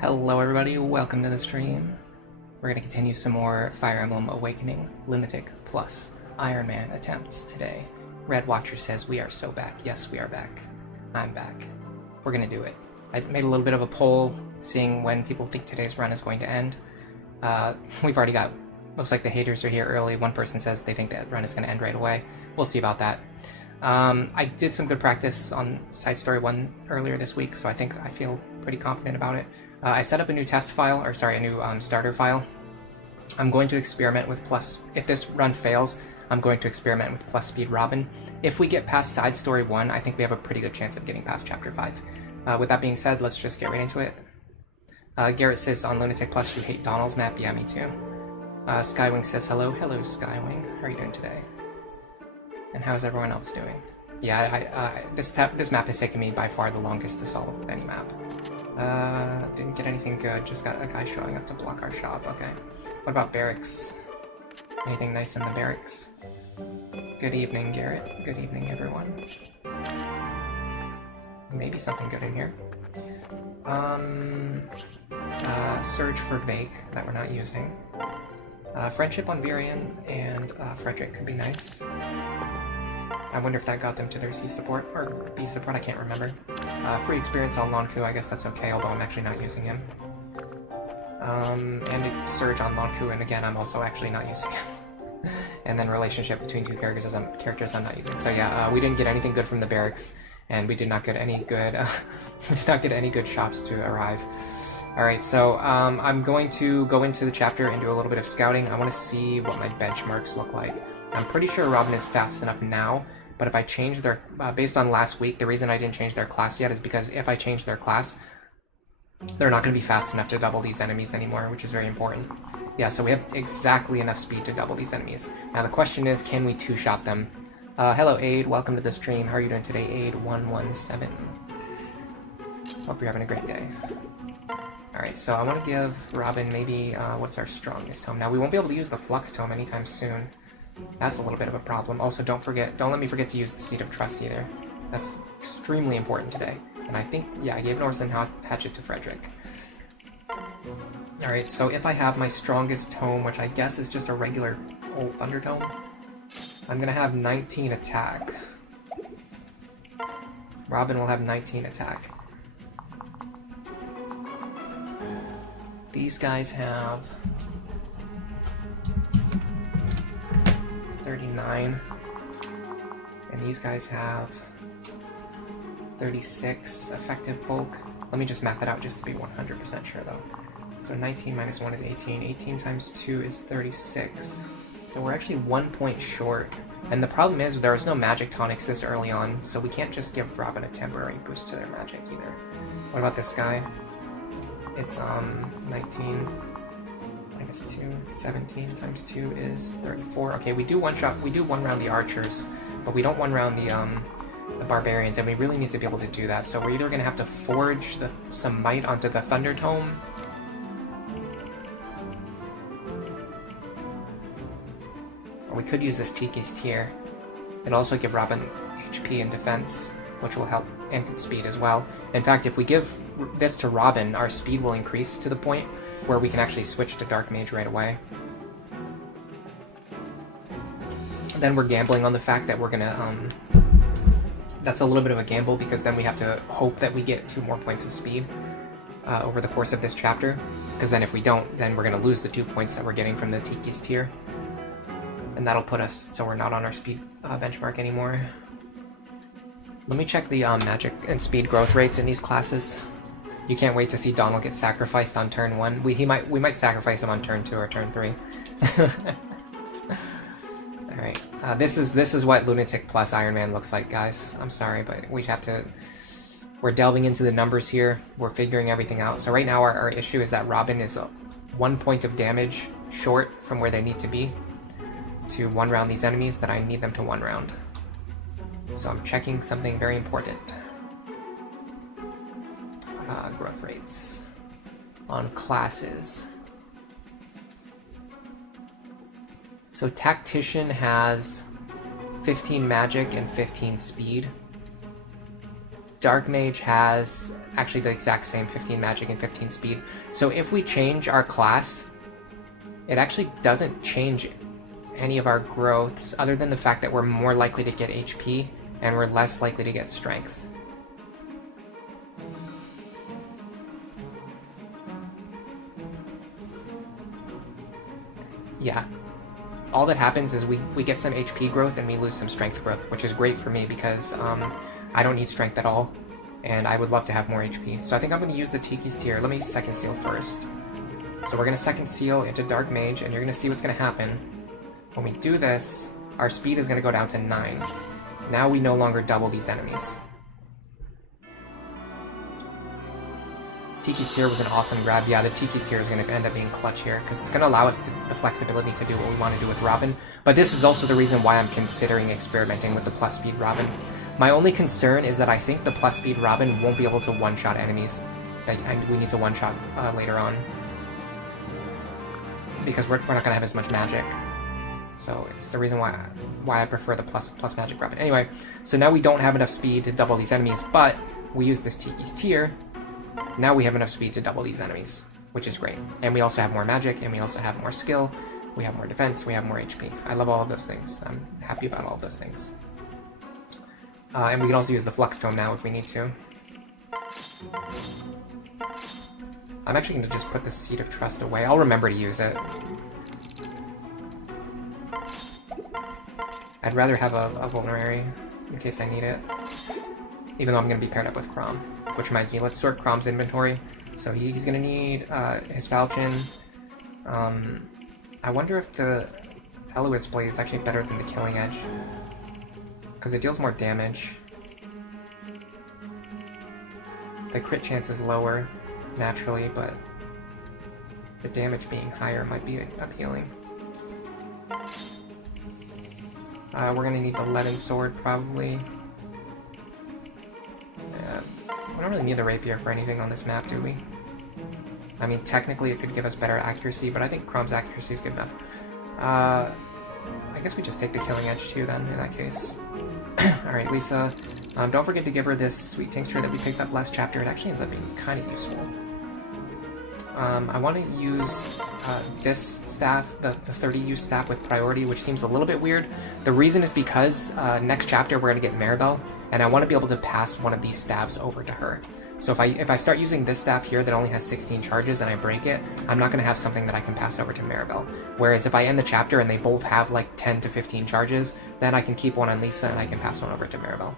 Hello everybody, welcome to the stream. We're going to continue some more Fire Emblem Awakening Lunatic plus Iron Man attempts today. Red Watcher says we are so back. Yes, we are back. I'm back. We're going to do it. I made a little bit of a poll seeing when people think today's run is going to end. We've already got, looks like the haters are here early. One person says they think that run is going to end right away. We'll see about that. I did some good practice on Side Story 1 earlier this week, so I feel pretty confident about it. I set up a new test file, or sorry, a new starter file. I'm going to experiment with plus, if this run fails, I'm going to experiment with plus speed Robin. If we get past Side Story 1, I think we have a pretty good chance of getting past Chapter 5. With that being said, let's just get right into it. Garrett says on Lunatic Plus you hate Donald's map. Yeah, me too. Skywing says hello. Hello, Skywing. How are you doing today? And how's everyone else doing? Yeah, this map has taken me by far the longest to solve of any map. Didn't get anything good, just got a guy showing up to block our shop, okay. What about barracks? Anything nice in the barracks? Good evening, Garrett. Good evening, everyone. Maybe something good in here. Surge for Vake, that we're not using. Friendship on Virion and Frederick could be nice. I wonder if that got them to their C support, or B support, I can't remember. Free experience on Lonku, I guess that's okay, although I'm actually not using him. And a Surge on Lonku, and again, I'm also actually not using him. And then relationship between two characters I'm not using. So yeah, we didn't get anything good from the barracks, and we did not get any good, we did not get any good shops to arrive. Alright, so I'm going to go into the chapter and do a little bit of scouting. I want to see what my benchmarks look like. I'm pretty sure Robin is fast enough now, but if I change their, based on last week, the reason I didn't change their class yet is because if I change their class, they're not going to be fast enough to double these enemies anymore, which is very important. Yeah, so we have exactly enough speed to double these enemies. Now the question is, can we two-shot them? Hello Aid, welcome to the stream. How are you doing today, Aid117? Hope you're having a great day. Alright, so I want to give Robin maybe, what's our strongest tome? Now we won't be able to use the Flux tome anytime soon. That's a little bit of a problem. Also, don't let me forget to use the Seed of Trust either. That's extremely important today. And I think, yeah, I gave Northern Hatchet to Frederick. Alright, so if I have my strongest tome, which I guess is just a regular old Thunder Tome, I'm gonna have 19 attack. Robin will have 19 attack. These guys have 39, and these guys have 36 effective bulk. Let me just map that out just to be 100% sure though. So 19 minus 1 is 18, 18 times 2 is 36. So we're actually 1 point short. And the problem is there is no magic tonics this early on, so we can't just give Robin a temporary boost to their magic either. What about this guy? It's 19 minus 2, 17 times 2 is 34. Okay, we do one round the archers, but we don't one round the barbarians, and we really need to be able to do that. So we're either gonna have to forge some might onto the Thunder Tome, or we could use this Tiki's Tear and also give Robin HP and defense, which will help, and speed as well. In fact, if we give this to Robin, our speed will increase to the point where we can actually switch to Dark Mage right away. Then we're gambling on the fact that we're gonna, that's a little bit of a gamble, because then we have to hope that we get 2 more points of speed over the course of this chapter, because then if we don't, then we're gonna lose the 2 points that we're getting from the Tiki's Tier. And that'll put us, so we're not on our speed benchmark anymore. Let me check the magic and speed growth rates in these classes. You can't wait to see Donald get sacrificed on turn 1. We might sacrifice him on turn 2 or turn 3. Alright, this is what Lunatic plus Iron Man looks like, guys. I'm sorry, but we're delving into the numbers here. We're figuring everything out. So right now our issue is that Robin is 1 point of damage short from where they need to be to one round these enemies that I need them to one round. So I'm checking something very important. Growth rates on classes. So Tactician has 15 magic and 15 speed. Dark Mage has actually the exact same 15 magic and 15 speed. So if we change our class, it actually doesn't change any of our growths other than the fact that we're more likely to get HP and we're less likely to get strength. Yeah. All that happens is we get some HP growth and we lose some strength growth, which is great for me because I don't need strength at all, and I would love to have more HP. So I think I'm going to use the Tiki's Tear. Let me second seal first. So we're going to second seal into Dark Mage, and you're going to see what's going to happen. When we do this, our speed is going to go down to 9. Now we no longer double these enemies. Tiki's Tear was an awesome grab. Yeah, the Tiki's Tear is going to end up being clutch here, because it's going to allow us the flexibility to do what we want to do with Robin. But this is also the reason why I'm considering experimenting with the plus speed Robin. My only concern is that I think the plus speed Robin won't be able to one-shot enemies that we need to one-shot later on. Because we're not going to have as much magic. So it's the reason why I prefer the plus magic Robin. Anyway, so now we don't have enough speed to double these enemies, but we use this Tiki's Tear. Now we have enough speed to double these enemies, which is great. And we also have more magic, and we also have more skill, we have more defense, we have more HP. I love all of those things. I'm happy about all of those things. And we can also use the Flux Tome now if we need to. I'm actually going to just put the Seed of Trust away. I'll remember to use it. I'd rather have a Vulnerary in case I need it. Even though I'm going to be paired up with Chrom. Which reminds me, let's sort Chrom's inventory. So he's going to need his Falchion. I wonder if the Eloit's Blade is actually better than the Killing Edge. Because it deals more damage. The crit chance is lower, naturally, but the damage being higher might be appealing. We're going to need the Leaden Sword, probably. Yeah, we don't really need the Rapier for anything on this map, do we? I mean, technically it could give us better accuracy, but I think Chrom's accuracy is good enough. I guess we just take the Killing Edge too, then, in that case. Alright, Lisa. Don't forget to give her this sweet tincture that we picked up last chapter. It actually ends up being kind of useful. I want to use this staff, the 30-use staff with priority, which seems a little bit weird. The reason is because next chapter we're going to get Maribel, and I want to be able to pass one of these staves over to her. So if I start using this staff here that only has 16 charges and I break it, I'm not going to have something that I can pass over to Maribel. Whereas if I end the chapter and they both have like 10 to 15 charges, then I can keep one on Lisa and I can pass one over to Maribel.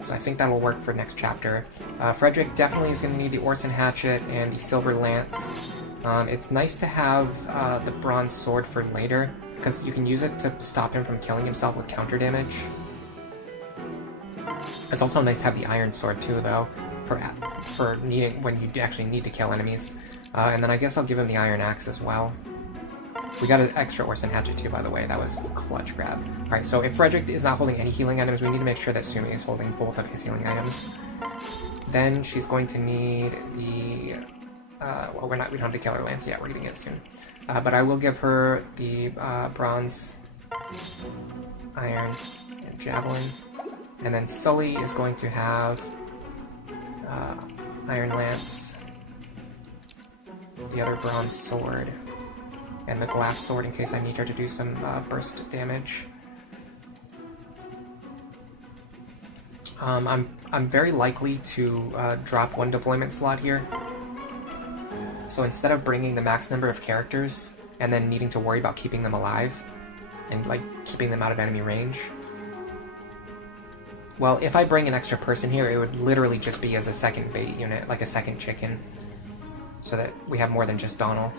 So I think that'll work for next chapter. Frederick definitely is going to need the Orson Hatchet and the Silver Lance. It's nice to have the Bronze Sword for later, because you can use it to stop him from killing himself with counter damage. It's also nice to have the Iron Sword too, though, for needing when you actually need to kill enemies. And then I guess I'll give him the Iron Axe as well. We got an extra Orson Hatchet too, by the way. That was a clutch grab. Alright, so if Frederick is not holding any healing items, we need to make sure that Sumi is holding both of his healing items. Then she's going to need the... well, we don't have the Killer Lance yet, we're getting it soon. But I will give her the Bronze, Iron, and Javelin. And then Sully is going to have Iron Lance, the other Bronze Sword, and the Glass Sword in case I need her to do some burst damage. I'm very likely to drop one deployment slot here. So instead of bringing the max number of characters and then needing to worry about keeping them alive and like keeping them out of enemy range, well, if I bring an extra person here, it would literally just be as a second bait unit, like a second chicken, so that we have more than just Donald.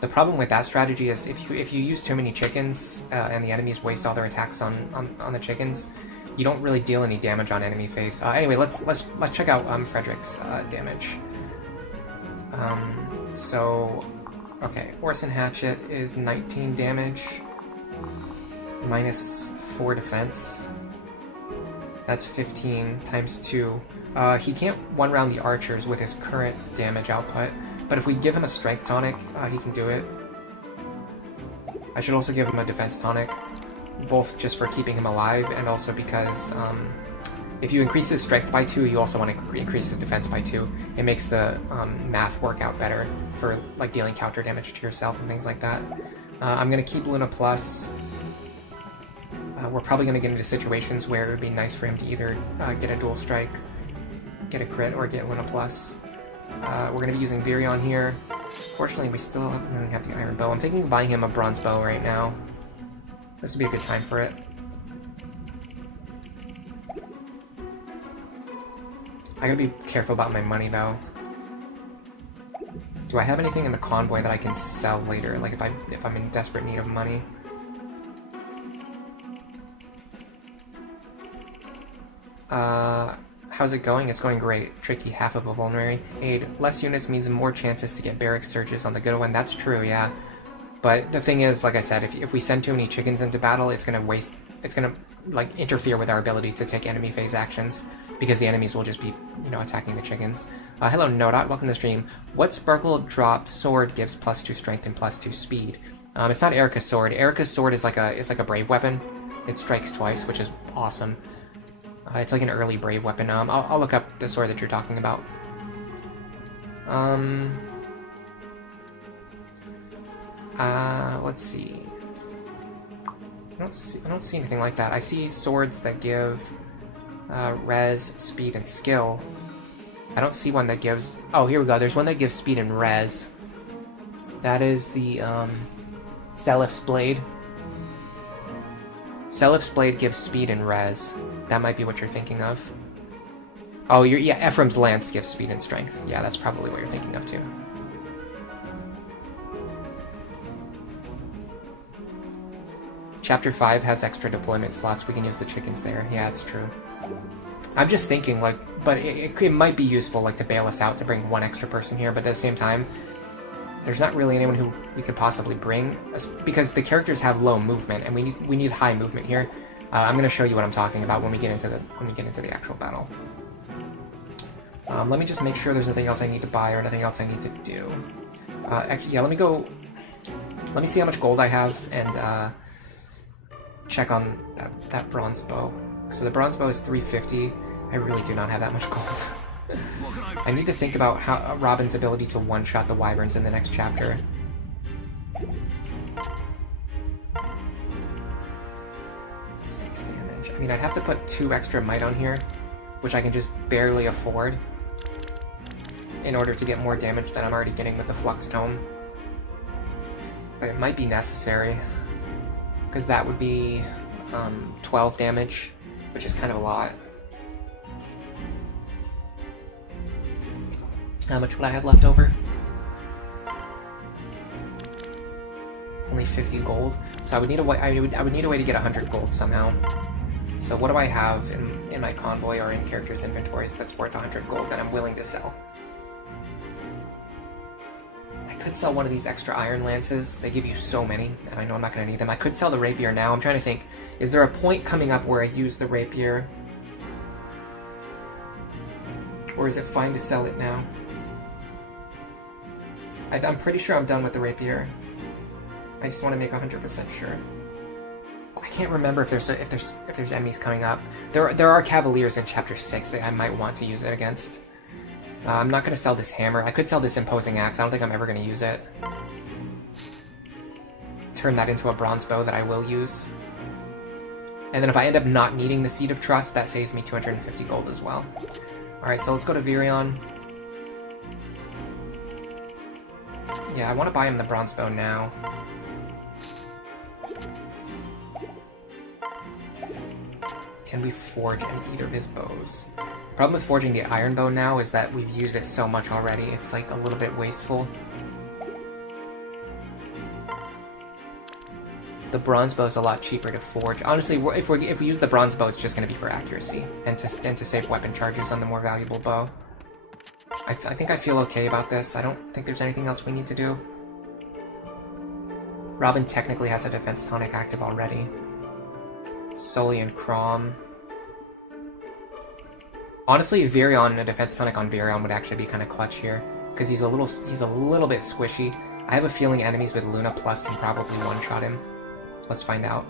The problem with that strategy is if you use too many chickens and the enemies waste all their attacks on the chickens, you don't really deal any damage on enemy face. Anyway, let's check out Frederick's damage. So, okay, Orson Hatchet is 19 damage, minus 4 defense. That's 15 times 2. He can't one-round the archers with his current damage output, but if we give him a strength tonic, he can do it. I should also give him a defense tonic, both just for keeping him alive and also because if you increase his strength by 2, you also want to increase his defense by 2. It makes the math work out better for like dealing counter damage to yourself and things like that. I'm going to keep Luna Plus. We're probably going to get into situations where it would be nice for him to either get a dual strike, get a crit, or get Luna Plus. We're going to be using Virion here. Fortunately, we still don't really have the Iron Bow. I'm thinking of buying him a Bronze Bow right now. This would be a good time for it. I gotta be careful about my money, though. Do I have anything in the convoy that I can sell later? Like, if I'm in desperate need of money? How's it going? It's going great. Tricky, half of a vulnerary. Aid. Less units means more chances to get barrack surges on the good one. That's true, yeah. But the thing is, like I said, if we send too many chickens into battle, it's gonna like, interfere with our ability to take enemy phase actions, because the enemies will just be, you know, attacking the chickens. Hello, Nodot. Welcome to the stream. What Sparkle Drop Sword gives +2 strength and +2 speed? It's not Erica's sword. Erica's sword is like a brave weapon. It strikes twice, which is awesome. It's like an early brave weapon. I'll look up the sword that you're talking about. Let's see. I don't see anything like that. I see swords that give res, speed, and skill. I don't see one that gives... Oh, here we go. There's one that gives speed and res. That is the Selif's Blade. Selif's Blade gives speed and res. That might be what you're thinking of. Oh, yeah, Ephraim's Lance gives speed and strength. Yeah, that's probably what you're thinking of, too. Chapter 5 has extra deployment slots. We can use the chickens there. Yeah, it's true. I'm just thinking, like, but it might be useful, like, to bail us out to bring one extra person here, but at the same time, there's not really anyone who we could possibly bring, because the characters have low movement, and we need high movement here. I'm going to show you what I'm talking about when we get into the actual battle. Let me just make sure there's nothing else I need to buy or nothing else I need to do. Actually, yeah, let me see how much gold I have and check on that bronze bow. So the bronze bow is 350. I really do not have that much gold. I need to think about how Robin's ability to one-shot the wyverns in the next chapter. I mean, I'd have to put 2 extra might on here, which I can just barely afford in order to get more damage than I'm already getting with the Flux Tome. But it might be necessary, because that would be 12 damage, which is kind of a lot. How much would I have left over? Only 50 gold. So I would need a way. I would need a way to get 100 gold somehow. So what do I have in my convoy or in characters' inventories that's worth 100 gold that I'm willing to sell? I could sell one of these extra iron lances. They give you so many, and I know I'm not going to need them. I could sell the rapier now. I'm trying to think, is there a point coming up where I use the rapier? Or is it fine to sell it now? I'm pretty sure I'm done with the rapier. I just want to make 100% sure. I can't remember if there's enemies coming up. There are cavaliers in chapter 6 that I might want to use it against. I'm not going to sell this hammer. I could sell this imposing axe. I don't think I'm ever going to use it. Turn that into a bronze bow that I will use. And then if I end up not needing the Seed of Trust, that saves me 250 gold as well. Alright, so let's go to Virion. Yeah, I want to buy him the bronze bow now. Can we forge either of his bows? The problem with forging the iron bow now is that we've used it so much already, it's like a little bit wasteful. The bronze bow is a lot cheaper to forge. Honestly, if we use the bronze bow, it's just going to be for accuracy and to save weapon charges on the more valuable bow. I think I feel okay about this. I don't think there's anything else we need to do. Robin technically has a defense tonic active already. Sully and Crom. Honestly, Virion, a defense tonic on Virion would actually be kind of clutch here, because he's a little bit squishy. I have a feeling enemies with Luna Plus can probably one-shot him. Let's find out.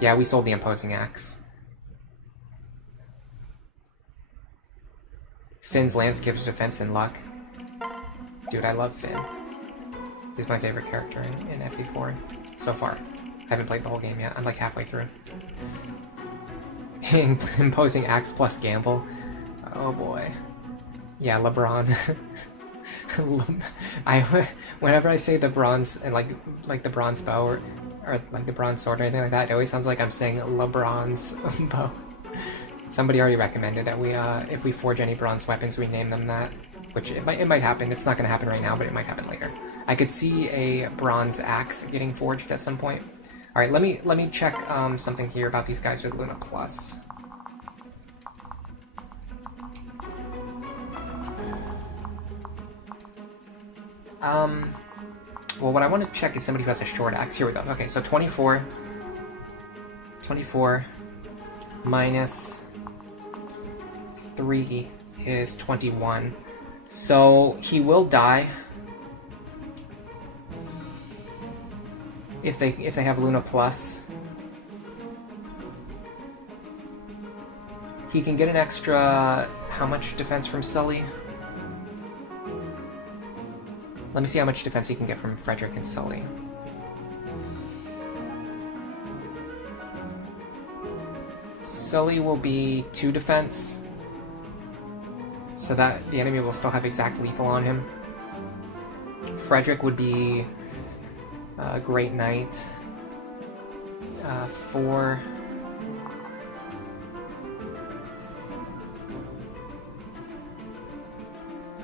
Yeah, we sold the imposing axe. Finn's lance gives defense and luck. Dude, I love Finn. He's my favorite character in FE4 so far. I haven't played the whole game yet. I'm like halfway through. Imposing axe plus gamble. Oh boy. Yeah, LeBron. Whenever I say the bronze and like the bronze bow or like the bronze sword or anything like that, it always sounds like I'm saying LeBron's bow. Somebody already recommended that we if we forge any bronze weapons, we name them that. Which it might happen. It's not going to happen right now, but it might happen later. I could see a bronze axe getting forged at some point. All right, let me check something here about these guys with Luna Plus. Well, what I want to check is somebody who has a short axe. Here we go. Okay, so 24 minus 3 is 21. So he will die if they have Luna Plus. He can get an extra how much defense from Sully? Let me see how much defense he can get from Frederick and Sully. Sully will be 2 defense, so that the enemy will still have exact lethal on him. Frederick would be Great Knight, 4.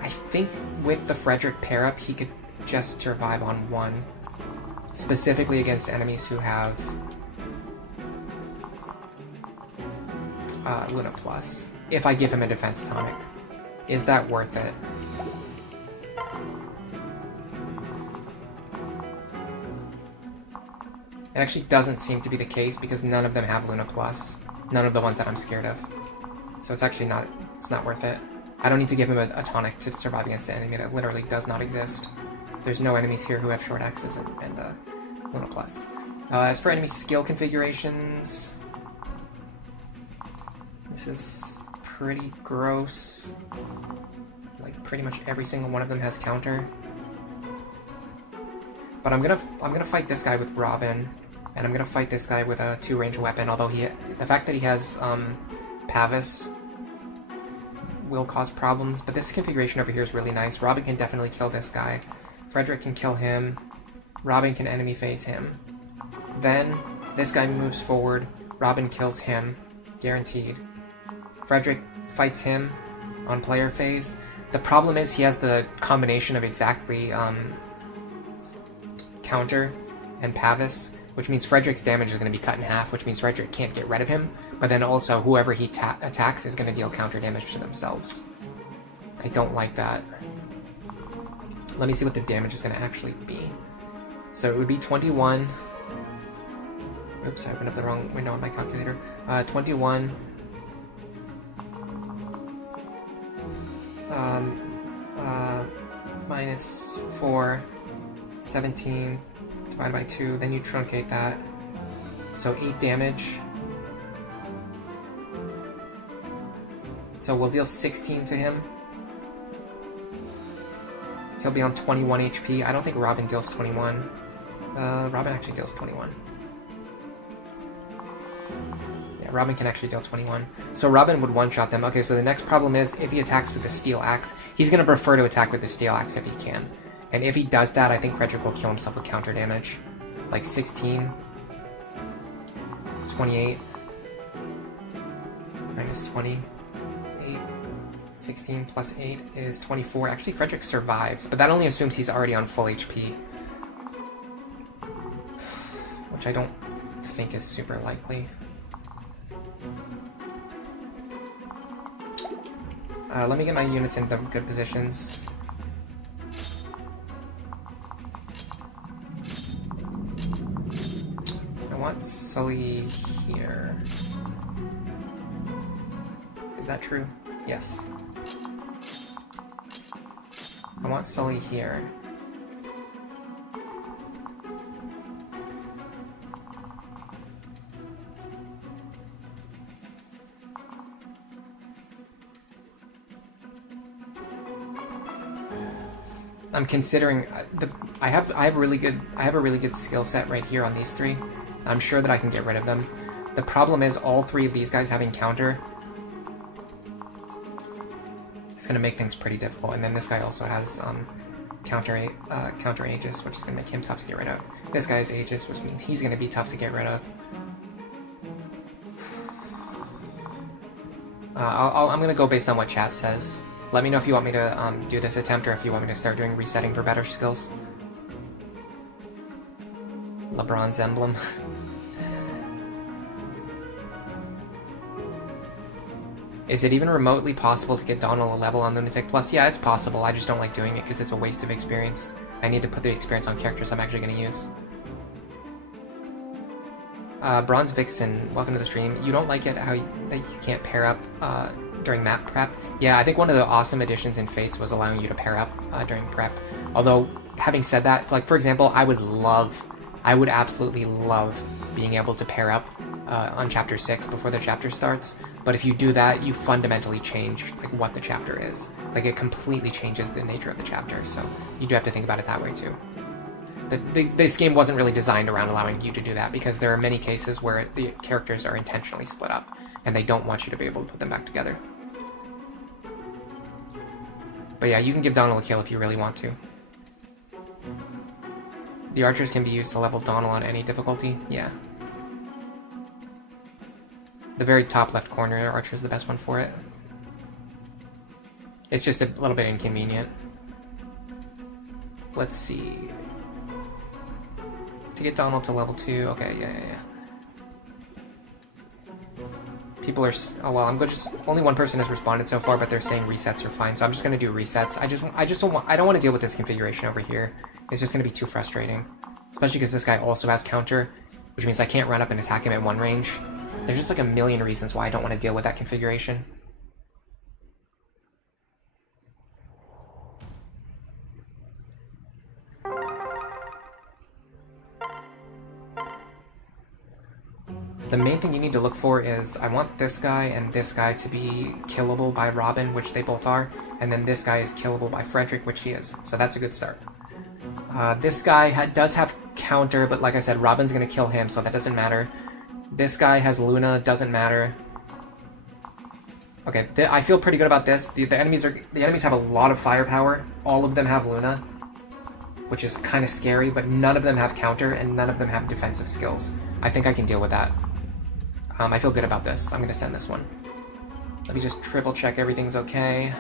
I think with the Frederick pair-up, he could just survive on 1, specifically against enemies who have Luna Plus, if I give him a defense tonic. Is that worth it? It actually doesn't seem to be the case because none of them have Luna Plus. None of the ones that I'm scared of. So it's actually not, it's not worth it. I don't need to give him a tonic to survive against an enemy that literally does not exist. There's no enemies here who have short axes and Luna Plus. As for enemy skill configurations, this is pretty gross. Like pretty much every single one of them has counter. But I'm gonna fight this guy with Robin, and I'm gonna fight this guy with a 2-range weapon. Although the fact that he has Pavis will cause problems. But this configuration over here is really nice. Robin can definitely kill this guy. Frederick can kill him. Robin can enemy phase him. Then this guy moves forward. Robin kills him, guaranteed. Frederick fights him on player phase. The problem is he has the combination of exactly counter and Pavis, which means Frederick's damage is going to be cut in half, which means Frederick can't get rid of him, but then also whoever he attacks is going to deal counter damage to themselves. I don't like that. Let me see what the damage is going to actually be. So it would be 21. Oops, I opened up the wrong window on my calculator. 21. Minus 4. 17 divided by 2, then you truncate that. So 8 damage. So we'll deal 16 to him. He'll be on 21 HP. I don't think Robin deals 21. Robin actually deals 21. Yeah, Robin can actually deal 21. So Robin would one-shot them. Okay, so the next problem is if he attacks with the Steel Axe, he's going to prefer to attack with the Steel Axe if he can. And if he does that, I think Frederick will kill himself with counter damage. Like 16. 28. Minus 20 is 8. 16 plus 8 is 24. Actually, Frederick survives, but that only assumes he's already on full HP. Which I don't think is super likely. Let me get my units into good positions. I want Sully here. Is that true? Yes. I want Sully here. I'm considering I have a really good skill set right here on these three. I'm sure that I can get rid of them. The problem is all three of these guys having counter. It's going to make things pretty difficult, and then this guy also has counter Aegis, which is going to make him tough to get rid of. This guy has Aegis, which means he's going to be tough to get rid of. I'm going to go based on what chat says. Let me know if you want me to do this attempt, or if you want me to start doing resetting for better skills. LeBron's emblem. Is it even remotely possible to get Donald a level on Lunatic Plus? Yeah, it's possible. I just don't like doing it because it's a waste of experience. I need to put the experience on characters I'm actually going to use. Bronze Vixen, welcome to the stream. You don't like it that you can't pair up during map prep? Yeah, I think one of the awesome additions in Fates was allowing you to pair up during prep. Although, having said that, like for example, I would absolutely love being able to pair up on Chapter 6 before the chapter starts. But if you do that, you fundamentally change like what the chapter is. Like it completely changes the nature of the chapter. So you do have to think about it that way too. This game wasn't really designed around allowing you to do that because there are many cases where the characters are intentionally split up and they don't want you to be able to put them back together. But yeah, you can give Donald a kill if you really want to. The archers can be used to level Donald on any difficulty. Yeah. The very top left corner archer is the best one for it. It's just a little bit inconvenient. Let's see. To get Donald to level 2, okay, yeah. People are, oh well, only one person has responded so far, but they're saying resets are fine, so I'm just gonna do resets. I don't want to deal with this configuration over here. It's just gonna be too frustrating. Especially because this guy also has counter, which means I can't run up and attack him at one range. There's just like a million reasons why I don't want to deal with that configuration. The main thing you need to look for is, I want this guy and this guy to be killable by Robin, which they both are, and then this guy is killable by Frederick, which he is. So that's a good start. This guy does have counter, but like I said, Robin's going to kill him, so that doesn't matter. This guy has Luna, doesn't matter. Okay, I feel pretty good about this. The enemies have a lot of firepower. All of them have Luna, which is kind of scary, but none of them have counter, and none of them have defensive skills. I think I can deal with that. I feel good about this. I'm going to send this one. Let me just triple check everything's okay.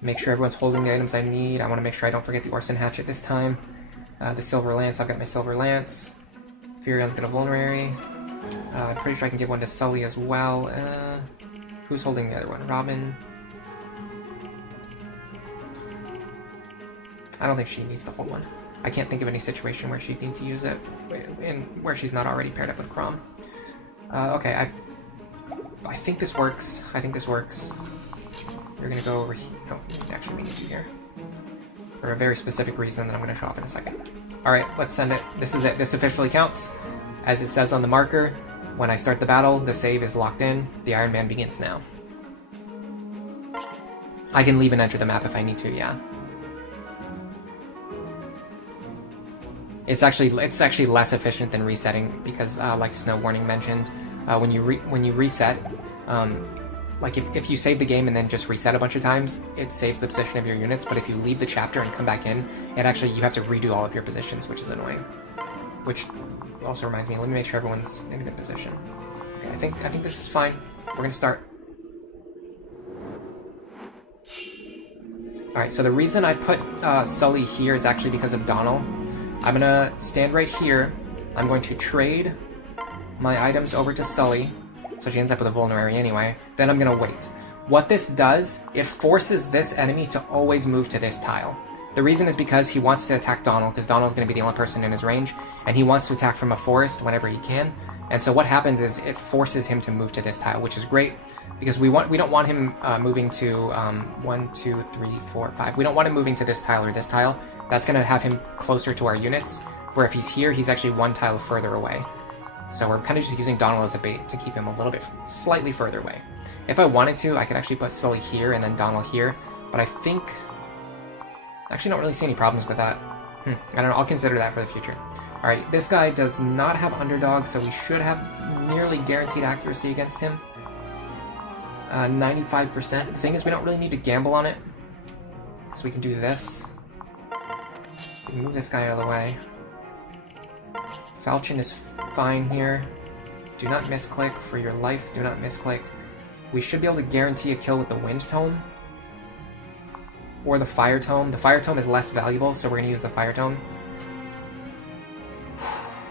Make sure everyone's holding the items I need. I want to make sure I don't forget the Orson Hatchet this time. The Silver Lance, I've got my Silver Lance. Virion's gonna vulnerary. I'm pretty sure I can give one to Sully as well. Who's holding the other one? Robin. I don't think she needs to hold one. I can't think of any situation where she'd need to use it, where she's not already paired up with Chrom. Okay, I think this works. You're gonna go over here. No, actually we need you here. For a very specific reason that I'm gonna show off in a second. Alright, let's send it. This is it. This officially counts. As it says on the marker, when I start the battle, the save is locked in. The Iron Man begins now. I can leave and enter the map if I need to, yeah. It's actually less efficient than resetting because, like Snow Warning mentioned, when you reset, like if you save the game and then just reset a bunch of times, it saves the position of your units. But if you leave the chapter and come back in, you have to redo all of your positions, which is annoying. Which also reminds me, let me make sure everyone's in a good position. Okay, I think this is fine. We're gonna start. All right. So the reason I put Sully here is actually because of Donald. I'm gonna stand right here. I'm going to trade my items over to Sully, so she ends up with a vulnerary anyway. Then I'm gonna wait. What this does, it forces this enemy to always move to this tile. The reason is because he wants to attack Donald, because Donald's gonna be the only person in his range, and he wants to attack from a forest whenever he can. And so what happens is it forces him to move to this tile, which is great, because we don't want him moving to 1, 2, 3, 4, 5. We don't want him moving to this tile or this tile. That's gonna have him closer to our units, where if he's here, he's actually one tile further away. So we're kind of just using Donald as a bait to keep him a little bit slightly further away. If I wanted to, I could actually put Sully here and then Donald here, but I think Actually, don't really see any problems with that. I don't know, I'll consider that for the future. Alright, this guy does not have underdog, so we should have nearly guaranteed accuracy against him. 95%. The thing is, we don't really need to gamble on it. So we can do this. We can move this guy out of the way. Falchion is fine here. Do not misclick for your life. Do not misclick. We should be able to guarantee a kill with the Wind Tome. Or the Fire Tome. The Fire Tome is less valuable, so we're going to use the Fire Tome.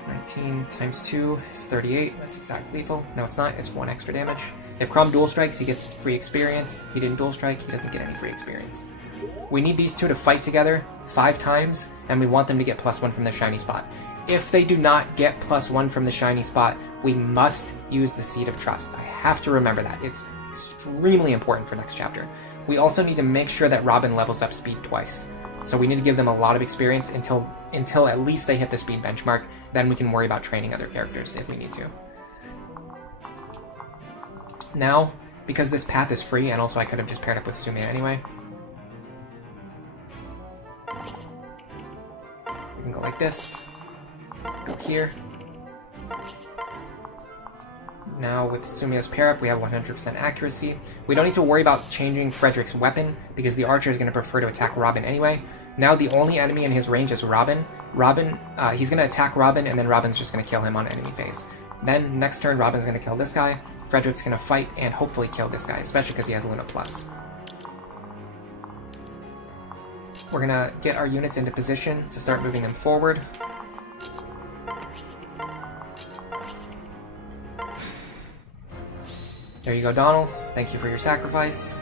19 times 2 is 38. That's exact lethal. No, it's not. It's 1 extra damage. If Crom dual strikes, he gets free experience. He didn't dual strike, he doesn't get any free experience. We need these two to fight together 5 times, and we want them to get +1 from the shiny spot. If they do not get +1 from the shiny spot, we must use the Seed of Trust. I have to remember that. It's extremely important for next chapter. We also need to make sure that Robin levels up speed twice. So we need to give them a lot of experience until at least they hit the speed benchmark. Then we can worry about training other characters if we need to. Now, because this path is free, and also I could have just paired up with Sumia anyway, we can go like this, go here. Now with Sumia's pair up, we have 100% accuracy. We don't need to worry about changing Frederick's weapon, because the archer is going to prefer to attack Robin anyway. Now the only enemy in his range is Robin. He's going to attack Robin, and then Robin's just going to kill him on enemy phase. Then, next turn, Robin's going to kill this guy. Frederick's going to fight and hopefully kill this guy, especially because he has Luna Plus. We're going to get our units into position to start moving them forward. There you go, Donald. Thank you for your sacrifice.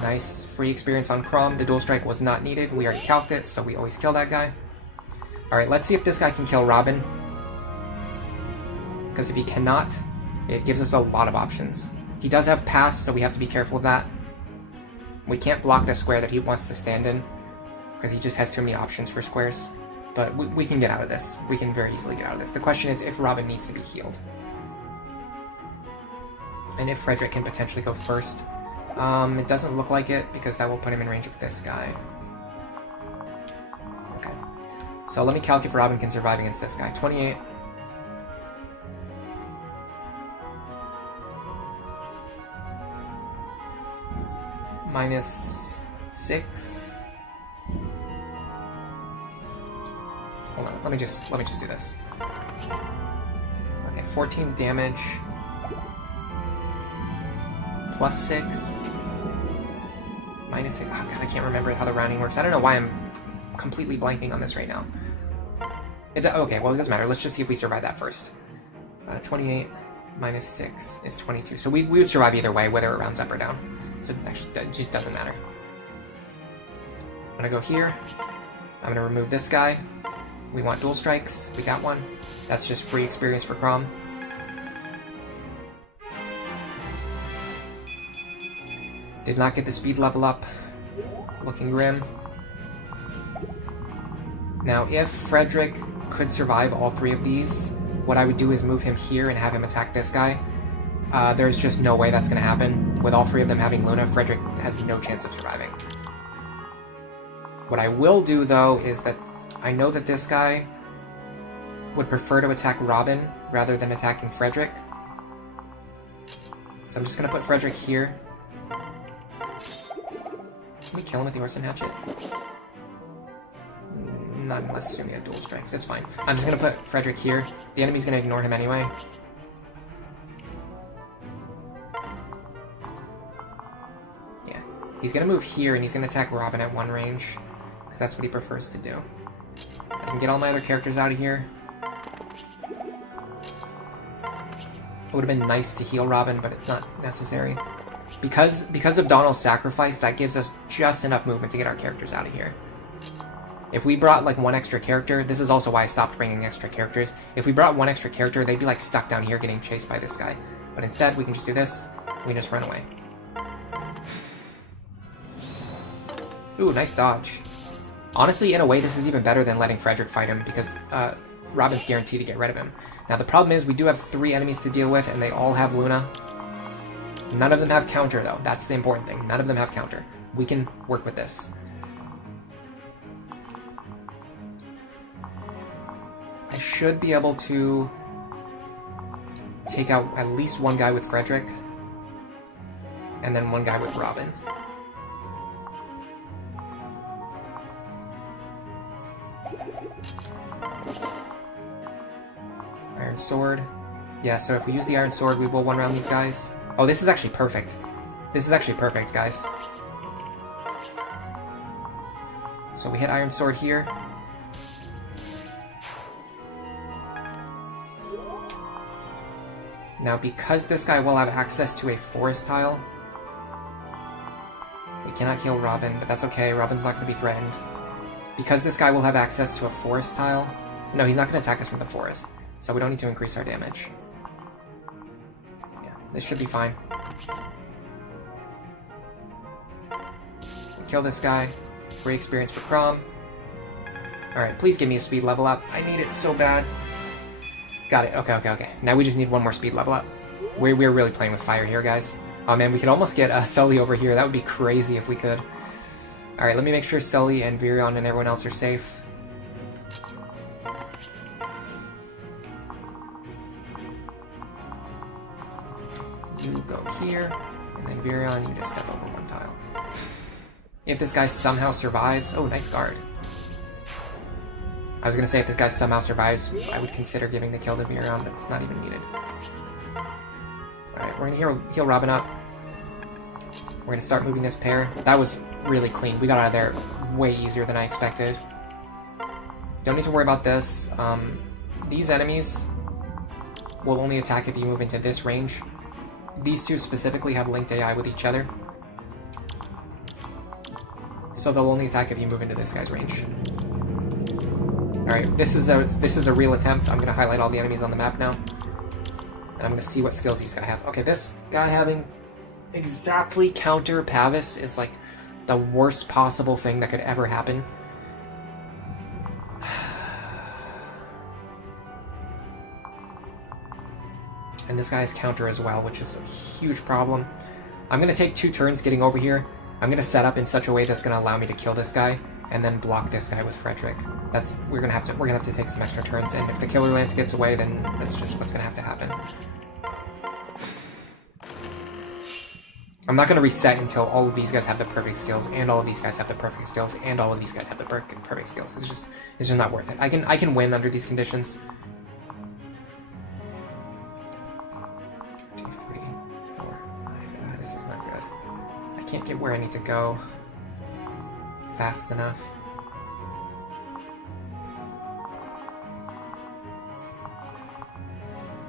Nice. Free experience on Crom. The dual strike was not needed. We already calced it, so we always kill that guy. Alright, let's see if this guy can kill Robin. Because if he cannot, it gives us a lot of options. He does have pass, so we have to be careful of that. We can't block the square that he wants to stand in, because he just has too many options for squares. But we can get out of this. We can very easily get out of this. The question is if Robin needs to be healed. And if Frederick can potentially go first. It doesn't look like it, because that will put him in range of this guy. Okay. So let me calculate if Robin can survive against this guy. 28. Minus 6. Hold on, let me just do this. Okay, 14 damage. Plus 6. Minus 6. Oh god, I can't remember how the rounding works. I don't know why I'm completely blanking on this right now. Okay, well, it doesn't matter. Let's just see if we survive that first. 28 minus 6 is 22. So we would survive either way, whether it rounds up or down. So actually, that just doesn't matter. I'm gonna go here. I'm gonna remove this guy. We want dual strikes. We got one. That's just free experience for Crom. Did not get the speed level up. It's looking grim. Now, if Frederick could survive all 3 of these, what I would do is move him here and have him attack this guy. There's just no way that's going to happen. With all 3 of them having Luna, Frederick has no chance of surviving. What I will do, though, is that I know that this guy would prefer to attack Robin rather than attacking Frederick. So I'm just going to put Frederick here. Can we kill him with the Orson Hatchet? Not unless Sumia dual strikes. It's fine. I'm just going to put Frederick here. The enemy's going to ignore him anyway. Yeah. He's going to move here, and he's going to attack Robin at 1 range. Because that's what he prefers to do. I can get all my other characters out of here. It would have been nice to heal Robin, but it's not necessary. Because of Donald's sacrifice, that gives us just enough movement to get our characters out of here. If we brought, like, 1 extra character, this is also why I stopped bringing extra characters. If we brought 1 extra character, they'd be, like, stuck down here getting chased by this guy. But instead, we can just do this, we just run away. Ooh, nice dodge. Honestly, in a way, this is even better than letting Frederick fight him, because Robin's guaranteed to get rid of him. Now, the problem is, we do have 3 enemies to deal with, and they all have Luna. None of them have counter, though. That's the important thing. None of them have counter. We can work with this. I should be able to take out at least one guy with Frederick, and then one guy with Robin. Iron Sword. Yeah, so if we use the Iron Sword, we will one-round these guys. Oh, this is actually perfect. This is actually perfect, guys. So we hit Iron Sword here. Now, because this guy will have access to a forest tile, we cannot kill Robin, but that's okay. Robin's not going to be threatened. Because this guy will have access to a forest tile... No, he's not going to attack us from the forest, so we don't need to increase our damage. Yeah, this should be fine. Kill this guy. Free experience for Crom. Alright, please give me a speed level up. I need it so bad. Got it. Okay. Now we just need one more speed level up. We're really playing with fire here, guys. Oh man, we could almost get Sully over here. That would be crazy if we could. Alright, let me make sure Sully and Virion and everyone else are safe. You go here, and then Virion, you just step over one tile. If this guy somehow survives... Oh, nice guard. I was going to say if this guy somehow survives, I would consider giving the kill to Virion, but it's not even needed. Alright, we're going to heal Robin up. We're going to start moving this pair. That was really clean. We got out of there way easier than I expected. Don't need to worry about this. These enemies will only attack if you move into this range. These two specifically have linked AI with each other. So they'll only attack if you move into this guy's range. Alright, this is a real attempt. I'm going to highlight all the enemies on the map now. And I'm going to see what skills these guys have. Okay, this guy having exactly counter Pavis is like the worst possible thing that could ever happen. And this guy has counter as well, which is a huge problem. I'm going to take 2 turns getting over here. I'm going to set up in such a way that's going to allow me to kill this guy, and then block this guy with Frederick. We're gonna have to take some extra turns, and if the Killer Lance gets away, then that's just what's gonna have to happen. I'm not gonna reset until all of these guys have the perfect skills, and all of these guys have the perfect skills, and all of these guys have the perfect skills. It's just not worth it. I can win under these conditions. 2, 3, 4, 5. This is not good. I can't get where I need to go fast enough.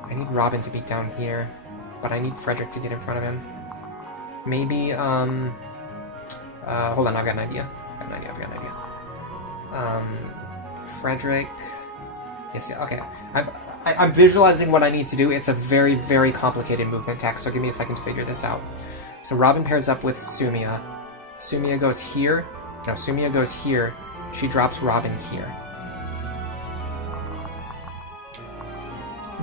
I need Robin to be down here, but I need Frederick to get in front of him. Maybe, hold on, I've got an idea. Frederick... Yes, yeah, okay. I'm visualizing what I need to do. It's a very, very complicated movement tech, so give me a second to figure this out. So Robin pairs up with Sumia. Sumia goes here. No, Sumia goes here. She drops Robin here.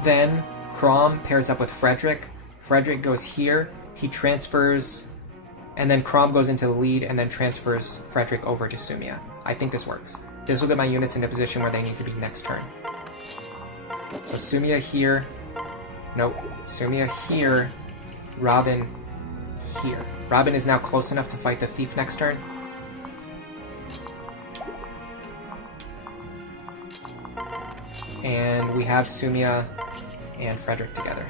Then Crom pairs up with Frederick. Frederick goes here. He transfers, and then Crom goes into the lead and then transfers Frederick over to Sumia. I think this works. This will get my units in a position where they need to be next turn. So Sumia here. Nope. Sumia here. Robin here. Robin is now close enough to fight the thief next turn. And we have Sumia and Frederick together.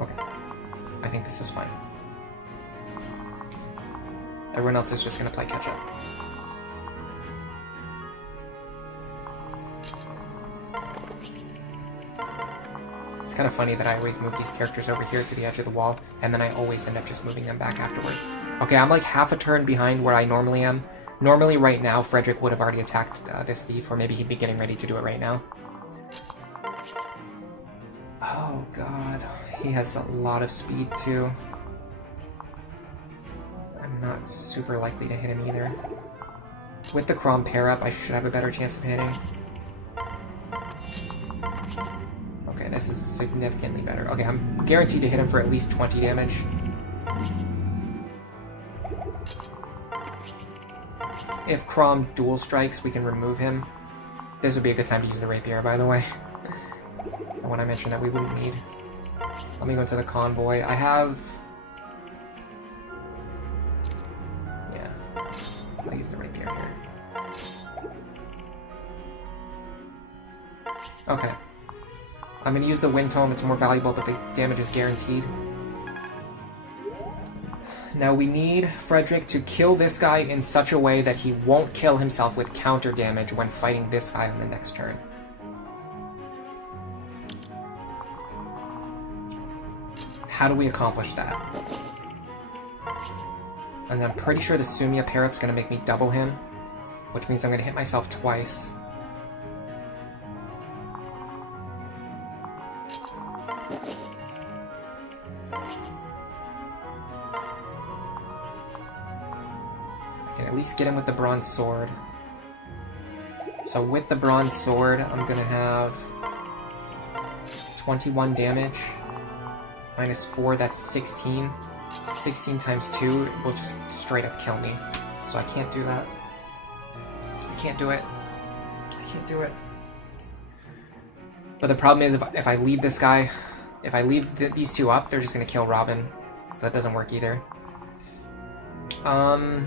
Okay. I think this is fine. Everyone else is just going to play catch-up. It's kind of funny that I always move these characters over here to the edge of the wall, and then I always end up just moving them back afterwards. Okay, I'm like half a turn behind where I normally am. Normally, right now, Frederick would have already attacked this thief, or maybe he'd be getting ready to do it right now. Oh, God. He has a lot of speed, too. I'm not super likely to hit him either. With the Crom pair-up, I should have a better chance of hitting. Okay, this is significantly better. Okay, I'm guaranteed to hit him for at least 20 damage. If Crom dual strikes, we can remove him. This would be a good time to use the rapier, by the way. The one I mentioned that we wouldn't need. Let me go into the convoy. I have... Yeah. I'll use the rapier here. Okay. I'm going to use the Wind Tome. It's more valuable, but the damage is guaranteed. Now we need Frederick to kill this guy in such a way that he won't kill himself with counter damage when fighting this guy on the next turn. How do we accomplish that? And I'm pretty sure the Sumia pair-up's going to make me double him, which means I'm going to hit myself twice. I can at least get him with the Bronze Sword. So with the Bronze Sword, I'm going to have 21 damage. Minus 4, that's 16. 16 times 2 will just straight up kill me. So I can't do that. I can't do it. I can't do it. But the problem is, if I leave this guy, if I leave these two up, they're just going to kill Robin. So that doesn't work either. I'm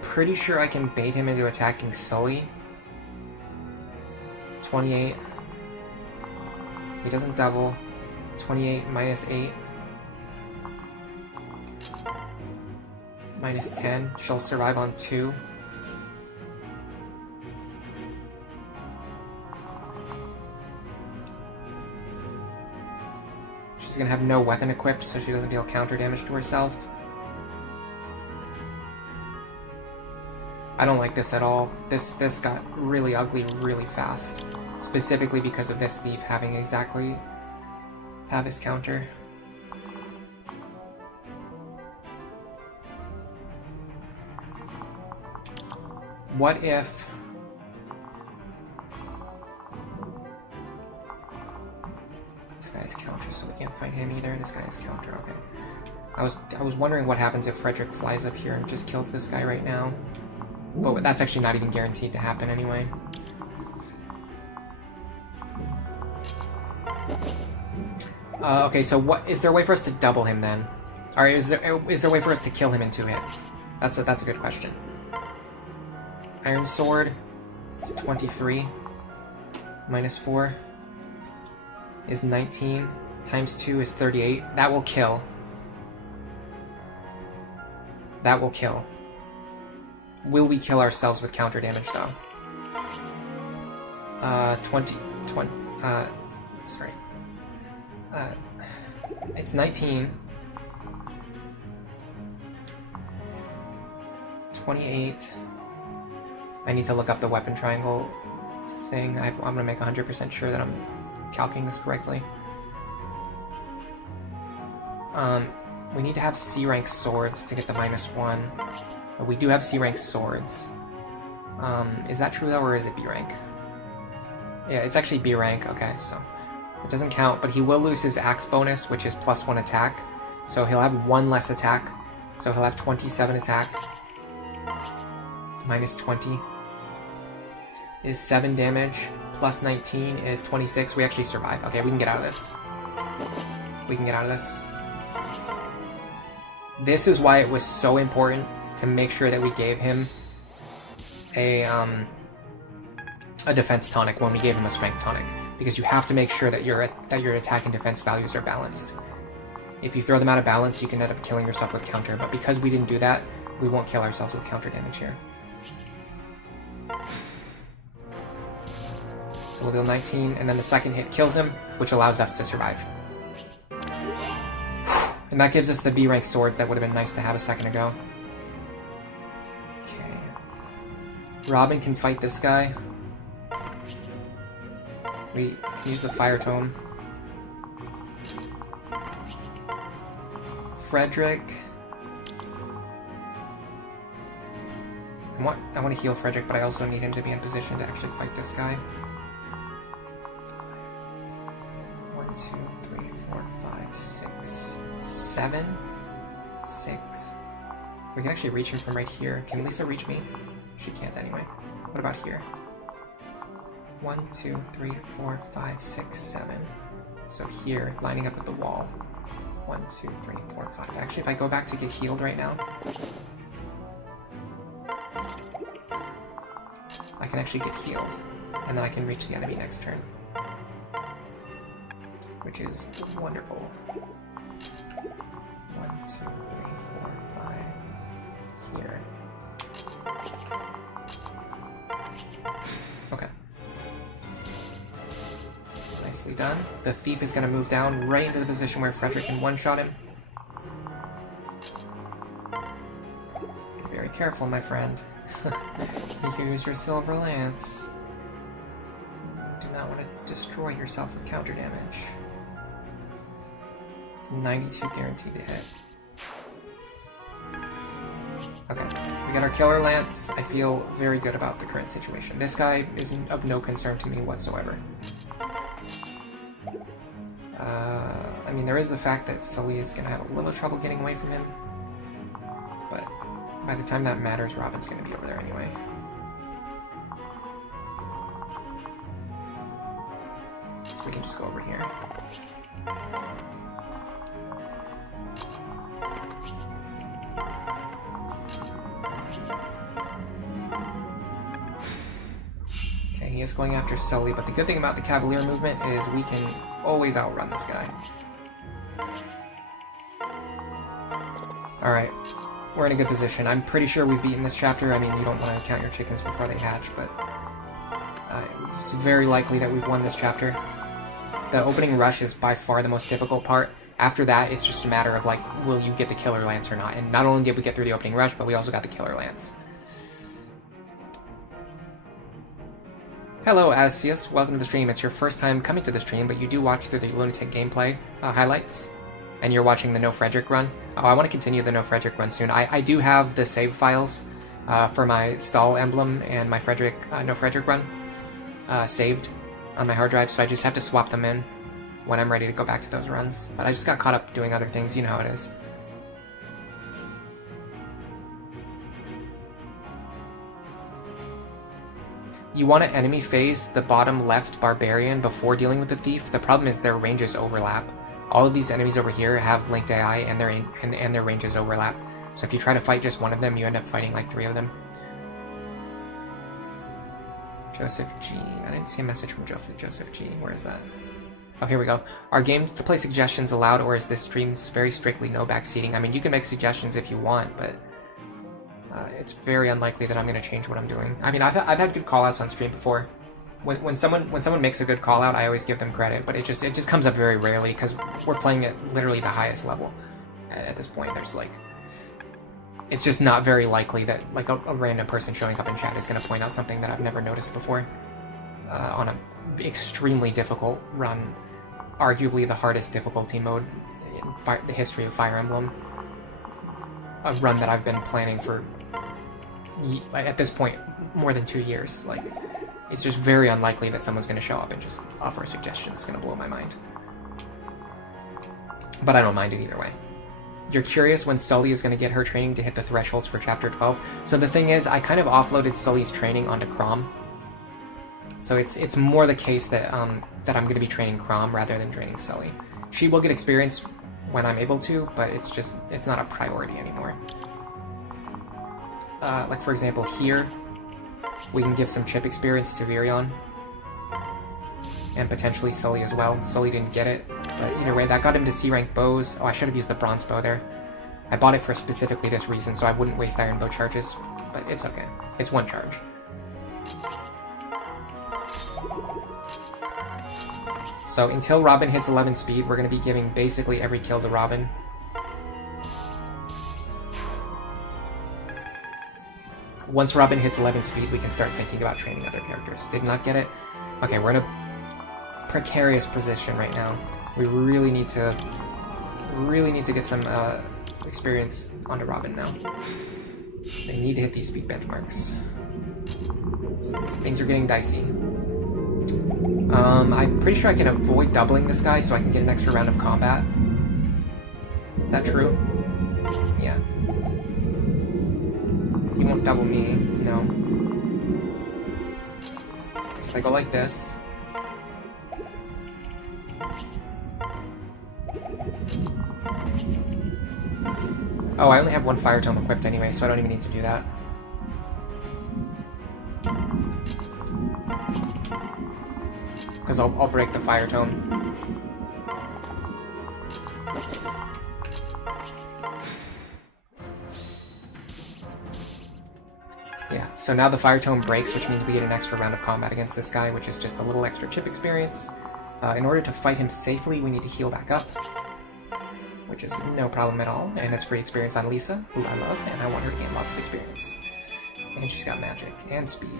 pretty sure I can bait him into attacking Sully. 28. He doesn't double. 28 minus 8. Minus 10. She'll survive on 2. She's gonna have no weapon equipped, so she doesn't deal counter damage to herself. I don't like this at all. This got really ugly really fast. Specifically because of this thief having exactly have his counter. What if this guy's counter, so we can't fight him either. This guy's counter, okay. I was wondering what happens if Frederick flies up here and just kills this guy right now. But that's actually not even guaranteed to happen anyway. Okay, so what is there a way for us to double him then? Or is there a way for us to kill him in 2 hits? That's a good question. Iron Sword is 23. Minus 4 is 19. Times 2 is 38. That will kill. That will kill. Will we kill ourselves with counter damage though? 20, sorry. It's 19. 28. I need to look up the weapon triangle thing. I'm gonna make 100% sure that I'm calculating this correctly. We need to have C-rank swords to get the -1. But we do have C-rank swords. Is that true though, or is it B-rank? Yeah, it's actually B-rank, okay, so it doesn't count, but he will lose his axe bonus, which is +1 attack. So he'll have 1 less attack. So he'll have 27 attack. -20 is 7 damage. +19 is 26. We actually survive. Okay, we can get out of this. We can get out of this. This is why it was so important to make sure that we gave him a defense tonic when we gave him a strength tonic, because you have to make sure that your attack and defense values are balanced. If you throw them out of balance, you can end up killing yourself with counter, but because we didn't do that, we won't kill ourselves with counter damage here. So we'll deal 19, and then the second hit kills him, which allows us to survive. And that gives us the B-rank swords that would have been nice to have a second ago. Okay. Robin can fight this guy. We can use the Fire Tome. Frederick. I want to heal Frederick, but I also need him to be in position to actually fight this guy. 1, 2, 3, 4, 5, 6, 7, 6. We can actually reach him from right here. Can Lisa reach me? She can't anyway. What about here? 1, 2, 3, 4, 5, 6, 7. So here, lining up with the wall. 1, 2, 3, 4, 5. Actually, if I go back to get healed right now, I can actually get healed, and then I can reach the enemy next turn, which is wonderful. 1, 2, 3, 4, 5. Here. Okay. Nicely done. The thief is going to move down right into the position where Frederick can one-shot him. Be very careful, my friend. Use your silver lance. Do not want to destroy yourself with counter damage. It's 92 guaranteed to hit. Okay, we got our killer lance. I feel very good about the current situation. This guy is of no concern to me whatsoever. I mean, there is the fact that Sully is going to have a little trouble getting away from him, but by the time that matters, Robin's going to be over there anyway. So we can just go over here. Okay, he is going after Sully, but the good thing about the Cavalier movement is we can always outrun this guy. Alright, we're in a good position. I'm pretty sure we've beaten this chapter. I mean, you don't want to count your chickens before they hatch, but it's very likely that we've won this chapter. The opening rush is by far the most difficult part. After that, it's just a matter of, like, will you get the Killer Lance or not? And not only did we get through the opening rush, but we also got the Killer Lance. Hello, Asius. Welcome to the stream. It's your first time coming to the stream, but you do watch through the Lunatic gameplay highlights, and you're watching the No Frederick run. I want to continue the No Frederick run soon. I do have the save files for my Stall Emblem and my No Frederick run saved on my hard drive, so I just have to swap them in when I'm ready to go back to those runs. But I just got caught up doing other things, you know how it is. You want to enemy phase the bottom left Barbarian before dealing with the Thief. The problem is their ranges overlap. All of these enemies over here have linked AI and their ranges overlap. So if you try to fight just one of them, you end up fighting like 3 of them. Joseph G. I didn't see a message from Joseph G. Where is that? Oh, here we go. Are games to play suggestions allowed, or is this stream very strictly no backseating? I mean, you can make suggestions if you want, but it's very unlikely that I'm going to change what I'm doing. I mean, I've had good callouts on stream before. When someone makes a good callout, I always give them credit, but it just comes up very rarely because we're playing at literally the highest level at this point. There's like, it's just not very likely that like a random person showing up in chat is going to point out something that I've never noticed before on an extremely difficult run, arguably the hardest difficulty mode in the history of Fire Emblem. A run that I've been planning for, at this point, more than 2 years. Like, it's just very unlikely that someone's going to show up and just offer a suggestion. It's going to blow my mind. But I don't mind it either way. You're curious when Sully is going to get her training to hit the thresholds for Chapter 12. So the thing is, I kind of offloaded Sully's training onto Chrom. So it's more the case that that I'm going to be training Chrom rather than training Sully. She will get experience when I'm able to, but it's not a priority anymore. Like for example here, we can give some chip experience to Virion, and potentially Sully as well. Sully didn't get it, but either way, that got him to C-rank bows. Oh, I should have used the bronze bow there. I bought it for specifically this reason, so I wouldn't waste iron bow charges, but it's okay. It's 1 charge. So until Robin hits 11 speed, we're going to be giving basically every kill to Robin. Once Robin hits 11 speed, we can start thinking about training other characters. Did not get it? Okay, we're in a precarious position right now. We really need to get some experience onto Robin now. They need to hit these speed benchmarks. So things are getting dicey. I'm pretty sure I can avoid doubling this guy so I can get an extra round of combat. Is that true? Yeah. He won't double me, no. So if I go like this... Oh, I only have one Fire Tome equipped anyway, so I don't even need to do that. Because I'll break the Fire Tome. Yeah, so now the Fire Tome breaks, which means we get an extra round of combat against this guy, which is just a little extra chip experience. In order to fight him safely, we need to heal back up, which is no problem at all, and it's free experience on Lisa, who I love, and I want her to gain lots of experience. And she's got magic and speed.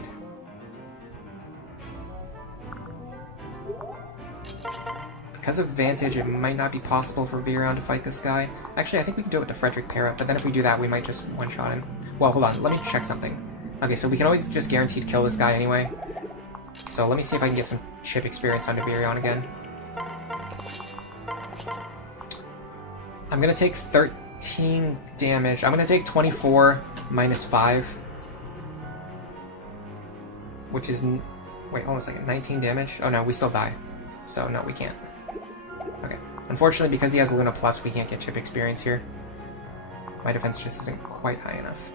Because of Vantage, it might not be possible for Virion to fight this guy. Actually, I think we can do it with the Frederick para, but then if we do that, we might just one-shot him. Well, hold on, let me check something. Okay, so we can always just guaranteed kill this guy anyway. So let me see if I can get some chip experience onto Virion again. I'm gonna take 13 damage. I'm gonna take 24 minus 5. Which is... Wait, hold on a second. 19 damage? Oh no, we still die. So no, we can't. Okay. Unfortunately, because he has Luna Plus, we can't get chip experience here. My defense just isn't quite high enough.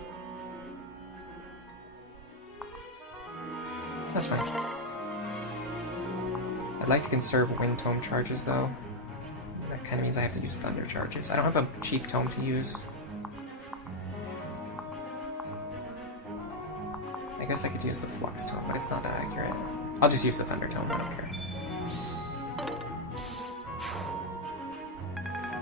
That's fine. I'd like to conserve Wind Tome charges, though. That kind of means I have to use Thunder charges. I don't have a cheap tome to use. I guess I could use the Flux Tome, but it's not that accurate. I'll just use the Thunder Tome, I don't care.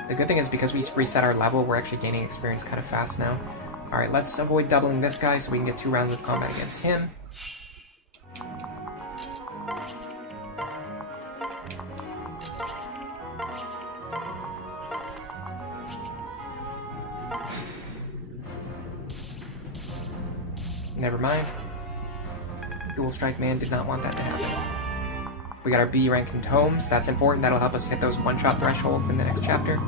The good thing is, because we reset our level, we're actually gaining experience kind of fast now. Alright, let's avoid doubling this guy so we can get 2 rounds of combat against him. Never mind. Dual Strike Man did not want that to happen. We got our B rank in tomes. That's important. That'll help us hit those one-shot thresholds in the next chapter.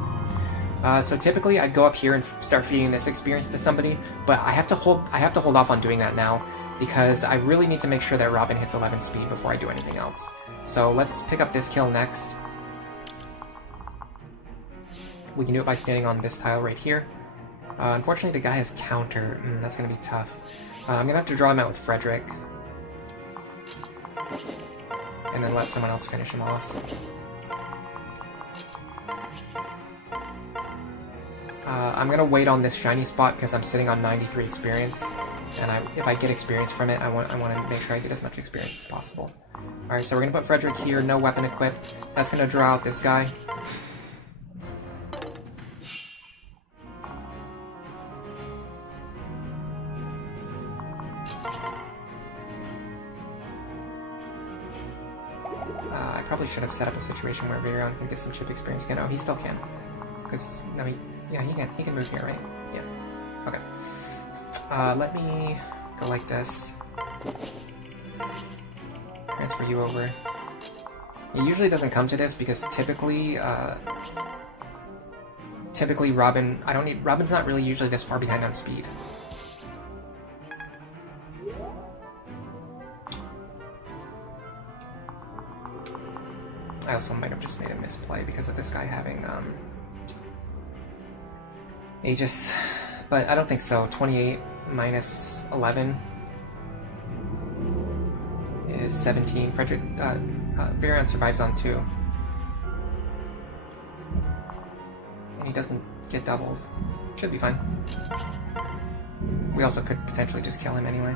So typically, I'd go up here and start feeding this experience to somebody, but I have to hold off on doing that now because I really need to make sure that Robin hits 11 speed before I do anything else. So let's pick up this kill next. We can do it by standing on this tile right here. Unfortunately, the guy has counter. That's going to be tough. I'm going to have to draw him out with Frederick. And then let someone else finish him off. I'm going to wait on this shiny spot because I'm sitting on 93 experience. And if I get experience from it, I want to make sure I get as much experience as possible. Alright, so we're going to put Frederick here, no weapon equipped. That's going to draw out this guy. I probably should have set up a situation where Virion can get some chip experience again. Oh, he still can. Because, no, he can move here, right? Yeah. Okay. Let me go like this. Transfer you over. It usually doesn't come to this because typically Robin, Robin's not really usually this far behind on speed. I also might have just made a misplay because of this guy having Aegis, but I don't think so. 28 minus 11 is 17. Frederick, Virion survives on 2. And he doesn't get doubled. Should be fine. We also could potentially just kill him anyway.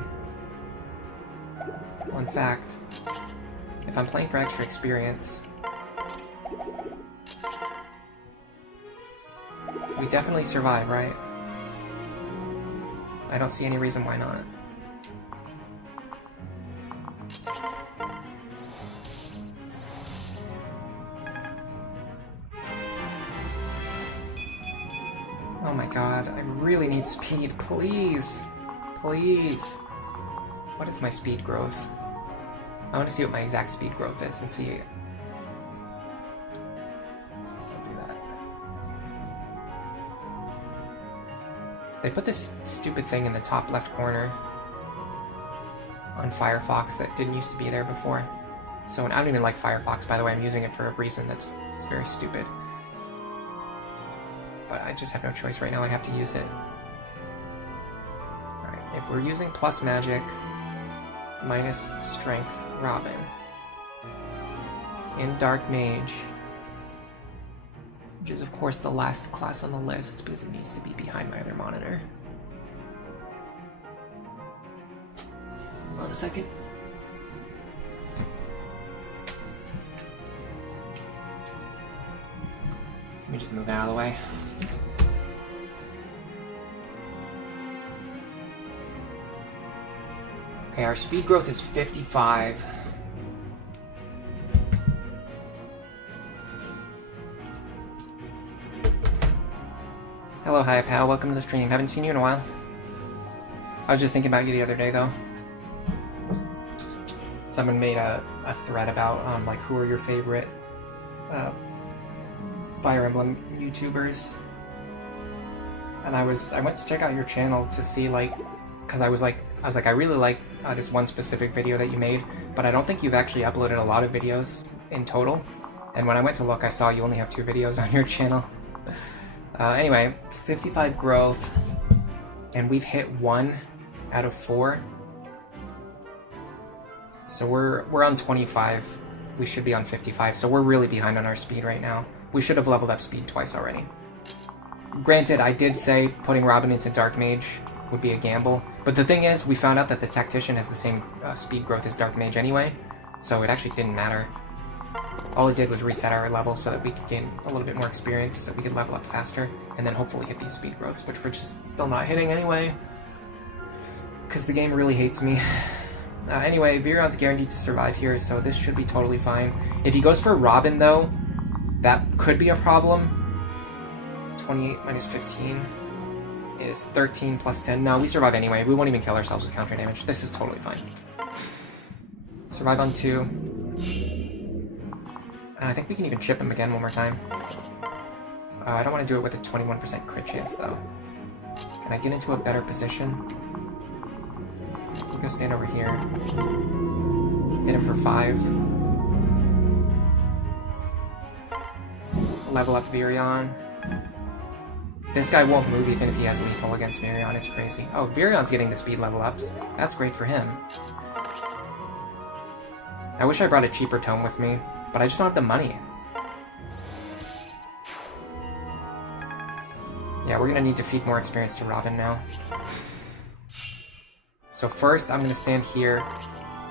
Well, in fact, if I'm playing for extra experience, we definitely survive, right? I don't see any reason why not. Oh my god, I really need speed, please! Please. What is my speed growth? I want to see what my exact speed growth is and see. So do that. They put this stupid thing in the top left corner on Firefox that didn't used to be there before. So, and I don't even like Firefox, by the way. I'm using it for a reason it's very stupid. But I just have no choice right now. I have to use it. Alright, if we're using plus magic, minus strength, Robin. In Dark Mage, which is of course the last class on the list because it needs to be behind my other monitor. Hold on a second. Let me just move that out of the way. Okay, our speed growth is 55. Hello, hi pal, welcome to the stream. Haven't seen you in a while. I was just thinking about you the other day though. Someone made a thread about like who are your favorite Fire Emblem YouTubers, and I went to check out your channel to see like, because I was like I really like this one specific video that you made, but I don't think you've actually uploaded a lot of videos in total. And when I went to look, I saw you only have 2 videos on your channel. Anyway, 55 growth, and we've hit 1 out of 4. So we're on 25. We should be on 55, so we're really behind on our speed right now. We should have leveled up speed twice already. Granted, I did say putting Robin into Dark Mage would be a gamble, but the thing is, we found out that the Tactician has the same speed growth as Dark Mage anyway, so it actually didn't matter. All it did was reset our level so that we could gain a little bit more experience, so we could level up faster, and then hopefully hit these speed growths, which we're just still not hitting anyway, because the game really hates me. Anyway, Virion's guaranteed to survive here, so this should be totally fine. If he goes for Robin, though, that could be a problem. 28 minus 15 is 13 plus 10. No, we survive anyway. We won't even kill ourselves with counter damage. This is totally fine. Survive on 2. And I think we can even chip him again one more time. I don't want to do it with a 21% crit chance, though. Can I get into a better position? We'll go stand over here. Hit him for 5. Level up Virion. This guy won't move even if he has lethal against Virion, it's crazy. Oh, Virion's getting the speed level ups. That's great for him. I wish I brought a cheaper tome with me, but I just don't have the money. Yeah, we're gonna need to feed more experience to Robin now. So first, I'm gonna stand here.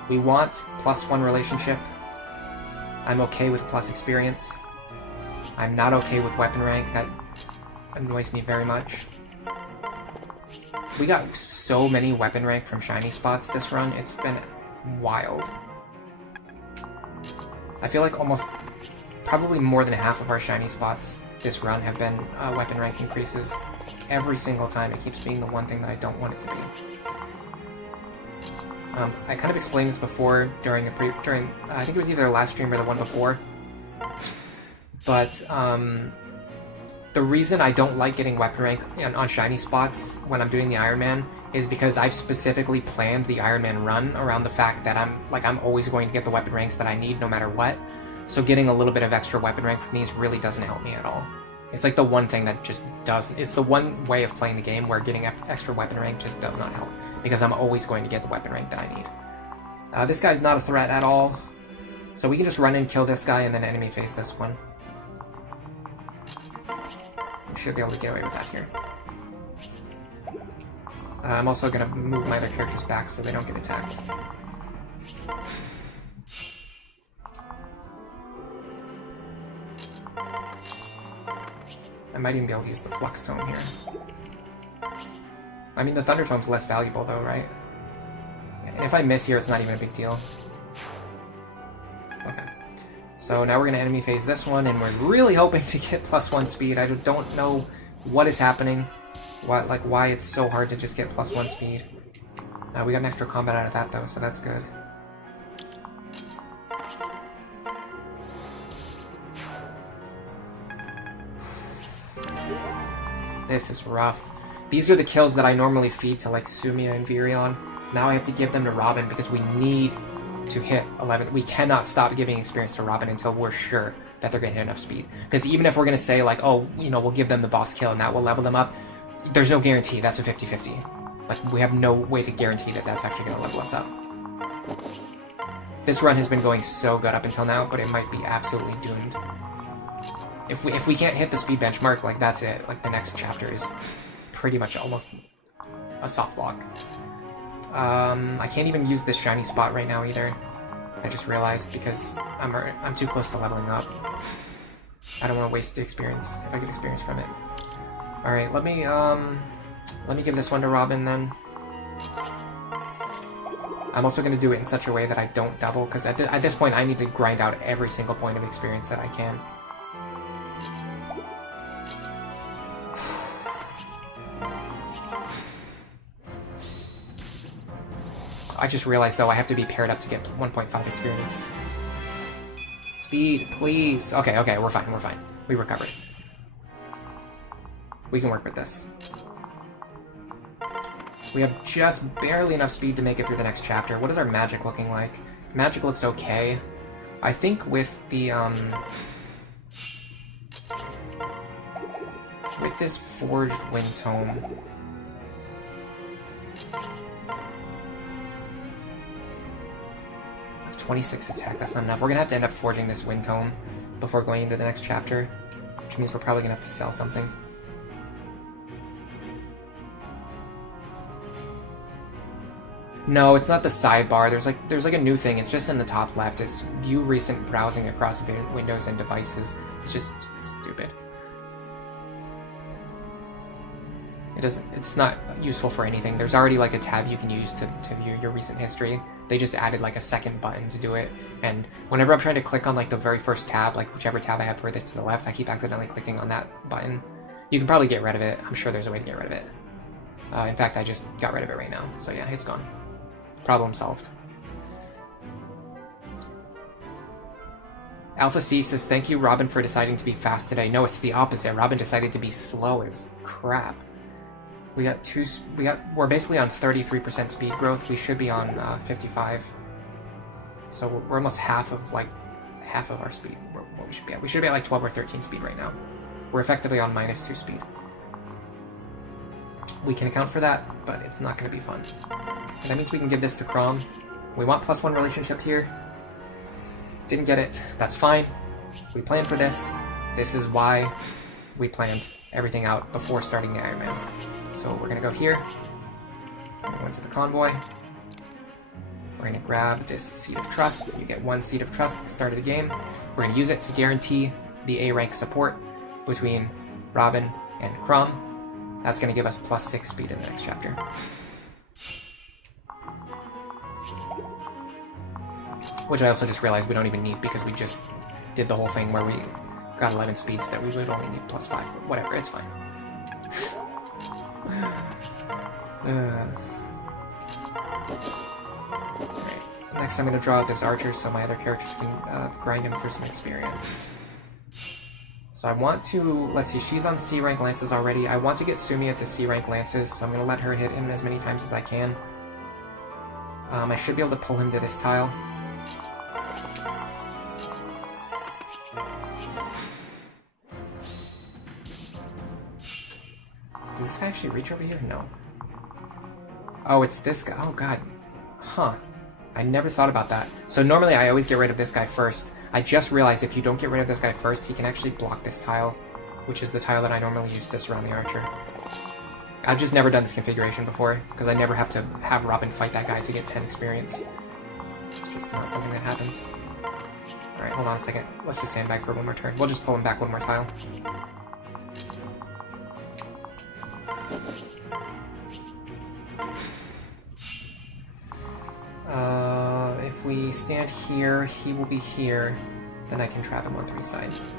We want +1 relationship. I'm okay with plus experience. I'm not okay with weapon rank. That annoys me very much. We got so many weapon rank from shiny spots this run. It's been wild. I feel like probably more than half of our shiny spots this run have been weapon rank increases. Every single time it keeps being the one thing that I don't want it to be. I kind of explained this before during I think it was either the last stream or the one before. But the reason I don't like getting weapon rank on shiny spots when I'm doing the Iron Man is because I've specifically planned the Iron Man run around the fact that I'm always going to get the weapon ranks that I need no matter what. So getting a little bit of extra weapon rank from these really doesn't help me at all. It's like the one thing that just doesn't. It's the one way of playing the game where getting extra weapon rank just does not help, because I'm always going to get the weapon rank that I need. This guy's not a threat at all, so we can just run in, kill this guy, and then enemy phase this one. We should be able to get away with that here. I'm also going to move my other characters back so they don't get attacked. I might even be able to use the Flux Tome here. I mean, the Thunder Tome's less valuable though, right? And if I miss here, it's not even a big deal. Okay. So now we're going to enemy phase this one, and we're really hoping to get +1 speed. I don't know what is happening, why it's so hard to just get +1 speed. We got an extra combat out of that though, so that's good. This is rough. These are the kills that I normally feed to like Sumia and Virion. Now I have to give them to Robin because we need to hit 11. We cannot stop giving experience to Robin until we're sure that they're going to hit enough speed. Because even if we're going to say like, oh, you know, we'll give them the boss kill and that will level them up, there's no guarantee. That's a 50-50. Like, we have no way to guarantee that that's actually going to level us up. This run has been going so good up until now, but it might be absolutely doomed. If we can't hit the speed benchmark, like, that's it. Like, the next chapter is pretty much almost a soft block. I can't even use this shiny spot right now either. I just realized because I'm too close to leveling up. I don't want to waste the experience if I get experience from it. All right, let me give this one to Robin then. I'm also going to do it in such a way that I don't double, because at this point I need to grind out every single point of experience that I can. I just realized, though, I have to be paired up to get 1.5 experience. Speed, please. Okay, we're fine, we're fine. We recovered. We can work with this. We have just barely enough speed to make it through the next chapter. What is our magic looking like? Magic looks okay. I think with the, with this Forged Wind Tome... 26 attack, that's not enough. We're gonna have to end up forging this Wind Tome before going into the next chapter, which means we're probably gonna have to sell something. No, it's not the sidebar. There's like a new thing. It's just in the top left. It's view recent browsing across windows and devices. It's stupid. It's not useful for anything. There's already like a tab you can use to view your recent history. They just added like a second button to do it, and whenever I'm trying to click on like the very first tab, like whichever tab I have furthest to the left, I keep accidentally clicking on that button. You can probably get rid of it. I'm sure there's a way to get rid of it. In fact, I just got rid of it right now, so yeah, it's gone. Problem solved. Alpha C says, thank you, Robin, for deciding to be fast today. No, it's the opposite. Robin decided to be slow as crap. We're basically on 33% speed growth. We should be on 55. So we're almost half of our speed. What we should be at. We should be at like 12 or 13 speed right now. We're effectively on -2 speed. We can account for that, but it's not going to be fun. And that means we can give this to Chrom. We want +1 relationship here. Didn't get it. That's fine. We planned for this. This is why we planned everything out before starting the Iron Man. So we're going to go here. We're going to go into the convoy. We're going to grab this Seed of Trust. You get 1 Seed of Trust at the start of the game. We're going to use it to guarantee the A rank support between Robin and Chrom. That's going to give us +6 speed in the next chapter. Which I also just realized we don't even need because we just did the whole thing where we got 11 speed so that we would only need +5. But whatever, it's fine. Alright, next I'm going to draw out this archer so my other characters can grind him for some experience. So I want to, let's see, she's on C rank lances already. I want to get Sumia to C rank lances, so I'm going to let her hit him as many times as I can. I should be able to pull him to this tile. Does this guy actually reach over here? No. Oh, it's this guy. Oh, God. Huh. I never thought about that. So normally I always get rid of this guy first. I just realized if you don't get rid of this guy first, he can actually block this tile, which is the tile that I normally use to surround the archer. I've just never done this configuration before, because I never have to have Robin fight that guy to get 10 experience. It's just not something that happens. Alright, hold on a second. Let's just sandbag for one more turn. We'll just pull him back one more tile. If we stand here, he will be here. Then I can trap him on 3 sides.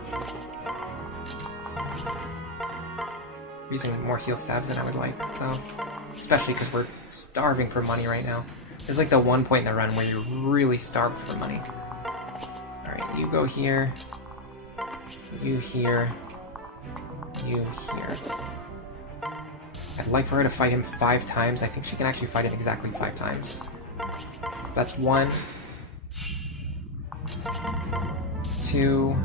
using more heal stabs than I would like, though. Especially because we're starving for money right now. This is like the one point in the run where you're really starved for money. Alright, you go here. You here. You here. I'd like for her to fight him 5 times. I think she can actually fight him exactly 5 times. So that's 1, 2,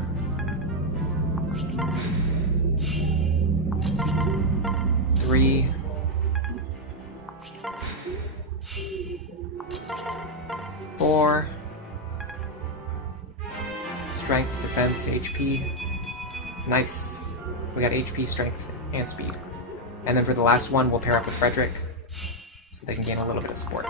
3, 4. Strength, defense, HP. Nice. We got HP, strength, and speed. And then for the last one, we'll pair up with Frederick, so they can gain a little bit of support.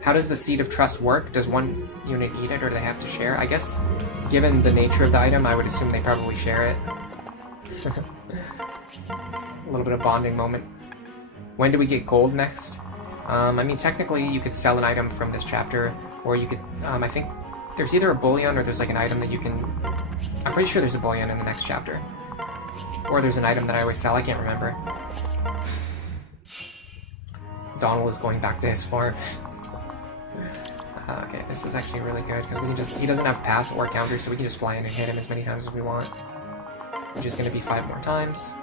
How does the Seed of Trust work? Does one unit eat it, or do they have to share? I guess, given the nature of the item, I would assume they probably share it. A little bit of bonding moment. When do we get gold next? I mean, technically, you could sell an item from this chapter, or you could, I think, there's either a bullion or there's like an item that you can... I'm pretty sure there's a bullion in the next chapter. Or there's an item that I always sell, I can't remember. Donald is going back to his farm. Okay, this is actually really good, because we can just... He doesn't have pass or counter, so we can just fly in and hit him as many times as we want. Which is going to be 5 more times.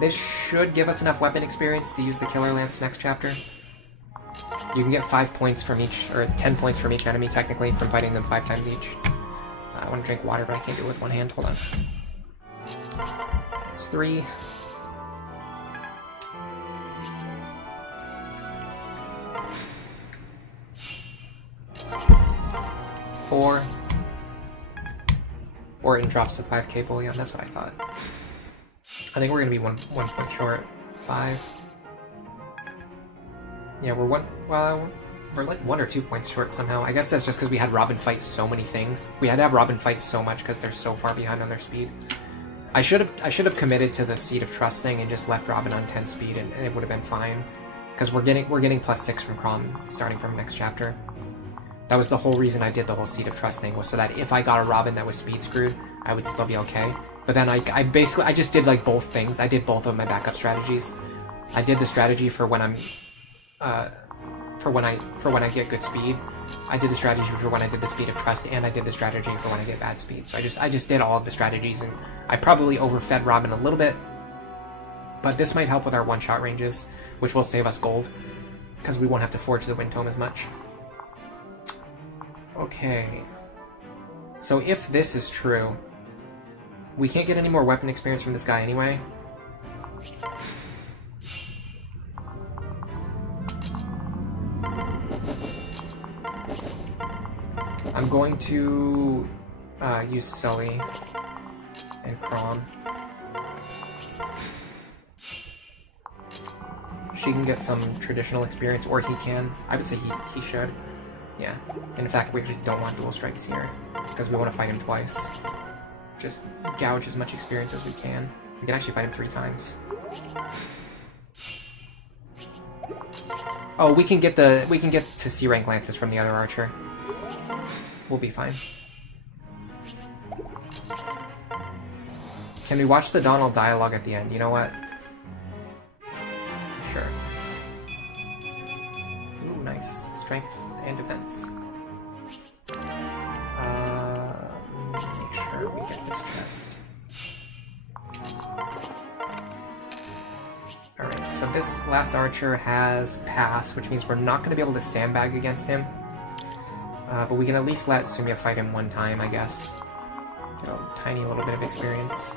This should give us enough weapon experience to use the Killer Lance next chapter. You can get 5 points from each, or 10 points from each enemy, technically, from fighting them 5 times each. I want to drink water, but I can't do it with one hand. Hold on. It's 3. Four. Orton drops a 5k bullion, that's what I thought. I think we're going to be one point short. 5. Yeah, we're like 1 or 2 points short somehow. I guess that's just because we had Robin fight so many things. We had to have Robin fight so much because they're so far behind on their speed. I should have committed to the Seed of Trust thing and just left Robin on 10 speed, and it would have been fine. Because we're getting +6 from Crom starting from next chapter. That was the whole reason I did the whole Seed of Trust thing, was so that if I got a Robin that was speed screwed, I would still be okay. But then I basically just did like both things. I did both of my backup strategies. I did the strategy for when I'm for when I get good speed. I did the strategy for when I did the Speed of Trust, and I did the strategy for when I get bad speed. So I just did all of the strategies, and I probably overfed Robin a little bit. But this might help with our one-shot ranges, which will save us gold, because we won't have to forge the Wind Tome as much. Okay. So if this is true, we can't get any more weapon experience from this guy anyway. I'm going to use Sully and Crom. She can get some traditional experience, or he can. I would say he should. Yeah. And in fact, we actually don't want dual strikes here, because we want to fight him twice. Just gouge as much experience as we can. We can actually fight him 3 times. Oh, we can get to C rank lances from the other archer. We'll be fine. Can we watch the Donald dialogue at the end? You know what? Sure. Ooh, nice. Strength and defense. Make sure we get this chest. Alright, so this last archer has pass, which means we're not going to be able to sandbag against him. But we can at least let Sumia fight him 1 time, I guess. Get a tiny little bit of experience.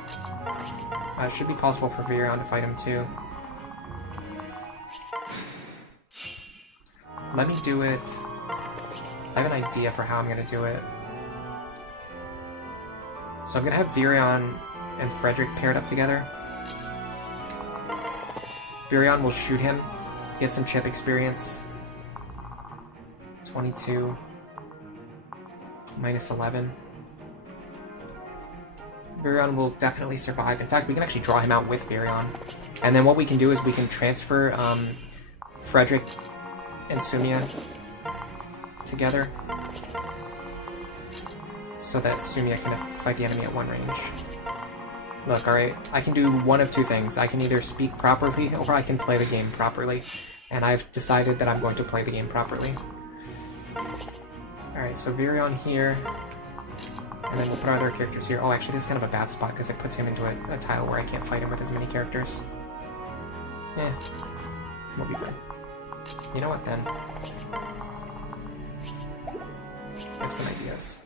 It should be possible for Virion to fight him too. Let me do it. I have an idea for how I'm going to do it. So I'm going to have Virion and Frederick paired up together. Virion will shoot him, get some chip experience. 22. Minus 11. Virion will definitely survive. In fact, we can actually draw him out with Virion. And then what we can do is we can transfer Frederick and Sumia together. so that Sumiya can fight the enemy at 1 range. Look, alright, I can do one of two things. I can either speak properly, or I can play the game properly. And I've decided that I'm going to play the game properly. Alright, so Virion here. And then we'll put our other characters here. Oh, actually, this is kind of a bad spot, because it puts him into a tile where I can't fight him with as many characters. We'll be fine. You know what, then? I have some ideas.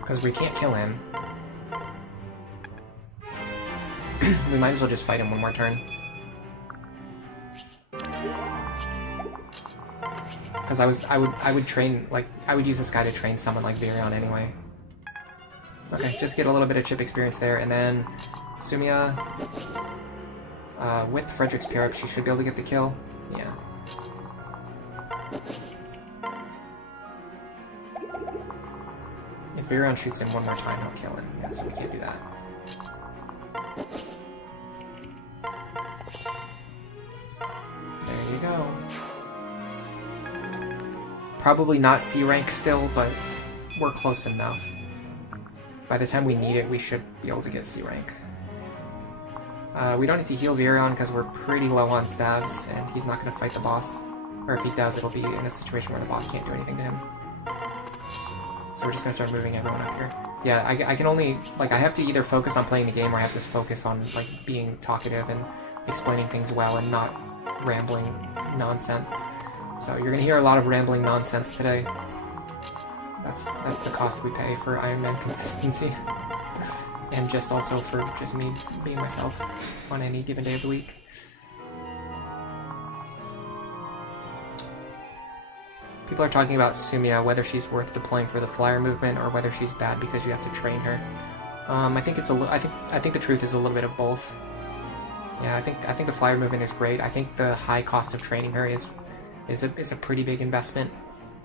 Because we can't kill him. We might as well just fight him one more turn. Because I would train, like, I would use this guy to train someone like Virion anyway. Okay, just get a little bit of chip experience there, and then Sumiya, with Frederick's pair up, she should be able to get the kill. Yeah. If Virion shoots him one more time, he'll kill him. Yeah, so we can't do that. There you go. Probably not C rank still, but we're close enough. By the time we need it, we should be able to get C rank. We don't need to heal Virion because we're pretty low on stabs, and he's not going to fight the boss. Or if he does, it'll be in a situation where the boss can't do anything to him. So we're just going to start moving everyone up here. Yeah, I can only, like, I have to either focus on playing the game or I have to focus on, like, being talkative and explaining things well and not rambling nonsense. So you're going to hear a lot of rambling nonsense today. That's the cost we pay for Iron Man consistency. And just also for just me being myself on any given day of the week. People are talking about Sumiya, whether she's worth deploying for the flyer movement or whether she's bad because you have to train her. I think it's I think the truth is a little bit of both. Yeah, I think the flyer movement is great. I think the high cost of training her is a pretty big investment.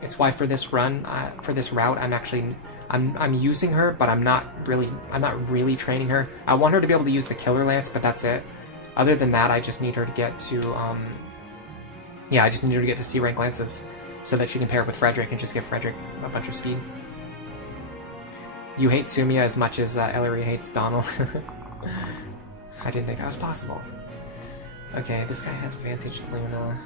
It's why for this run, for this route, I'm using her, but I'm not really training her. I want her to be able to use the Killer Lance, but that's it. Other than that, I just need her to get to I just need her to get to C rank lances, so that she can pair it with Frederick and just give Frederick a bunch of speed. You hate Sumiya as much as Ellery hates Donald. I didn't think that was possible. Okay, this guy has Vantage Luna.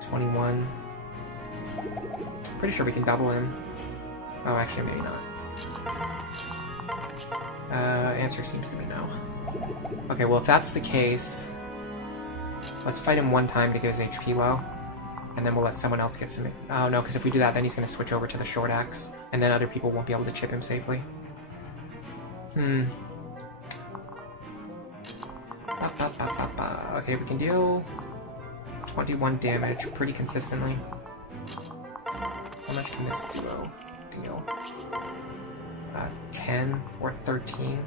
$21. Pretty sure we can double him. Oh, actually, maybe not. Answer seems to be no. Okay, well, if that's the case, let's fight him one time to get his HP low, and then we'll let someone else get some... Oh, no, because if we do that, then he's going to switch over to the short axe, and then other people won't be able to chip him safely. Okay, we can deal 21 damage pretty consistently. How much can this duo deal? 10 or 13.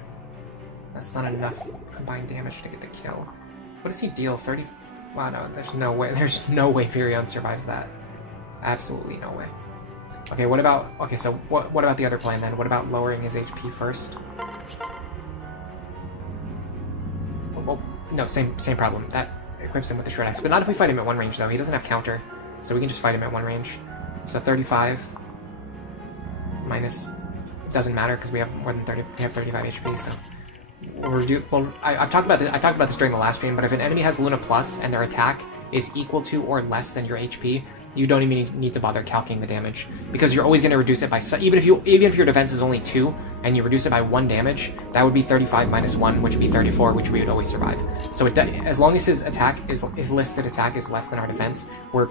That's not enough combined damage to get the kill. What does he deal? 30? Wow, no, there's no way. There's no way Virion survives that. Absolutely no way. Okay, what about... Okay, so what about the other plan then? What about lowering his HP first? Well, no, same problem. That equips him with the short axe. But not if we fight him at 1 range, though. He doesn't have counter, so we can just fight him at 1 range. So 35 minus... It doesn't matter because we have more than 30. We have 35 HP, so... I talked about this during the last stream, but if an enemy has Luna Plus and their attack is equal to or less than your HP, you don't even need to bother calculating the damage, because you're always going to reduce it by even if your defense is only 2 and you reduce it by 1 damage, that would be 35 minus 1, which would be 34, which we would always survive. So as long as his attack his listed attack is less than our defense, we're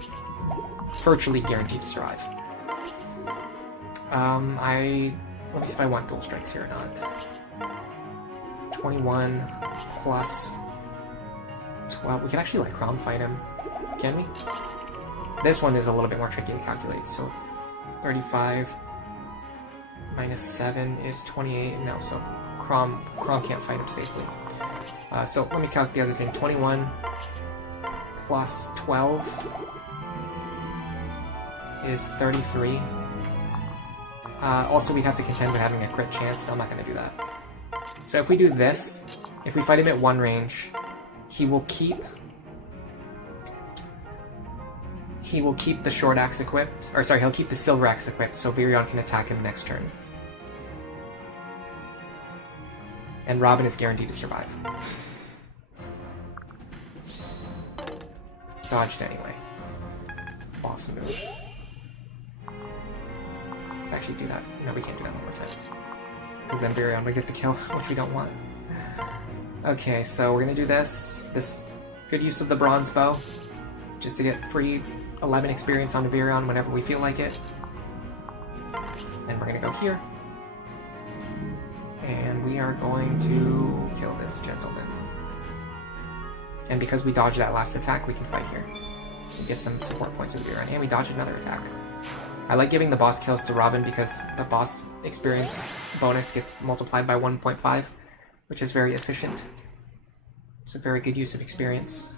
virtually guaranteed to survive. Let me see if I want dual strikes here or not. 21 plus 12. We can actually like Crom fight him, can we? This one is a little bit more tricky to calculate. So 35 minus 7 is 28. No, so Crom can't fight him safely. So let me calculate the other thing. 21 plus 12 is 33. Also, we'd have to contend with having a crit chance, so I'm not going to do that. So if we do this, if we fight him at 1 range, he will keep the short axe equipped, or sorry, he'll keep the silver axe equipped, so Virion can attack him next turn. And Robin is guaranteed to survive. Dodged anyway. Boss move. Actually do that. No, we can't do that one more time. Because then Virion would get the kill, which we don't want. Okay, so we're gonna do this. This good use of the bronze bow. Just to get free 11 experience on Virion whenever we feel like it. Then we're gonna go here. And we are going to kill this gentleman. And because we dodged that last attack, we can fight here. Get some support points with Virion. And we dodged another attack. I like giving the boss kills to Robin because the boss experience bonus gets multiplied by 1.5, which is very efficient. It's a very good use of experience.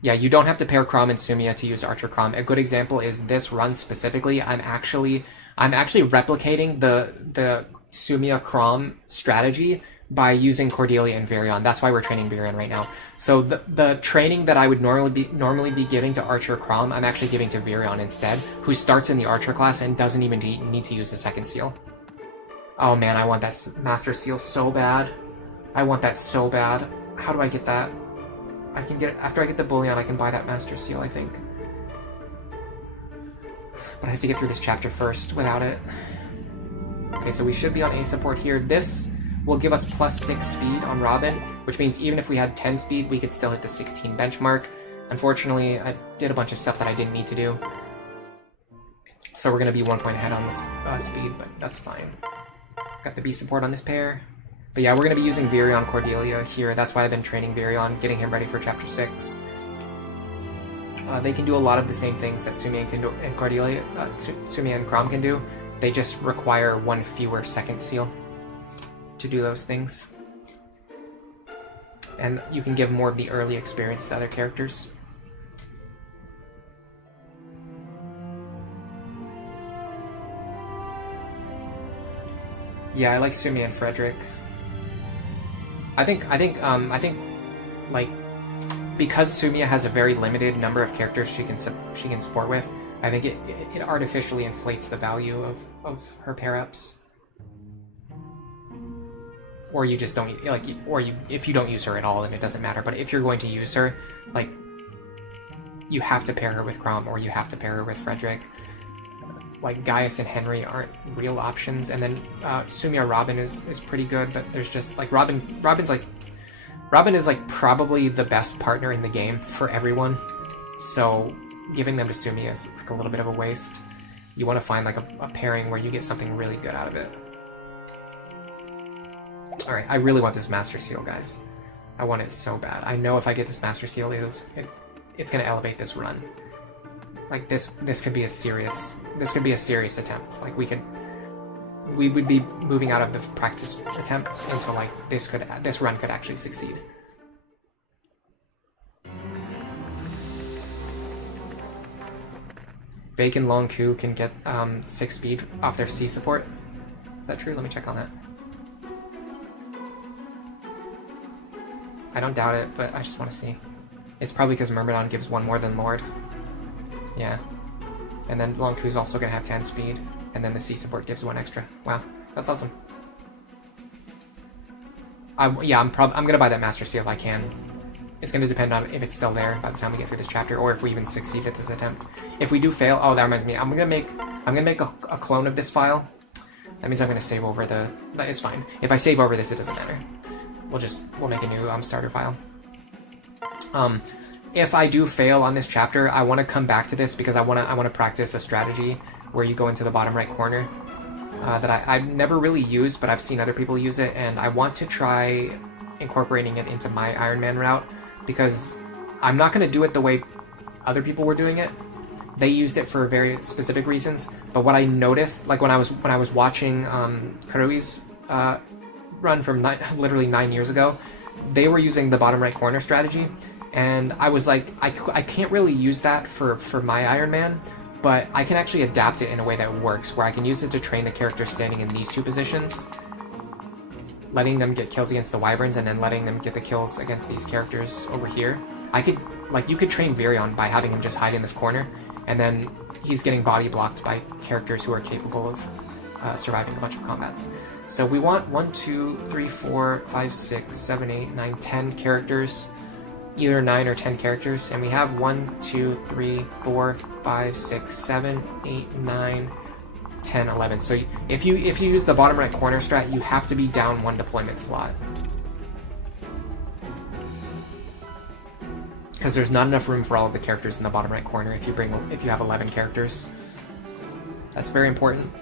Yeah, you don't have to pair Crom and Sumia to use Archer Crom. A good example is this run specifically. I'm actually replicating the Sumia Crom strategy by using Cordelia and Virion. That's why we're training Virion right now. So the training that I would normally be giving to Archer Crom, I'm actually giving to Virion instead, who starts in the Archer class and doesn't even need to use the second seal. Oh man, I want that Master Seal so bad. I want that so bad. How do I get that? I can get it after I get the Bullion. I can buy that Master Seal, I think. But I have to get through this chapter first without it. Okay, so we should be on A support here. This will give us plus 6 speed on Robin, which means even if we had 10 speed, we could still hit the 16 benchmark. Unfortunately, I did a bunch of stuff that I didn't need to do. So we're going to be 1 point ahead on this speed, but that's fine. Got the B support on this pair. But yeah, we're going to be using Virion Cordelia here. That's why I've been training Virion, getting him ready for Chapter 6. They can do a lot of the same things that Sumia and Cordelia, Sumia and Crom can do. They just require 1 fewer second seal to do those things. And you can give more of the early experience to other characters. Yeah, I like Sumia and Frederick. I think like because Sumia has a very limited number of characters she can support with, I think it artificially inflates the value of her pair-ups. Or you just don't like, or if you don't use her at all, then it doesn't matter. But if you're going to use her, like, you have to pair her with Crom, or you have to pair her with Frederick. Like Gaius and Henry aren't real options, and then Sumia Robin is pretty good, but there's just like Robin is like probably the best partner in the game for everyone. So giving them to Sumia is like a little bit of a waste. You want to find like a pairing where you get something really good out of it. Alright, I really want this Master Seal, guys. I want it so bad. I know if I get this Master Seal, it's going to elevate this run. Like this could be a serious attempt. Like we would be moving out of the practice attempts into like this run could actually succeed. Vake and Long Ku can get 6 speed off their C support. Is that true? Let me check on that. I don't doubt it, but I just want to see. It's probably because Myrmidon gives 1 more than Lord. Yeah. And then Long Ku's also going to have 10 speed, and then the C support gives 1 extra. Wow, that's awesome. Yeah, I'm going to buy that Master Seal if I can. It's going to depend on if it's still there by the time we get through this chapter, or if we even succeed at this attempt. If we do fail, oh, that reminds me. I'm going to make a clone of this file. That means I'm going to save over the. It's fine. If I save over this, it doesn't matter. We'll make a new starter file. If I do fail on this chapter, I want to come back to this because I want to practice a strategy where you go into the bottom right corner that I've never really used, but I've seen other people use it, and I want to try incorporating it into my Iron Man route because I'm not going to do it the way other people were doing it. they used it for very specific reasons. But what I noticed, like when I was watching Kuroi's run from literally 9 years ago, they were using the bottom right corner strategy, and I was like, I can't really use that for my Iron Man, but I can actually adapt it in a way that works, where I can use it to train the character standing in these two positions, letting them get kills against the Wyverns, and then letting them get the kills against these characters over here. I could, like, you could train Virion by having him just hide in this corner, and then he's getting body blocked by characters who are capable of surviving a bunch of combats. So we want 1, 2, 3, 4, 5, 6, 7, 8, 9, 10 characters, either 9 or 10 characters, and we have 1, 2, 3, 4, 5, 6, 7, 8, 9, 10, 11. So if you use the bottom right corner strat, you have to be down 1 deployment slot, because there's not enough room for all of the characters in the bottom right corner if you have 11 characters. That's very important,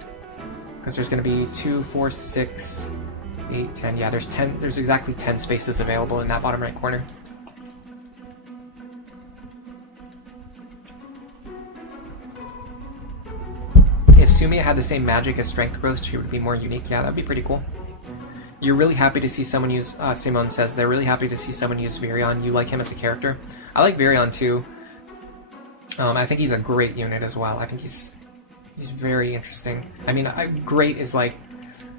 because there's going to be 2, 4, 6, 8, 10. Yeah, there's exactly 10 spaces available in that bottom right corner. If Sumia had the same magic as strength growth, she would be more unique. Yeah, that'd be pretty cool. You're really happy to see someone use, Simone says, they're really happy to see someone use Virion. You like him as a character. I like Virion too. I think he's a great unit as well. I think he's very interesting. I mean, great is like,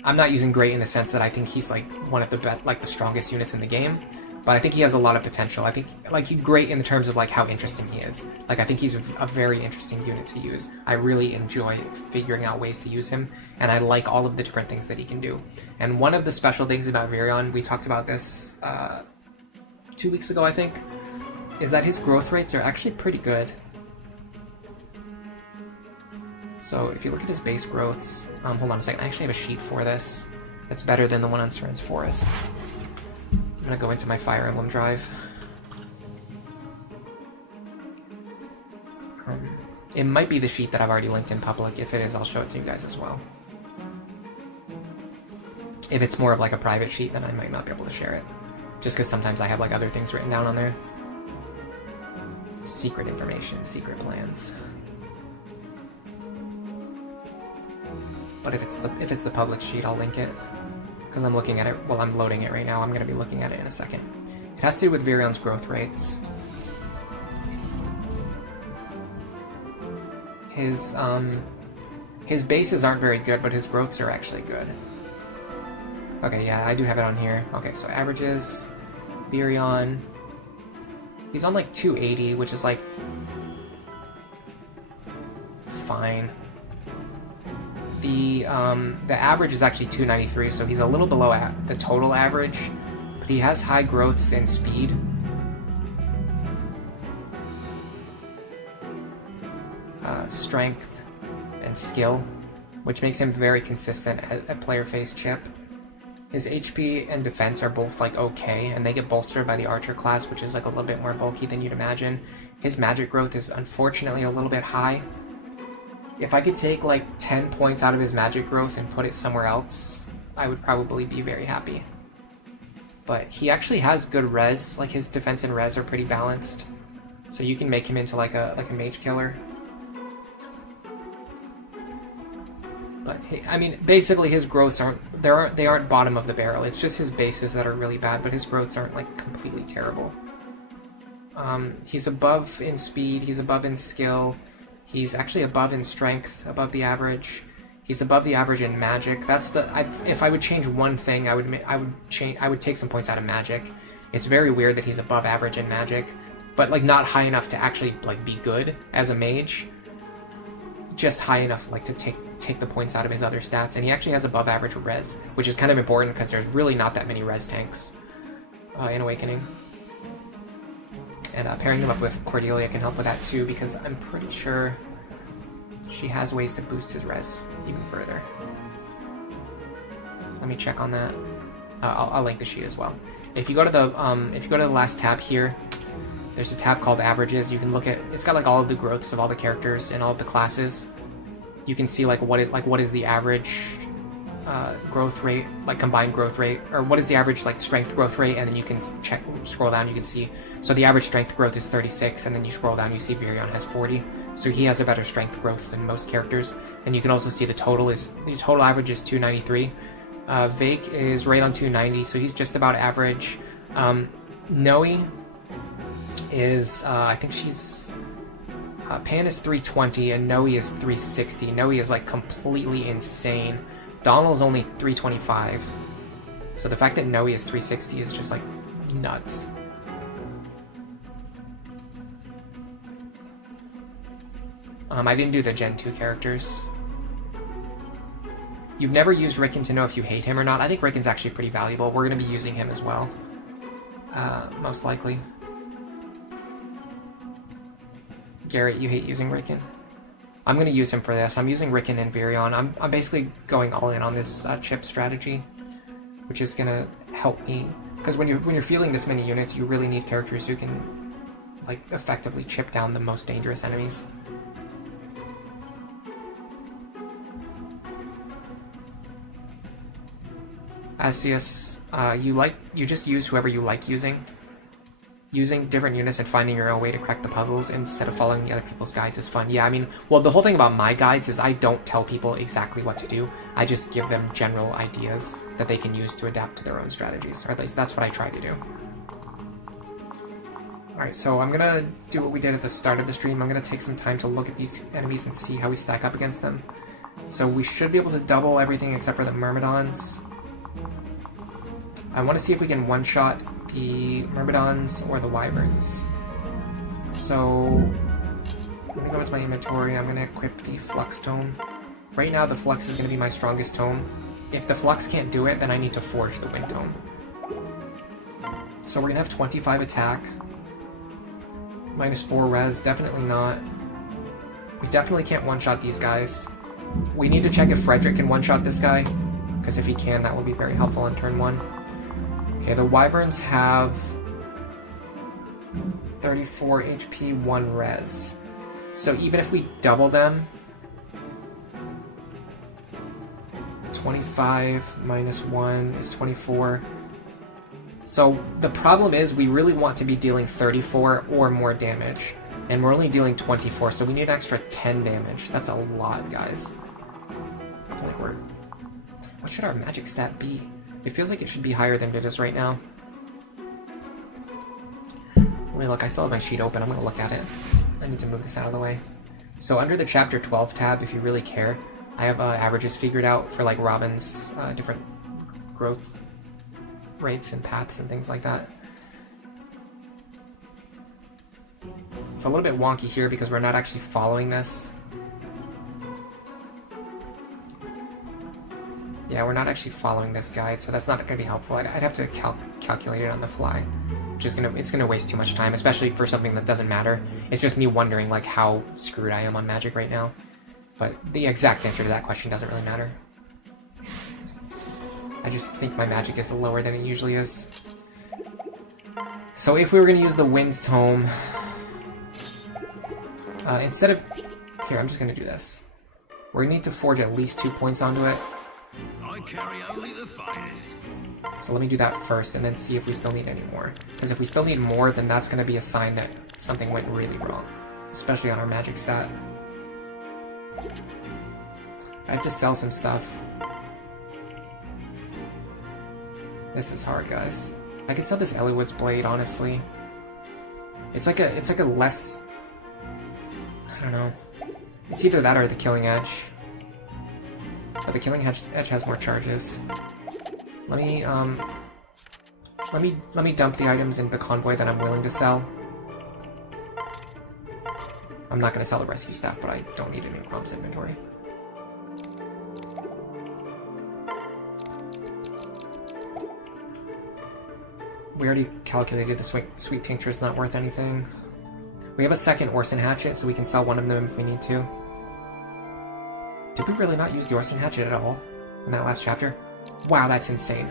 I'm not using great in the sense that I think he's like one of the best, like the strongest units in the game, but I think he has a lot of potential. I think like he's great in the terms of like how interesting he is. Like I think he's a very interesting unit to use. I really enjoy figuring out ways to use him, and I like all of the different things that he can do. And one of the special things about Virion, we talked about this 2 weeks ago, I think, is that his growth rates are actually pretty good. So if you look at his base growths, hold on a second, I actually have a sheet for this that's better than the one on Seren's Forest. I'm gonna go into my Fire Emblem drive. It might be the sheet that I've already linked in public. If it is, I'll show it to you guys as well. If it's more of like a private sheet, then I might not be able to share it, just because sometimes I have like other things written down on there. Secret information, secret plans. But if it's the public sheet, I'll link it, because I'm looking at it while I'm loading it right now. I'm going to be looking at it in a second. It has to do with Virion's growth rates. His bases aren't very good, but his growths are actually good. Okay, yeah, I do have it on here. Okay, so averages, Virion. He's on like 280, which is like fine. The average is actually 293, so he's a little below the total average, but he has high growths in speed. Strength and skill, which makes him very consistent at player face chip. His HP and defense are both like okay, and they get bolstered by the archer class, which is like a little bit more bulky than you'd imagine. His magic growth is unfortunately a little bit high. If I could take like 10 points out of his magic growth and put it somewhere else, I would probably be very happy. But he actually has good res, like his defense and res are pretty balanced. So you can make him into like a mage killer. But I mean, basically his growths they aren't bottom of the barrel. It's just his bases that are really bad, but his growths aren't like completely terrible. He's above in speed, he's above in skill. He's actually above in strength, above the average. He's above the average in magic. That's if I would change one thing, I would take some points out of magic. It's very weird that he's above average in magic, but like not high enough to actually like be good as a mage. Just high enough like to take the points out of his other stats, and he actually has above average res, which is kind of important because there's really not that many res tanks in Awakening. And pairing him up with Cordelia can help with that too, because I'm pretty sure she has ways to boost his res even further. Let me check on that. I'll link the sheet as well. If you go to the last tab here, there's a tab called Averages. You can look at, it's got like all of the growths of all the characters and all of the classes. You can see like what is the average growth rate, like combined growth rate, or what is the average like strength growth rate, and then you can scroll down, you can see. So the average strength growth is 36, and then you scroll down, you see Virion has 40. so he has a better strength growth than most characters. And you can also see the total average is 293. Vake is right on 290, so he's just about average. Noe is, I think she's, Pan is 320 and Noe is 360. Noe is like completely insane. Donald's only 325. So the fact that Noe is 360 is just like nuts. I didn't do the Gen 2 characters. You've never used Ricken to know if you hate him or not. I think Ricken's actually pretty valuable. We're going to be using him as well. Most likely. Garrett, you hate using Ricken? I'm going to use him for this. I'm using Ricken and Virion. I'm basically going all in on this chip strategy, which is going to help me. Because when you're fielding this many units, you really need characters who can like effectively chip down the most dangerous enemies. Asius, you just use whoever you like using. Using different units and finding your own way to crack the puzzles instead of following the other people's guides is fun. Yeah, I mean, well, the whole thing about my guides is I don't tell people exactly what to do. I just give them general ideas that they can use to adapt to their own strategies, or at least that's what I try to do. Alright, so I'm gonna do what we did at the start of the stream. I'm gonna take some time to look at these enemies and see how we stack up against them. So we should be able to double everything except for the Myrmidons. I want to see if we can one-shot the Myrmidons or the Wyverns. So, let me go into my inventory. I'm going to equip the Flux Tome. Right now, the Flux is going to be my strongest tome. If the Flux can't do it, then I need to forge the Wind Tome. So we're going to have 25 attack. -4 res, definitely not. We definitely can't one-shot these guys. We need to check if Frederick can one-shot this guy, because if he can, that will be very helpful on turn 1. Okay, the Wyverns have 34 HP, 1 res. So even if we double them, 25 -1 is 24. So the problem is we really want to be dealing 34 or more damage. And we're only dealing 24, so we need an extra 10 damage. That's a lot, guys. I feel like we're... What should our magic stat be? It feels like it should be higher than it is right now. Let me look, I still have my sheet open, I'm gonna look at it. I need to move this out of the way. So under the Chapter 12 tab, if you really care, I have averages figured out for like Robin's different growth rates and paths and things like that. It's a little bit wonky here because we're not actually following this. Yeah, we're not actually following this guide, so that's not going to be helpful. I'd have to calculate it on the fly, which is it's gonna waste too much time, especially for something that doesn't matter. It's just me wondering like how screwed I am on magic right now. But the exact answer to that question doesn't really matter. I just think my magic is lower than it usually is. So if we were going to use the Wind's Tome, instead of... Here, I'm just going to do this. We're going to need to forge at least 2 points onto it. I carry only the finest. So let me do that first and then see if we still need any more. Because if we still need more, then that's going to be a sign that something went really wrong. Especially on our magic stat. I have to sell some stuff. This is hard, guys. I could sell this Elliott's Blade, honestly. It's like a less... I don't know. It's either that or the Killing Edge. But the Killing Edge has more charges. Let me dump the items in the convoy that I'm willing to sell. I'm not going to sell the rescue staff, but I don't need it in Crom's inventory. We already calculated the sweet tincture is not worth anything. We have a second Orson Hatchet, so we can sell one of them if we need to. Did we really not use the Orson Hatchet at all in that last chapter? Wow, that's insane.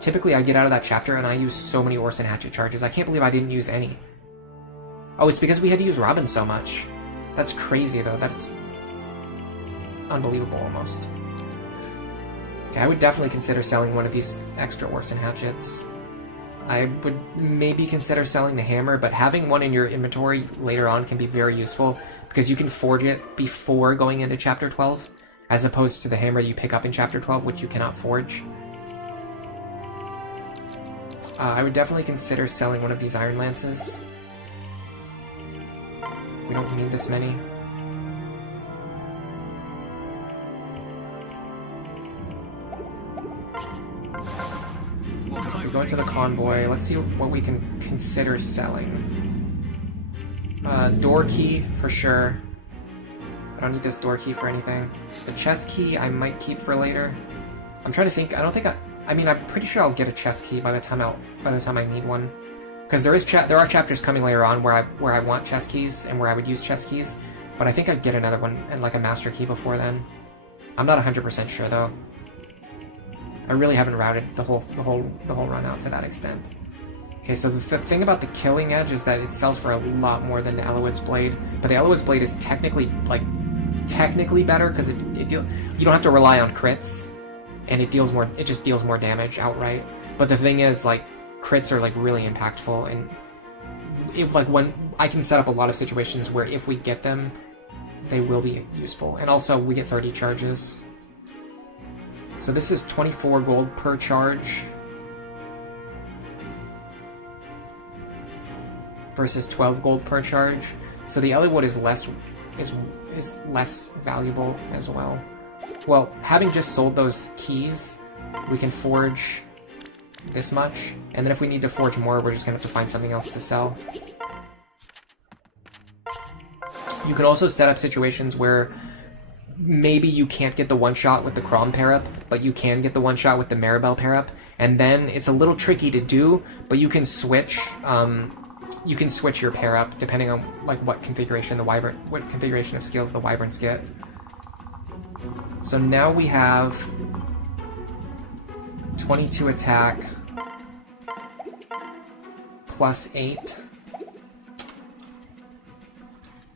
Typically I get out of that chapter and I use so many Orson Hatchet charges. I can't believe I didn't use any. Oh, it's because we had to use Robin so much. That's crazy though, that's unbelievable almost. Okay, I would definitely consider selling one of these extra Orson Hatchets. I would maybe consider selling the hammer, but having one in your inventory later on can be very useful because you can forge it before going into Chapter 12, as opposed to the hammer you pick up in Chapter 12, which you cannot forge. I would definitely consider selling one of these Iron Lances. We don't need this many. We're going to the convoy. Let's see what we can consider selling. Door key, for sure. I don't need this door key for anything. The chest key I might keep for later. I'm trying to think. I mean, I'm pretty sure I'll get a chest key by the time I need one. Because there are chapters coming later on where I want chest keys and where I would use chest keys, but I think I'd get another one and like a master key before then. I'm not 100% sure though. I really haven't routed the whole run out to that extent. Okay, so the thing about the Killing Edge is that it sells for a lot more than the Eloid's Blade, but the Eloid's Blade is technically better because you don't have to rely on crits, and it just deals more damage outright. But the thing is, like, crits are like really impactful, and when I can set up a lot of situations where if we get them, they will be useful. And also we get 30 charges. So this is 24 gold per charge versus 12 gold per charge. So the Eliwood is less valuable as well. Well, having just sold those keys, we can forge this much, and then if we need to forge more, we're just gonna have to find something else to sell. You can also set up situations where maybe you can't get the one-shot with the Crom pair-up, but you can get the one-shot with the Maribel pair-up, and then it's a little tricky to do, but you can switch your pair-up depending on like what configuration of skills the Wyverns get. So now we have 22 attack plus 8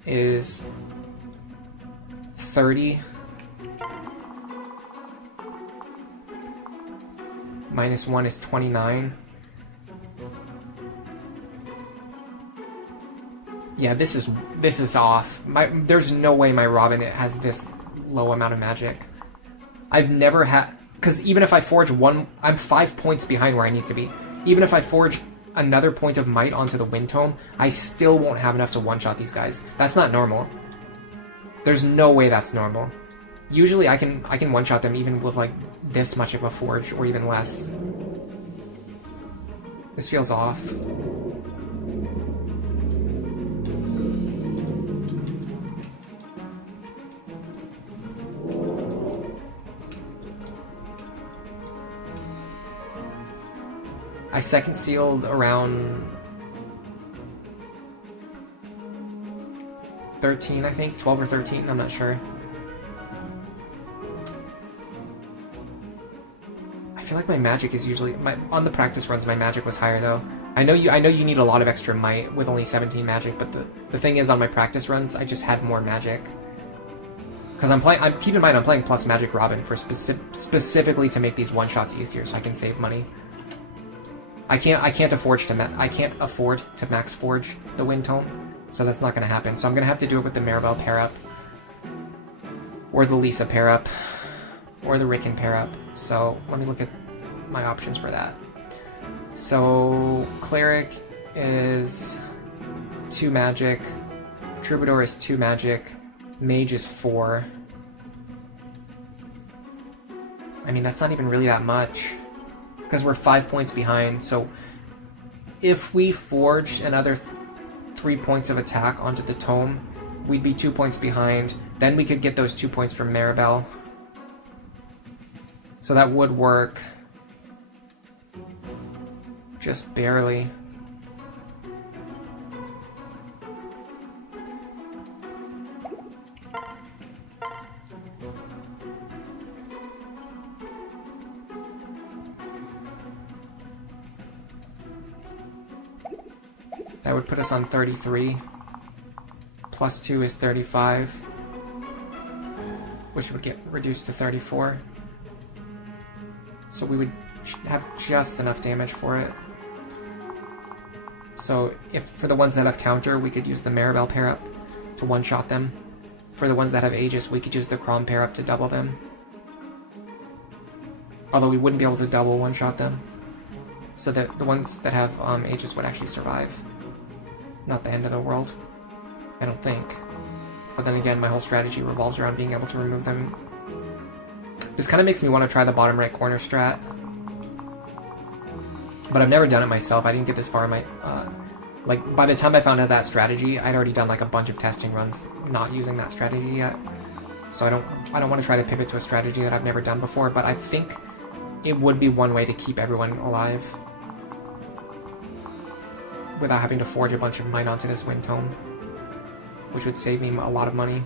is 30 minus 1 is 29. Yeah, this is off. There's no way my Robin has this low amount of magic. I've never had, because even if I forge one, I'm 5 points behind where I need to be. Even if I forge another point of might onto the Wind Tome, I still won't have enough to one-shot these guys. That's not normal. There's no way that's normal. Usually I can one-shot them even with like this much of a forge or even less. This feels off. I second sealed around 13, I think, 12 or 13, I'm not sure. I feel like my magic is usually on the practice runs. My magic was higher though. I know you need a lot of extra might with only 17 magic, but the thing is on my practice runs I just had more magic. Because keep in mind I'm playing plus magic Robin for specifically to make these one shots easier, so I can save money. I can't afford to max forge the Wind Tome, so that's not going to happen. So I'm going to have to do it with the Maribel pair-up, or the Lisa pair-up, or the Ricken pair-up. So let me look at my options for that. So Cleric is 2 magic, Troubadour is 2 magic, Mage is 4. I mean, that's not even really that much, because we're 5 points behind. So if we forged another 3 points of attack onto the tome, we'd be 2 points behind. Then we could get those 2 points from Maribel. So that would work. Just barely. That would put us on 33. Plus 2 is 35. Which would get reduced to 34. So we would have just enough damage for it. So if for the ones that have counter, we could use the Maribel pair up to one-shot them. For the ones that have Aegis, we could use the Chrom pair up to double them. Although we wouldn't be able to double one-shot them. So that the ones that have Aegis would actually survive. Not the end of the world. I don't think. But then again, my whole strategy revolves around being able to remove them. This kind of makes me want to try the bottom right corner strat. But I've never done it myself. I didn't get this far in my... like, by the time I found out that strategy, I'd already done like a bunch of testing runs not using that strategy yet. So I don't want to try to pivot to a strategy that I've never done before, but I think it would be one way to keep everyone alive without having to forge a bunch of might onto this Wind Tome, which would save me a lot of money.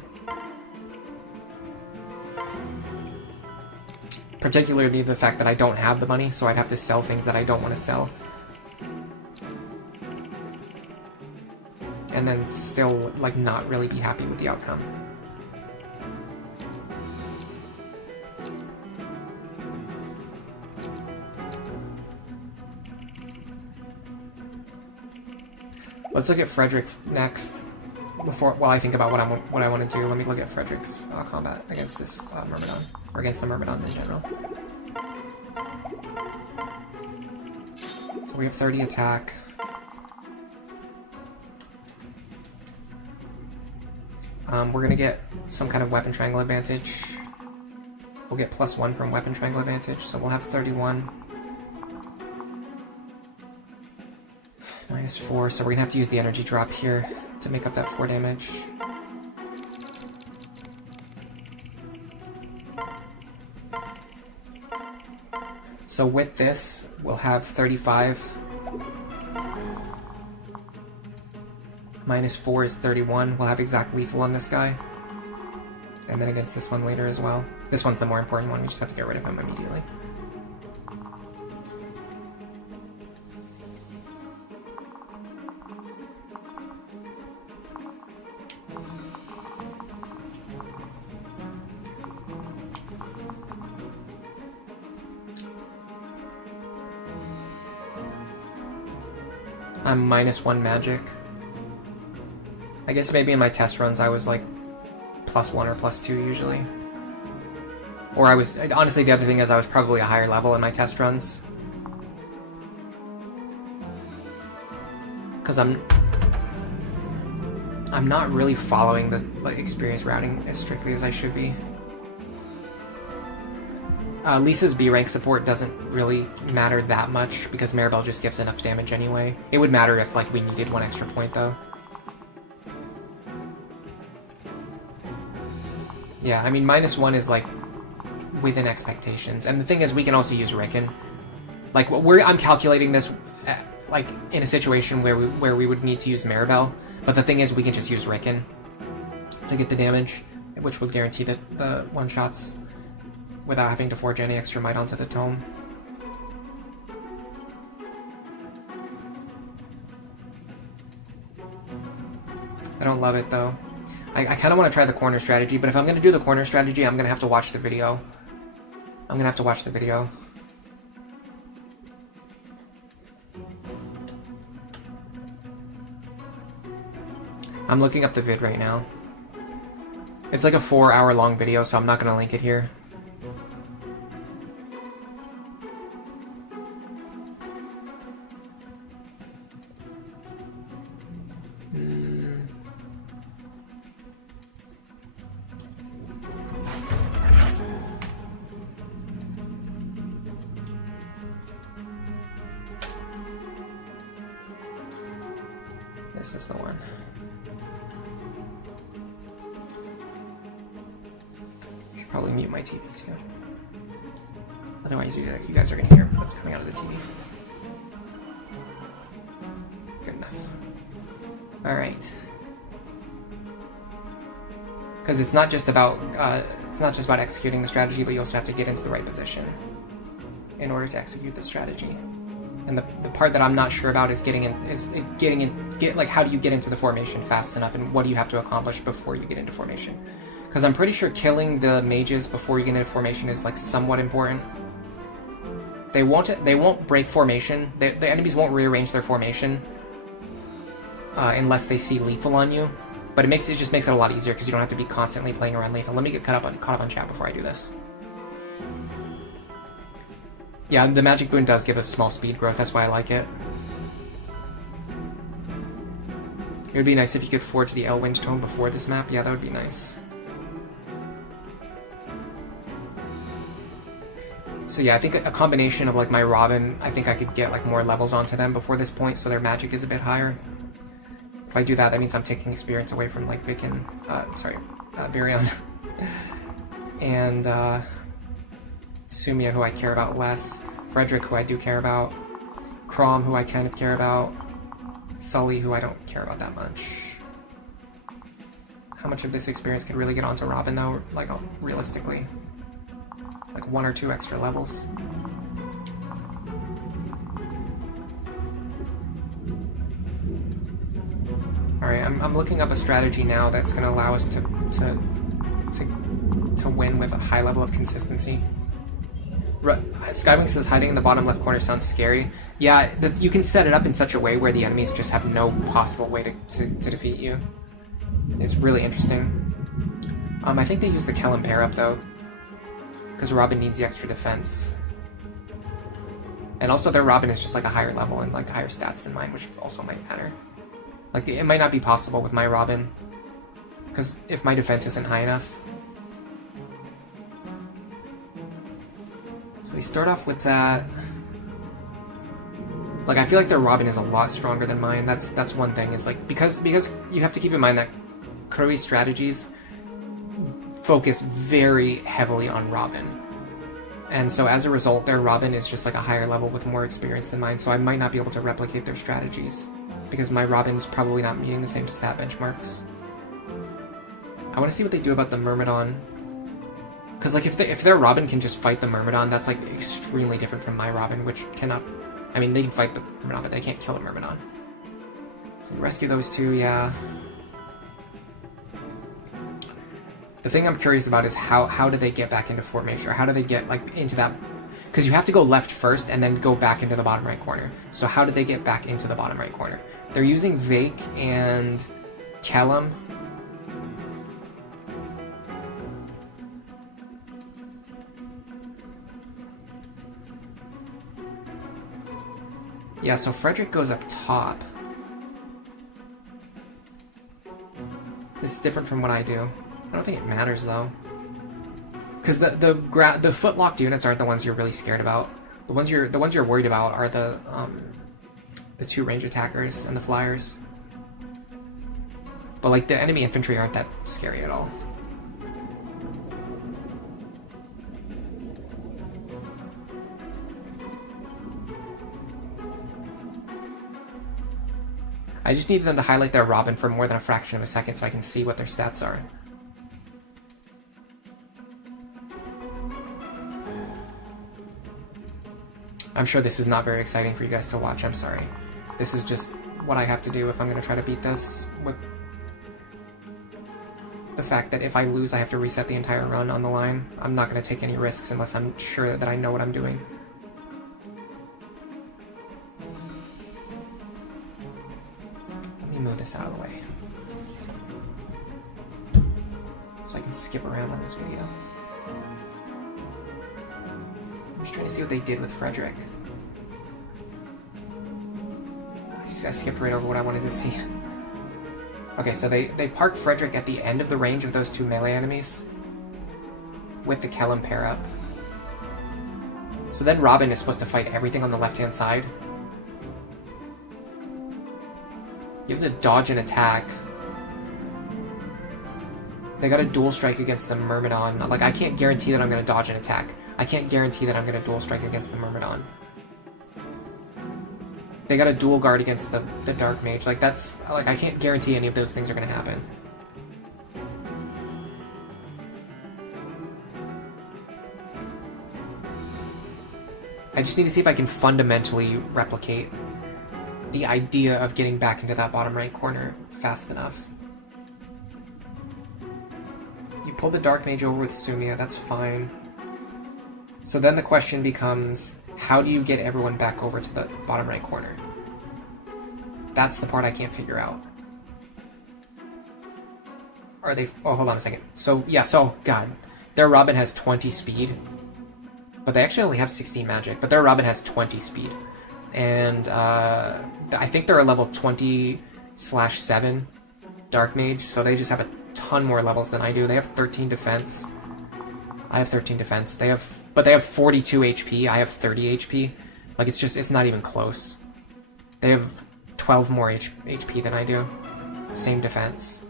Particularly the fact that I don't have the money, so I'd have to sell things that I don't want to sell. And then still, like, not really be happy with the outcome. Let's look at Frederick next. While I think about what I want to do, let me look at Frederick's combat against this Myrmidon, or against the Myrmidons in general. So we have 30 attack. We're gonna get some kind of weapon triangle advantage. We'll get +1 from weapon triangle advantage, so we'll have 31. -4, so we're gonna have to use the energy drop here to make up that 4 damage. So with this, we'll have 35. -4 is 31. We'll have exact lethal on this guy. And then against this one later as well. This one's the more important one, we just have to get rid of him immediately. I'm -1 magic. I guess maybe in my test runs I was like +1 or +2 usually. Or I was, honestly the other thing is I was probably a higher level in my test runs. Because I'm not really following the experience routing as strictly as I should be. Lisa's B rank support doesn't really matter that much because Maribel just gives enough damage anyway. It would matter if like we needed 1 extra point though. Yeah, I mean -1 is like within expectations, and the thing is we can also use Ricken. Like I'm calculating this like in a situation where we would need to use Maribel, but the thing is we can just use Ricken to get the damage, which would guarantee the one shots without having to forge any extra might onto the tome. I don't love it though. I kind of want to try the corner strategy, but if I'm going to do the corner strategy, I'm going to have to watch the video. I'm going to have to watch the video. I'm looking up the vid right now. It's like a 4-hour-long video, so I'm not going to link it here. This is the one. Should probably mute my TV too. Otherwise, you guys are gonna hear what's coming out of the TV. Good enough. All right. Because it's not just about executing the strategy, but you also have to get into the right position in order to execute the strategy. And the part that I'm not sure about is how do you get into the formation fast enough, and what do you have to accomplish before you get into formation? Because I'm pretty sure killing the mages before you get into formation is like somewhat important. They won't break formation. The enemies won't rearrange their formation unless they see lethal on you. But it just makes it a lot easier because you don't have to be constantly playing around lethal. Let me get caught up on chat before I do this. Yeah, the magic boon does give us small speed growth. That's why I like it. It would be nice if you could forge the Elwind Tome before this map. Yeah, that would be nice. So yeah, I think a combination of like my Robin, I think I could get like more levels onto them before this point, so their magic is a bit higher. If I do that, that means I'm taking experience away from like Ricken, Virion, and Sumia, who I care about less, Frederick, who I do care about, Crom, who I kind of care about, Sully, who I don't care about that much. How much of this experience could really get onto Robin though, like realistically? Like 1 or 2 extra levels. Alright, I'm looking up a strategy now that's going to allow us to win with a high level of consistency. Skywing says hiding in the bottom left corner sounds scary. Yeah, you can set it up in such a way where the enemies just have no possible way to defeat you. It's really interesting. I think they use the Kellum pair up though, because Robin needs the extra defense. And also their Robin is just like a higher level and like higher stats than mine, which also might matter. Like it might not be possible with my Robin, because if my defense isn't high enough. So we start off with that. Like I feel like their Robin is a lot stronger than mine. That's one thing. It's like because you have to keep in mind that Kuroi strategies focus very heavily on Robin. And so as a result, their Robin is just like a higher level with more experience than mine, so I might not be able to replicate their strategies, because my Robin's probably not meeting the same stat benchmarks. I want to see what they do about the Myrmidon. Because like if their Robin can just fight the Myrmidon, that's like extremely different from my Robin, which cannot... I mean, they can fight the Myrmidon, but they can't kill a Myrmidon. So we rescue those two, yeah. The thing I'm curious about is how do they get back into Fort Major? How do they get like into that? Because you have to go left first and then go back into the bottom right corner. So how do they get back into the bottom right corner? They're using Vake and Kellum. Yeah, so Frederick goes up top. This is different from what I do. I don't think it matters though, because the footlocked units aren't the ones you're really scared about. The ones you're worried about are the 2 range attackers and the flyers. But like the enemy infantry aren't that scary at all. I just need them to highlight their Robin for more than a fraction of a second so I can see what their stats are. I'm sure this is not very exciting for you guys to watch, I'm sorry. This is just what I have to do if I'm going to try to beat this, with the fact that if I lose I have to reset the entire run on the line. I'm not going to take any risks unless I'm sure that I know what I'm doing. Let me move this out of the way, so I can skip around on this video. I'm just trying to see what they did with Frederick. I skipped right over what I wanted to see. Okay, so they parked Frederick at the end of the range of those 2 melee enemies with the Kellum pair up. So then Robin is supposed to fight everything on the left-hand side. You have to dodge an attack. They got a dual strike against the Myrmidon. Like, I can't guarantee that I'm going to dodge an attack. I can't guarantee that I'm going to dual strike against the Myrmidon. They got a dual guard against the Dark Mage. Like, that's... Like, I can't guarantee any of those things are going to happen. I just need to see if I can fundamentally replicate the idea of getting back into that bottom right corner fast enough. You pull the Dark Mage over with Sumia, that's fine. So then the question becomes, how do you get everyone back over to the bottom right corner? That's the part I can't figure out. Are they... Oh, hold on a second. So, yeah, so, God. Their Robin has 20 speed. But they actually only have 16 magic. But their Robin has 20 speed. And, I think they're a level 20/7 Dark Mage. So they just have a ton more levels than I do. They have 13 defense. I have 13 defense. But they have 42 HP. I have 30 HP. Like, it's not even close. They have 12 more HP than I do. Same defense.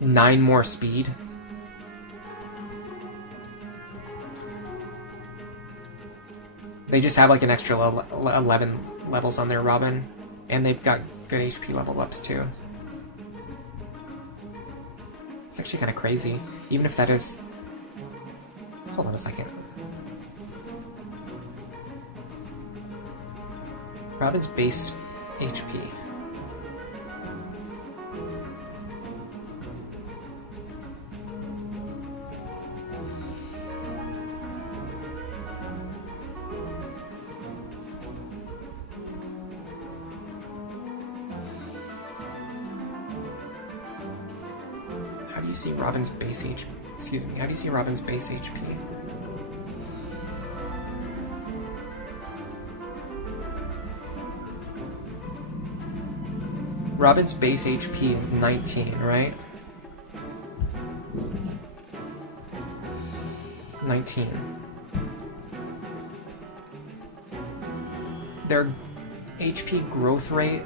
9 more speed. They just have like an extra 11 levels on their Robin. And they've got good HP level ups too. It's actually kind of crazy. Even if that is... Hold on a second. Robin's base HP. How do you see Robin's base HP? Excuse me, how do you see Robin's base HP? Robin's base HP is 19, right? 19. Their HP growth rate...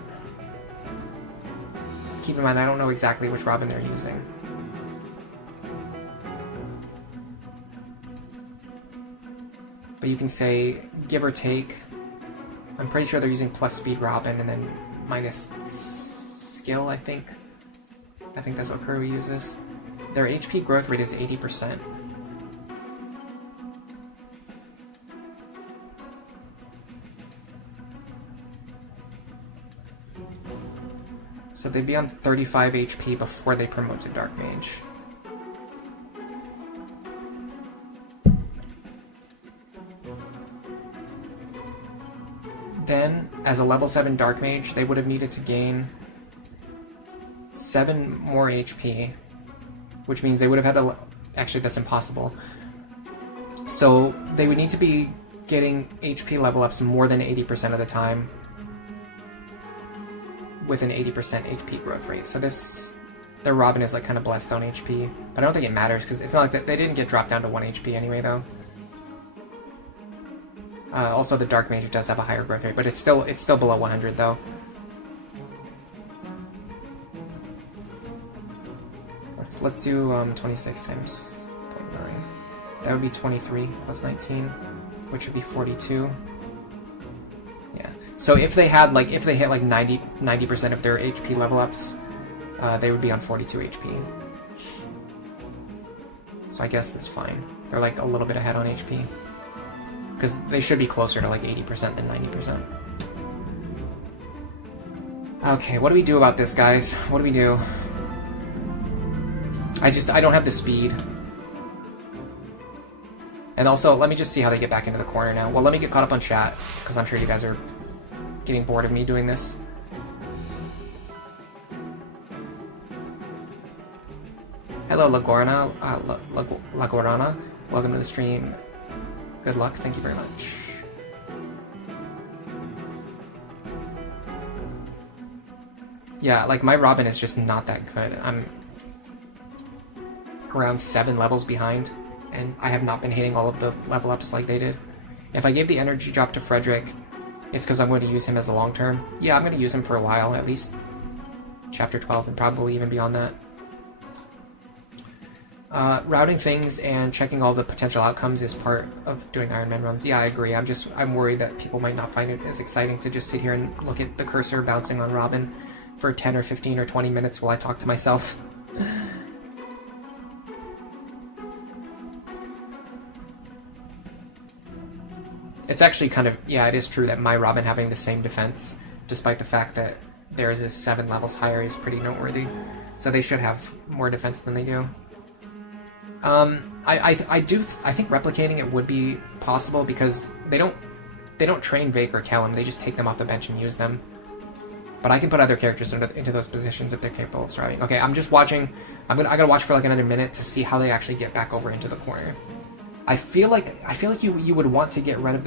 Keep in mind, I don't know exactly which Robin they're using. But you can say, give or take, I'm pretty sure they're using plus speed Robin and then minus skill, I think. I think that's what Kuroi uses. Their HP growth rate is 80%. So they'd be on 35 HP before they promote to Dark Mage. Then, as a level 7 Dark Mage, they would have needed to gain 7 more HP, which means they would have had to... Actually, that's impossible. So, they would need to be getting HP level ups more than 80% of the time with an 80% HP growth rate. So their Robin is like kind of blessed on HP, but I don't think it matters because it's not like that. They didn't get dropped down to 1 HP anyway, though. Also, the Dark Mage does have a higher growth rate, but it's still below 100 though. Let's do 26 times 0.9. That would be 23 plus 19, which would be 42. Yeah. So if they hit like 90% of their HP level ups, they would be on 42 HP. So I guess that's fine. They're like a little bit ahead on HP. Because they should be closer to like 80% than 90%. Okay, what do we do about this, guys? What do we do? I don't have the speed. And also, let me just see how they get back into the corner now. Well, let me get caught up on chat, because I'm sure you guys are getting bored of me doing this. Hello, Lagorana. Lagorana. Welcome to the stream. Good luck. Thank you very much. Yeah, like, my Robin is just not that good. I'm around 7 levels behind, and I have not been hitting all of the level ups like they did. If I gave the energy drop to Frederick, it's because I'm going to use him as a long term. Yeah, I'm going to use him for a while, at least chapter 12, and probably even beyond that. Routing things and checking all the potential outcomes is part of doing Iron Man runs. Yeah, I agree. I'm worried that people might not find it as exciting to just sit here and look at the cursor bouncing on Robin for 10 or 15 or 20 minutes while I talk to myself. It's actually kind of, yeah, it is true that my Robin having the same defense, despite the fact that theirs is 7 levels higher, is pretty noteworthy. So they should have more defense than they do. I think replicating it would be possible because they don't train Vake or Callum, they just take them off the bench and use them. But I can put other characters into those positions if they're capable of surviving. Okay, I'm just watching. I gotta watch for like another minute to see how they actually get back over into the corner. I feel like you would want to get rid of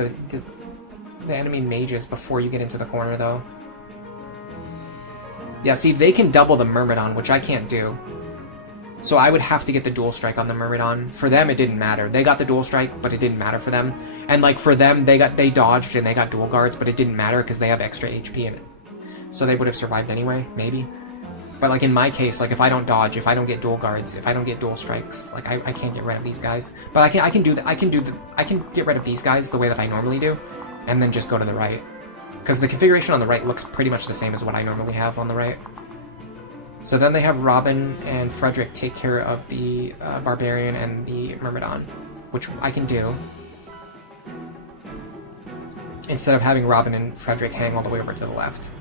the enemy mages before you get into the corner, though. Yeah, see, they can double the Myrmidon, which I can't do. So I would have to get the dual strike on the Myrmidon. For them, it didn't matter. They got the dual strike, but it didn't matter for them. And like for them, they dodged and they got dual guards, but it didn't matter because they have extra HP in it. So they would have survived anyway, maybe. But like in my case, like if I don't dodge, if I don't get dual guards, if I don't get dual strikes, like I can't get rid of these guys. But I can get rid of these guys the way that I normally do, and then just go to the right. Because the configuration on the right looks pretty much the same as what I normally have on the right. So then they have Robin and Frederick take care of the Barbarian and the Myrmidon, which I can do. Instead of having Robin and Frederick hang all the way over to the left.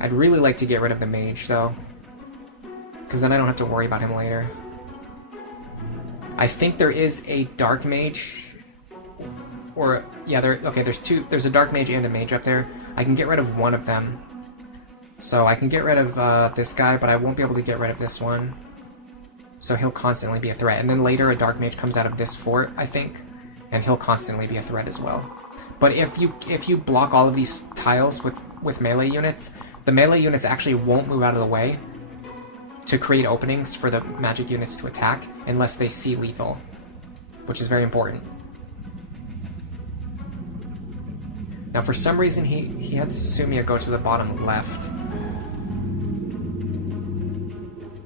I'd really like to get rid of the mage, though. Because then I don't have to worry about him later. I think there is a dark mage, or yeah, there's a dark mage and a mage up there. I can get rid of one of them, so I can get rid of this guy, but I won't be able to get rid of this one. So he'll constantly be a threat, and then later a dark mage comes out of this fort, I think, and he'll constantly be a threat as well. But if you block all of these tiles with melee units, the melee units actually won't move out of the way to create openings for the magic units to attack unless they see lethal, which is very important. Now for some reason he had Sumiya go to the bottom left.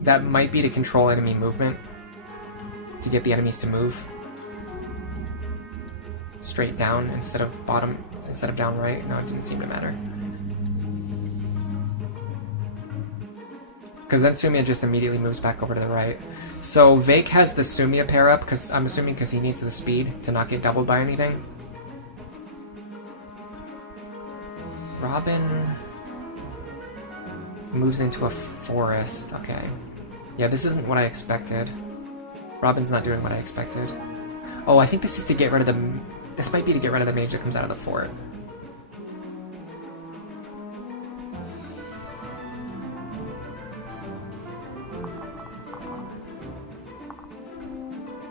That might be to control enemy movement, to get the enemies to move straight down instead of down right. No, it didn't seem to matter. Because then Sumiya just immediately moves back over to the right. So Vake has the Sumiya pair up, because I'm assuming because he needs the speed to not get doubled by anything. Robin moves into a forest. Okay. Yeah, this isn't what I expected. Robin's not doing what I expected. Oh, I think this is to get rid of the... This might be to get rid of the mage that comes out of the fort.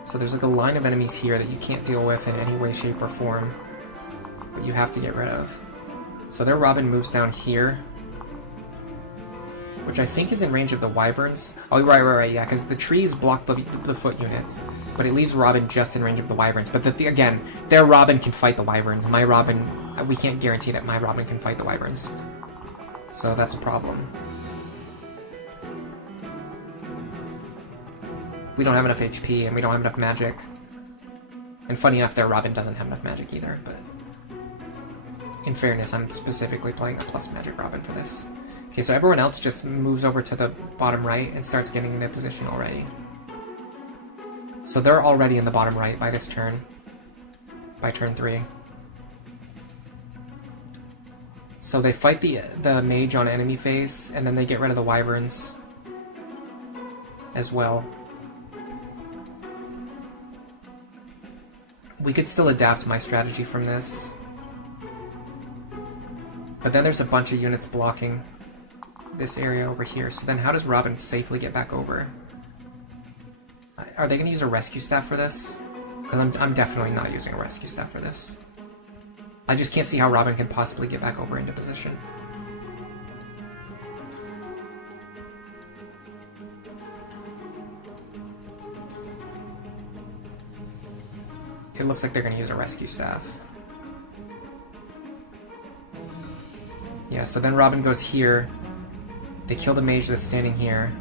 So there's like a line of enemies here that you can't deal with in any way, shape, or form, but you have to get rid of. So their Robin moves down here, which I think is in range of the wyverns. Oh, right, yeah, because the trees block the foot units, but it leaves Robin just in range of the wyverns. But again, their Robin can fight the wyverns. My Robin, we can't guarantee that my Robin can fight the wyverns. So that's a problem. We don't have enough HP, and we don't have enough magic. And funny enough, their Robin doesn't have enough magic either, but... In fairness, I'm specifically playing a plus magic Robin for this. Okay, so everyone else just moves over to the bottom right and starts getting into position already. So they're already in the bottom right by this turn. By turn 3. So they fight the mage on enemy phase, and then they get rid of the wyverns as well. We could still adapt my strategy from this. But then there's a bunch of units blocking this area over here. So then how does Robin safely get back over? Are they going to use a rescue staff for this? Because I'm definitely not using a rescue staff for this. I just can't see how Robin can possibly get back over into position. It looks like they're going to use a rescue staff. Yeah, so then Robin goes here. They kill the mage that's standing here.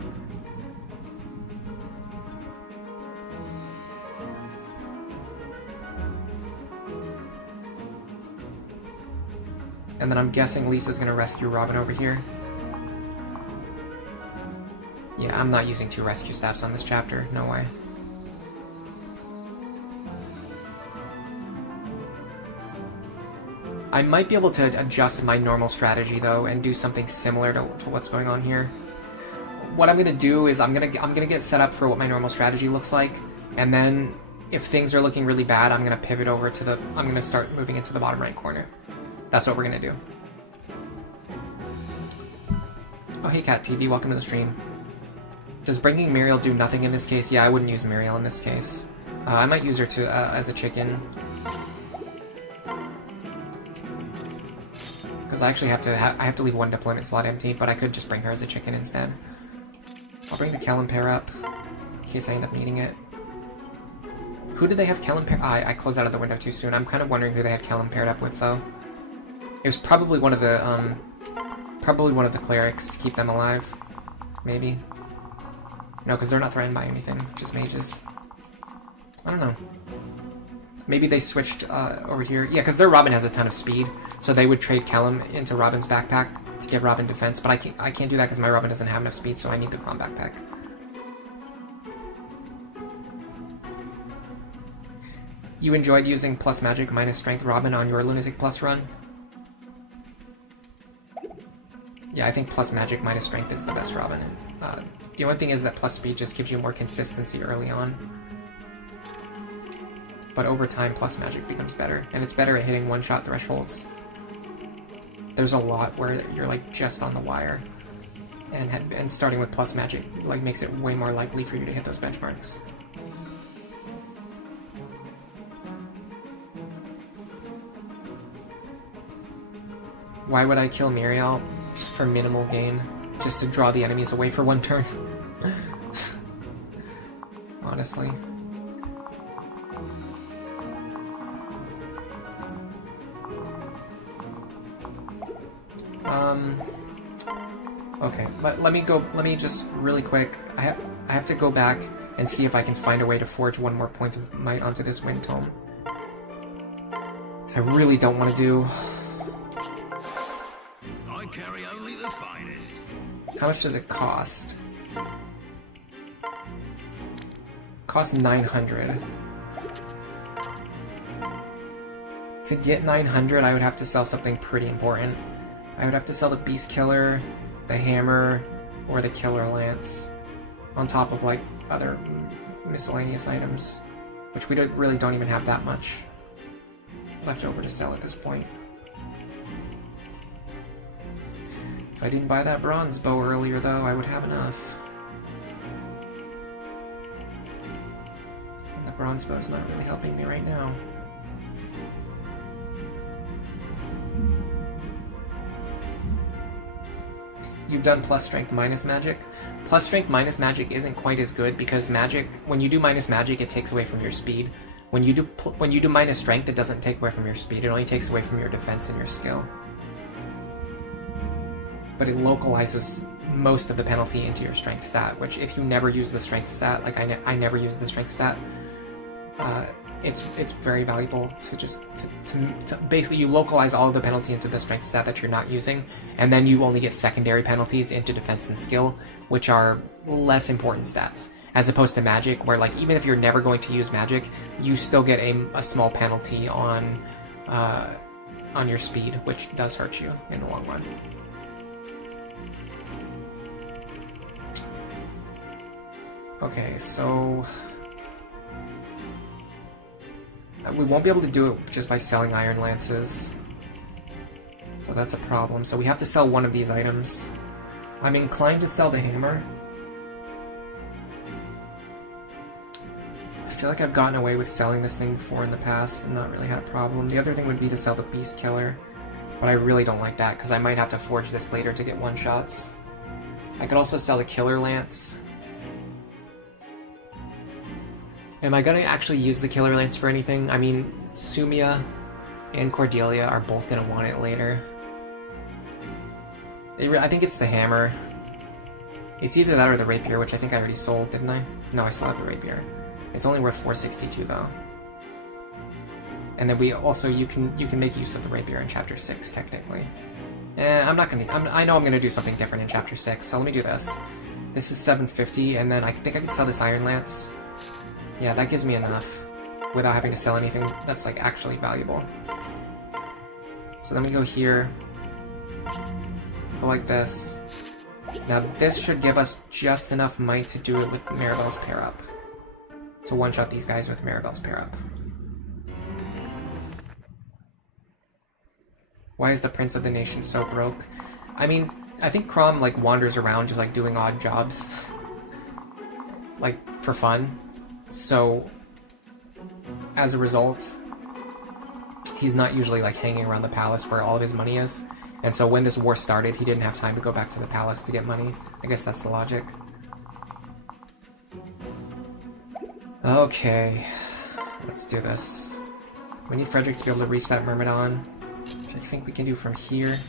And then I'm guessing Lisa's going to rescue Robin over here. Yeah, I'm not using 2 rescue staffs on this chapter. No way. I might be able to adjust my normal strategy, though, and do something similar to what's going on here. what I'm gonna do is I'm gonna get set up for what my normal strategy looks like, and then if things are looking really bad, I'm gonna pivot over to the. I'm gonna start moving into the bottom right corner. That's what we're gonna do. Oh hey KuroiTTV, welcome to the stream. Does bringing Muriel do nothing in this case? Yeah, I wouldn't use Muriel in this case. I might use her to as a chicken. Because I actually have to leave one deployment slot empty, but I could just bring her as a chicken instead. I'll bring the Kellen pair up, in case I end up needing it. Who did they have Kellen pair? I closed out of the window too soon. I'm kind of wondering who they had Kellen paired up with, though. It was probably one of the clerics to keep them alive. Maybe. No, because they're not threatened by anything, just mages. I don't know. Maybe they switched over here. Yeah, because their Robin has a ton of speed, so they would trade Kellum into Robin's backpack to give Robin defense, but I can't do that because my Robin doesn't have enough speed, so I need the Grom backpack. You enjoyed using plus magic minus strength Robin on your Lunatic plus run? Yeah, I think plus magic minus strength is the best Robin. The only thing is that plus speed just gives you more consistency early on. But over time, plus magic becomes better, and it's better at hitting one-shot thresholds. There's a lot where you're like just on the wire, and starting with plus magic like makes it way more likely for you to hit those benchmarks. Why would I kill Muriel? Just for minimal gain. Just to draw the enemies away for one turn. Honestly. Okay, let me just really quick, I have to go back and see if I can find a way to forge one more point of might onto this wind tome. I really don't want to do... I carry only the finest. How much does it cost? Costs 900. To get 900, I would have to sell something pretty important. I would have to sell the Beast Killer, the Hammer, or the Killer Lance, on top of like other miscellaneous items, which we really don't even have that much left over to sell at this point. If I didn't buy that bronze bow earlier, though, I would have enough. And the bronze bow's not really helping me right now. You've done plus strength minus magic. Plus strength minus magic isn't quite as good because magic, when you do minus magic, it takes away from your speed. When you do minus strength, it doesn't take away from your speed. It only takes away from your defense and your skill. But it localizes most of the penalty into your strength stat, which if you never use the strength stat, like I never use the strength stat, it's very valuable to just to basically you localize all of the penalty into the strength stat that you're not using, and then you only get secondary penalties into defense and skill, which are less important stats, as opposed to magic, where like even if you're never going to use magic, you still get a small penalty on your speed, which does hurt you in the long run. Okay, so we won't be able to do it just by selling Iron Lances. So that's a problem. So we have to sell one of these items. I'm inclined to sell the Hammer. I feel like I've gotten away with selling this thing before in the past and not really had a problem. The other thing would be to sell the Beast Killer, but I really don't like that because I might have to forge this later to get one-shots. I could also sell the Killer Lance. Am I going to actually use the Killer Lance for anything? I mean, Sumia and Cordelia are both going to want it later. I think it's the Hammer. It's either that or the Rapier, which I think I already sold, didn't I? No, I still have the Rapier. It's only worth 462 though. And then we also, you can make use of the Rapier in Chapter 6, technically. I'm not going to, I know I'm going to do something different in Chapter 6, so let me do this. This is 750, and then I think I can sell this Iron Lance. Yeah, that gives me enough without having to sell anything that's like actually valuable. So then we go here, go like this, Now this should give us just enough might to do it with Maribel's pair up. To one-shot these guys with Maribel's pair up. Why is the Prince of the Nation so broke? I mean, I think Chrom like wanders around just like doing odd jobs. Like for fun. So as a result, he's not usually like hanging around the palace where all of his money is. And so when this war started, he didn't have time to go back to the palace to get money. I guess that's the logic. Okay, let's do this. We need Frederick to be able to reach that Myrmidon, which I think we can do from here.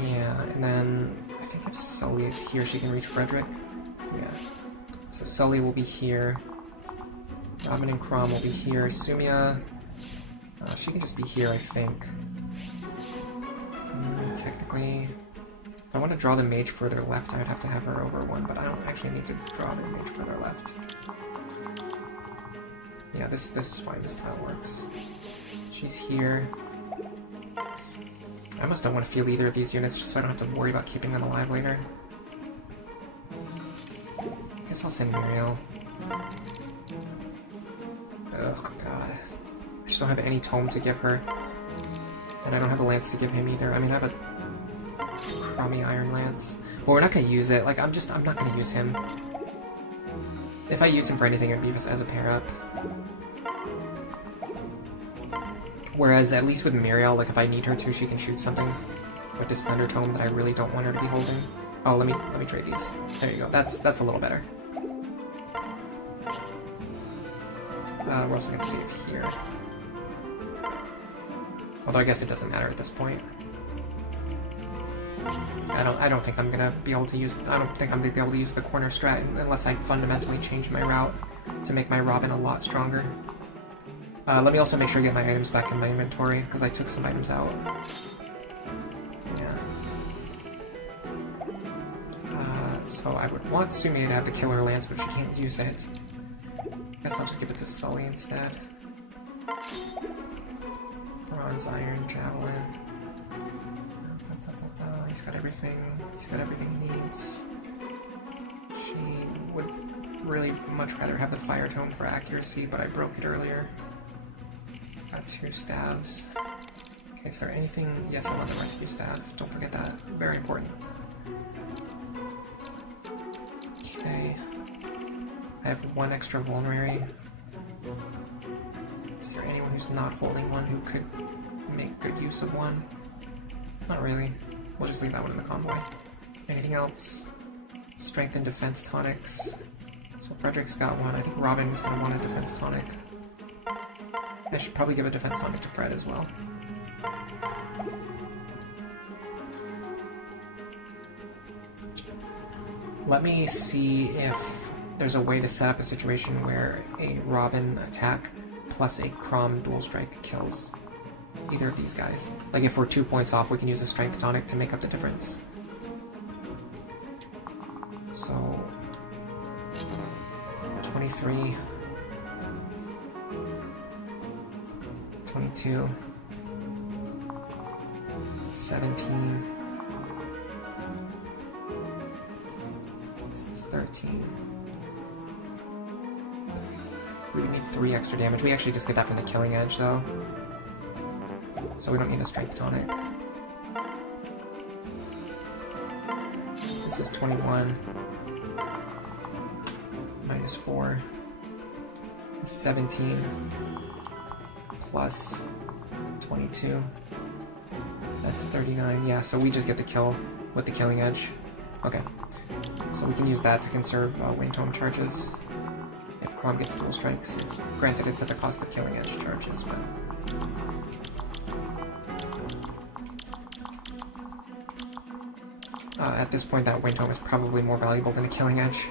Yeah, and then I think if Sully is here, she can reach Frederick. Yeah. So Sully will be here. Robin and Chrom will be here. Sumia, she can just be here, I think. Technically, if I want to draw the mage further left, I would have to have her over one, but I don't actually need to draw the mage further left. Yeah, this is fine. This tile works. She's here. I almost don't want to field either of these units just so I don't have to worry about keeping them alive later. I guess I'll send Muriel. Ugh, god. I just don't have any tome to give her. And I don't have a lance to give him either. I mean, I have a crummy iron lance. Well, we're not going to use it. Like, I'm not going to use him. If I use him for anything, it would be as a pair-up. Whereas, at least with Muriel, like, if I need her to, she can shoot something with this Thunder Tome that I really don't want her to be holding. Oh, let me trade these. There you go. That's a little better. We're also going to save here. Although I guess it doesn't matter at this point. I don't think I'm gonna be able to use. I don't think I'm gonna be able to use the corner strat unless I fundamentally change my route to make my Robin a lot stronger. Let me also make sure I get my items back in my inventory because I took some items out. Yeah. So I would want Sumi to have the killer lance, but she can't use it. Guess I'll just give it to Sully instead. Bronze, iron, javelin. He's got everything. He's got everything he needs. She would really much rather have the fire tome for accuracy, but I broke it earlier. Got 2 stabs. Okay, is there anything? Yes, I want the rescue staff. Don't forget that. Very important. Okay. I have 1 extra vulnerary. Is there anyone who's not holding one who could make good use of one? Not really. We'll just leave that one in the convoy. Anything else? Strength and defense tonics. So Frederick's got one. I think Robin is going to want a defense tonic. I should probably give a defense tonic to Fred as well. Let me see if there's a way to set up a situation where a Robin attack plus a Chrom dual strike kills either of these guys. Like if we're 2 points off, we can use a strength tonic to make up the difference. So 23, 22, 17, 13. We need 3 extra damage. We actually just get that from the killing edge though. So we don't need a strength tonic. This is 21. Minus 4. 17. Plus 22. That's 39. Yeah, so we just get the kill with the killing edge. Okay. So we can use that to conserve wind tome charges. If Chrom gets dual strikes, granted it's at the cost of killing edge charges, but at this point that wind tome is probably more valuable than a killing edge.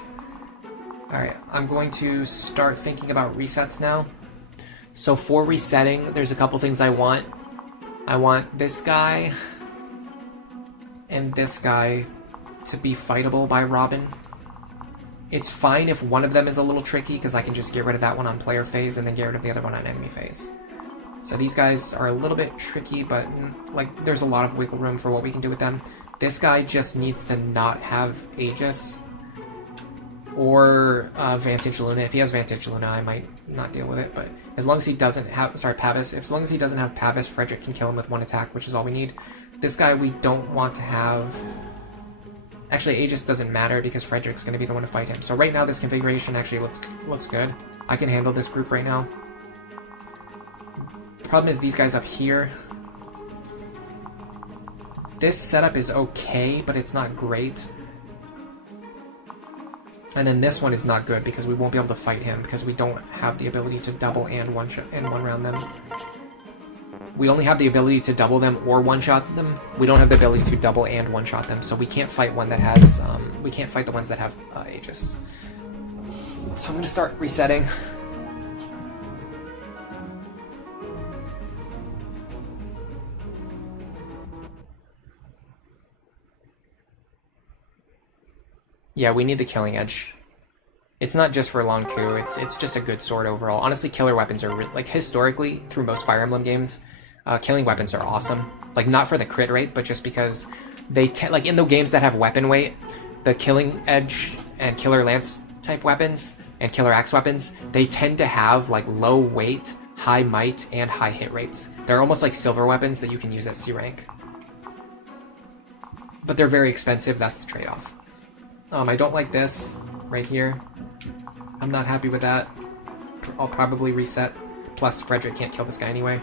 Alright, I'm going to start thinking about resets now. So for resetting, there's a couple things I want. I want this guy and this guy to be fightable by Robin. It's fine if one of them is a little tricky, because I can just get rid of that one on player phase and then get rid of the other one on enemy phase. So these guys are a little bit tricky, but like there's a lot of wiggle room for what we can do with them. This guy just needs to not have Aegis or Vantage Luna. If he has Vantage Luna, I might not deal with it, but as long as he doesn't have, sorry, Pavis, as long as he doesn't have Pavis, Frederick can kill him with one attack, which is all we need. This guy we don't want to have... Actually, Aegis doesn't matter because Frederick's going to be the one to fight him. So right now this configuration actually looks good. I can handle this group right now. Problem is these guys up here. This setup is okay, but it's not great. And then this one is not good because we won't be able to fight him because we don't have the ability to double and one round them. We only have the ability to double them or one-shot them. We don't have the ability to double and one-shot them, so we can't fight one that has, we can't fight the ones that have Aegis. So I'm going to start resetting. Yeah, we need the Killing Edge. It's not just for long coup, it's just a good sword overall. Honestly, killer weapons are, like, historically, through most Fire Emblem games, killing weapons are awesome. Like, not for the crit rate, but just because they like, in the games that have weapon weight, the Killing Edge and Killer Lance type weapons and Killer Axe weapons, they tend to have, like, low weight, high might, and high hit rates. They're almost like silver weapons that you can use at C rank. But they're very expensive, that's the trade-off. I don't like this right here. I'm not happy with that. I'll probably reset. Plus, Frederick can't kill this guy anyway.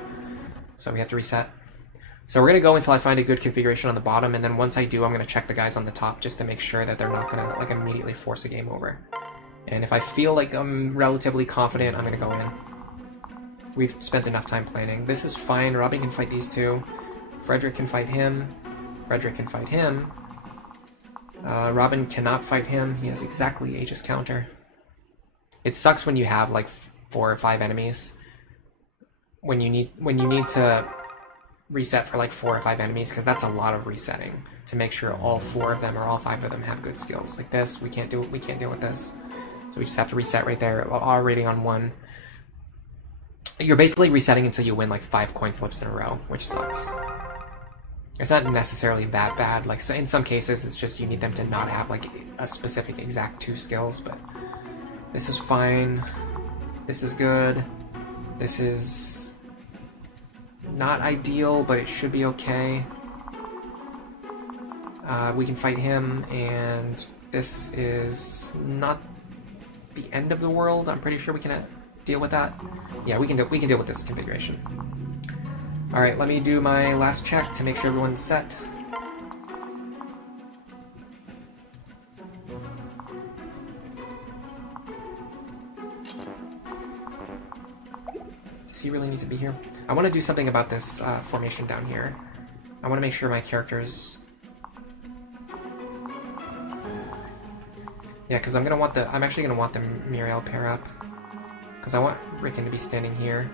So we have to reset. So we're going to go until I find a good configuration on the bottom, and then once I do, I'm going to check the guys on the top just to make sure that they're not going to, like, immediately force a game over. And if I feel like I'm relatively confident, I'm going to go in. We've spent enough time planning. This is fine. Robin can fight these two. Frederick can fight him. Frederick can fight him. Robin cannot fight him. He has exactly Aegis counter. It sucks when you have like 4 or 5 enemies. When you need to reset for like 4 or 5 enemies, because that's a lot of resetting to make sure all 4 of them or all 5 of them have good skills. Like this, we can't deal with this. So we just have to reset right there. R rating on 1. You're basically resetting until you win like 5 coin flips in a row, which sucks. It's not necessarily that bad. Like, in some cases, it's just you need them to not have like a specific exact 2 skills, but this is fine. This is good. This is not ideal, but it should be okay. We can fight him, and this is not the end of the world. I'm pretty sure we can deal with that. Yeah, we can deal with this configuration. Alright, let me do my last check to make sure everyone's set. Does he really need to be here? I want to do something about this formation down here. I want to make sure my characters... Yeah, because I'm actually gonna want the Muriel pair up. Because I want Ricken to be standing here.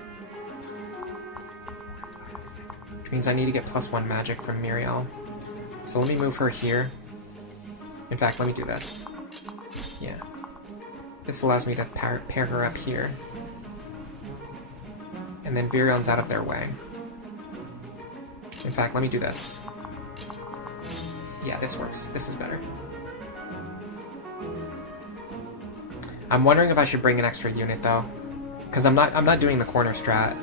Which means I need to get +1 magic from Muriel. So let me move her here. In fact, let me do this. Yeah. This allows me to pair her up here. And then Virion's out of their way. In fact, let me do this. Yeah, this works. This is better. I'm wondering if I should bring an extra unit though. Because I'm not doing the corner strat.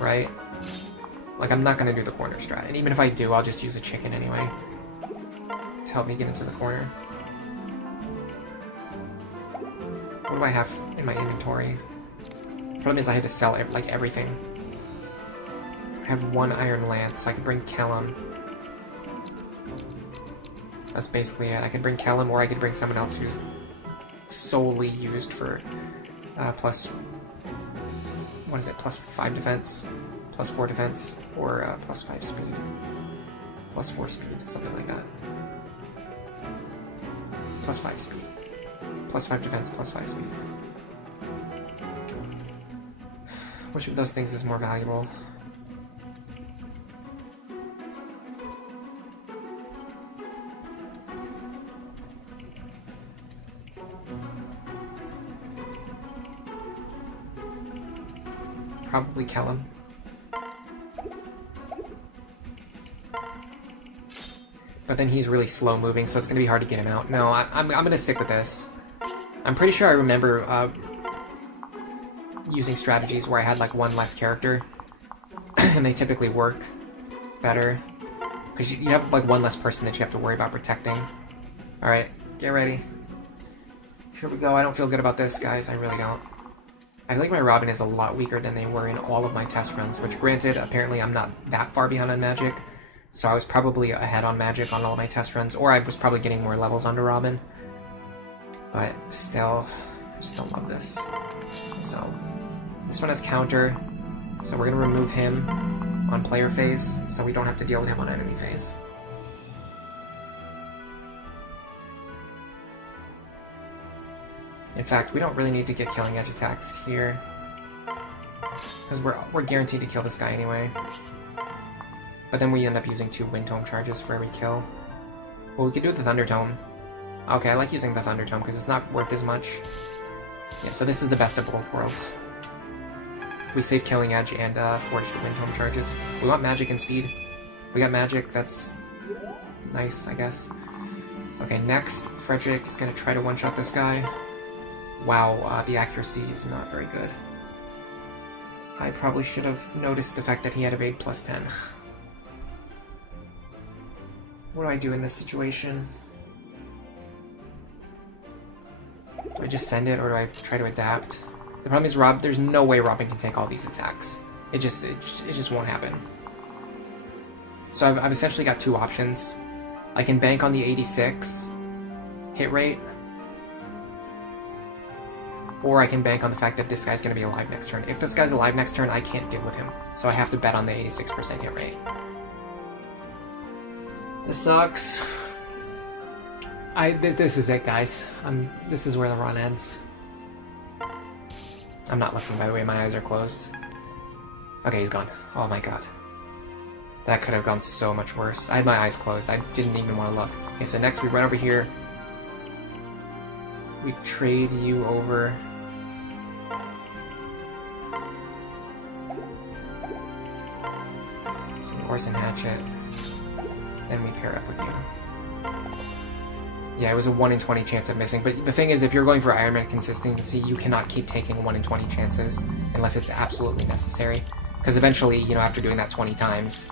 Right? Like, I'm not going to do the corner strat. And even if I do, I'll just use a chicken anyway to help me get into the corner. What do I have in my inventory? Problem is I had to sell like everything. I have 1 iron lance, so I can bring Kellum. That's basically it. I could bring Kellum, or I could bring someone else who's solely used for plus... What is it? +5 defense? +4 defense, or +5 speed, +4 speed, something like that. +5 speed, +5 defense, +5 speed. Which of those things is more valuable? Probably Kellum. But then he's really slow moving, so it's going to be hard to get him out. No, I'm going to stick with this. I'm pretty sure I remember using strategies where I had like one less character, and they typically work better. Because you have like one less person that you have to worry about protecting. Alright, get ready. Here we go. I don't feel good about this, guys. I really don't. I feel like my Robin is a lot weaker than they were in all of my test runs, which granted, apparently I'm not that far behind on Magic, so I was probably ahead on Magic on all of my test runs, or I was probably getting more levels onto Robin. But still, I just don't love this. So, this one has counter, so we're going to remove him on player phase, so we don't have to deal with him on enemy phase. In fact, we don't really need to get killing edge attacks here, because we're guaranteed to kill this guy anyway. But then we end up using 2 Wind Tome charges for every kill. Well, we could do the Thunder Tome. Okay, I like using the Thunder Tome because it's not worth as much. Yeah, so this is the best of both worlds. We save Killing Edge and forged Wind Tome charges. We want magic and speed. We got magic, that's nice, I guess. Okay, next, Frederick is going to try to one-shot this guy. Wow, the accuracy is not very good. I probably should have noticed the fact that he had evade plus 10. What do I do in this situation? Do I just send it, or do I try to adapt? The problem is there's no way Robin can take all these attacks. It just won't happen. So I've essentially got 2 options. I can bank on the 86 hit rate, or I can bank on the fact that this guy's going to be alive next turn. If this guy's alive next turn, I can't deal with him. So I have to bet on the 86% hit rate. This sucks. This is it, guys. This is where the run ends. I'm not looking, by the way. My eyes are closed. Okay, he's gone. Oh my god. That could have gone so much worse. I had my eyes closed. I didn't even want to look. Okay, so next we run over here. We trade you over. Horse and Hatchet. Then we pair up with you. Yeah, it was a 1 in 20 chance of missing, but the thing is, if you're going for Iron Man consistency, you cannot keep taking 1 in 20 chances unless it's absolutely necessary. Because eventually, you know, after doing that 20 times,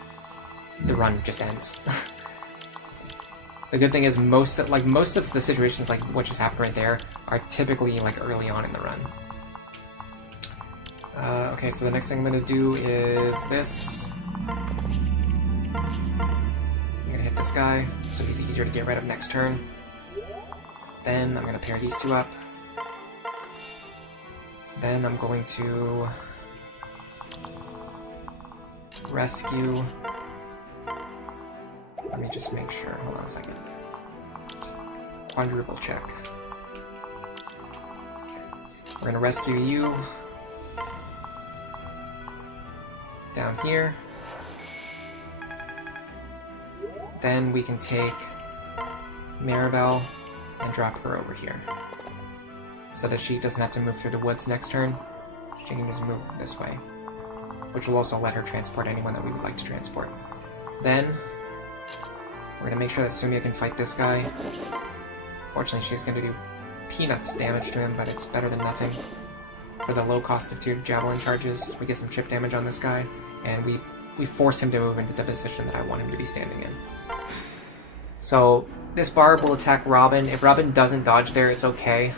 the run just ends. The good thing is most of the situations like what just happened right there are typically like early on in the run. Okay, so the next thing I'm going to do is this. I'm going to hit this guy, so he's easier to get rid of next turn. Then I'm going to pair these 2 up. Then I'm going to rescue. Let me just make sure. Hold on a second. Just quadruple check. Okay. We're going to rescue you down here. Then we can take Maribel and drop her over here, so that she doesn't have to move through the woods next turn. She can just move this way, which will also let her transport anyone that we would like to transport. Then we're going to make sure that Sumia can fight this guy. Fortunately, she's going to do peanuts damage to him, but it's better than nothing. For the low cost of 2 javelin charges, we get some chip damage on this guy, and we force him to move into the position that I want him to be standing in. So this barb will attack Robin. If Robin doesn't dodge there, it's okay.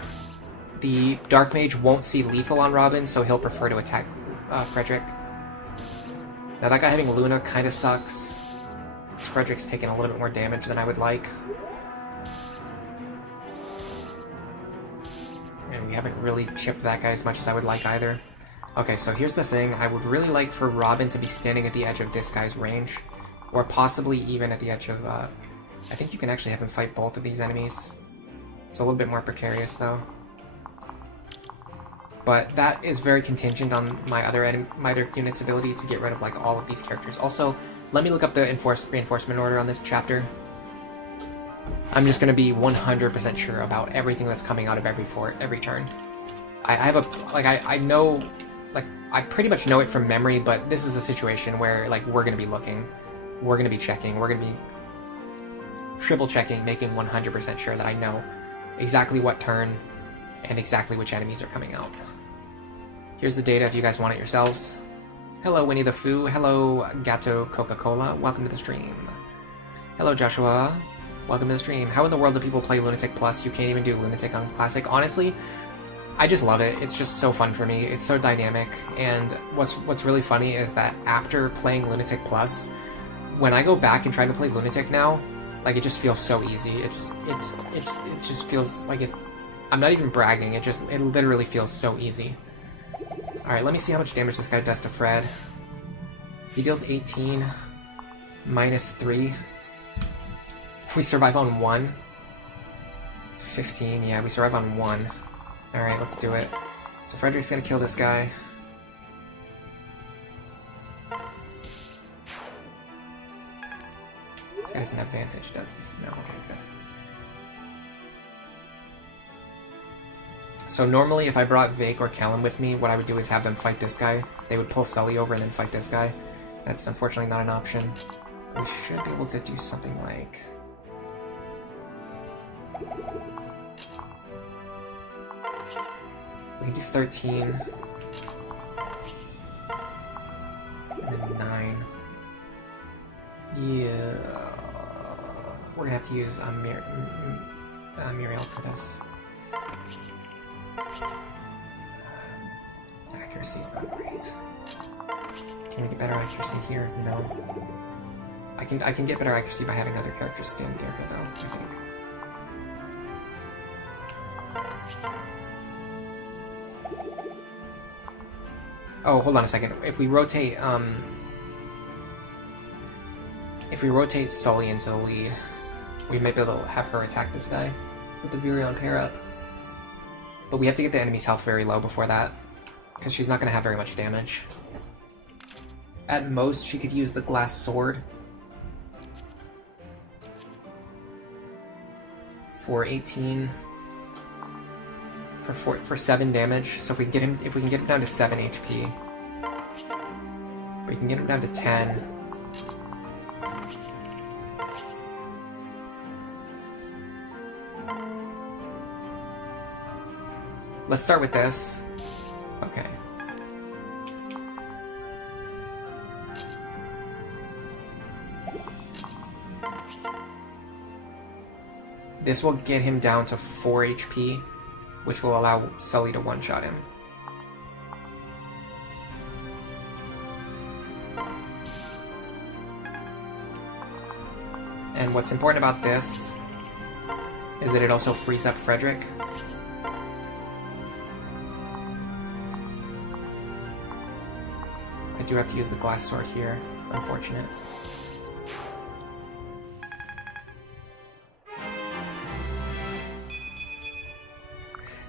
The Dark Mage won't see lethal on Robin, so he'll prefer to attack Frederick. Now that guy having Luna kind of sucks. Frederick's taking a little bit more damage than I would like. And we haven't really chipped that guy as much as I would like either. Okay, so here's the thing. I would really like for Robin to be standing at the edge of this guy's range, or possibly even at the edge of... I think you can actually have him fight both of these enemies. It's a little bit more precarious, though. But that is very contingent on my other unit's ability to get rid of like all of these characters. Also, let me look up the reinforcement order on this chapter. I'm just going to be 100% sure about everything that's coming out of every fort every turn. I have a I know, like, I pretty much know it from memory, but this is a situation where like we're going to be looking, we're going to be checking, we're going to be triple checking, making 100% sure that I know exactly what turn and exactly which enemies are coming out. Here's the data if you guys want it yourselves. Hello, Winnie the Pooh. Hello, Gato Coca-Cola. Welcome to the stream. Hello, Joshua. Welcome to the stream. How in the world do people play Lunatic Plus? You can't even do Lunatic on Classic. Honestly, I just love it. It's just so fun for me. It's so dynamic. And what's really funny is that after playing Lunatic Plus, when I go back and try to play Lunatic now, like, it just feels so easy. It just feels like it. I'm not even bragging. It literally feels so easy. All right, let me see how much damage this guy does to Fred. He deals 18 minus 3. We survive on 1. 15. Yeah, we survive on 1. All right, let's do it. So Frederick's gonna kill this guy. This guy doesn't have advantage, does he? No, okay, good. So normally if I brought Vake or Callum with me, what I would do is have them fight this guy. They would pull Sully over and then fight this guy. That's unfortunately not an option. We should be able to do something like... we can do 13. And then 9. Yeah... we're gonna have to use Muriel for this. Accuracy's not great. Can we get better accuracy here? No. I can get better accuracy by having other characters stand near her, though, I think. Oh, hold on a second. If we rotate Sully into the lead, we might be able to have her attack this guy with the Virion pair up. But we have to get the enemy's health very low before that, because she's not going to have very much damage. At most, she could use the glass sword for 18, for 7 damage. So if we can get him down to 7 HP, we can get him down to 10. Let's start with this. Okay. This will get him down to 4 HP, which will allow Sully to one-shot him. And what's important about this is that it also frees up Frederick. I do have to use the glass sword here. Unfortunate.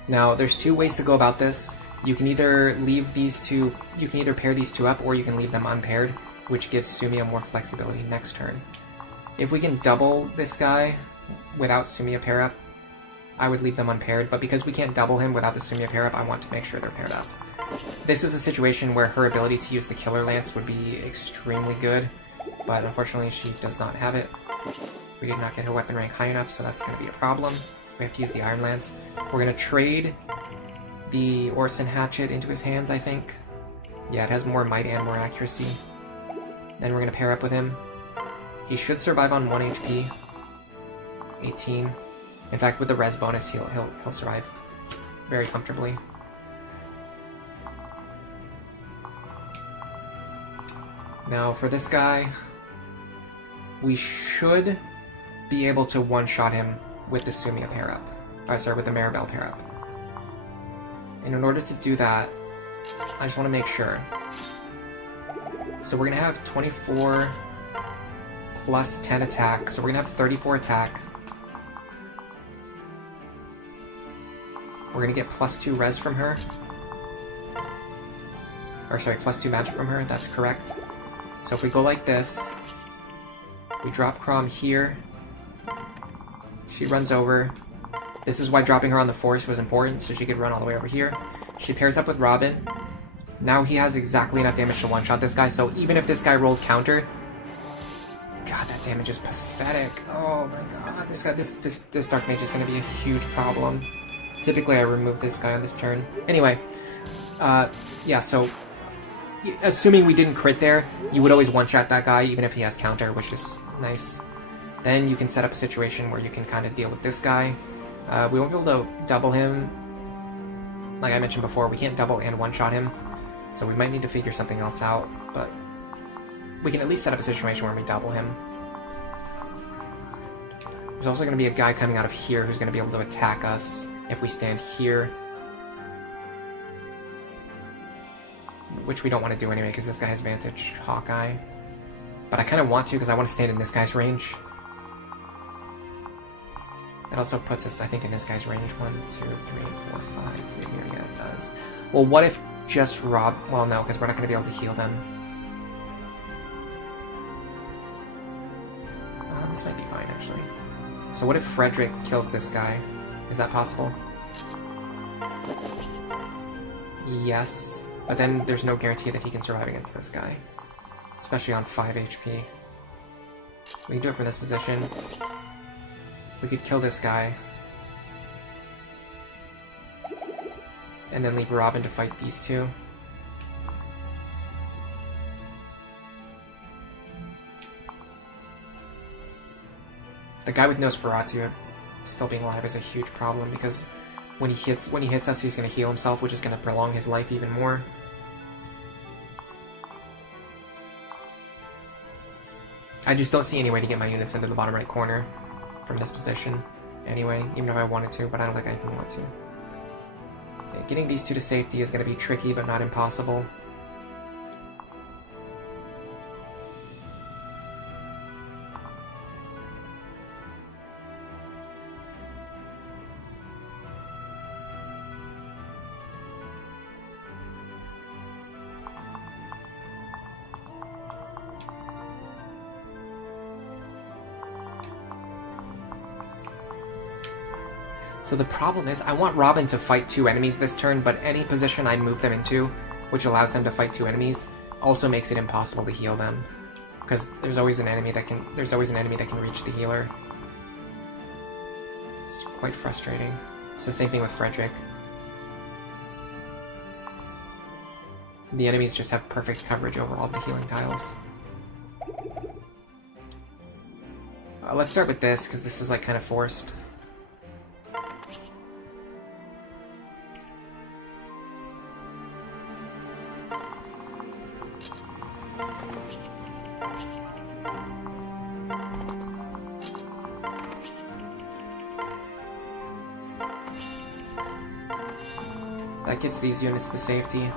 Now, there's 2 ways to go about this. You can either leave these two, you can either pair these 2 up, or you can leave them unpaired, which gives Sumia more flexibility next turn. If we can double this guy without Sumia pair up, I would leave them unpaired, but because we can't double him without the Sumia pair up, I want to make sure they're paired up. This is a situation where her ability to use the Killer Lance would be extremely good, but unfortunately she does not have it. We did not get her weapon rank high enough, so that's going to be a problem. We have to use the Iron Lance. We're going to trade the Orson Hatchet into his hands, I think. Yeah, it has more might and more accuracy. Then we're going to pair up with him. He should survive on 1 HP. 18. In fact, with the res bonus, he'll survive very comfortably. Now, for this guy, we should be able to one-shot him with the Sumia pair-up. Sorry, with the Maribel pair-up. And in order to do that, I just want to make sure. So we're going to have 24 plus 10 attack, so we're going to have 34 attack. We're going to get plus 2 res from her. Or sorry, plus 2 magic from her, that's correct. So if we go like this, we drop Crom here, she runs over. This is why dropping her on the force was important, so she could run all the way over here. She pairs up with Robin. Now he has exactly enough damage to one-shot this guy, so even if this guy rolled counter, god, that damage is pathetic. Oh my god, this guy, this Dark Mage is going to be a huge problem. Typically, I remove this guy on this turn. Anyway, yeah, so assuming we didn't crit there, you would always one-shot that guy, even if he has counter, which is nice. Then you can set up a situation where you can kind of deal with this guy. We won't be able to double him. Like I mentioned before, we can't double and one-shot him, so we might need to figure something else out, but we can at least set up a situation where we double him. There's also going to be a guy coming out of here who's going to be able to attack us if we stand here. Which we don't want to do anyway, because this guy has Vantage Hawkeye. But I kind of want to, because I want to stand in this guy's range. It also puts us, I think, in this guy's range. 1, 2, 3, 4, 5. Here, yeah, it does. Well, what if just Rob... Well, no, because we're not going to be able to heal them. This might be fine, actually. So what if Frederick kills this guy? Is that possible? Yes. But then there's no guarantee that he can survive against this guy. Especially on 5 HP. We can do it from this position. We could kill this guy. And then leave Robin to fight these two. The guy with Nosferatu still being alive is a huge problem, because when he hits us, he's going to heal himself, which is going to prolong his life even more. I just don't see any way to get my units into the bottom right corner from this position anyway, even if I wanted to, but I don't think I even want to. Okay, getting these two to safety is going to be tricky, but not impossible. So the problem is, I want Robin to fight 2 enemies this turn, but any position I move them into, which allows them to fight 2 enemies, also makes it impossible to heal them. Because there's always an enemy that can reach the healer. It's quite frustrating. It's the same thing with Frederick. The enemies just have perfect coverage over all the healing tiles. Let's start with this, because this is like kind of forced. That gets these units to safety.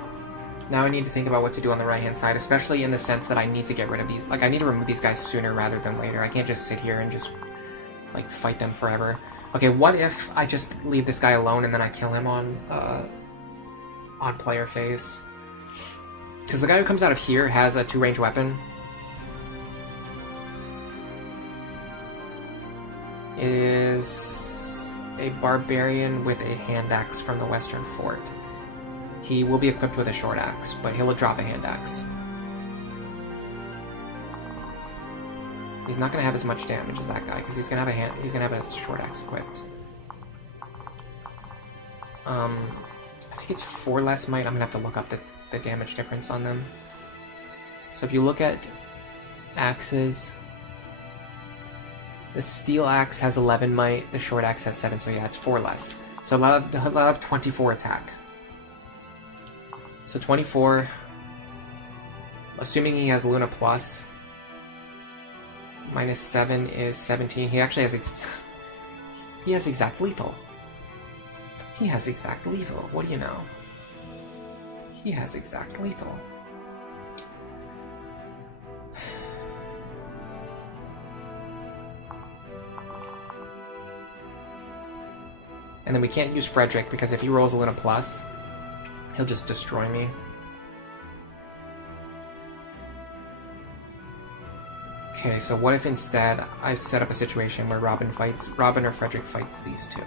Now I need to think about what to do on the right-hand side, especially in the sense that I need to get rid of these. Like, I need to remove these guys sooner rather than later. I can't just sit here and just, like, fight them forever. Okay, what if I just leave this guy alone and then I kill him on player phase? Because the guy who comes out of here has a 2-range weapon. It is a barbarian with a hand axe from the Western Fort. He will be equipped with a short axe, but he'll drop a hand axe. He's not going to have as much damage as that guy because he's going to have a short axe equipped. I think it's 4 less might. I'm going to have to look up the damage difference on them. So if you look at axes, the steel axe has 11 might, the short axe has 7, so yeah, it's 4 less. So he'll have 24 attack. So 24, assuming he has Luna Plus, minus 7 is 17. He actually has he has exact lethal. He has exact lethal. What do you know? He has exact lethal. And then we can't use Frederick because if he rolls a Luna Plus, he'll just destroy me. Okay, so what if instead I set up a situation where Robin or Frederick fights these two?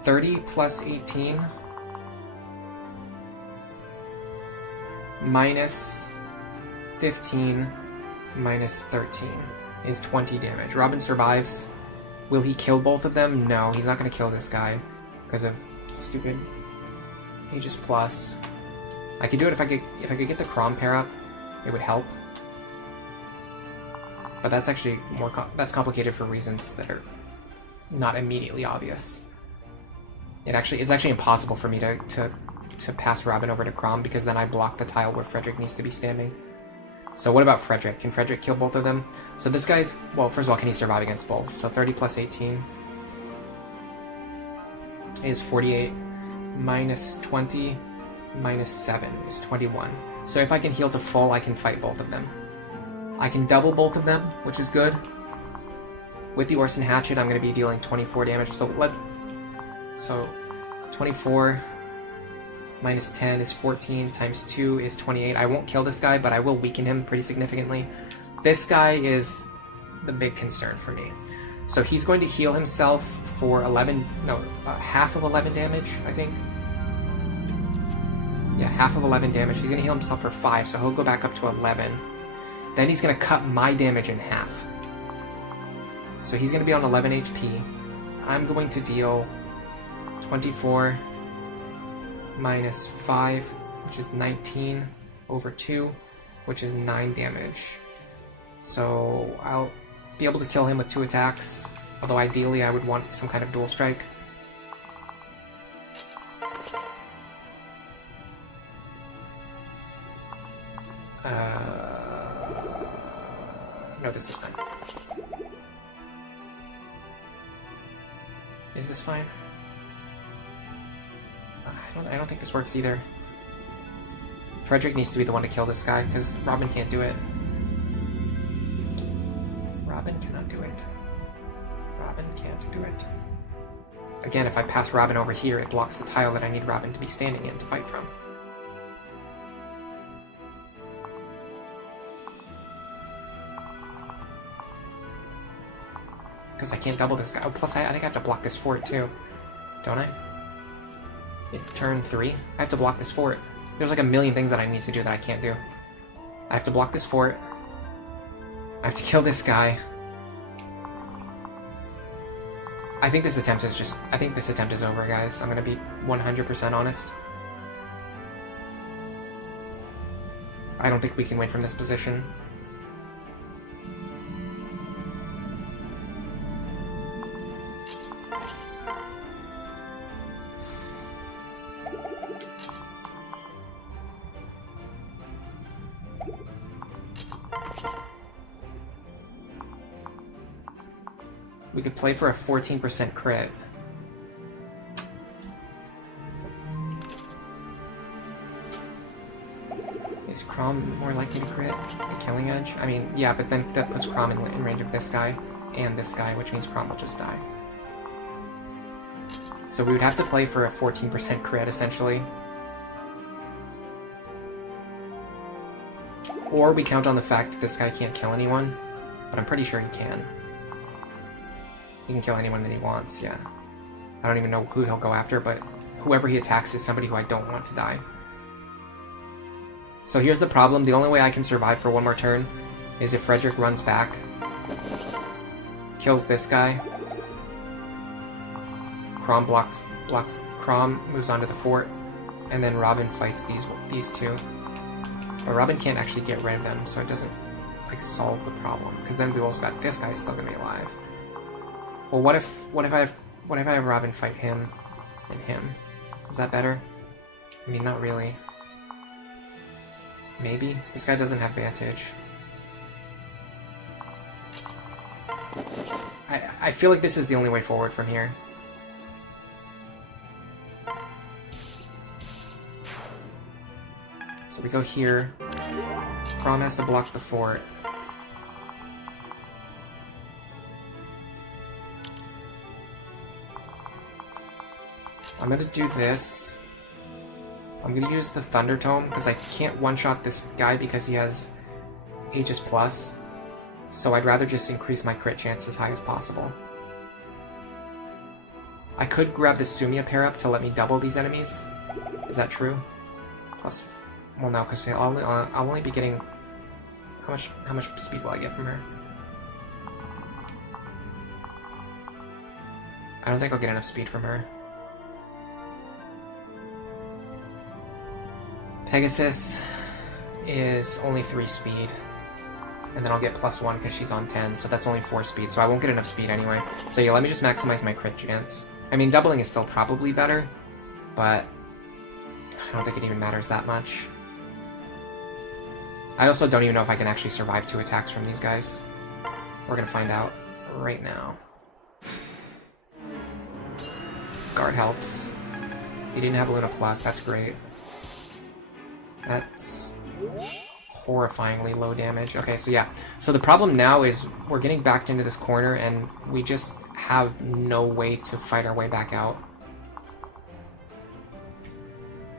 30 plus 18 minus 15 minus 13 is 20 damage. Robin survives. Will he kill both of them? No, he's not going to kill this guy because of stupid Aegis Plus. I could do it if I could get the Crom pair up. It would help. But that's actually that's complicated for reasons that are not immediately obvious. It's actually impossible for me to pass Robin over to Crom because then I block the tile where Frederick needs to be standing. So what about Frederick? Can Frederick kill both of them? So this guy's, well, first of all, can he survive against both? So 30 plus 18 is 48, minus 20, minus 7 is 21. So if I can heal to full, I can fight both of them. I can double both of them, which is good. With the Orson Hatchet, I'm going to be dealing 24 damage. So 24 minus 10 is 14, times 2 is 28. I won't kill this guy, but I will weaken him pretty significantly. This guy is the big concern for me. So he's going to heal himself for half of 11 damage, I think. Yeah, half of 11 damage. He's going to heal himself for 5, so he'll go back up to 11. Then he's going to cut my damage in half. So he's going to be on 11 HP. I'm going to deal 24 minus 5, which is 19, over 2, which is 9 damage. So I'll be able to kill him with 2 attacks, although ideally I would want some kind of dual strike. No, this is fine. Is this fine? I don't think this works either. Frederick needs to be the one to kill this guy, because Robin can't do it. Robin cannot do it. Robin can't do it. Again, if I pass Robin over here, it blocks the tile that I need Robin to be standing in to fight from. Because I can't double this guy. Oh, plus I think I have to block this fort too. Don't I? It's turn 3. I have to block this fort. There's like a million things that I need to do that I can't do. I have to block this fort. I have to kill this guy. I think this attempt is over, guys. I'm gonna be 100% honest. I don't think we can win from this position. We could play for a 14% crit. Is Crom more likely to crit? The Killing Edge? I mean, yeah, but then that puts Crom in range of this guy and this guy, which means Crom will just die. So we would have to play for a 14% crit, essentially. Or we count on the fact that this guy can't kill anyone, but I'm pretty sure he can. He can kill anyone that he wants, yeah. I don't even know who he'll go after, but whoever he attacks is somebody who I don't want to die. So here's the problem. The only way I can survive for one more turn is if Frederick runs back, kills this guy, Crom Crom moves onto the fort, and then Robin fights these two. But Robin can't actually get rid of them, so it doesn't like solve the problem. Because then we also got this guy still gonna be alive. Well, what if I have Robin fight him and him? Is that better? I mean, not really. Maybe? This guy doesn't have Vantage. I feel like this is the only way forward from here. So we go here. Crom has to block the fort. I'm gonna do this. I'm gonna use the Thunder Tome, because I can't one-shot this guy because he has Aegis Plus. So I'd rather just increase my crit chance as high as possible. I could grab the Sumia pair up to let me double these enemies. Is that true? Plus, well no, because I'll only be getting How much speed will I get from her? I don't think I'll get enough speed from her. Pegasus is only 3 speed. And then I'll get +1 because she's on 10, so that's only 4 speed, so I won't get enough speed anyway. So yeah, let me just maximize my crit chance. I mean, doubling is still probably better, but I don't think it even matters that much. I also don't even know if I can actually survive 2 attacks from these guys. We're gonna find out right now. Guard helps. He didn't have Luna Plus, that's great. That's horrifyingly low damage. Okay, so yeah. So the problem now is we're getting backed into this corner and we just have no way to fight our way back out.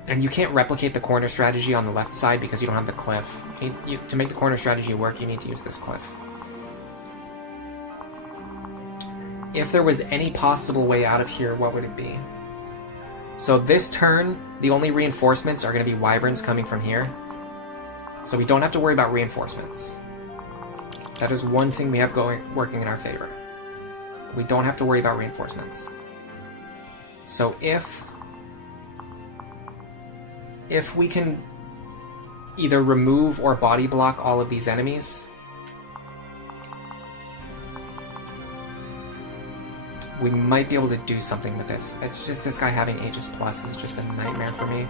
And you can't replicate the corner strategy on the left side because you don't have the cliff. To make the corner strategy work, you need to use this cliff. If there was any possible way out of here, what would it be? So this turn, the only reinforcements are going to be wyverns coming from here. So we don't have to worry about reinforcements. That is one thing we have working in our favor. We don't have to worry about reinforcements. So if we can either remove or body block all of these enemies, we might be able to do something with this. It's just this guy having Aegis Plus is just a nightmare for me.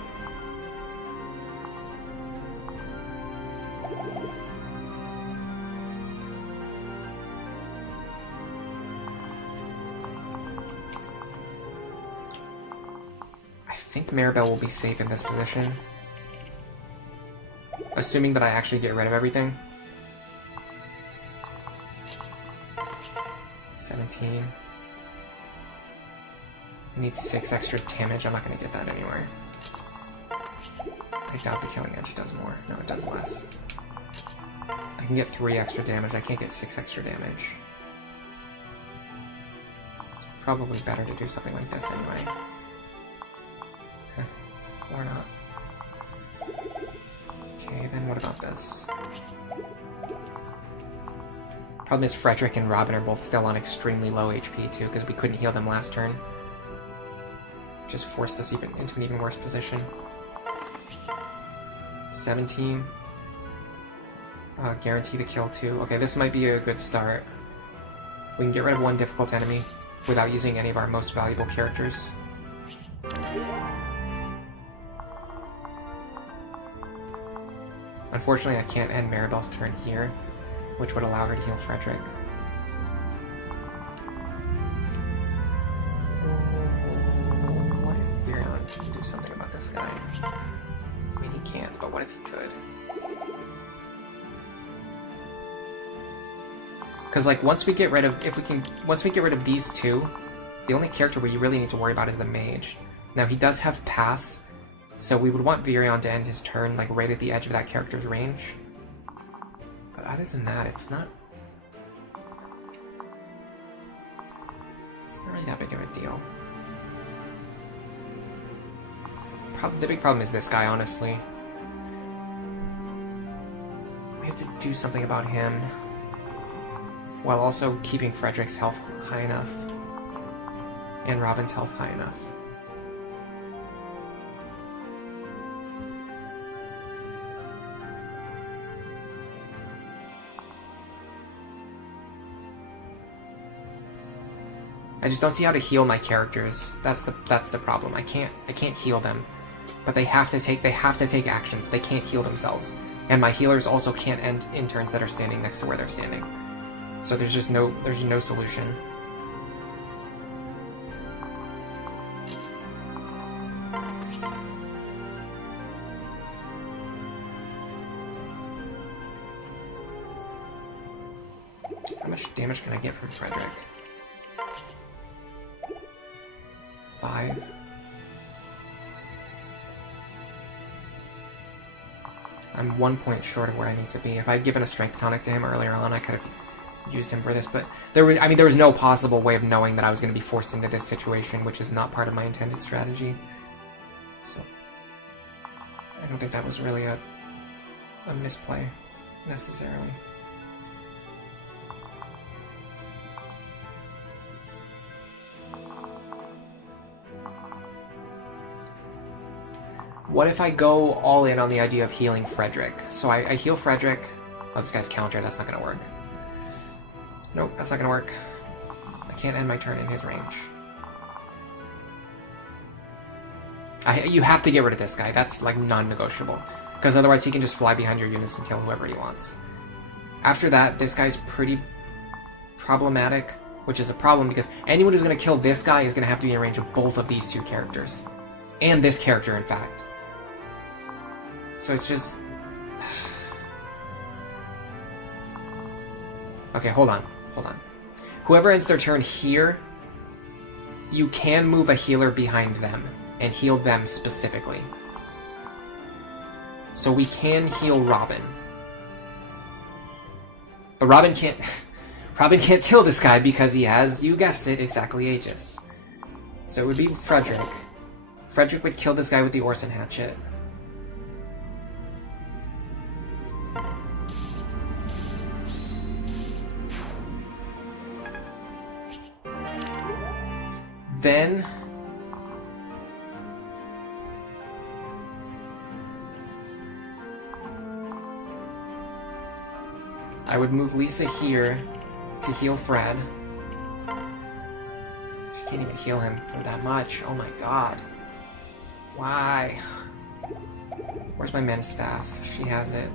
I think Maribel will be safe in this position. Assuming that I actually get rid of everything. 17. I need 6 extra damage. I'm not going to get that anywhere. I doubt the Killing Edge does more. No, it does less. I can get 3 extra damage. I can't get 6 extra damage. It's probably better to do something like this anyway. Or not. Okay, then what about this? Problem is Frederick and Robin are both still on extremely low HP too, because we couldn't heal them last turn. Just forced us into an even worse position. 17. Guarantee the kill too. Okay, this might be a good start. We can get rid of 1 difficult enemy without using any of our most valuable characters. Unfortunately, I can't end Maribel's turn here, which would allow her to heal Frederick. What if Virion can do something about this guy? I mean, he can't, but what if he could? Because, like, once we get rid of these 2, the only character we really need to worry about is the mage. Now, he does have pass, so we would want Virion to end his turn, like, right at the edge of that character's range. But other than that, it's not really that big of a deal. The big problem is this guy, honestly. We have to do something about him, while also keeping Frederick's health high enough, and Robin's health high enough. I just don't see how to heal my characters. That's the problem. I can't heal them, but they have to take actions. They can't heal themselves, and my healers also can't end interns that are standing next to where they're standing. So there's no solution. How much damage can I get from Frederick? 5. I'm 1 point short of where I need to be. If I'd given a strength tonic to him earlier on, I could have used him for this, but there was no possible way of knowing that I was going to be forced into this situation, which is not part of my intended strategy. So I don't think that was really a misplay. necessarily. What if I go all in on the idea of healing Frederick? So I heal Frederick. Oh, this guy's counter. That's not going to work. Nope, that's not going to work. I can't end my turn in his range. You have to get rid of this guy. That's, like, non-negotiable. Because otherwise he can just fly behind your units and kill whoever he wants. After that, this guy's pretty problematic, which is a problem because anyone who's going to kill this guy is going to have to be in range of both of these two characters. And this character, in fact. So it's just... Okay, hold on. Hold on. Whoever ends their turn here, you can move a healer behind them and heal them specifically. So we can heal Robin. But Robin can't... Robin can't kill this guy because he has, you guessed it, exactly Aegis. So it would be Frederick. Frederick would kill this guy with the Orson Hatchet. Then... I would move Lisa here to heal Fred. She can't even heal him for that much. Oh my god. Why? Where's my men's staff? She has it.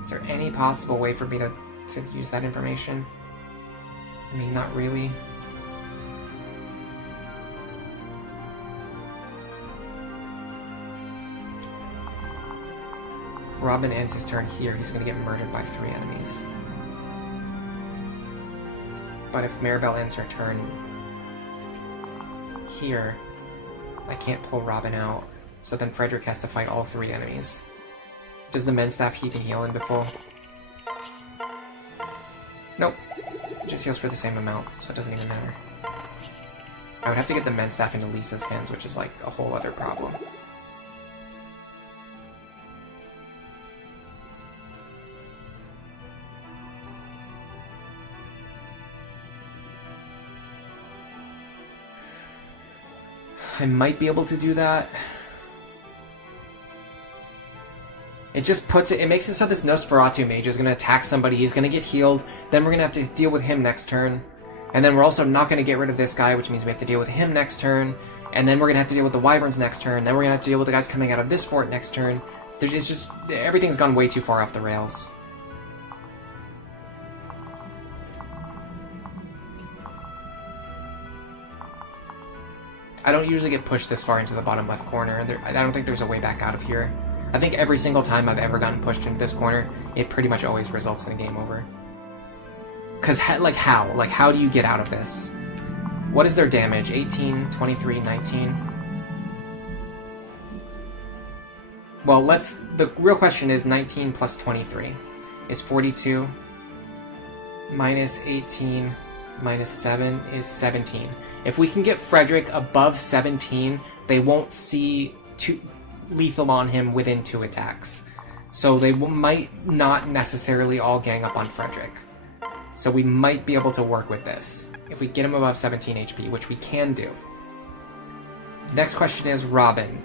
Is there any possible way for me to use that information? I mean, not really. If Robin ends his turn here, he's going to get murdered by 3 enemies. But if Maribel ends her turn here, I can't pull Robin out, so then Frederick has to fight all 3 enemies. Does the men's staff heat and heal into full? Nope. It just heals for the same amount, so it doesn't even matter. I would have to get the men's staff into Lisa's hands, which is like a whole other problem. I might be able to do that. It just puts it, makes it so this Nosferatu mage is going to attack somebody, he's going to get healed, then we're going to have to deal with him next turn. And then we're also not going to get rid of this guy, which means we have to deal with him next turn. And then we're going to have to deal with the Wyverns next turn. Then we're going to have to deal with the guys coming out of this fort next turn. It's just, everything's gone way too far off the rails. I don't usually get pushed this far into the bottom left corner. I don't think there's a way back out of here. I think every single time I've ever gotten pushed into this corner, it pretty much always results in a game over. Because, like, how? Like, how do you get out of this? What is their damage? 18, 23, 19? Well, the real question is 19 plus 23 is 42. Minus 18 minus 7 is 17. If we can get Frederick above 17, they won't see lethal on him within 2 attacks. So they might not necessarily all gang up on Frederick. So we might be able to work with this if we get him above 17 HP, which we can do. The next question is Robin.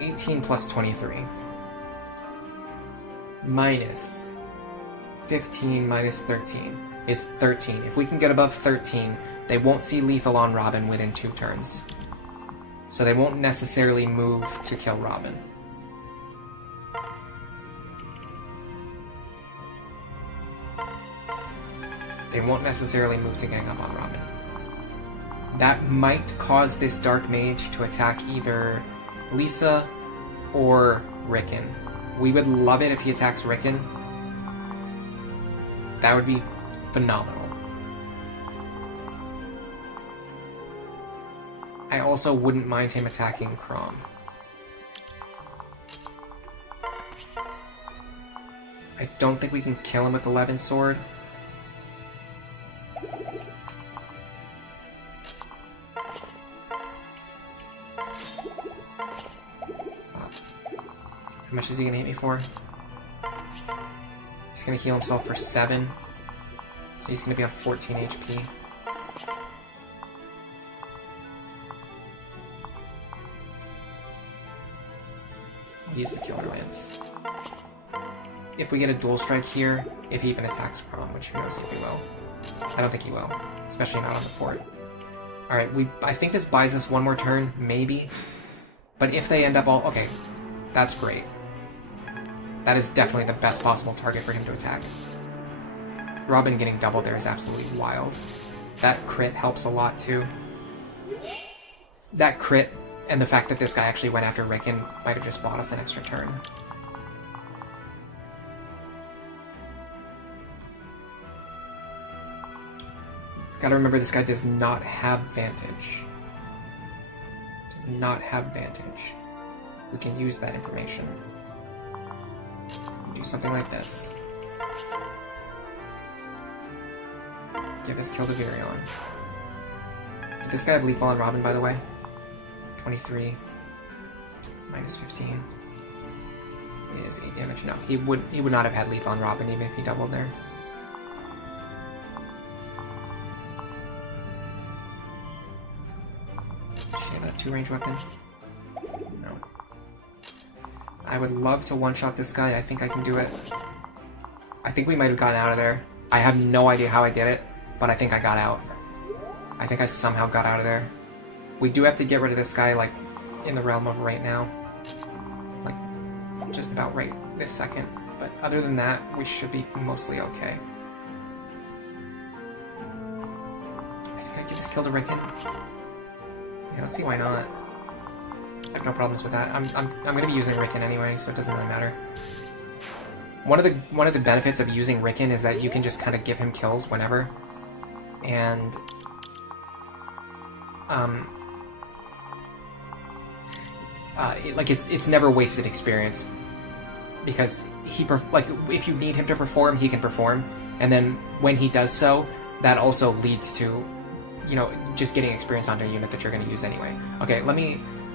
(18 plus 23) minus 15 minus 13 is 13. If we can get above 13, they won't see lethal on Robin within 2 turns. So they won't necessarily move to kill Robin. They won't necessarily move to gang up on Robin. That might cause this Dark Mage to attack either Lisa or Ricken. We would love it if he attacks Ricken. That would be phenomenal. I also wouldn't mind him attacking Crom. I don't think we can kill him with the Levin sword. is he gonna hit me for? He's gonna heal himself for 7. So he's gonna be on 14 HP. I'll use the Killer Lance. If we get a dual strike here, if he even attacks Prom, which who knows if he will. I don't think he will, especially not on the fort. Alright, I think this buys us one more turn, maybe. But if they end up all... Okay, that's great. That is definitely the best possible target for him to attack. Robin getting doubled there is absolutely wild. That crit helps a lot too. That crit and the fact that this guy actually went after Ricken might have just bought us an extra turn. Gotta remember this guy does not have Vantage. Does not have Vantage. We can use that information. Do something like this. Give this kill to Virion. Did this guy have lethal on Robin, by the way? 23. Minus 15. Is 8 damage. No, he would not have had lethal on Robin even if he doubled there. A 2-range weapon? No. I would love to one-shot this guy. I think I can do it. I think we might have gotten out of there. I have no idea how I did it, but I think I got out. I think I somehow got out of there. We do have to get rid of this guy, like, in the realm of right now. Like, just about right this second. But other than that, we should be mostly okay. I think I could just kill the Ricken. I don't see why not. I have no problems with that. I'm gonna be using Ricken anyway, so it doesn't really matter. One of the benefits of using Ricken is that you can just kind of give him kills whenever, and it's never wasted experience because like if you need him to perform, he can perform, and then when he does so, that also leads to, you know, just getting experience onto a unit that you're going to use anyway. Okay,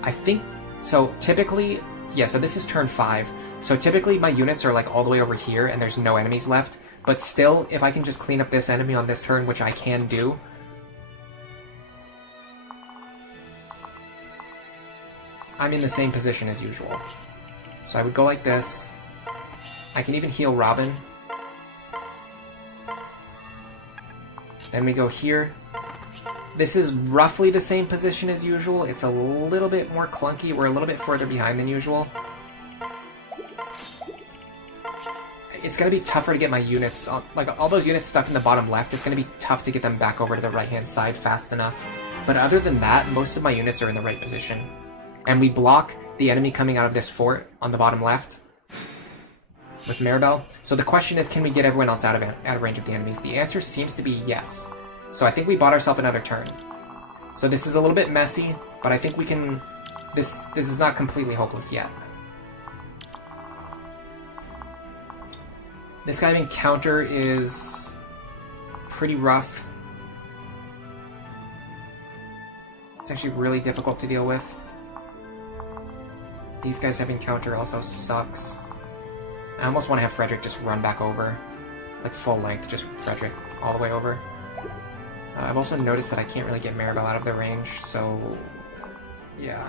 I think, so typically, yeah, so this is turn 5. So typically my units are like all the way over here and there's no enemies left, but still, if I can just clean up this enemy on this turn, which I can do, I'm in the same position as usual. So I would go like this. I can even heal Robin. Then we go here. This is roughly the same position as usual. It's a little bit more clunky. We're a little bit further behind than usual. It's going to be tougher to get my units, like all those units stuck in the bottom left, it's going to be tough to get them back over to the right-hand side fast enough. But other than that, most of my units are in the right position. And we block the enemy coming out of this fort on the bottom left with Maribel. So the question is, can we get everyone else out of range of the enemies? The answer seems to be yes. So I think we bought ourselves another turn. So this is a little bit messy, but I think we can... This is not completely hopeless yet. This guy in counter is pretty rough. It's actually really difficult to deal with. These guys having counter also sucks. I almost want to have Frederick just run back over. Like full length, just Frederick all the way over. I've also noticed that I can't really get Maribel out of their range, so... yeah.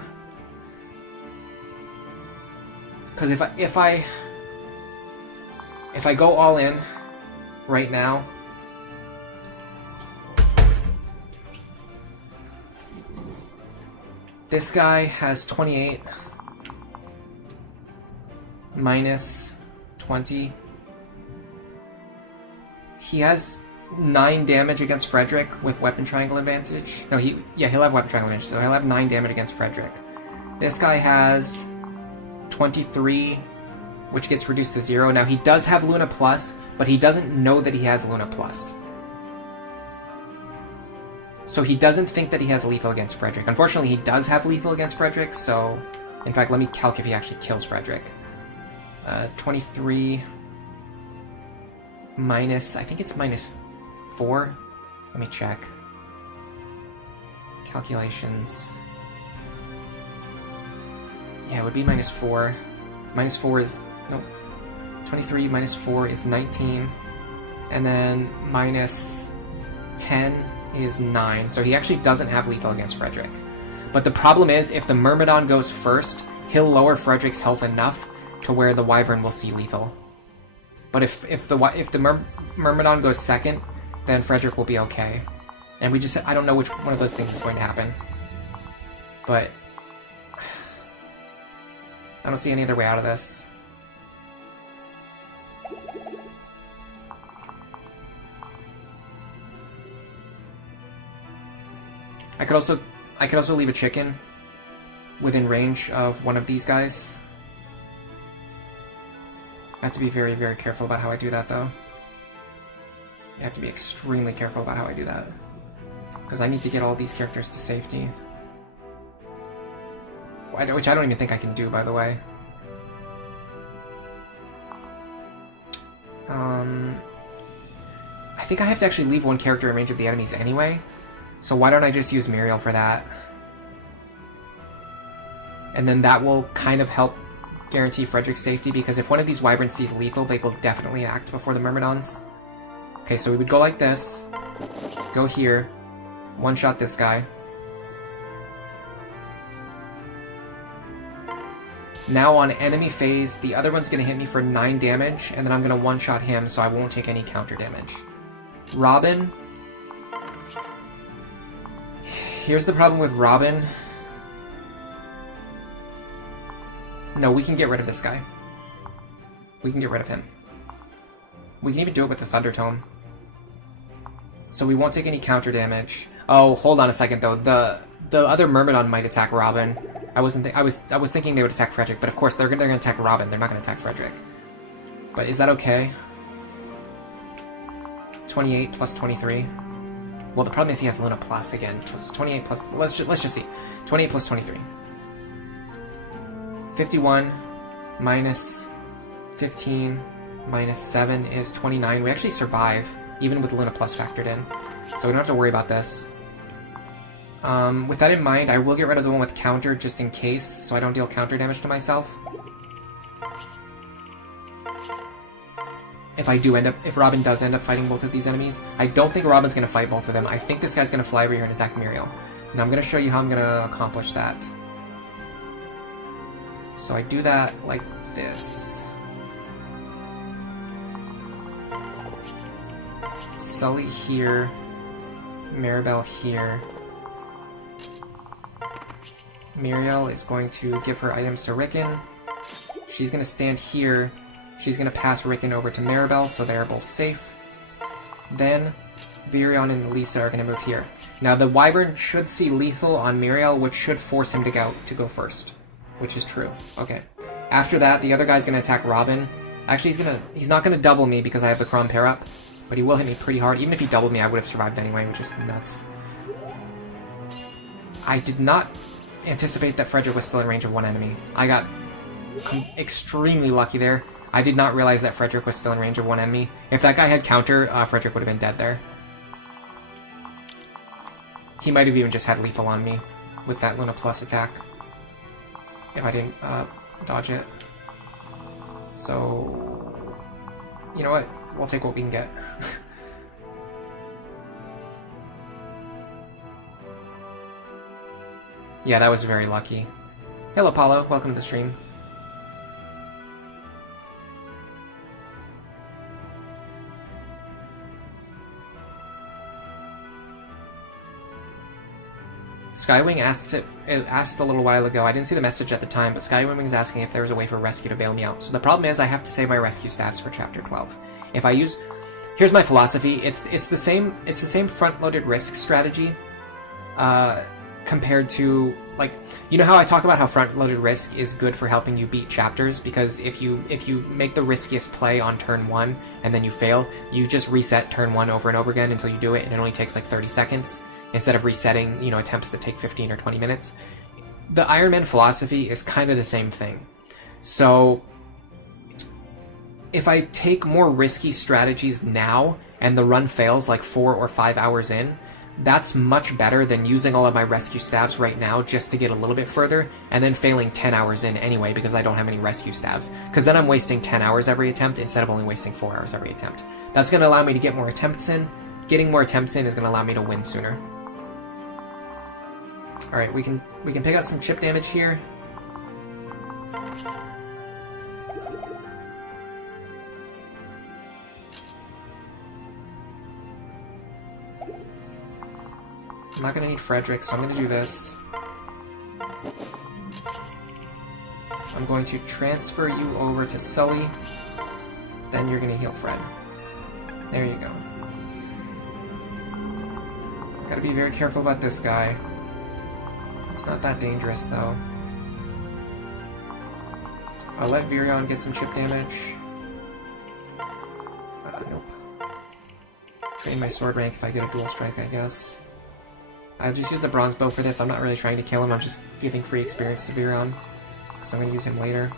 Because if I go all in right now, this guy has 28 minus 20. He has 9 damage against Frederick with weapon triangle advantage. No, he'll have weapon triangle advantage, so he'll have 9 damage against Frederick. This guy has 23, which gets reduced to 0. Now, he does have Luna Plus, but he doesn't know that he has Luna Plus. So he doesn't think that he has lethal against Frederick. Unfortunately, he does have lethal against Frederick, so... In fact, let me calc if he actually kills Frederick. 23 minus... I think it's minus 4. Let me check. Calculations. Yeah, it would be minus 4. minus 4 is... Nope. 23 minus 4 is 19. And then minus 10 is 9. So he actually doesn't have lethal against Frederick. But the problem is, if the Myrmidon goes first, he'll lower Frederick's health enough to where the Wyvern will see lethal. But if the Myrmidon goes second, then Frederick will be okay. And I don't know which one of those things is going to happen. But I don't see any other way out of this. I could also leave a chicken within range of one of these guys. I have to be very, very careful about how I do that, though. I have to be extremely careful about how I do that. Because I need to get all these characters to safety. Which I don't even think I can do, by the way. I think I have to actually leave one character in range of the enemies anyway. So why don't I just use Muriel for that? And then that will kind of help guarantee Frederick's safety, because if one of these Wyverns sees lethal, they will definitely act before the Myrmidons. Okay, so we would go like this. Go here. One-shot this guy. Now on enemy phase, the other one's going to hit me for 9 damage, and then I'm going to one-shot him so I won't take any counter damage. Robin. Here's the problem with Robin. No, we can get rid of this guy. We can get rid of him. We can even do it with the Thunder Tome. So we won't take any counter damage. Oh, hold on a second though. The other Myrmidon might attack Robin. I was thinking they would attack Frederick, but of course they're gonna attack Robin. They're not gonna attack Frederick. But is that okay? 28 plus 23. Well, the problem is he has Luna Plus again. So 28 plus... Let's just see. 28 plus 23. 51 minus 15 minus 7 is 29. We actually survive, even with Luna Plus factored in. So we don't have to worry about this. With that in mind, I will get rid of the one with counter just in case, so I don't deal counter damage to myself. If Robin does end up fighting both of these enemies, I don't think Robin's going to fight both of them. I think this guy's going to fly over here and attack Muriel. And I'm going to show you how I'm going to accomplish that. So I do that like this. Sully here. Maribel here. Muriel is going to give her items to Ricken. She's going to stand here. She's going to pass Ricken over to Maribel, so they are both safe. Then, Virion and Lisa are going to move here. Now, the Wyvern should see lethal on Muriel, which should force him to go first. Which is true. Okay. After that, the other guy's going to attack Robin. Actually, he's not going to double me because I have the Crom pair up, but he will hit me pretty hard. Even if he doubled me, I would have survived anyway, which is nuts. I did not anticipate that Frederick was still in range of one enemy. I got extremely lucky there. I did not realize that Frederick was still in range of one enemy. If that guy had counter, Frederick would have been dead there. He might have even just had lethal on me with that Luna Plus attack. If I didn't dodge it. So, you know what? We'll take what we can get. Yeah, that was very lucky. Hello, Paulo. Welcome to the stream. Skywing asked a little while ago. I didn't see the message at the time, but Skywing was asking if there was a way for rescue to bail me out. So the problem is I have to save my rescue staffs for chapter 12. If I use... Here's my philosophy. It's the same front-loaded risk strategy compared to, like, you know how I talk about how front-loaded risk is good for helping you beat chapters, because if you make the riskiest play on turn 1 and then you fail, you just reset turn 1 over and over again until you do it, and it only takes like 30 seconds. Instead of resetting, you know, attempts that take 15 or 20 minutes. The Iron Man philosophy is kind of the same thing. So, if I take more risky strategies now, and the run fails like 4 or 5 hours in, that's much better than using all of my rescue stabs right now just to get a little bit further, and then failing 10 hours in anyway because I don't have any rescue stabs. Because then I'm wasting 10 hours every attempt instead of only wasting 4 hours every attempt. That's going to allow me to get more attempts in. Getting more attempts in is going to allow me to win sooner. Alright, we can pick up some chip damage here. I'm not going to need Frederick, so I'm going to do this. I'm going to transfer you over to Sully. Then you're going to heal Fred. There you go. Gotta be very careful about this guy. It's not that dangerous, though. I'll let Virion get some chip damage. Nope. Train my sword rank if I get a dual strike, I guess. I just used the bronze bow for this. I'm not really trying to kill him. I'm just giving free experience to Virion. So I'm going to use him later.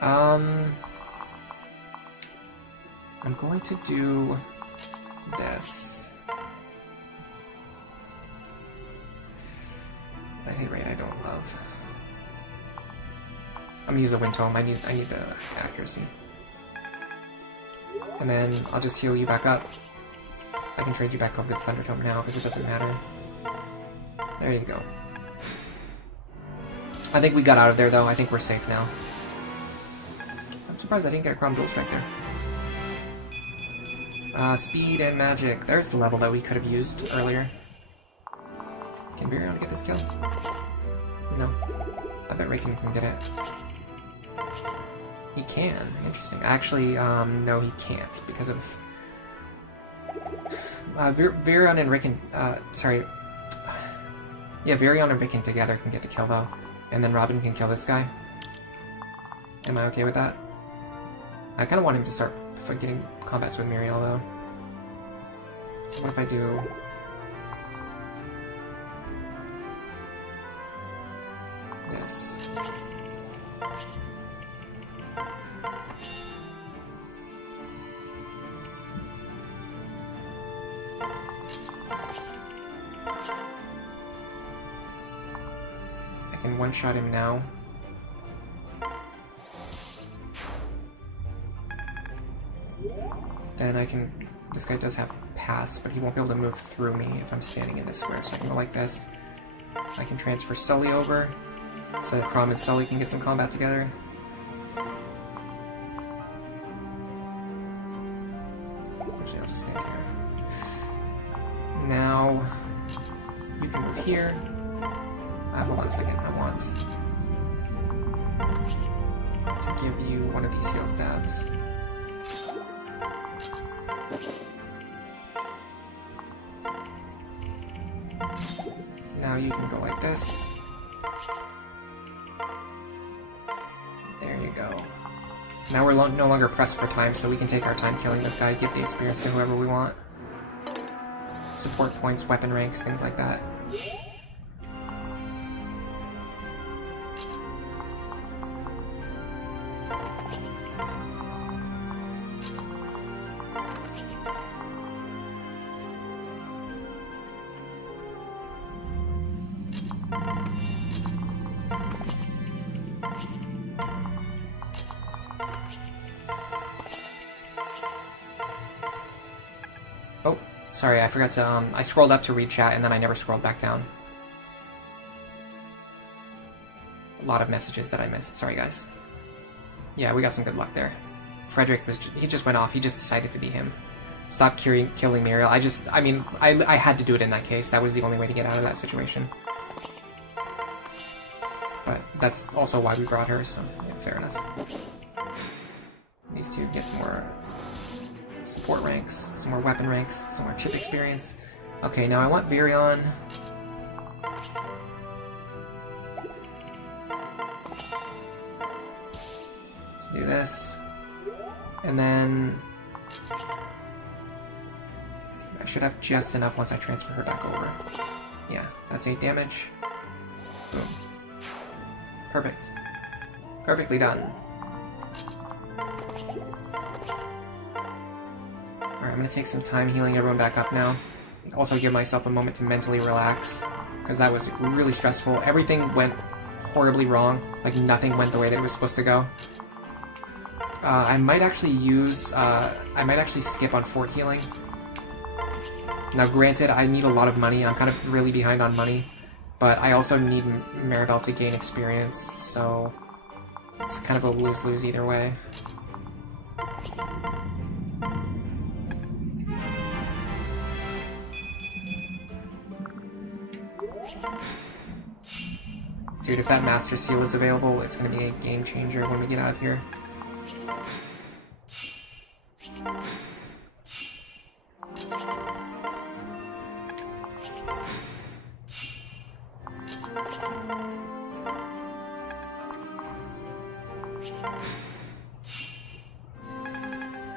I'm going to do this. That hit rate I don't love. I'm going to use a wind tome. I need the accuracy. And then I'll just heal you back up. I can trade you back over to the Thunder Tome now because it doesn't matter. There you go. I think we got out of there though. I think we're safe now. I'm surprised I didn't get a Chrome Dual Strike there. Speed and magic. There's the level that we could have used earlier. Can Virion get this kill? No. I bet Ricken can get it. He can. Interesting. Actually, no, he can't because of Virion and Ricken. Sorry. Yeah, Virion and Ricken together can get the kill though, and then Robin can kill this guy. Am I okay with that? I kind of want him to start getting combats with Muriel though. So what if I do this? I can one-shot him now. Then I can... This guy does have pass, but he won't be able to move through me if I'm standing in this square, so I can go like this. I can transfer Sully over, so that Chrom and Sully can get some combat together. Actually, I'll just stand here. Now, you can move here. Hold on a second, I want to give you one of these heal stabs. Now you can go like this. There you go. Now we're no longer pressed for time, so we can take our time killing this guy, give the experience to whoever we want. Support points, weapon ranks, things like that. Oh, sorry, I forgot to, I scrolled up to read chat and then I never scrolled back down. A lot of messages that I missed, sorry guys. Yeah, we got some good luck there. Frederick he just went off, he just decided to be him. Stop killing Muriel. I had to do it in that case, that was the only way to get out of that situation. But that's also why we brought her, so yeah, fair enough. These two get some more support ranks, some more weapon ranks, some more chip experience. Okay, now I want Virion. Let's do this. And then I should have just enough once I transfer her back over. Yeah, that's 8 damage. Boom. Perfect. Perfectly done. Alright, I'm gonna take some time healing everyone back up now. also give myself a moment to mentally relax, because that was really stressful. Everything went horribly wrong. Like, nothing went the way that it was supposed to go. I might actually skip on fort healing. Now, granted, I need a lot of money. I'm kind of really behind on money. But I also need Maribel to gain experience, so it's kind of a lose-lose either way. Dude, if that Master Seal is available, it's going to be a game changer when we get out of here.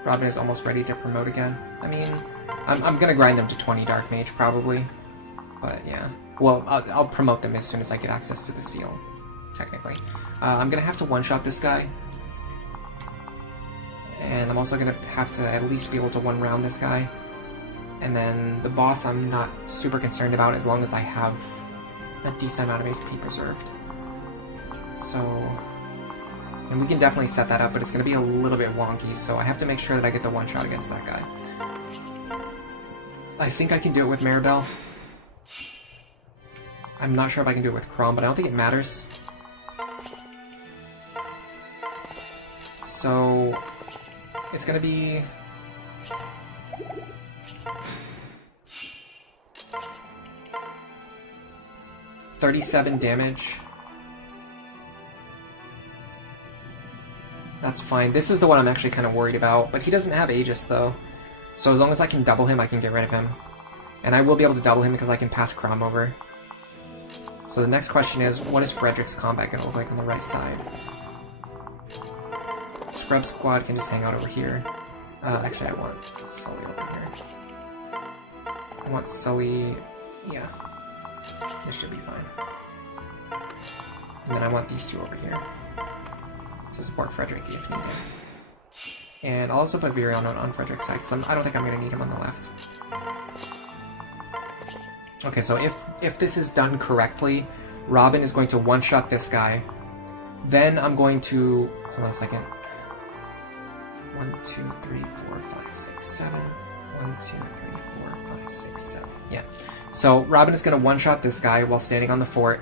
Robin is almost ready to promote again. I mean, I'm gonna grind them to 20 Dark Mage, probably. But yeah. Well, I'll promote them as soon as I get access to the seal, technically. I'm gonna have to one-shot this guy. And I'm also gonna have to at least be able to one-round this guy. And then the boss I'm not super concerned about as long as I have a decent amount of HP preserved. So... and we can definitely set that up, but it's going to be a little bit wonky, so I have to make sure that I get the one-shot against that guy. I think I can do it with Maribel. I'm not sure if I can do it with Chrom, but I don't think it matters. So... it's going to be... $37 damage. That's fine. This is the one I'm actually kind of worried about, but he doesn't have Aegis, though. So as long as I can double him, I can get rid of him. And I will be able to double him because I can pass Chrom over. So the next question is, what is Frederick's combat going to look like on the right side? Scrub Squad can just hang out over here. Actually, I want Sully over here. I want Sully... yeah. This should be fine. And then I want these two over here to support Frederick if needed. And I'll also put Virion on Frederick's side, because I don't think I'm going to need him on the left. Okay, so if this is done correctly, Robin is going to one-shot this guy. Then I'm going to... hold on a second. 1, 2, 3, 4, 5, 6, 7. 1, 2, 3, 4, 5, 6, 7. Yeah. So Robin is going to one-shot this guy while standing on the fort.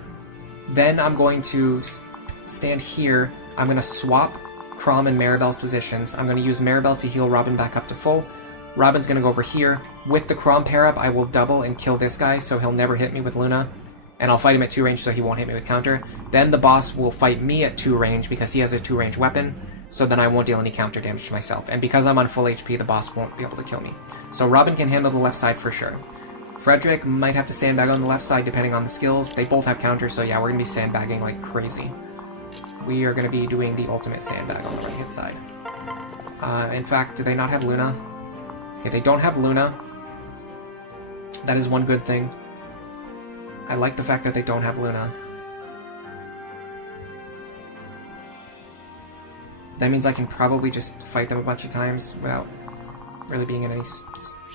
Then I'm going to stand here. I'm going to swap Chrom and Maribel's positions. I'm going to use Maribel to heal Robin back up to full. Robin's going to go over here. With the Chrom pair-up, I will double and kill this guy, so he'll never hit me with Luna. And I'll fight him at 2 range, so he won't hit me with counter. Then the boss will fight me at 2 range, because he has a 2 range weapon, so then I won't deal any counter damage to myself. And because I'm on full HP, the boss won't be able to kill me. So Robin can handle the left side for sure. Frederick might have to sandbag on the left side, depending on the skills. They both have counters, so yeah, we're going to be sandbagging like crazy. We are going to be doing the ultimate sandbag on the right-hand side. In fact, do they not have Luna? Okay, they don't have Luna. That is one good thing. I like the fact that they don't have Luna. That means I can probably just fight them a bunch of times without really being in any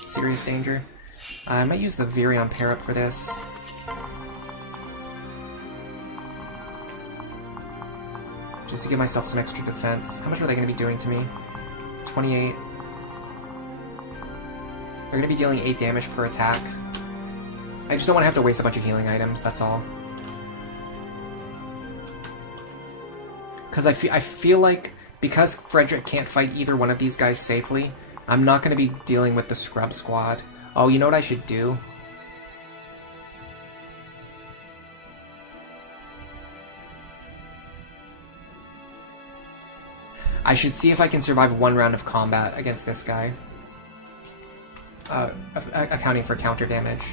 serious danger. I might use the Virion pair-up for this. Just to give myself some extra defense. How much are they going to be doing to me? 28. They're going to be dealing 8 damage per attack. I just don't want to have to waste a bunch of healing items, that's all. Because I feel like, because Frederick can't fight either one of these guys safely, I'm not going to be dealing with the Scrub Squad. Oh, you know what I should do? I should see if I can survive 1 round of combat against this guy. Accounting for counter damage.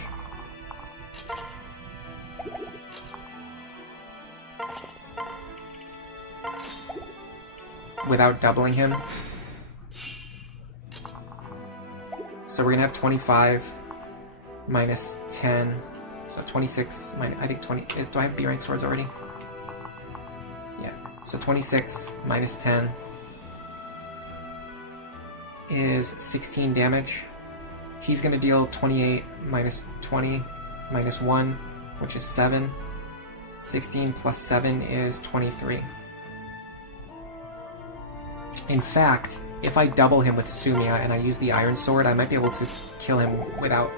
Without doubling him. So we're gonna have 25 minus 10. So 26 minus, I think 20. Do I have B rank swords already? Yeah. So 26 minus 10 is 16 damage. He's going to deal 28 minus 20 minus 1, which is 7. 16 plus 7 is 23. In fact, if I double him with Sumia and I use the Iron Sword, I might be able to kill him without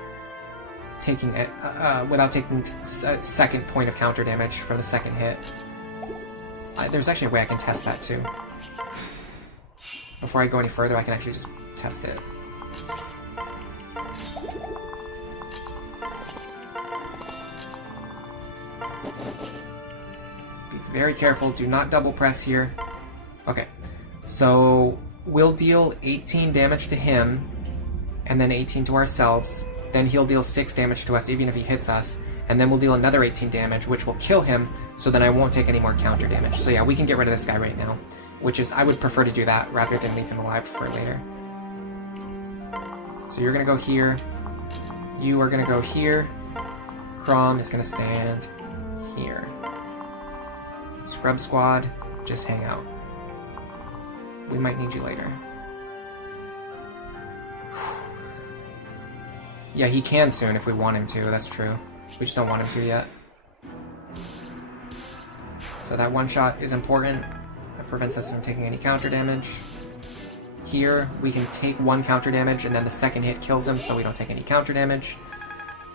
taking a second point of counter damage for the second hit. There's actually a way I can test that too. Before I go any further, I can actually just test it. Be very careful, do not double press here. Okay, so we'll deal 18 damage to him, and then 18 to ourselves. Then he'll deal 6 damage to us even if he hits us, and then we'll deal another 18 damage, which will kill him, so then I won't take any more counter damage. So yeah, we can get rid of this guy right now, which is, I would prefer to do that rather than leave him alive for later. So you're gonna go here, you are gonna go here, Chrom is gonna stand here. Scrub Squad, just hang out. We might need you later. Yeah, he can soon if we want him to, that's true. We just don't want him to yet. So that one shot is important. That prevents us from taking any counter damage. Here, we can take 1 counter damage and then the second hit kills him, so we don't take any counter damage.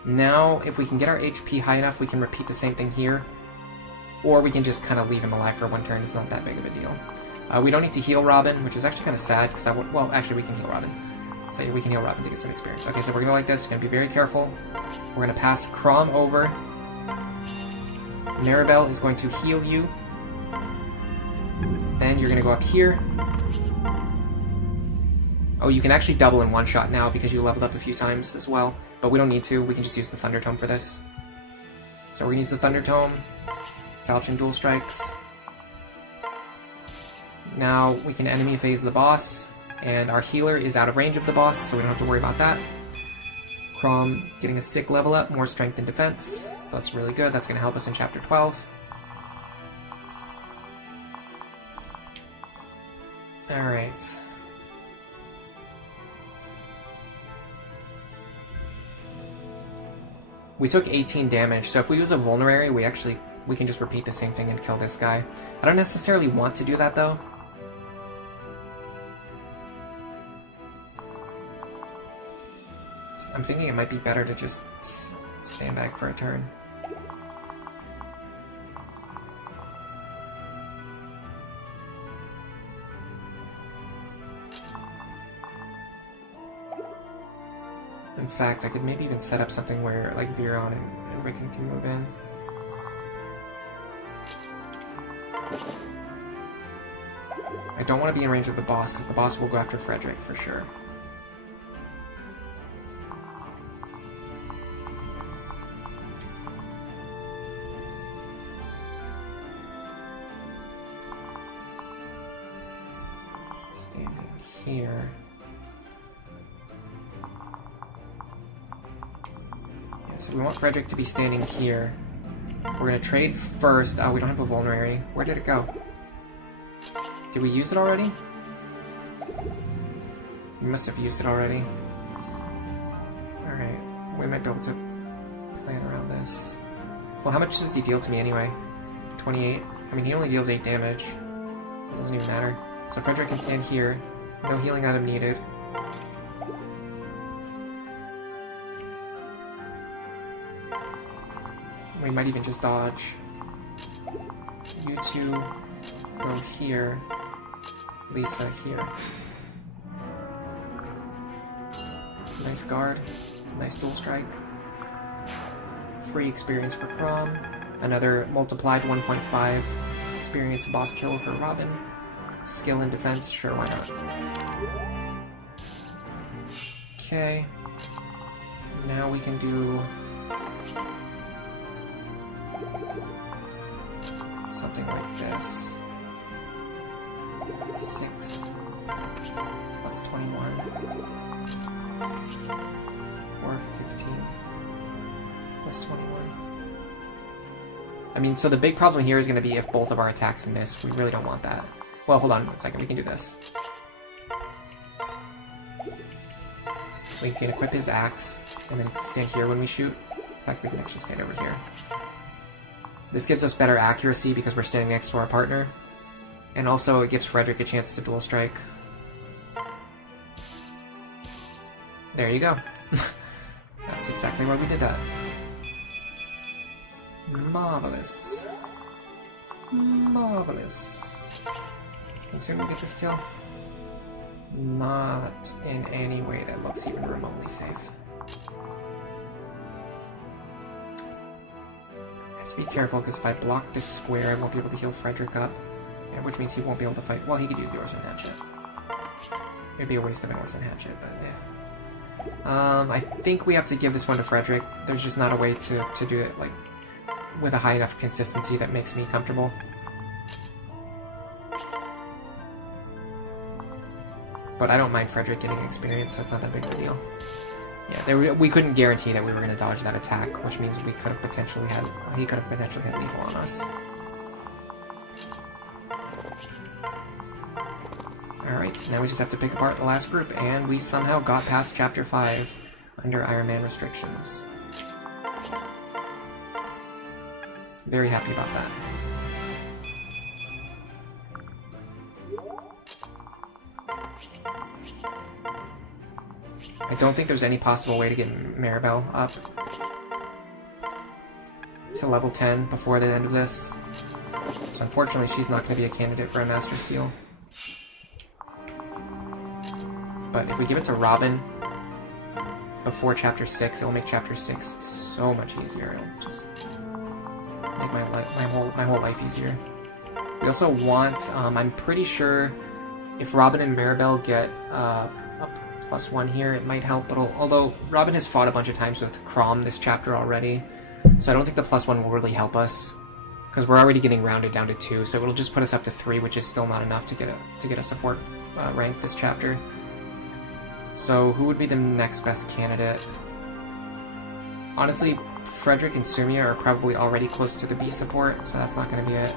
Now, if we can get our HP high enough, we can repeat the same thing here. Or we can just kind of leave him alive for 1 turn, it's not that big of a deal. We don't need to heal Robin, which is actually kind of sad, because well, actually we can heal Robin. So we can heal Robin to get some experience. Okay, so we're going to like this, we're going to be very careful. We're going to pass Chrom over. Maribel is going to heal you. Then you're going to go up here. Oh, you can actually double in 1 shot now because you leveled up a few times as well. But we don't need to, we can just use the Thunder Tome for this. So we're going to use the Thunder Tome. Falchion Dual Strikes. Now we can enemy phase the boss, and our healer is out of range of the boss, so we don't have to worry about that. Chrom getting a sick level up, more strength and defense. That's really good, that's going to help us in Chapter 12. Alright. We took 18 damage, so if we use a Vulnerary, we can just repeat the same thing and kill this guy. I don't necessarily want to do that though. I'm thinking it might be better to just sandbag for a turn. In fact, I could maybe even set up something where like Virion and Ricken can move in. I don't want to be in range of the boss, because the boss will go after Frederick for sure. Standing here. Yeah, so we want Frederick to be standing here. We're gonna trade first. Oh, we don't have a Vulnerary. Where did it go? Did we use it already? We must have used it already. Alright, we might be able to plan around this. Well, how much does he deal to me anyway? 28? I mean, he only deals 8 damage. It doesn't even matter. So Frederick can stand here. No healing item needed. We might even just dodge. You two go here. Lisa here. Nice guard. Nice dual strike. Free experience for Chrom. Another multiplied 1.5 experience boss kill for Robin. Skill and defense, sure, why not? Okay. Now we can do something like this. 6 plus 21 or 15 plus 21. I mean, so the big problem here is going to be if both of our attacks miss. We really don't want that. Well, hold on one second. We can do this. We can equip his axe, and then stand here when we shoot. In fact, we can actually stand over here. This gives us better accuracy because we're standing next to our partner. And also, it gives Frederick a chance to dual strike. There you go. That's exactly why we did that. Marvelous. Marvelous. Can Sumi get this kill? Not in any way that looks even remotely safe. I have to be careful because if I block this square, I won't be able to heal Frederick up, which means he won't be able to fight. Well, he could use the Orson Hatchet. It'd be a waste of an Orson Hatchet, but yeah. I think we have to give this one to Frederick. There's just not a way to do it like with a high enough consistency that makes me comfortable. But I don't mind Frederick getting experience, so it's not that big of a deal. Yeah, we couldn't guarantee that we were going to dodge that attack, which means we could have potentially had he could have potentially had lethal on us. Alright, now we just have to pick apart the last group, and we somehow got past Chapter 5 under Iron Man restrictions. Very happy about that. I don't think there's any possible way to get Maribel up to level 10 before the end of this. So unfortunately she's not going to be a candidate for a Master Seal. But if we give it to Robin before Chapter 6, it'll make Chapter 6 so much easier. It'll just make my whole life easier. We also want, I'm pretty sure if Robin and Maribel get a +1 here, it might help. But although Robin has fought a bunch of times with Crom this chapter already, so I don't think the +1 will really help us because we're already getting rounded down to 2. So it'll just put us up to 3, which is still not enough to get a support rank this chapter. So who would be the next best candidate? Honestly, Frederick and Sumia are probably already close to the B support, so that's not going to be it.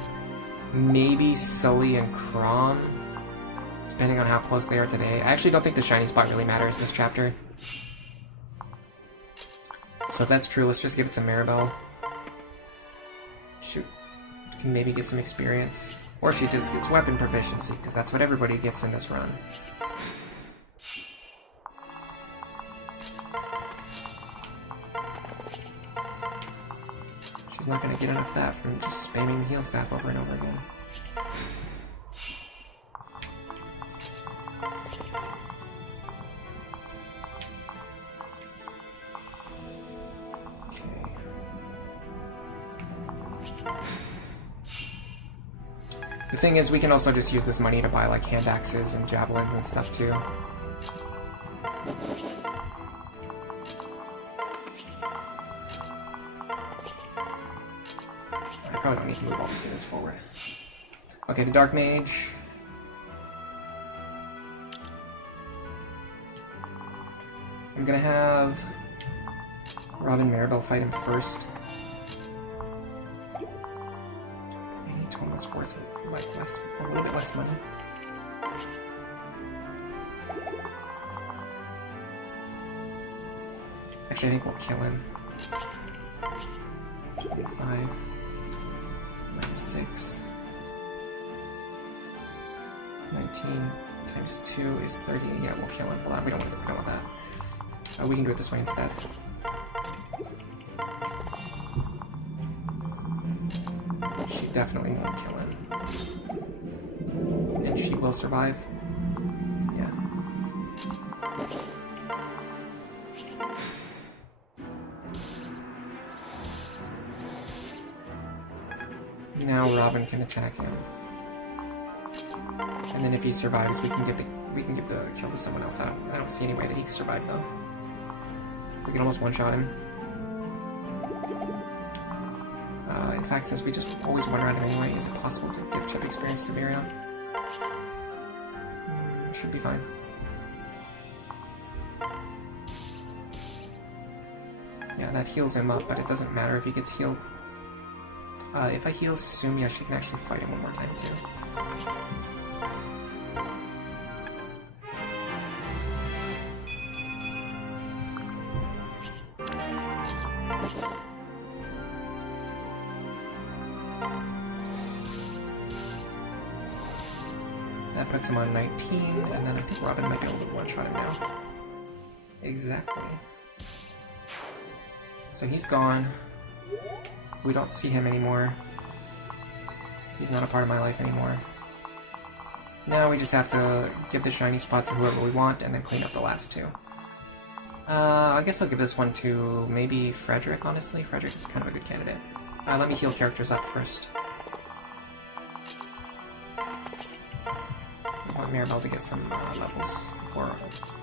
Maybe Sully and Crom, depending on how close they are today. I actually don't think the shiny spot really matters this chapter. So if that's true, let's just give it to Maribel. Shoot. Can maybe get some experience. Or she just gets weapon proficiency, because that's what everybody gets in this run. She's not going to get enough of that from just spamming the heal staff over and over again. Okay. The thing is, we can also just use this money to buy like hand axes and javelins and stuff too. I probably don't need to move all these units forward. Okay, the Dark Mage. I'm gonna have Robin Maribel fight him first. Maybe each one was worth like a little bit less money. Actually, I think we'll kill him. 25. -6. 19 times 2 is 30. Yeah, we'll kill him. We don't want that. We can do it this way instead. She definitely won't kill him. And she will survive. Yeah. Now Robin can attack him, and then if he survives, we can give the kill to someone else. I don't see any way that he can survive though. We can almost one-shot him. In fact, since we just always one-round him anyway, is it possible to give chip experience to Virion? Should be fine. Yeah, that heals him up, but it doesn't matter if he gets healed. If I heal Sumia, she can actually fight him one more time too. That puts him on 19, and then I think Robin might be able to one-shot him now. Exactly. So he's gone. We don't see him anymore. He's not a part of my life anymore. Now we just have to give the shiny spot to whoever we want, and then clean up the last two. I guess I'll give this one to maybe Frederick, honestly. Frederick is kind of a good candidate. Let me heal characters up first. I want Maribel to get some levels before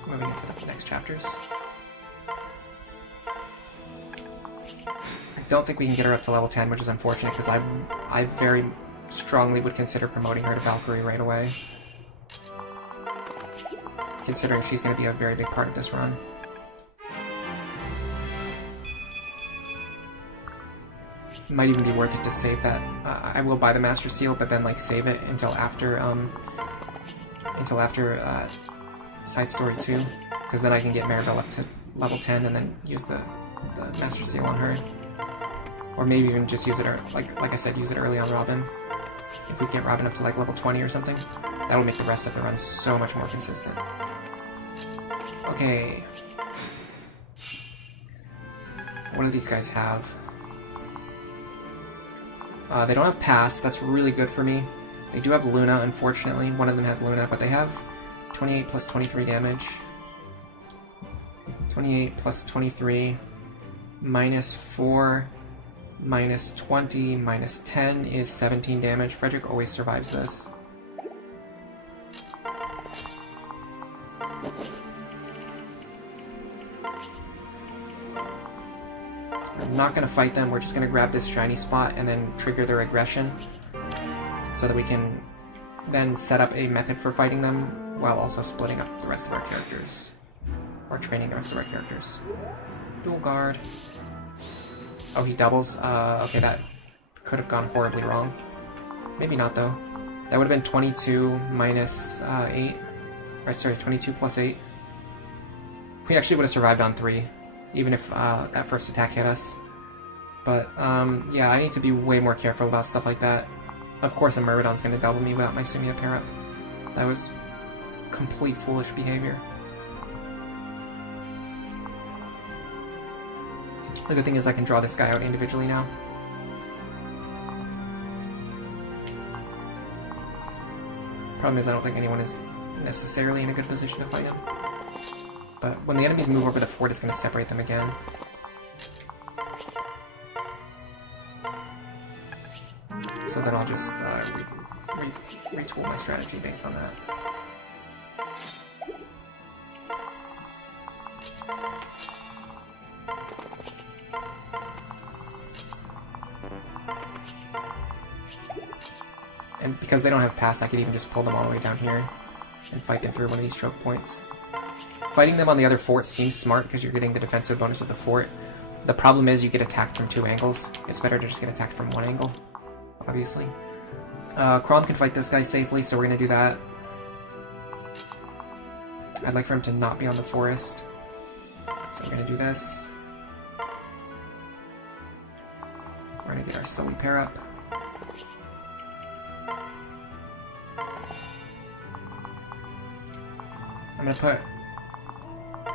moving into the next chapters. I don't think we can get her up to level 10, which is unfortunate, because I very strongly would consider promoting her to Valkyrie right away. Considering she's going to be a very big part of this run. Might even be worth it to save that. I will buy the Master Seal, but then like save it until after Side Story 2, because then I can get Maribel up to level 10 and then use the Master Seal on her. Or maybe even just use it, like I said, use it early on Robin. If we get Robin up to like level 20 or something, that'll make the rest of the run so much more consistent. Okay. What do these guys have? They don't have Pass, that's really good for me. They do have Luna, unfortunately. One of them has Luna, but they have 28 plus 23 damage. 28 plus 23, minus 4, minus 20, minus 10 is 17 damage. Frederick always survives this. I'm not going to fight them, we're just going to grab this shiny spot and then trigger their aggression so that we can then set up a method for fighting them while also splitting up the rest of our characters. Or training the rest of our characters. Dual guard. Oh, he doubles? Okay, that could have gone horribly wrong. Maybe not, though. That would have been 22 minus 8. Or, sorry, 22 plus 8. We actually would have survived on 3, even if that first attack hit us. But, yeah, I need to be way more careful about stuff like that. Of course, a Myrmidon's going to double me without my Sumia pair up. That was complete foolish behavior. The good thing is I can draw this guy out individually now. Problem is I don't think anyone is necessarily in a good position to fight him. But when the enemies move over the fort, it's going to separate them again. So then I'll just retool my strategy based on that. And because they don't have pass, I could even just pull them all the way down here and fight them through one of these choke points. Fighting them on the other fort seems smart because you're getting the defensive bonus of the fort. The problem is you get attacked from 2 angles. It's better to just get attacked from 1 angle, obviously. Chrom can fight this guy safely, so we're going to do that. I'd like for him to not be on the forest. So we're going to do this. We're going to get our Sully pair up.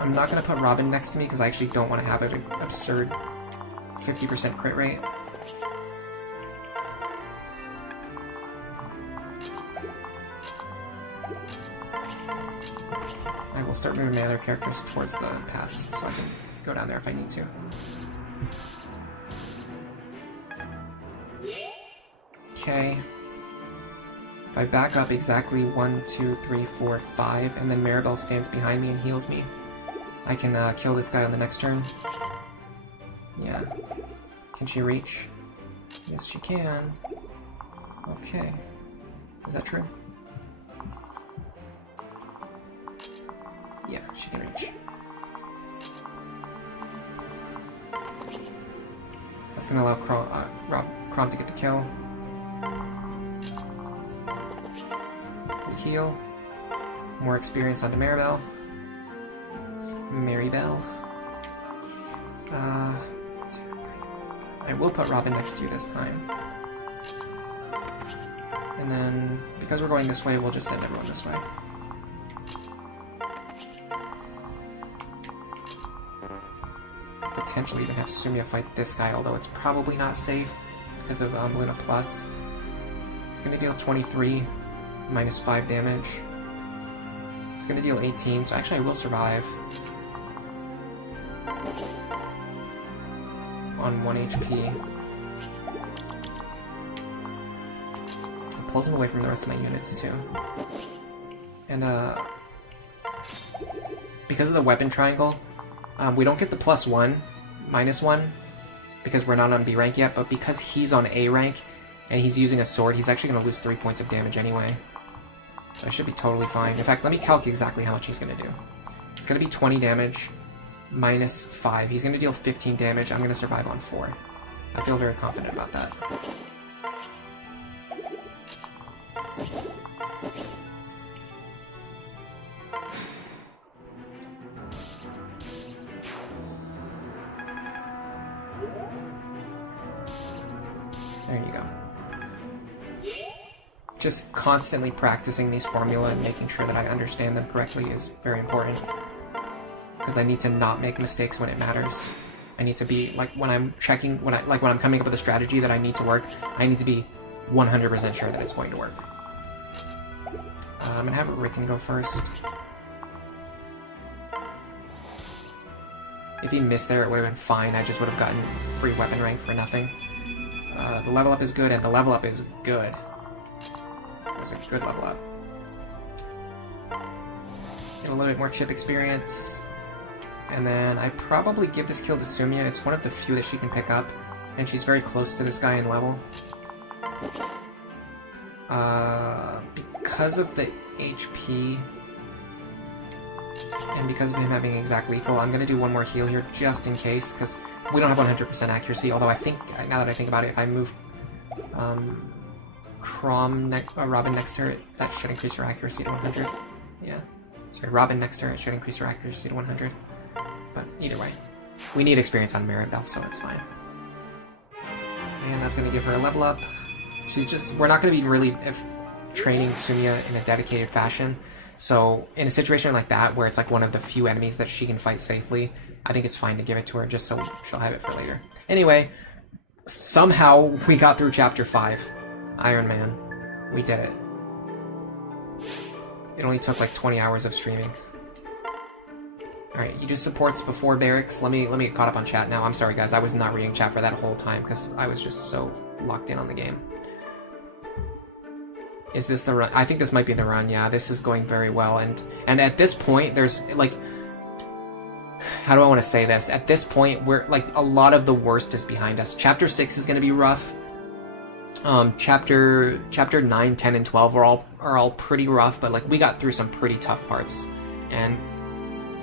I'm not going to put Robin next to me because I actually don't want to have an absurd 50% crit rate. I will start moving my other characters towards the pass so I can go down there if I need to. Okay. If I back up exactly 1, 2, 3, 4, 5, and then Maribel stands behind me and heals me, I can kill this guy on the next turn. Yeah. Can she reach? Yes, she can. Okay. Is that true? Yeah, she can reach. That's gonna allow Chrom to get the kill. Heal. More experience onto Maribel. I will put Robin next to you this time. And then, because we're going this way, we'll just send everyone this way. Potentially even have Sumia fight this guy, although it's probably not safe because of Luna Plus. It's going to deal 23, minus 5 damage. It's going to deal 18, so actually I will survive. On 1 HP. It pulls him away from the rest of my units too. And because of the weapon triangle, we don't get the +1, -1, because we're not on B rank yet, but because he's on A rank and he's using a sword, he's actually going to lose 3 points of damage anyway. So I should be totally fine. In fact, let me calculate exactly how much he's going to do. It's going to be 20 damage, minus 5. He's going to deal 15 damage. I'm going to survive on 4. I feel very confident about that. There you go. Just constantly practicing these formula and making sure that I understand them correctly is very important. Because I need to not make mistakes when it matters. I need to be, like, when I'm checking, when I'm coming up with a strategy that I need to work, I need to be 100% sure that it's going to work. I'm gonna have Ricken go first. If he missed there, it would have been fine. I just would have gotten free weapon rank for nothing. The level up is good, and the level up is good. It was a good level up. Get a little bit more chip experience. And then I probably give this kill to Sumia. It's one of the few that she can pick up, and she's very close to this guy in level. Because of the HP, and because of him having exact lethal, I'm going to do one more heal here just in case, because we don't have 100% accuracy, although I think, now that I think about it, if I move Robin next to her, that should increase her accuracy to 100. Yeah. Sorry, Robin next to her, it should increase her accuracy to 100. But either way, we need experience on Maribel, so it's fine. And that's going to give her a level up. She's just, we're not going to be really training Sumia in a dedicated fashion. So in a situation like that, where it's like one of the few enemies that she can fight safely, I think it's fine to give it to her just so she'll have it for later. Anyway, somehow we got through Chapter 5. Iron Man. We did it. It only took like 20 hours of streaming. Alright, you do supports before barracks. Let me get caught up on chat now. I'm sorry guys, I was not reading chat for that whole time because I was just so locked in on the game. Is this the run? I think this might be the run, yeah. This is going very well, and at this point, there's, like... How do I want to say this? At this point, we're, like, a lot of the worst is behind us. Chapter 6 is going to be rough. Chapter 9, 10, and 12 are all pretty rough, but, like, we got through some pretty tough parts. And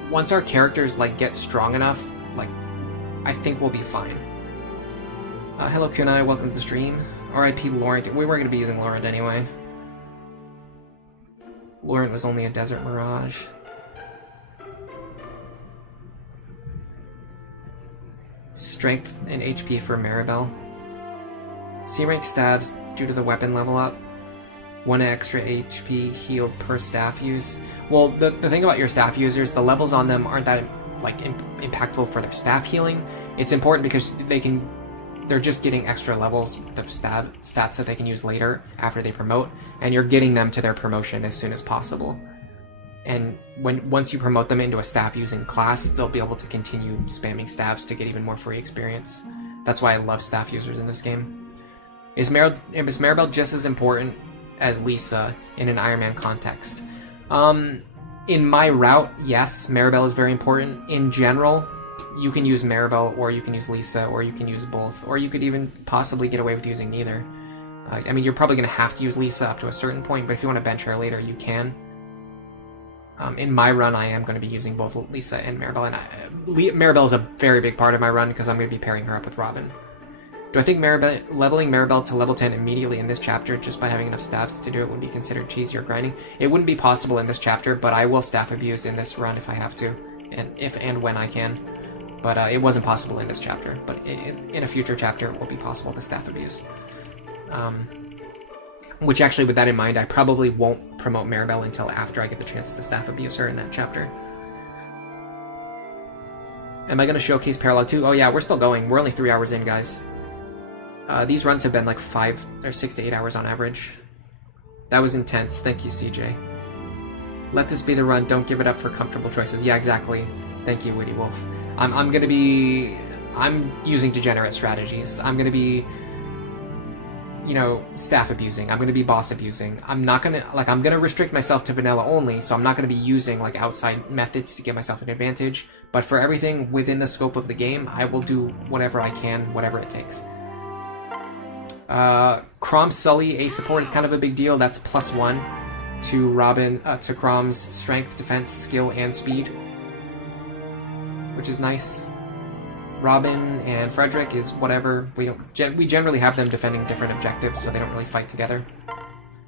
once our characters, like, get strong enough, like, I think we'll be fine. Hello, Kunai, welcome to the stream. R.I.P. Laurent. We weren't going to be using Laurent anyway. Laurent was only a desert mirage. Strength and HP for Maribel. C-rank stabs due to the weapon level up. 1 extra HP healed per staff use. Well, the thing about your staff users, the levels on them aren't that like impactful for their staff healing. It's important because they're just getting extra levels of stats that they can use later after they promote, and you're getting them to their promotion as soon as possible. And once you promote them into a staff using class, they'll be able to continue spamming staffs to get even more free experience. That's why I love staff users in this game. Is Maribel just as important as Lisa in an Iron Man context? In my route, yes, Maribel is very important. In general, you can use Maribel, or you can use Lisa, or you can use both, or you could even possibly get away with using neither. I mean, you're probably going to have to use Lisa up to a certain point, but if you want to bench her later, you can. In my run, I am going to be using both Lisa and Maribel, and Maribel is a very big part of my run because I'm going to be pairing her up with Robin. Do I think leveling Maribel to level 10 immediately in this chapter, just by having enough staffs to do it, would be considered cheesy or grinding? It wouldn't be possible in this chapter, but I will staff abuse in this run if I have to, and if and when I can. But it wasn't possible in this chapter. But in a future chapter, it will be possible, the staff abuse. Which actually, with that in mind, I probably won't promote Maribel until after I get the chance to staff abuse her in that chapter. Am I going to showcase Paralog 2? Oh yeah, we're still going. We're only 3 hours in, guys. These runs have been like 5 or 6 to 8 hours on average. That was intense. Thank you, CJ. Let this be the run. Don't give it up for comfortable choices. Yeah, exactly. Thank you, Witty Wolf. I'm using degenerate strategies. I'm going to be, you know, staff abusing. I'm going to be boss abusing. I'm going to restrict myself to vanilla only, so I'm not going to be using, like, outside methods to give myself an advantage. But for everything within the scope of the game, I will do whatever I can, whatever it takes. Crom Sully, A support is kind of a big deal. That's +1 to Crom's strength, defense, skill, and speed, which is nice. Robin and Frederick is whatever. We generally have them defending different objectives, so they don't really fight together.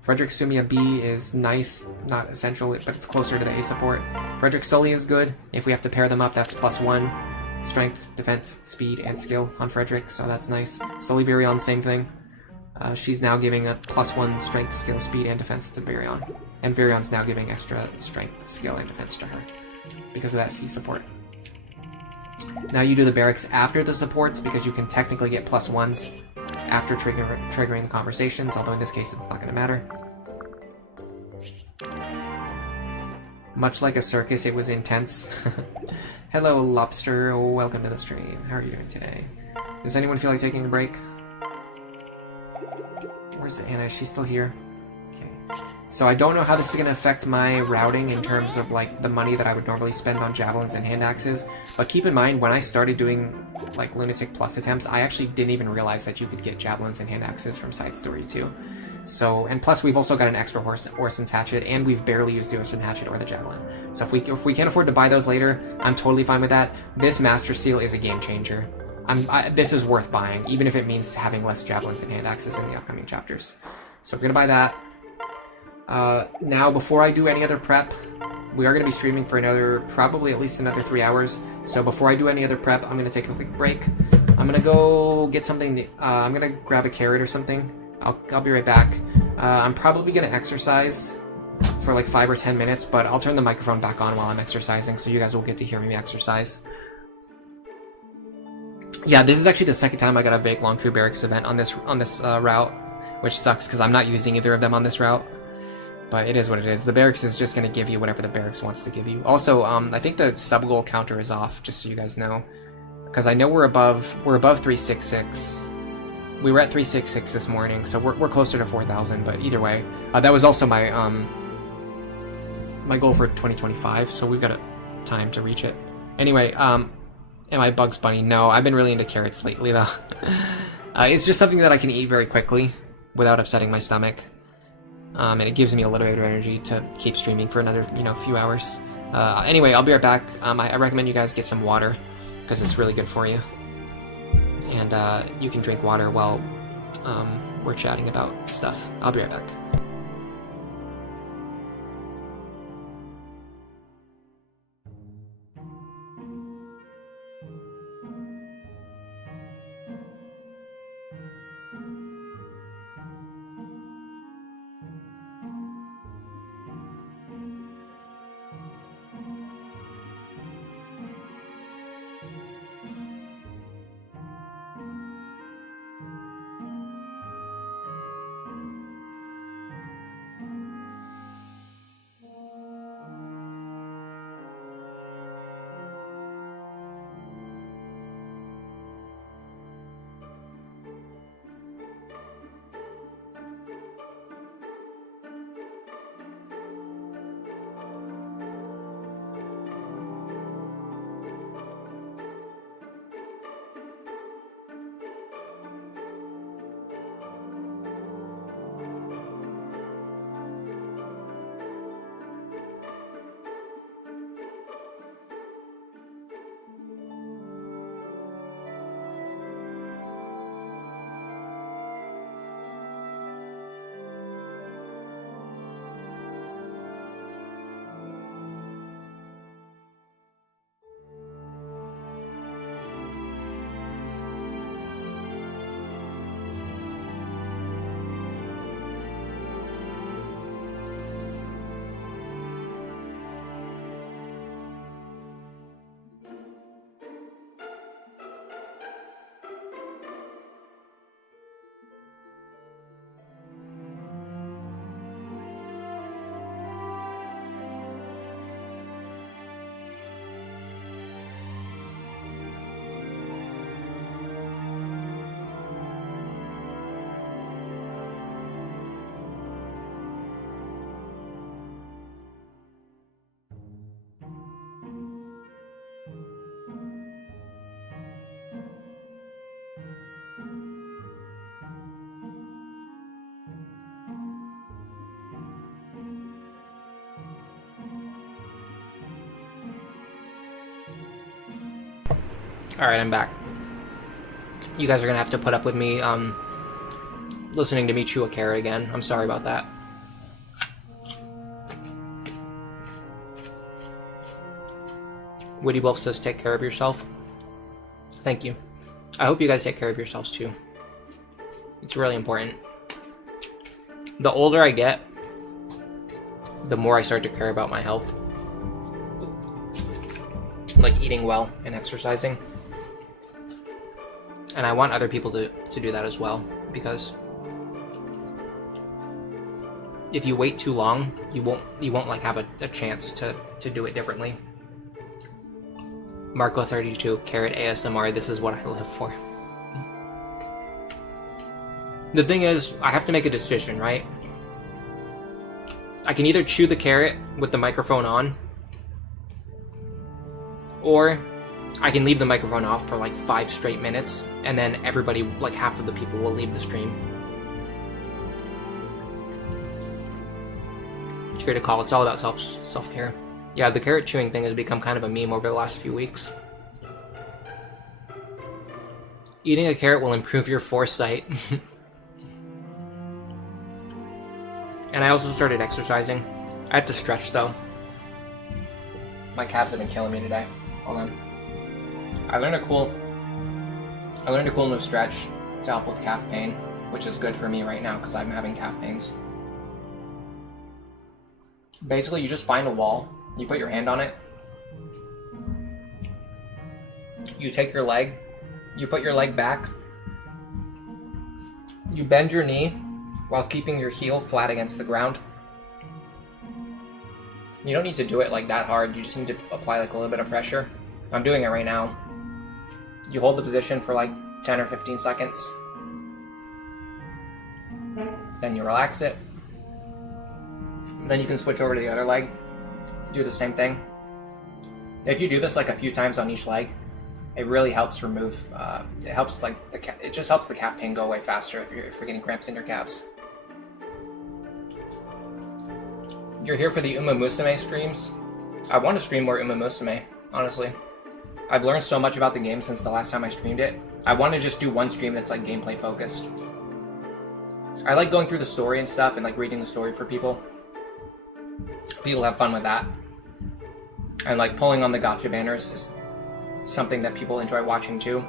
Frederick Sumia B is nice, not essential, but it's closer to the A support. Frederick Sully is good. If we have to pair them up, that's +1. Strength, defense, speed, and skill on Frederick, so that's nice. Sully Virion, same thing. She's now giving a +1 strength, skill, speed, and defense to Virion. And Virion's now giving extra strength, skill, and defense to her because of that C support. Now you do the barracks after the supports because you can technically get +1s after triggering the conversations, although in this case it's not going to matter. Much like a circus, it was intense. Hello, Lobster. Welcome to the stream. How are you doing today? Does anyone feel like taking a break? Where's Anna? Is she still here? Okay. So I don't know how this is going to affect my routing in terms of, like, the money that I would normally spend on javelins and hand axes. But keep in mind, when I started doing, like, Lunatic Plus attempts, I actually didn't even realize that you could get javelins and hand axes from Side Story 2. So, and plus we've also got an extra Orson's Hatchet, and we've barely used the Orson Hatchet or the Javelin. So if we can't afford to buy those later, I'm totally fine with that. This Master Seal is a game changer. This is worth buying, even if it means having less Javelins and hand axes in the upcoming chapters. So we're gonna buy that. Now, before I do any other prep, we are going to be streaming for probably at least another 3 hours. So before I do any other prep, I'm going to take a quick break. I'm going to go get something, I'm going to grab a carrot or something. I'll be right back. I'm probably going to exercise for like 5 or 10 minutes, but I'll turn the microphone back on while I'm exercising, so you guys will get to hear me exercise. Yeah, this is actually the second time I got a Vague Long Coup Barracks event on this route, which sucks because I'm not using either of them on this route. But it is what it is. The barracks is just going to give you whatever the barracks wants to give you. Also, I think the sub-goal counter is off, just so you guys know. Because I know we're above 366. We were at 366 this morning, so we're closer to 4,000, but either way. That was also my my goal for 2025, so we've got time to reach it. Anyway, am I Bugs Bunny? No, I've been really into carrots lately, though. It's just something that I can eat very quickly without upsetting my stomach. And it gives me a little bit of energy to keep streaming for another, few hours. Anyway, I'll be right back. I recommend you guys get some water, because it's really good for you. And you can drink water while we're chatting about stuff. I'll be right back. Alright, I'm back. You guys are gonna have to put up with me, listening to me chew a carrot again. I'm sorry about that. Witty Wolf says take care of yourself. Thank you. I hope you guys take care of yourselves too. It's really important. The older I get, the more I start to care about my health. Like eating well and exercising. And I want other people to do that as well, because if you wait too long, you won't like have a chance to do it differently. Marco32, carrot ASMR, this is what I live for. The thing is, I have to make a decision, right? I can either chew the carrot with the microphone on, or I can leave the microphone off for like 5 straight minutes, and then everybody, like half of the people, will leave the stream. Straight to call, it's all about self-care. Yeah, the carrot chewing thing has become kind of a meme over the last few weeks. Eating a carrot will improve your foresight. And I also started exercising. I have to stretch though. My calves have been killing me today. Hold on. I learned a cool new stretch to help with calf pain, which is good for me right now because I'm having calf pains. Basically, you just find a wall, you put your hand on it, you take your leg, you put your leg back, you bend your knee while keeping your heel flat against the ground. You don't need to do it like that hard, you just need to apply like a little bit of pressure. I'm doing it right now. You hold the position for like 10 or 15 seconds. Then you relax it. Then you can switch over to the other leg. Do the same thing. If you do this like a few times on each leg, it really helps remove, it just helps the calf pain go away faster if you're getting cramps in your calves. You're here for the Uma Musume streams. I want to stream more Uma Musume, honestly. I've learned so much about the game since the last time I streamed it. I want to just do one stream that's like gameplay focused. I like going through the story and stuff and like reading the story for people. People have fun with that. And like pulling on the gacha banners is something that people enjoy watching too.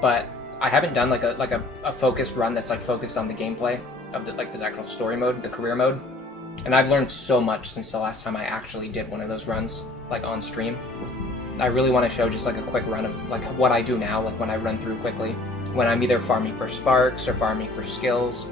But I haven't done like a focused run that's like focused on the gameplay of the actual story mode, the career mode. And I've learned so much since the last time I actually did one of those runs, like on stream. I really want to show just like a quick run of like what I do now, like when I run through quickly, when I'm either farming for sparks or farming for skills.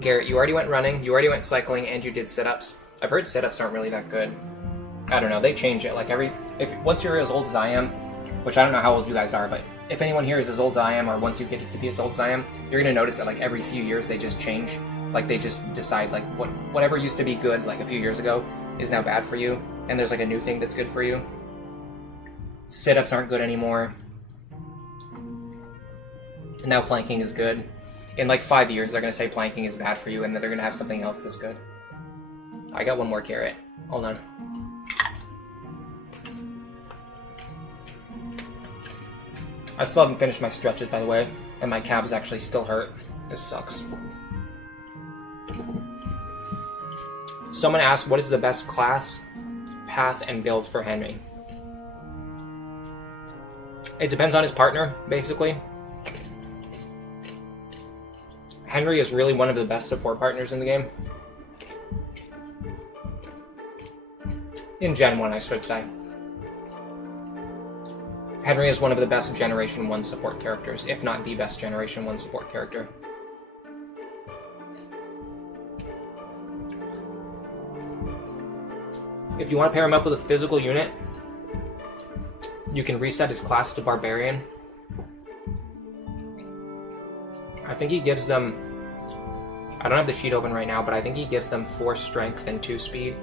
Garrett, you already went running, you already went cycling, and you did sit-ups. I've heard sit-ups aren't really that good. I don't know, they change it. Like once you're as old as I am, which I don't know how old you guys are, but if anyone here is as old as I am, or once you get to be as old as I am, you're gonna notice that like every few years they just change. Like they just decide like whatever used to be good like a few years ago is now bad for you, and there's like a new thing that's good for you. Sit-ups aren't good anymore. Now planking is good. In like 5 years, they're gonna say planking is bad for you, and then they're gonna have something else that's good. I got one more carrot. Hold on. I still haven't finished my stretches, by the way, and my calves actually still hurt. This sucks. Someone asked, what is the best class, path, and build for Henry? It depends on his partner, basically. Henry is really one of the best support partners in the game. In Gen 1, I should say. Henry is one of the best Generation 1 support characters, if not the best Generation 1 support character. If you want to pair him up with a physical unit, you can reset his class to Barbarian. I think he gives them... I don't have the sheet open right now, but I think he gives them 4 strength and 2 speed.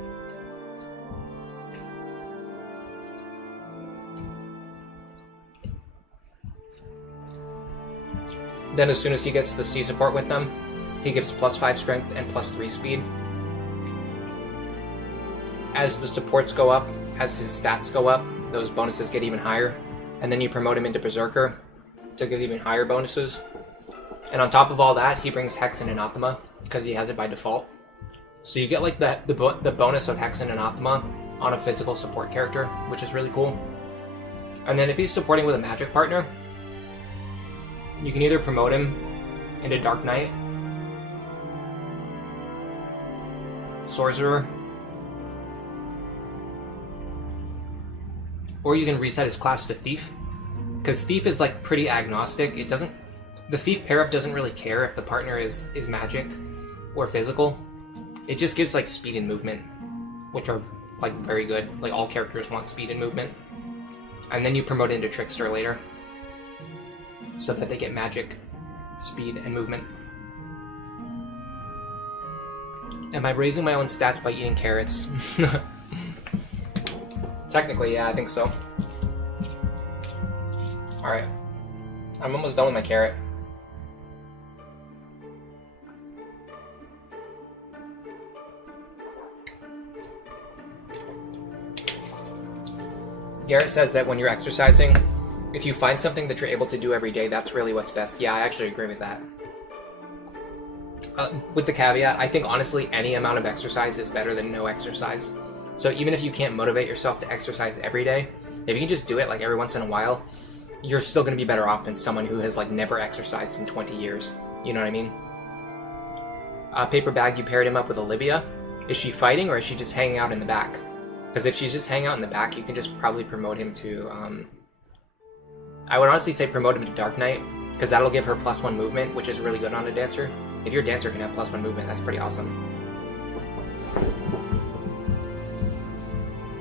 Then as soon as he gets the C support with them, he gives +5 strength and +3 speed. As the supports go up, as his stats go up, those bonuses get even higher. And then you promote him into Berserker to give even higher bonuses. And on top of all that, he brings Hex and Anathema, because he has it by default. So you get like the bonus of Hex and Anathema on a physical support character, which is really cool. And then if he's supporting with a magic partner, you can either promote him into Dark Knight, Sorcerer, or you can reset his class to Thief, because Thief is like pretty agnostic. It doesn't, the Thief pair up doesn't really care if the partner is magic or physical. It just gives like speed and movement, which are like very good. Like all characters want speed and movement. And then you promote into Trickster later, so that they get magic, speed, and movement. Am I raising my own stats by eating carrots? Technically, yeah, I think so. Alright. I'm almost done with my carrot. Garrett says that when you're exercising, if you find something that you're able to do every day, that's really what's best. Yeah, I actually agree with that. With the caveat, I think honestly any amount of exercise is better than no exercise. So even if you can't motivate yourself to exercise every day, if you can just do it like every once in a while, you're still going to be better off than someone who has like never exercised in 20 years. You know what I mean? Paper Bag, you paired him up with Olivia. Is she fighting or is she just hanging out in the back? Because if she's just hanging out in the back, you can just probably promote him to... I would honestly say promote him to Dark Knight, because that'll give her +1 movement, which is really good on a dancer. If your dancer can have +1 movement, that's pretty awesome.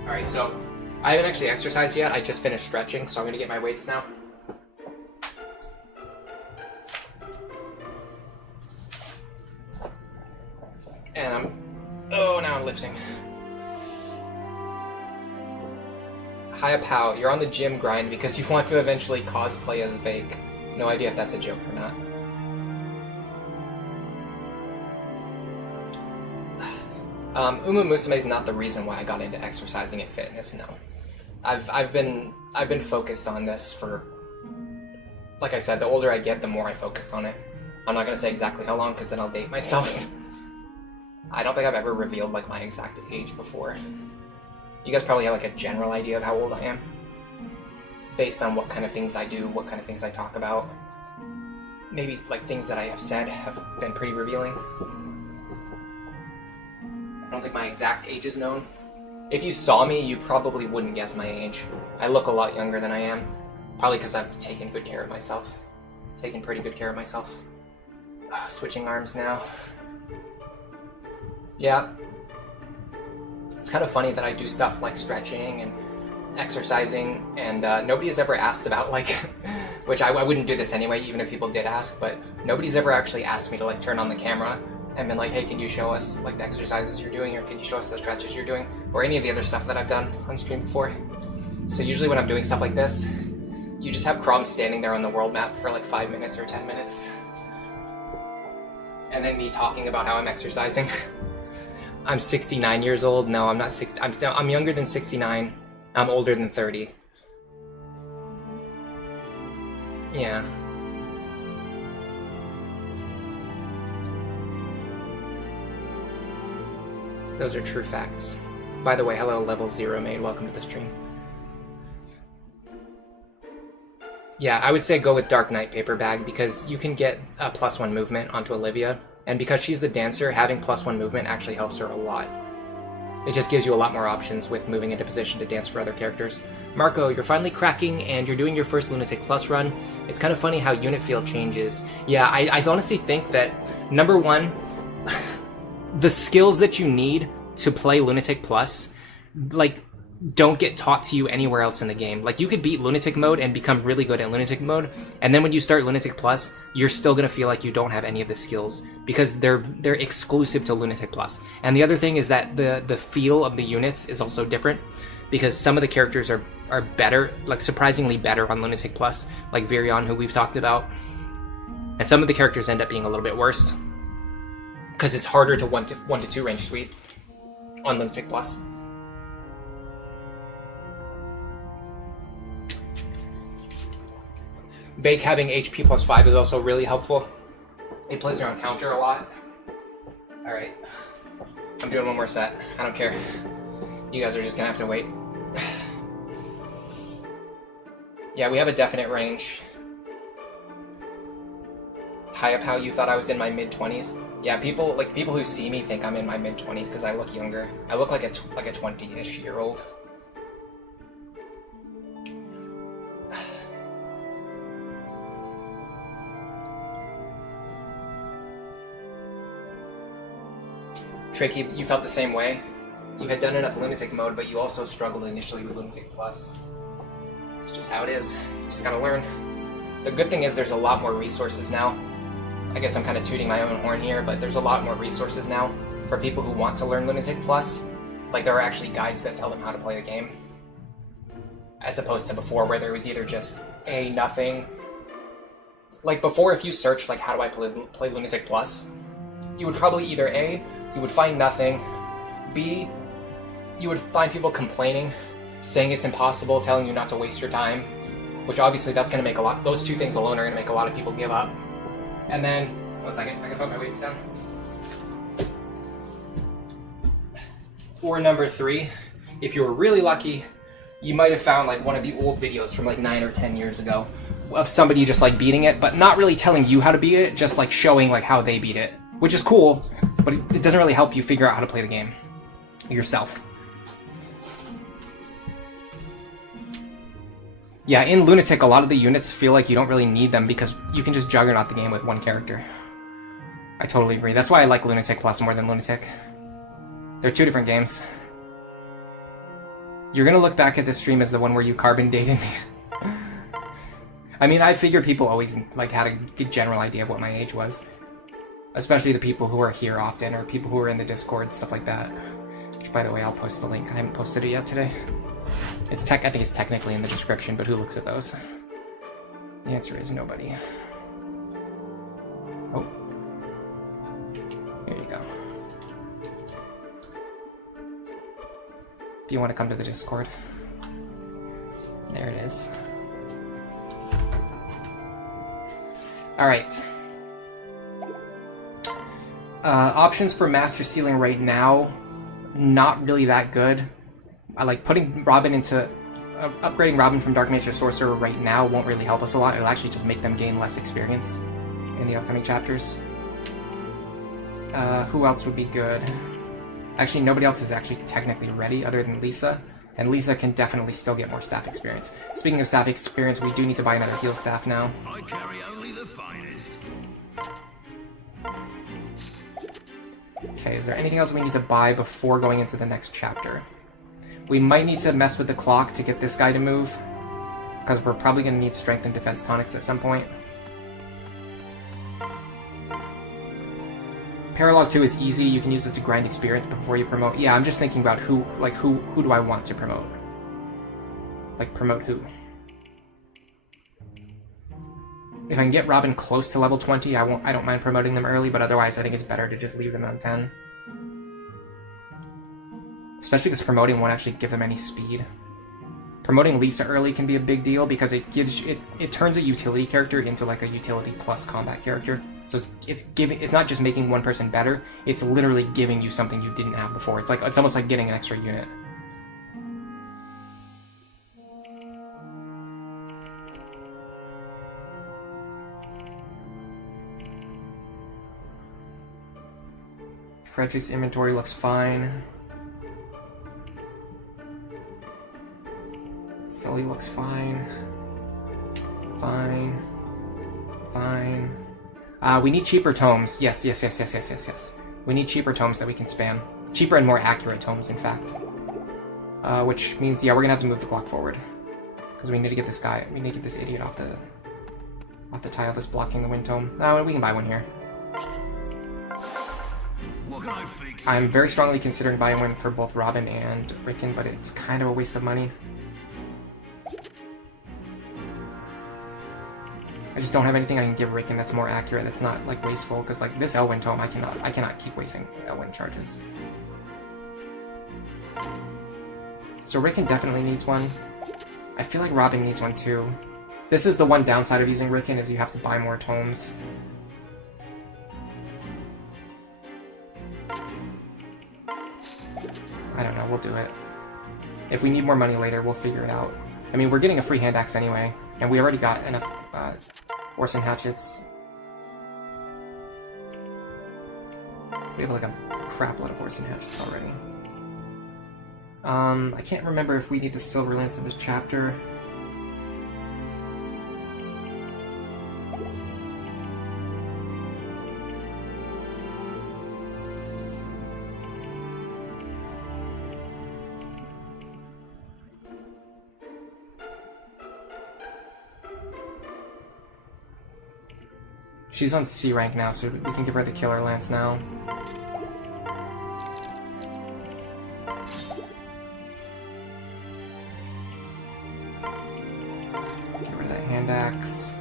Alright, so I haven't actually exercised yet. I just finished stretching, so I'm going to get my weights now. And now I'm lifting. Hiya Pow, you're on the gym grind because you want to eventually cosplay as Vake. No idea if that's a joke or not. Umu Musume is not the reason why I got into exercising and fitness, no. I've been focused on this for, like I said, the older I get, the more I focus on it. I'm not gonna say exactly how long, because then I'll date myself. I don't think I've ever revealed like my exact age before. You guys probably have like a general idea of how old I am, based on what kind of things I do, what kind of things I talk about. Maybe like things that I have said have been pretty revealing. I don't think my exact age is known. If you saw me, you probably wouldn't guess my age. I look a lot younger than I am. Probably because I've taken good care of myself. Taken pretty good care of myself. Switching arms now. Yeah. It's kind of funny that I do stuff like stretching and exercising, and nobody has ever asked about like, which I wouldn't do this anyway, even if people did ask, but nobody's ever actually asked me to like turn on the camera and been like, hey, can you show us like the exercises you're doing, or can you show us the stretches you're doing, or any of the other stuff that I've done on stream before. So usually when I'm doing stuff like this, you just have Crom standing there on the world map for like 5 minutes or 10 minutes. And then me talking about how I'm exercising. I'm 69 years old. No, I'm not 60. I'm younger than 69. I'm older than 30. Yeah. Those are true facts. By the way, hello, Level 0 Maid. Welcome to the stream. Yeah, I would say go with Dark Knight Paper Bag, because you can get a +1 movement onto Olivia, and because she's the dancer, having +1 movement actually helps her a lot. It just gives you a lot more options with moving into position to dance for other characters. Marco, you're finally cracking, and you're doing your first Lunatic Plus run. It's kind of funny how unit feel changes. Yeah, I honestly think that, number one, the skills that you need to play Lunatic Plus, like, don't get taught to you anywhere else in the game. Like, you could beat Lunatic mode and become really good at Lunatic mode, and then when you start Lunatic Plus, you're still gonna feel like you don't have any of the skills, because they're exclusive to Lunatic Plus. And the other thing is that the feel of the units is also different, because some of the characters are better, like surprisingly better on Lunatic Plus, like Virion, who we've talked about, and some of the characters end up being a little bit worse. because it's harder to 1 to 2 range sweep on Lunatic Plus. Vake having HP plus 5 is also really helpful. It plays around counter a lot. Alright. I'm doing one more set. I don't care. You guys are just gonna have to wait. Yeah, we have a definite range. High up how you thought I was in my mid-20s. Yeah, people who see me think I'm in my mid-20s because I look younger. I look like a 20-ish year old. Tricky, you felt the same way? You had done enough Lunatic mode, but you also struggled initially with Lunatic Plus. It's just how it is. You just gotta learn. The good thing is there's a lot more resources now. I guess I'm kind of tooting my own horn here, but there's a lot more resources now for people who want to learn Lunatic Plus. Like, there are actually guides that tell them how to play the game. As opposed to before, where there was either just A, nothing. Like, before, if you searched, like, how do I play Lunatic Plus, you would probably either A, you would find nothing, B, you would find people complaining, saying it's impossible, telling you not to waste your time, which obviously that's going to make a lot, those two things alone are going to make a lot of people give up. And then, 1 second, I can put my weights down. Or number 3, if you were really lucky, you might have found like one of the old videos from like 9 or 10 years ago of somebody just like beating it, but not really telling you how to beat it, just like showing like how they beat it, which is cool, but it doesn't really help you figure out how to play the game yourself. Yeah, in Lunatic, a lot of the units feel like you don't really need them because you can just juggernaut the game with one character. I totally agree. That's why I like Lunatic Plus more than Lunatic. They're two different games. You're gonna look back at this stream as the one where you carbon dated me. I mean, I figure people always like had a general idea of what my age was. Especially the people who are here often, or people who are in the Discord, stuff like that. Which, by the way, I'll post the link. I haven't posted it yet today. I think it's technically in the description, but who looks at those? The answer is nobody. Oh. Here you go. If you want to come to the Discord. There it is. Alright. Options for Master Sealing right now, not really that good. I like putting Robin into... upgrading Robin from Dark Mage to Sorcerer right now won't really help us a lot. It'll actually just make them gain less experience in the upcoming chapters. Who else would be good? Actually, nobody else is actually technically ready other than Lisa. And Lisa can definitely still get more staff experience. Speaking of staff experience, we do need to buy another heal staff now. I carry only the finest. Okay, is there anything else we need to buy before going into the next chapter? We might need to mess with the clock to get this guy to move, because we're probably going to need strength and defense tonics at some point. Paralog 2 is easy, you can use it to grind experience before you promote. Yeah, I'm just thinking about who do I want to promote? Like, promote who? If I can get Robin close to level 20, I don't mind promoting them early, but otherwise I think it's better to just leave them on 10. Especially because promoting won't actually give them any speed. Promoting Lisa early can be a big deal because it turns a utility character into like a utility plus combat character. So it's not just making one person better, it's literally giving you something you didn't have before. It's almost like getting an extra unit. Frederick's inventory looks fine. Sully looks fine. Fine. Fine. We need cheaper tomes. Yes. We need cheaper tomes that we can spam. Cheaper and more accurate tomes, in fact. Which means, yeah, we're gonna have to move the clock forward. Because we need to get this guy, we need to get this idiot off the tile that's blocking the wind tome. No, we can buy one here. What can I fix? I'm very strongly considering buying one for both Robin and Ricken, but it's kind of a waste of money. I just don't have anything I can give Ricken that's more accurate, that's not like wasteful, because like this Elwyn tome, I cannot keep wasting Elwyn charges. So Ricken definitely needs one. I feel like Robin needs one too. This is the one downside of using Ricken, is you have to buy more tomes. I don't know, we'll do it. If we need more money later, we'll figure it out. I mean, we're getting a free hand axe anyway, and we already got enough Orson hatchets. We have like a crap load of Orson hatchets already. I can't remember if we need the silver lance in this chapter. She's on C rank now, so we can give her the killer lance now. Get rid of that hand axe.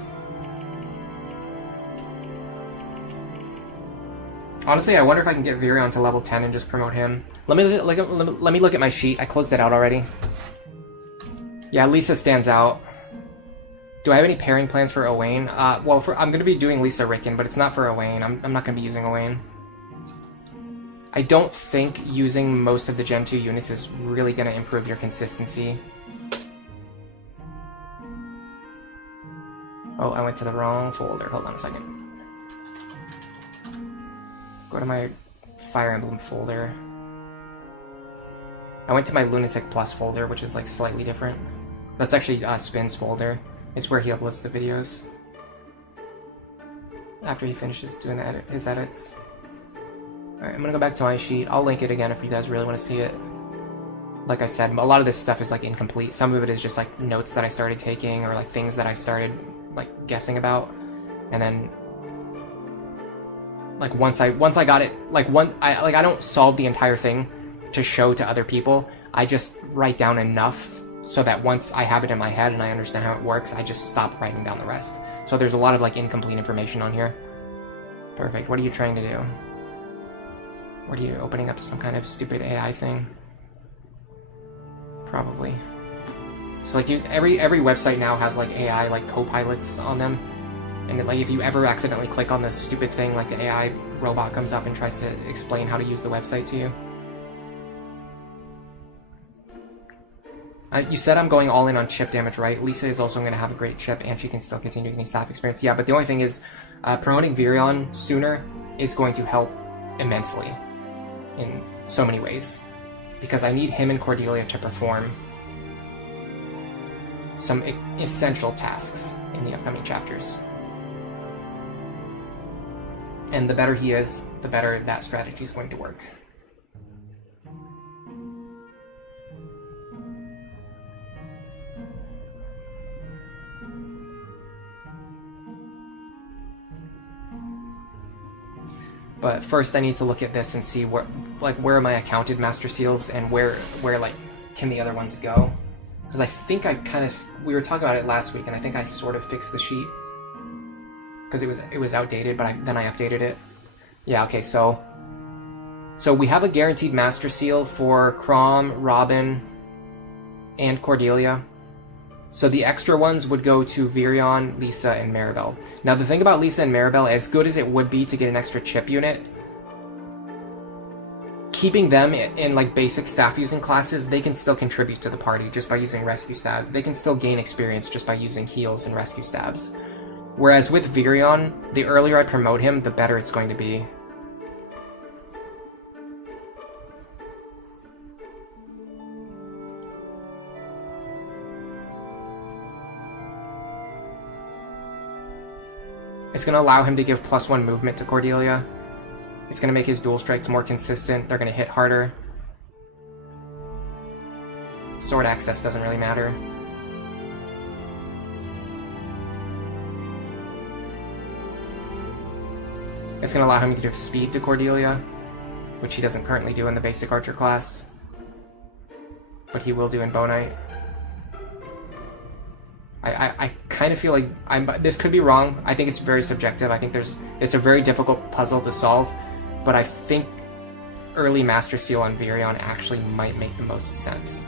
Honestly, I wonder if I can get Virion to level 10 and just promote him. Let me look at my sheet. I closed it out already. Yeah, Lisa stands out. Do I have any pairing plans for Owain? Well, I'm going to be doing Lisa Ricken, but it's not for Owain. I'm not going to be using Owain. I don't think using most of the Gen 2 units is really going to improve your consistency. Oh, I went to the wrong folder. Hold on a second. Go to my Fire Emblem folder. I went to my Lunatic Plus folder, which is like slightly different. That's actually Spin's folder. It's where he uploads the videos after he finishes doing his edits. Alright, I'm gonna go back to my sheet. I'll link it again if you guys really want to see it. Like I said, a lot of this stuff is like incomplete. Some of it is just like notes that I started taking, or like things that I started like guessing about, and then like once I got it, I don't solve the entire thing to show to other people. I just write down enough so that once I have it in my head and I understand how it works, I just stop writing down the rest. So there's a lot of like incomplete information on here. Perfect. What are you trying to do? What are you opening up some kind of stupid AI thing? Probably. So like every website now has like AI like co-pilots on them, and like if you ever accidentally click on this stupid thing, like the AI robot comes up and tries to explain how to use the website to you. You said I'm going all in on chip damage, right? Lisa is also going to have a great chip, and she can still continue getting staff experience. Yeah, but the only thing is, promoting Virion sooner is going to help immensely in so many ways, because I need him and Cordelia to perform some essential tasks in the upcoming chapters. And the better he is, the better that strategy is going to work. But first I need to look at this and see where are my accounted Master Seals, and where like can the other ones go? Because I think we were talking about it last week, and I think I sort of fixed the sheet because it was outdated, but then I updated it. Yeah, okay, so we have a guaranteed Master Seal for Chrom, Robin, and Cordelia. So the extra ones would go to Virion, Lisa, and Maribel. Now the thing about Lisa and Maribel, as good as it would be to get an extra chip unit, keeping them in like basic staff using classes, they can still contribute to the party just by using rescue stabs. They can still gain experience just by using heals and rescue stabs. Whereas with Virion, the earlier I promote him, the better it's going to be. It's going to allow him to give +1 movement to Cordelia. It's going to make his dual strikes more consistent. They're going to hit harder. Sword access doesn't really matter. It's going to allow him to give speed to Cordelia, which he doesn't currently do in the basic archer class, but he will do in Bow Knight. I kind of feel like this could be wrong. I think it's very subjective. I think it's a very difficult puzzle to solve, but I think early Master Seal on Virion actually might make the most sense.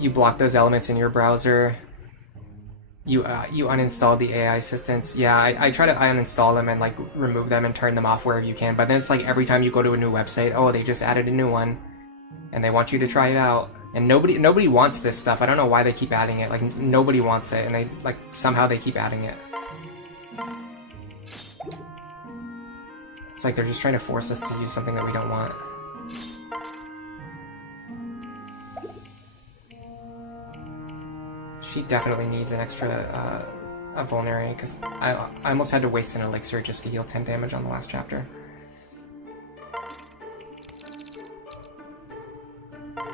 You block those elements in your browser. You uninstall the AI assistants. Yeah, I try to uninstall them and like remove them and turn them off wherever you can, but then it's like every time you go to a new website, oh, they just added a new one and they want you to try it out. And nobody wants this stuff. I don't know why they keep adding it. Like nobody wants it, and they like somehow they keep adding it. It's like they're just trying to force us to use something that we don't want. She definitely needs an extra vulnerary, because I almost had to waste an elixir just to heal 10 damage on the last chapter.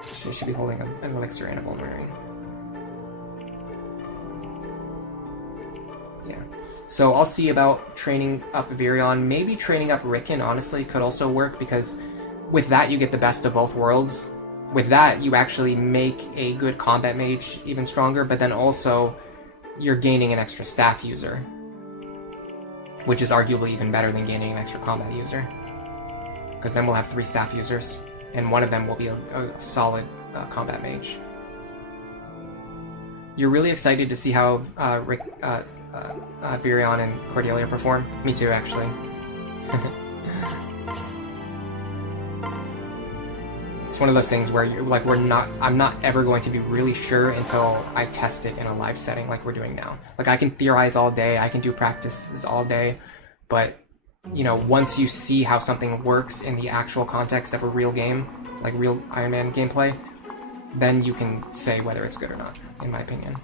She should be holding an elixir and a vulnerary. Yeah. So I'll see about training up Virion. Maybe training up Ricken, honestly, could also work, because with that you get the best of both worlds. With that, you actually make a good combat mage even stronger, but then also you're gaining an extra staff user, which is arguably even better than gaining an extra combat user, because then we'll have 3 staff users, and one of them will be a solid combat mage. You're really excited to see how Virion and Cordelia perform? Me too, actually. It's one of those things where you're like, I'm not ever going to be really sure until I test it in a live setting like we're doing now. Like, I can theorize all day, I can do practices all day, but, you know, once you see how something works in the actual context of a real game, like real Iron Man gameplay, then you can say whether it's good or not, in my opinion.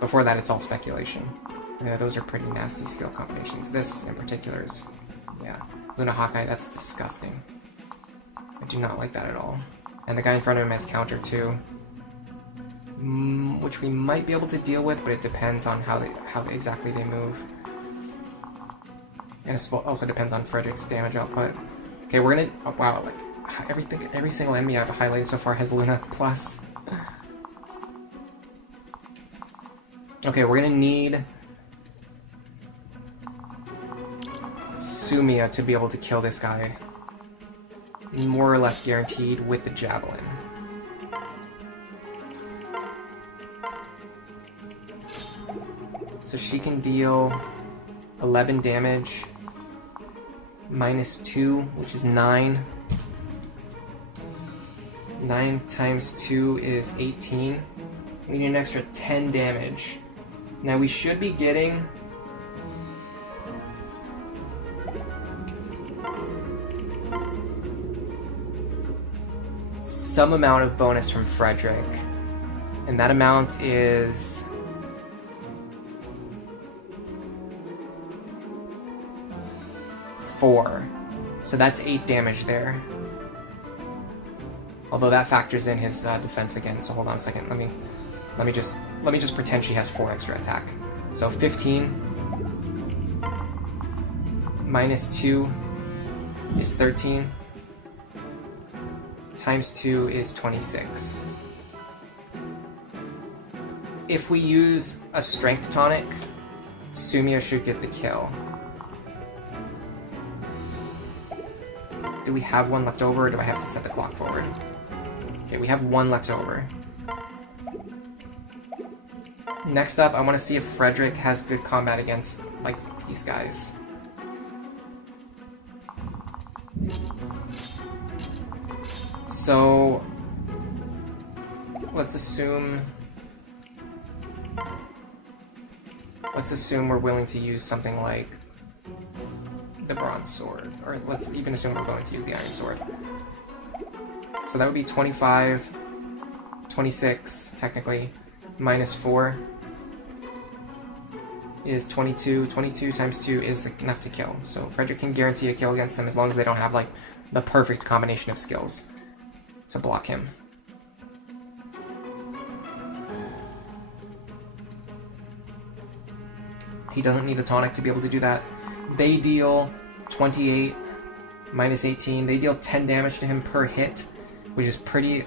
Before that, it's all speculation. Yeah, those are pretty nasty skill combinations. This, in particular, is, yeah. Luna Hawkeye, that's disgusting. I do not like that at all. And the guy in front of him has counter too, which we might be able to deal with, but it depends on how exactly they move. And it also depends on Frederick's damage output. Okay, we're gonna... Oh, wow, like, every single enemy I've highlighted so far has Luna plus. Okay, we're gonna need Sumia to be able to kill this guy. More or less guaranteed with the javelin. So she can deal 11 damage, -2, which is 9. 9 times 2 is 18. We need an extra 10 damage. Now we should be getting some amount of bonus from Frederick, and that amount is four. So that's 8 damage there. Although that factors in his defense again. So hold on a second. Let me just pretend she has 4 extra attack. So 15 minus 2 is 13. Times 2 is 26. If we use a strength tonic, Sumia should get the kill. Do we have one left over, or do I have to set the clock forward? Okay, we have 1 left over. Next up, I want to see if Frederick has good combat against, like, these guys. So, let's assume we're willing to use something like the bronze sword, or let's even assume we're going to use the iron sword. So that would be 25, 26, technically, minus 4 is 22. 22 times 2 is enough to kill. So Frederick can guarantee a kill against them as long as they don't have, like, the perfect combination of skills to block him. He doesn't need a tonic to be able to do that. They deal 28 minus 18. They deal 10 damage to him per hit, which is pretty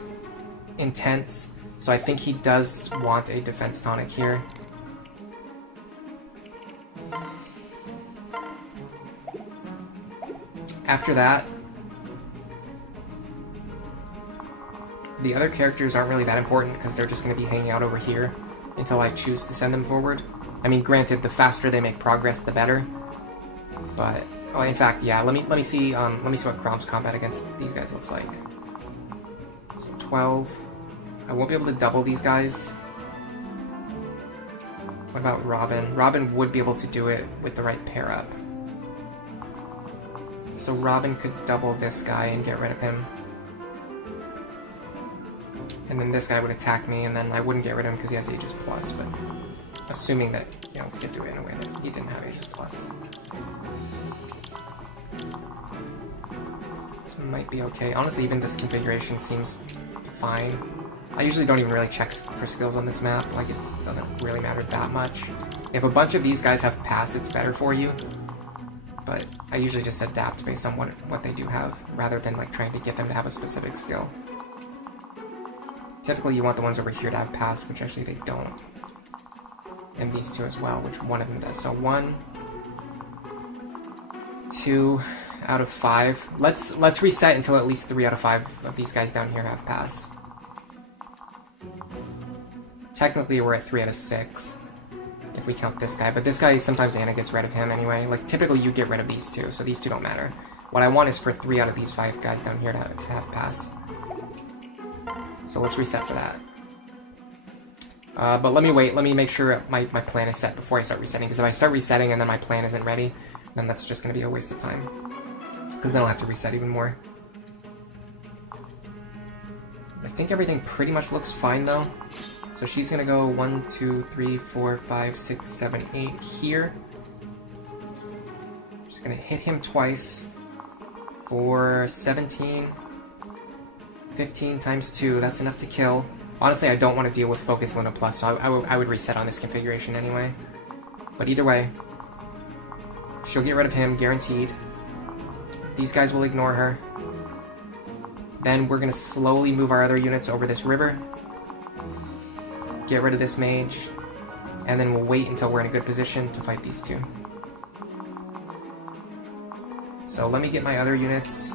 intense. So I think he does want a defense tonic here. After that, the other characters aren't really that important because they're just going to be hanging out over here until I choose to send them forward. I mean, granted, the faster they make progress, the better. But, oh, in fact, yeah. Let me see what Crom's combat against these guys looks like. So 12. I won't be able to double these guys. What about Robin? Robin would be able to do it with the right pair up. So Robin could double this guy and get rid of him. And then this guy would attack me, and then I wouldn't get rid of him because he has Aegis Plus, but assuming that, you know, we could do it in a way that he didn't have Aegis Plus. This might be okay. Honestly, even this configuration seems fine. I usually don't even really check for skills on this map, like it doesn't really matter that much. If a bunch of these guys have pass, it's better for you. But I usually just adapt based on what they do have, rather than like trying to get them to have a specific skill. Typically you want the ones over here to have pass, which actually they don't. And these two as well, which one of them does. So 1, 2 out of 5. Let's reset until at least 3 out of 5 of these guys down here have pass. Technically we're at 3 out of 6. If we count this guy, but this guy, sometimes Anna gets rid of him anyway. Like, typically you get rid of these two, so these two don't matter. What I want is for 3 out of these 5 guys down here to have pass. So let's reset for that. But let me wait, let me make sure my plan is set before I start resetting, because if I start resetting and then my plan isn't ready, then that's just going to be a waste of time. Because then I'll have to reset even more. I think everything pretty much looks fine though. So she's gonna go 1, 2, 3, 4, 5, 6, 7, 8 here. Just gonna hit him twice for 17. 15 times 2, that's enough to kill. Honestly, I don't want to deal with Focus Luna Plus, so I would reset on this configuration anyway. But either way, she'll get rid of him, guaranteed. These guys will ignore her. Then we're gonna slowly move our other units over this river. Get rid of this mage, and then we'll wait until we're in a good position to fight these two. So let me get my other units.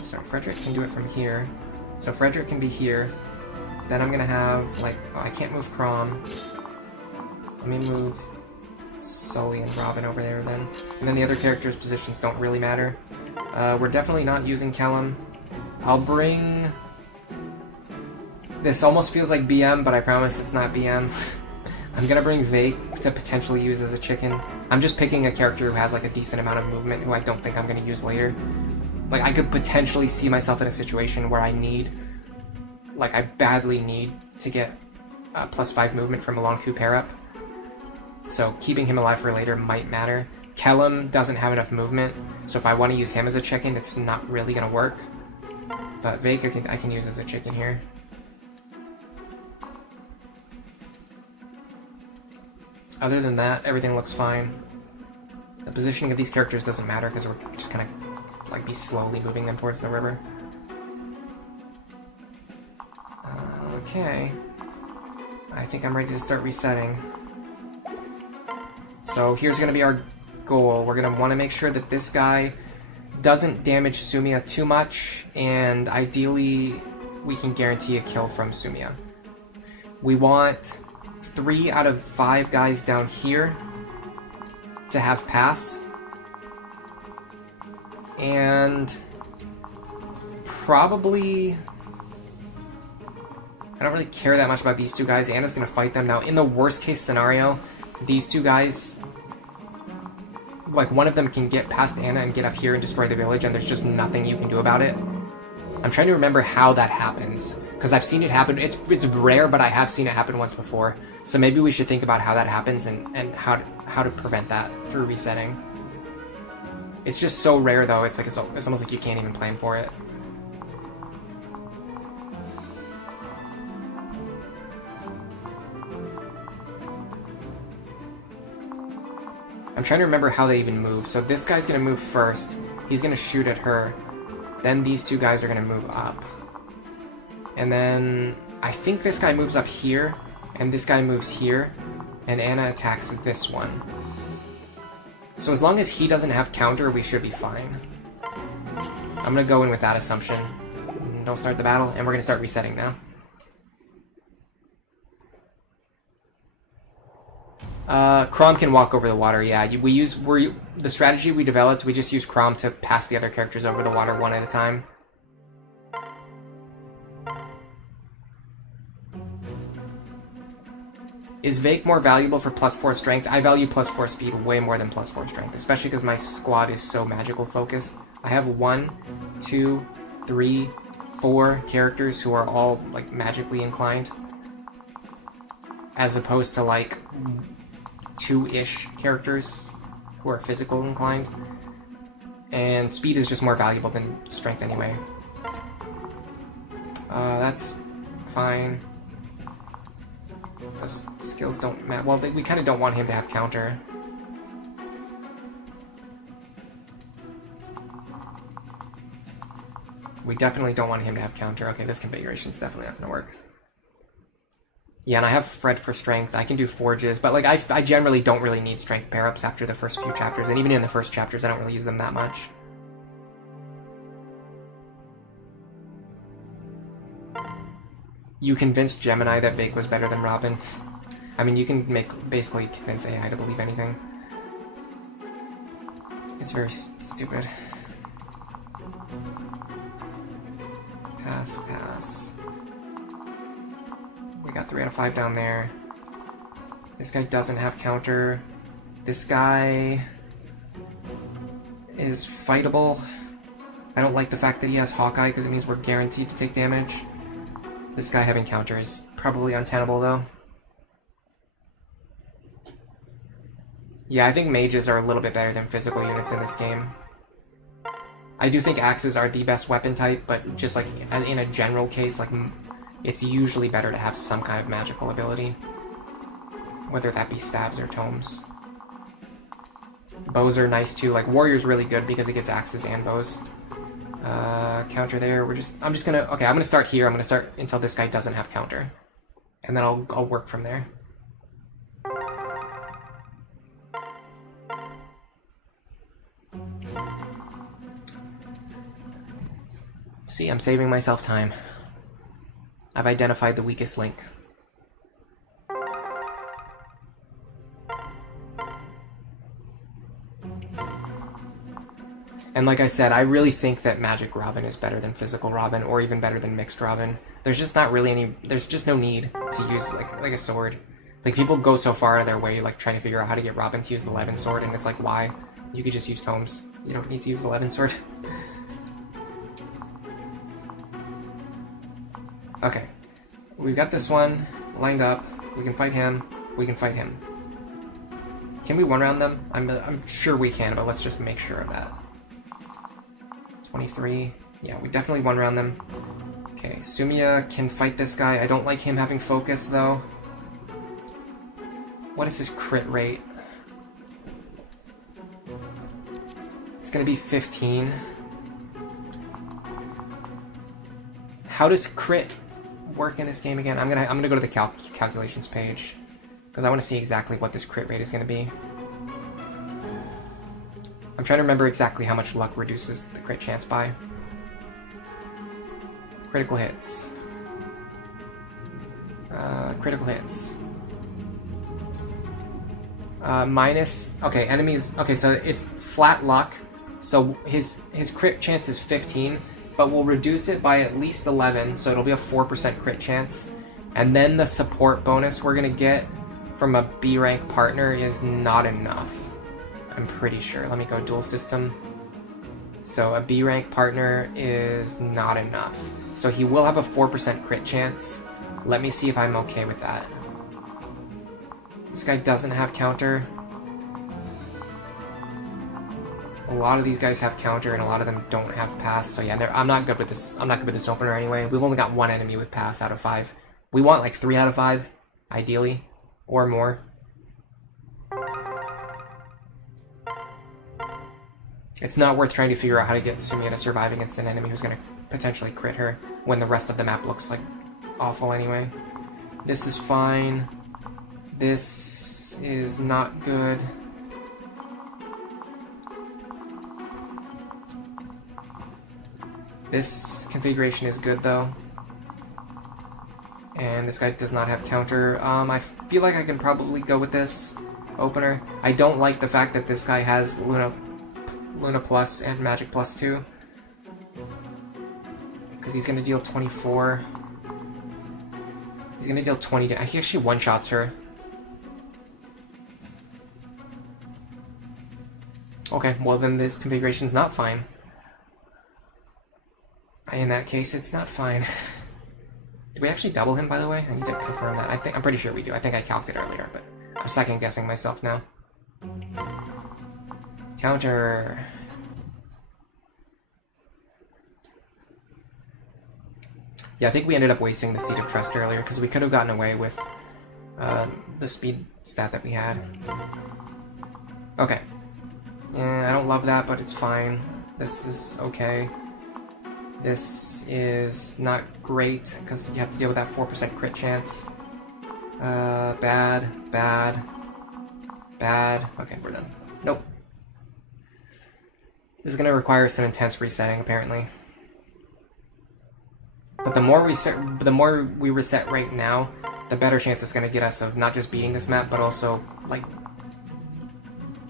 Sorry, Frederick can do it from here. So Frederick can be here. Then I'm gonna have, like, oh, I can't move Crom. Let me move Sully and Robin over there then. And then the other characters' positions don't really matter. We're definitely not using Kellum. I'll bring... This almost feels like BM, but I promise it's not BM. I'm gonna bring Vake to potentially use as a chicken. I'm just picking a character who has like a decent amount of movement who I don't think I'm gonna use later. Like, I could potentially see myself in a situation where I need, like, I badly need to get +5 movement from a long 2 pair up. So keeping him alive for later might matter. Kellum doesn't have enough movement, so if I want to use him as a chicken, it's not really gonna work. But Vake I can use as a chicken here. Other than that, everything looks fine. The positioning of these characters doesn't matter because we're just kind of like be slowly moving them towards the river. Okay. I think I'm ready to start resetting. So here's going to be our goal. We're going to want to make sure that this guy doesn't damage Sumia too much, and ideally we can guarantee a kill from Sumia. We want 3 out of 5 guys down here to have pass, and probably I don't really care that much about these 2 guys. Anna's gonna fight them. Now, in the worst case scenario, these 2 guys, like, one of them can get past Anna and get up here and destroy the village, and there's just nothing you can do about it. I'm trying to remember how that happens, because I've seen it happen. It's rare, but I have seen it happen once before. So maybe we should think about how that happens and how to prevent that through resetting. It's just so rare, though. It's like it's almost like you can't even plan for it. I'm trying to remember how they even move. So this guy's going to move first. He's going to shoot at her. Then these two guys are going to move up. And then I think this guy moves up here, and this guy moves here, and Anna attacks this one. So as long as he doesn't have counter, we should be fine. I'm going to go in with that assumption. Don't start the battle, and we're going to start resetting now. Chrom can walk over the water, yeah. The strategy we developed, we just use Chrom to pass the other characters over the water one at a time. Is Vake more valuable for +4 strength? I value +4 speed way more than +4 strength, especially because my squad is so magical focused. I have 1, 2, 3, 4 characters who are all like magically inclined, as opposed to like 2-ish characters who are physical inclined. And speed is just more valuable than strength anyway. That's fine. Those skills don't matter. Well, we kind of don't want him to have counter. We definitely don't want him to have counter. Okay, this configuration is definitely not going to work. Yeah, and I have Fred for strength. I can do forges, but like I generally don't really need strength pair-ups after the first few chapters, and even in the first chapters I don't really use them that much. You convinced Gemini that Vake was better than Robin. I mean, you can basically convince AI to believe anything. It's very stupid. Pass, pass. We got 3 out of 5 down there. This guy doesn't have counter. This guy is fightable. I don't like the fact that he has Hawkeye because it means we're guaranteed to take damage. This guy having counter is probably untenable though. Yeah, I think mages are a little bit better than physical units in this game. I do think axes are the best weapon type, but just like in a general case, like it's usually better to have some kind of magical ability, whether that be staves or tomes. Bows are nice too. Like warrior's really good because it gets axes and bows. Counter there. I'm just gonna start here. I'm gonna start until this guy doesn't have counter, and then I'll work from there. See, I'm saving myself time. I've identified the weakest link. And like I said, I really think that Magic Robin is better than Physical Robin, or even better than Mixed Robin. There's just not really any, there's just no need to use like a sword. Like people go so far out of their way like trying to figure out how to get Robin to use the Levin sword, and it's like, why? You could just use tomes. You don't need to use the Levin sword. Okay, we've got this one lined up. We can fight him. We can fight him. Can we one-round them? I'm sure we can, but let's just make sure of that. 23. Yeah, we definitely one-round them. Okay, Sumia can fight this guy. I don't like him having focus, though. What is his crit rate? It's gonna be 15. How does crit work in this game again? I'm gonna go to the calculations page because I want to see exactly what this crit rate is gonna be. I'm trying to remember exactly how much luck reduces the crit chance by. Critical hits. Critical hits. Minus. Okay, enemies. Okay, so it's flat luck. So his crit chance is 15. But we'll reduce it by at least 11, so it'll be a 4% crit chance. And then the support bonus we're gonna get from a B rank partner is not enough. I'm pretty sure. Let me go dual system. So a B rank partner is not enough. So he will have a 4% crit chance. Let me see if I'm okay with that. This guy doesn't have counter. A lot of these guys have counter, and a lot of them don't have pass. So yeah, I'm not good with this. I'm not good with this opener anyway. We've only got one enemy with pass out of 5. We want like 3 out of 5, ideally, or more. It's not worth trying to figure out how to get Sumiya to survive against an enemy who's going to potentially crit her when the rest of the map looks like awful anyway. This is fine. This is not good. This configuration is good though. And this guy does not have counter. I feel like I can probably go with this opener. I don't like the fact that this guy has Luna Plus and Magic Plus 2. Because he's going to deal 24. He's going to deal 20 damage. He actually one-shots her. Okay, well then this configuration's not fine. In that case, it's not fine. Did we actually double him, by the way? I need to confirm that. I'm pretty sure we do. I think I calced it earlier, but I'm second-guessing myself now. Counter. Yeah, I think we ended up wasting the Seed of Trust earlier, because we could have gotten away with the speed stat that we had. Okay. Yeah, I don't love that, but it's fine. This is okay. This is not great, because you have to deal with that 4% crit chance. Bad. Okay, we're done. Nope. This is going to require some intense resetting, apparently. But the more we reset right now, the better chance it's going to get us of not just beating this map, but also, like,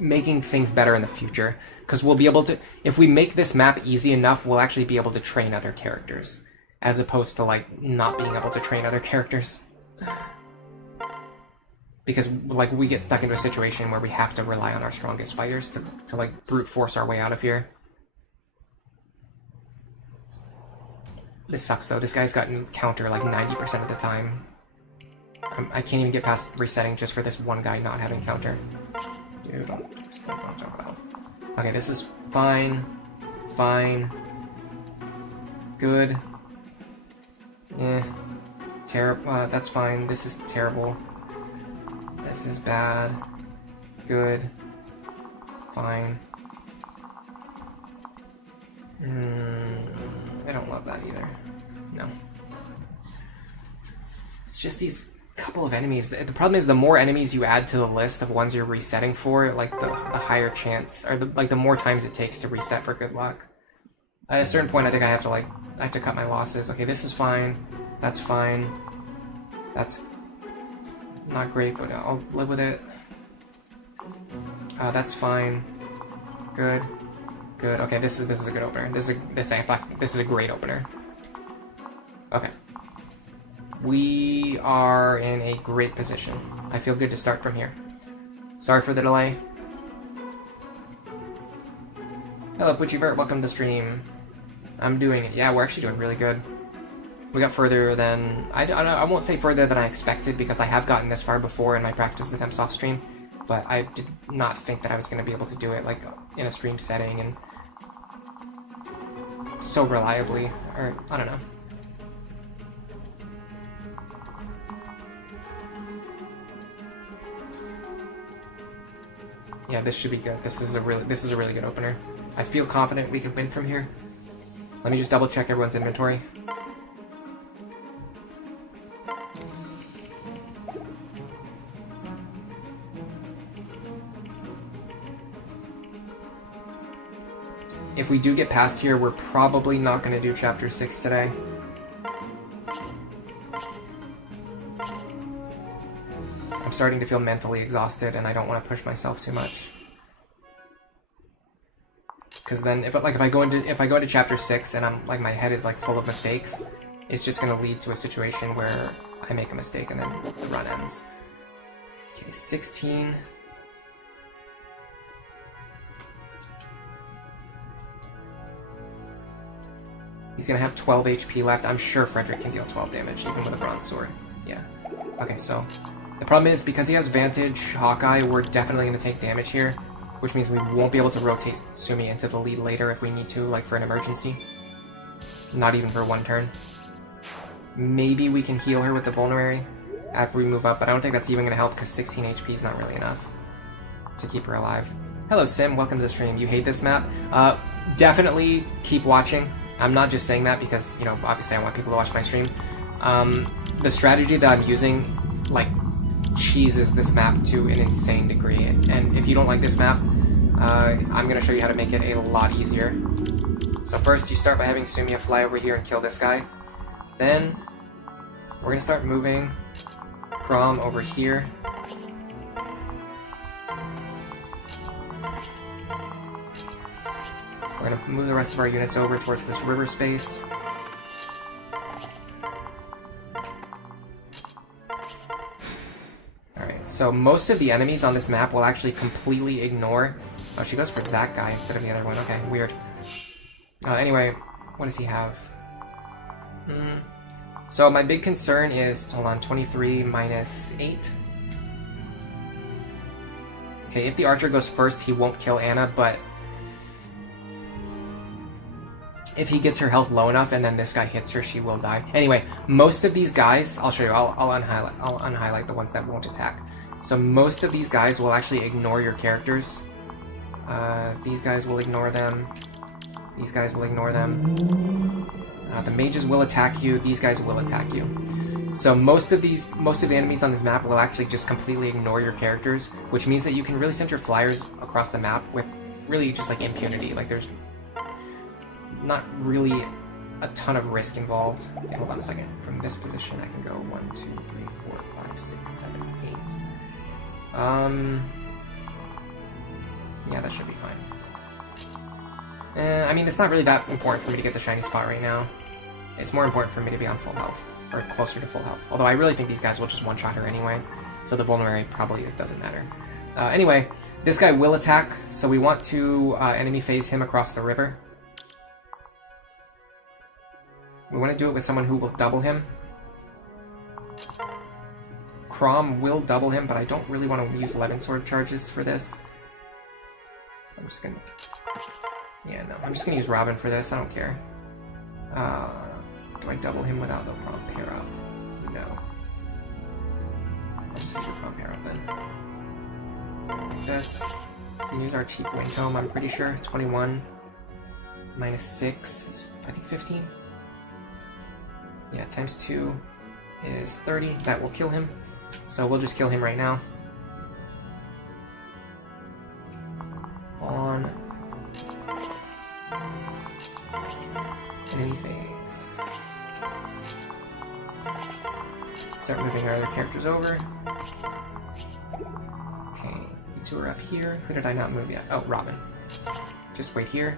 making things better in the future. Because we'll be able to, if we make this map easy enough, we'll actually be able to train other characters, as opposed to, like, not being able to train other characters. Because, like, we get stuck into a situation where we have to rely on our strongest fighters to like, brute force our way out of here. This sucks, though. This guy's gotten counter, like, 90% of the time. I can't even get past resetting just for this one guy not having counter. Dude, don't talk about it. Okay, this is fine. Fine. Good. Terrible. That's fine. This is terrible. This is bad. Good. Fine. I don't love that either. No. It's just these couple of enemies. The problem is the more enemies you add to the list of ones you're resetting for, like the higher chance, or the more times it takes to reset for good luck. At a certain point, I think I have to cut my losses. Okay, this is fine. That's fine. That's not great, but I'll live with it. That's fine. Good. Good. Okay, this is a good opener. This is a great opener. Okay. We are in a great position. I feel good to start from here. Sorry for the delay. Hello, Puchivert. Welcome to the stream. I'm doing it. Yeah, we're actually doing really good. We got further than... I won't say further than I expected, because I have gotten this far before in my practice attempts off stream, but I did not think that I was going to be able to do it, like, in a stream setting and so reliably, or I don't know. Yeah, this should be good. This is a really good opener. I feel confident we can win from here. Let me just double check everyone's inventory. If we do get past here, we're probably not going to do Chapter 6 today. I'm starting to feel mentally exhausted, and I don't want to push myself too much. Because then, if I go into Chapter 6 and I'm like my head is like full of mistakes, it's just going to lead to a situation where I make a mistake and then the run ends. Okay, 16. He's gonna have 12 HP left. I'm sure Frederick can deal 12 damage, even with a bronze sword. Yeah. Okay, so the problem is, because he has Vantage Hawkeye, we're definitely gonna take damage here, which means we won't be able to rotate Sumi into the lead later if we need to, like for an emergency. Not even for one turn. Maybe we can heal her with the Vulnerary after we move up, but I don't think that's even gonna help, because 16 HP is not really enough to keep her alive. Hello Sim, welcome to the stream. You hate this map? Definitely keep watching. I'm not just saying that because, you know, obviously I want people to watch my stream. The strategy that I'm using, like, cheeses this map to an insane degree. And if you don't like this map, I'm going to show you how to make it a lot easier. So first, you start by having Sumia fly over here and kill this guy. Then, we're going to start moving Crom over here. We're going to move the rest of our units over towards this river space. Alright, so most of the enemies on this map will actually completely ignore... Oh, she goes for that guy instead of the other one. Okay, weird. Anyway, what does he have? So my big concern is... Hold on, 23 minus 8. Okay, if the archer goes first, he won't kill Anna, but... if he gets her health low enough and then this guy hits her, she will die. Anyway, most of these guys, I'll show you, I'll unhighlight the ones that won't attack. So most of these guys will actually ignore your characters. These guys will ignore them. These guys will ignore them. The mages will attack you. These guys will attack you. So most of the enemies on this map will actually just completely ignore your characters, which means that you can really send your flyers across the map with really just like impunity. Like there's not really a ton of risk involved. Okay, hold on a second. From this position, I can go 1, 2, 3, 4, 5, 6, 7, 8. Yeah, that should be fine. I mean, it's not really that important for me to get the shiny spot right now. It's more important for me to be on full health, or closer to full health. Although I really think these guys will just one-shot her anyway, so the vulnerability probably doesn't matter. Anyway, this guy will attack, so we want to enemy phase him across the river. We want to do it with someone who will double him. Crom will double him, but I don't really want to use 11 sword charges for this. So I'm just gonna... yeah, no, I'm just gonna use Robin for this, I don't care. Do I double him without the Crom pair up? No. I'll just use the Crom pair up then. Like this. We can use our cheap Wind Tome, I'm pretty sure. 21 minus 6 is, I think, 15. Yeah, times 2 is 30. That will kill him. So we'll just kill him right now. On enemy phase. Start moving our other characters over. Okay, you two are up here. Who did I not move yet? Oh, Robin. Just wait here.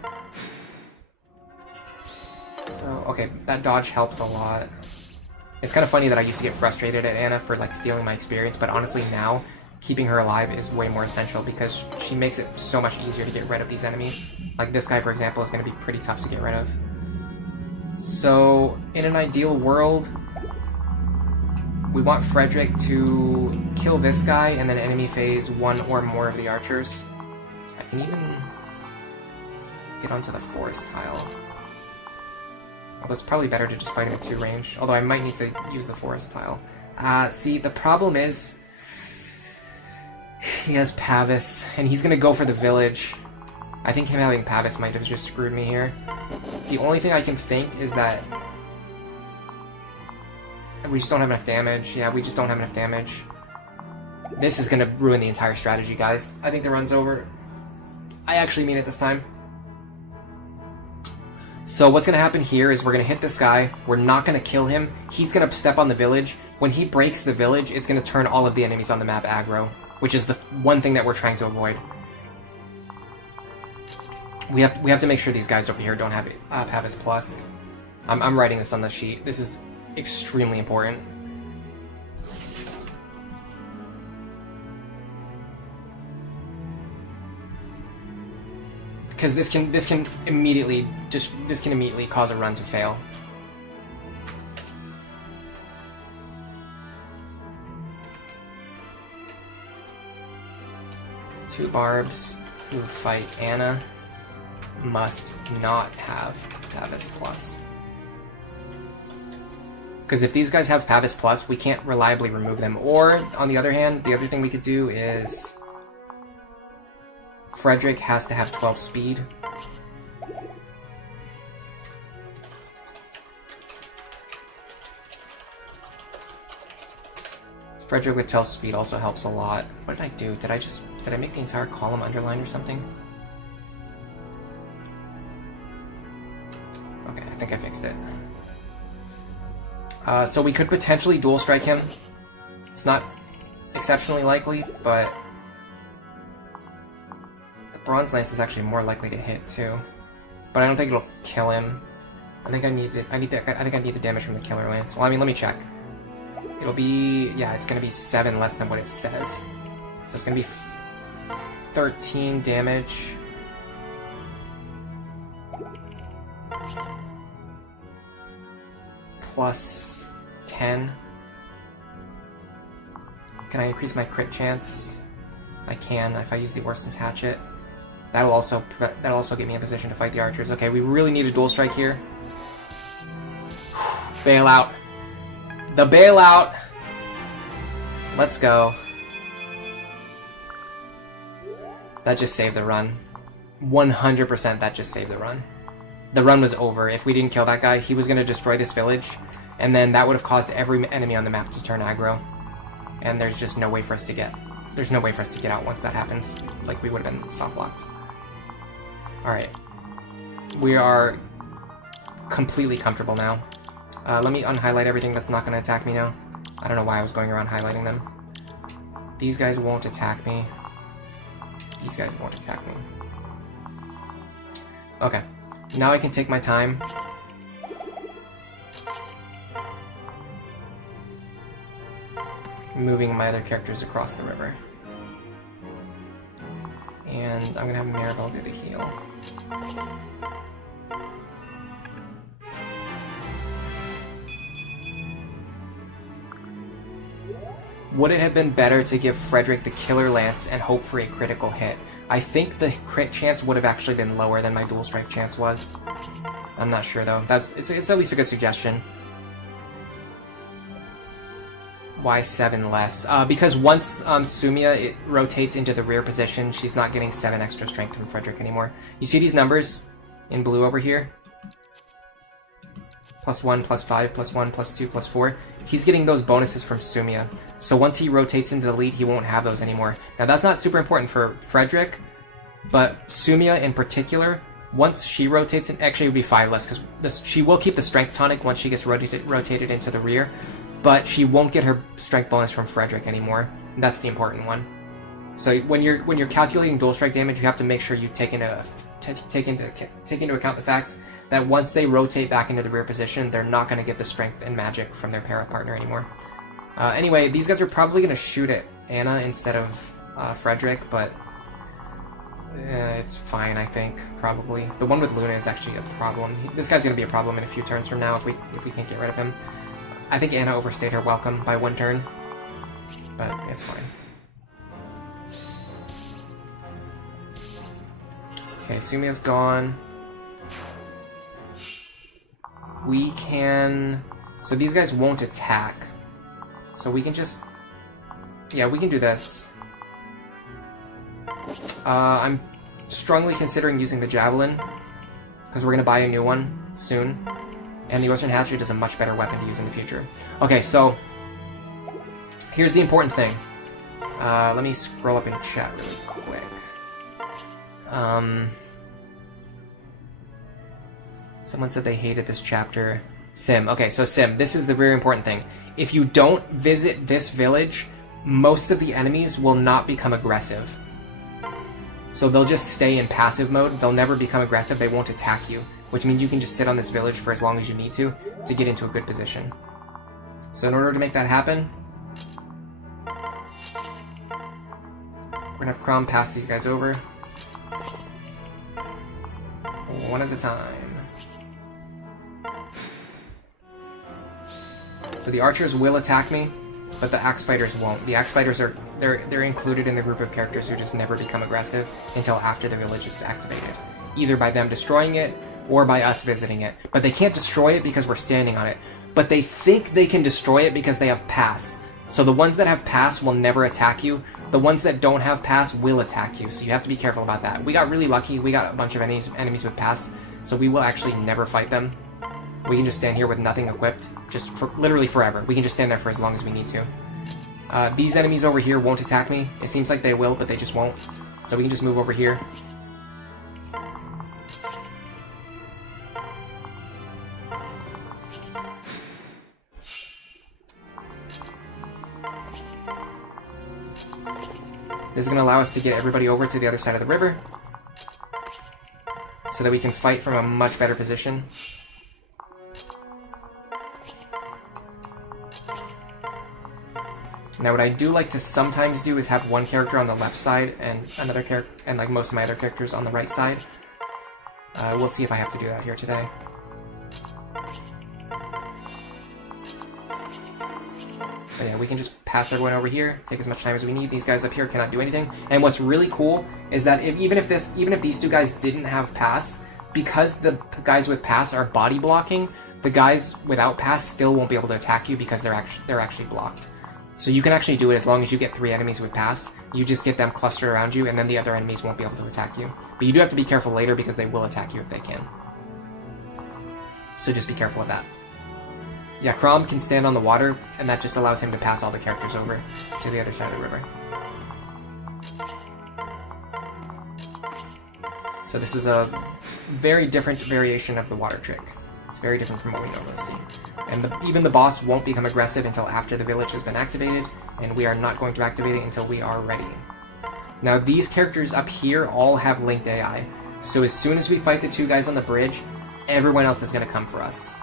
So, okay, that dodge helps a lot. It's kind of funny that I used to get frustrated at Anna for, like, stealing my experience, but honestly now, keeping her alive is way more essential because she makes it so much easier to get rid of these enemies. Like, this guy, for example, is going to be pretty tough to get rid of. So, in an ideal world, we want Frederick to kill this guy and then enemy phase one or more of the archers. I can even get onto the forest tile. Although it's probably better to just fight him at 2 range. Although I might need to use the forest tile. See, the problem is... he has Pavis, and he's gonna go for the village. I think him having Pavis might have just screwed me here. The only thing I can think is that... we just don't have enough damage. Yeah, we just don't have enough damage. This is gonna ruin the entire strategy, guys. I think the run's over. I actually mean it this time. So what's going to happen here is we're going to hit this guy, we're not going to kill him, he's going to step on the village. When he breaks the village, it's going to turn all of the enemies on the map aggro, which is the one thing that we're trying to avoid. We have to make sure these guys over here don't have Pavis Plus. I'm writing this on the sheet. This is extremely important. Because this can immediately cause a run to fail. Two barbs who fight Anna must not have Pavis Plus. Because if these guys have Pavis Plus, we can't reliably remove them. Or, on the other hand, the other thing we could do is... Frederick has to have 12 speed. Frederick with 12 speed also helps a lot. What did I do? Did I make the entire column underlined or something? Okay, I think I fixed it. So we could potentially dual strike him. It's not exceptionally likely, but the Bronze Lance is actually more likely to hit too. But I don't think it'll kill him. I think I need the damage from the Killer Lance. Well, I mean, let me check. It'll be, yeah, it's gonna be 7 less than what it says. So it's gonna be 13 damage. Plus 10. Can I increase my crit chance? I can if I use the Orson's Hatchet. That'll also get me in position to fight the archers. Okay, we really need a dual strike here. Bailout. The bailout! Let's go. That just saved the run. 100% that just saved the run. The run was over. If we didn't kill that guy, he was going to destroy this village, and then that would have caused every enemy on the map to turn aggro. And there's just no way for us to get... There's no way for us to get out once that happens. Like, we would have been soft-locked. Alright. We are completely comfortable now. Let me unhighlight everything that's not going to attack me now. I don't know why I was going around highlighting them. These guys won't attack me. These guys won't attack me. Okay. Now I can take my time. Moving my other characters across the river. And I'm going to have Maribel do the heal. Would it have been better to give Frederick the Killer Lance and hope for a critical hit? I think the crit chance would have actually been lower than my dual strike chance was. I'm not sure though. It's at least a good suggestion. Why 7 less? Because once Sumia rotates into the rear position, she's not getting 7 extra strength from Frederick anymore. You see these numbers in blue over here? +1, +5, +1, +2, +4. He's getting those bonuses from Sumia. So once he rotates into the lead, he won't have those anymore. Now that's not super important for Frederick, but Sumia in particular, once she rotates, actually it would be 5 less, because she will keep the strength tonic once she gets rotated into the rear, but she won't get her strength bonus from Frederick anymore. That's the important one. So when you're calculating dual strike damage, you have to make sure you take into account the fact that once they rotate back into the rear position, they're not going to get the strength and magic from their para partner anymore. Anyway, these guys are probably going to shoot at Anna instead of Frederick, but it's fine, I think, probably. The one with Luna is actually a problem. This guy's going to be a problem in a few turns from now if we can't get rid of him. I think Anna overstayed her welcome by 1 turn, but it's fine. Okay, Sumia's gone. We can... So these guys won't attack. So we can just... Yeah, we can do this. I'm strongly considering using the Javelin, because we're going to buy a new one soon. And the Orson's Hatchet is a much better weapon to use in the future. Okay, so... Here's the important thing. Let me scroll up in chat really quick. Someone said they hated this chapter. Sim. Okay, so Sim, this is the very important thing. If you don't visit this village, most of the enemies will not become aggressive. So they'll just stay in passive mode. They'll never become aggressive. They won't attack you, which means you can just sit on this village for as long as you need to get into a good position. So in order to make that happen, we're gonna have Crom pass these guys over. One at a time. So the archers will attack me, but the axe fighters won't. The axe fighters are they're included in the group of characters who just never become aggressive until after the village is activated, either by them destroying it or by us visiting it. But they can't destroy it because we're standing on it. But they think they can destroy it because they have pass. So the ones that have pass will never attack you the ones that don't have pass will attack you, so you have to be careful about that. We got really lucky. We got a bunch of enemies with pass, so we will actually never fight them. We can just stand here with nothing equipped, just for literally forever. We can just stand there for as long as we need to. These enemies over here won't attack me. It seems like they will, but they just won't. So we can just move over here. This is going to allow us to get everybody over to the other side of the river, so that we can fight from a much better position. Now what I do like to sometimes do is have one character on the left side and another character, and like most of my other characters on the right side. We'll see if I have to do that here today. But yeah, we can just pass everyone over here, take as much time as we need. These guys up here cannot do anything. And what's really cool is that even if these two guys didn't have pass, because the guys with pass are body blocking, the guys without pass still won't be able to attack you because they're actually blocked. So you can actually do it as long as you get 3 enemies with pass. You just get them clustered around you, and then the other enemies won't be able to attack you. But you do have to be careful later because they will attack you if they can. So just be careful of that. Yeah, Crom can stand on the water, and that just allows him to pass all the characters over to the other side of the river. So this is a very different variation of the water trick. It's very different from what we normally see. And even the boss won't become aggressive until after the village has been activated, and we are not going to activate it until we are ready. Now these characters up here all have linked AI, so as soon as we fight the 2 guys on the bridge, everyone else is going to come for us.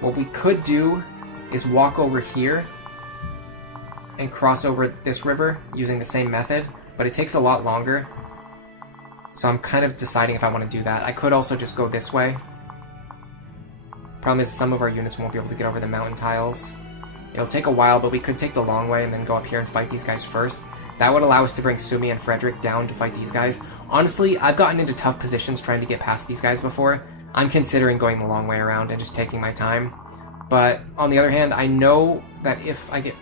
What we could do is walk over here and cross over this river using the same method, but it takes a lot longer. So I'm kind of deciding if I want to do that. I could also just go this way. Problem is some of our units won't be able to get over the mountain tiles. It'll take a while, but we could take the long way and then go up here and fight these guys first. That would allow us to bring Sumi and Frederick down to fight these guys. Honestly, I've gotten into tough positions trying to get past these guys before. I'm considering going the long way around and just taking my time. But on the other hand, I know that if I get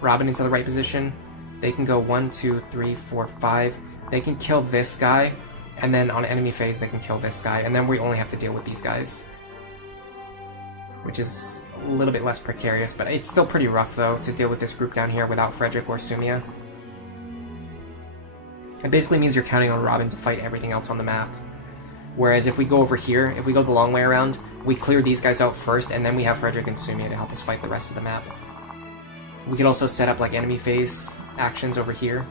Robin into the right position, they can go 1, 2, 3, 4, 5. They can kill this guy, and then on enemy phase they can kill this guy, and then we only have to deal with these guys. Which is a little bit less precarious, but it's still pretty rough though to deal with this group down here without Frederick or Sumia. It basically means you're counting on Robin to fight everything else on the map. Whereas if we go over here, if we go the long way around, we clear these guys out first, and then we have Frederick and Sumia to help us fight the rest of the map. We could also set up like enemy phase actions over here.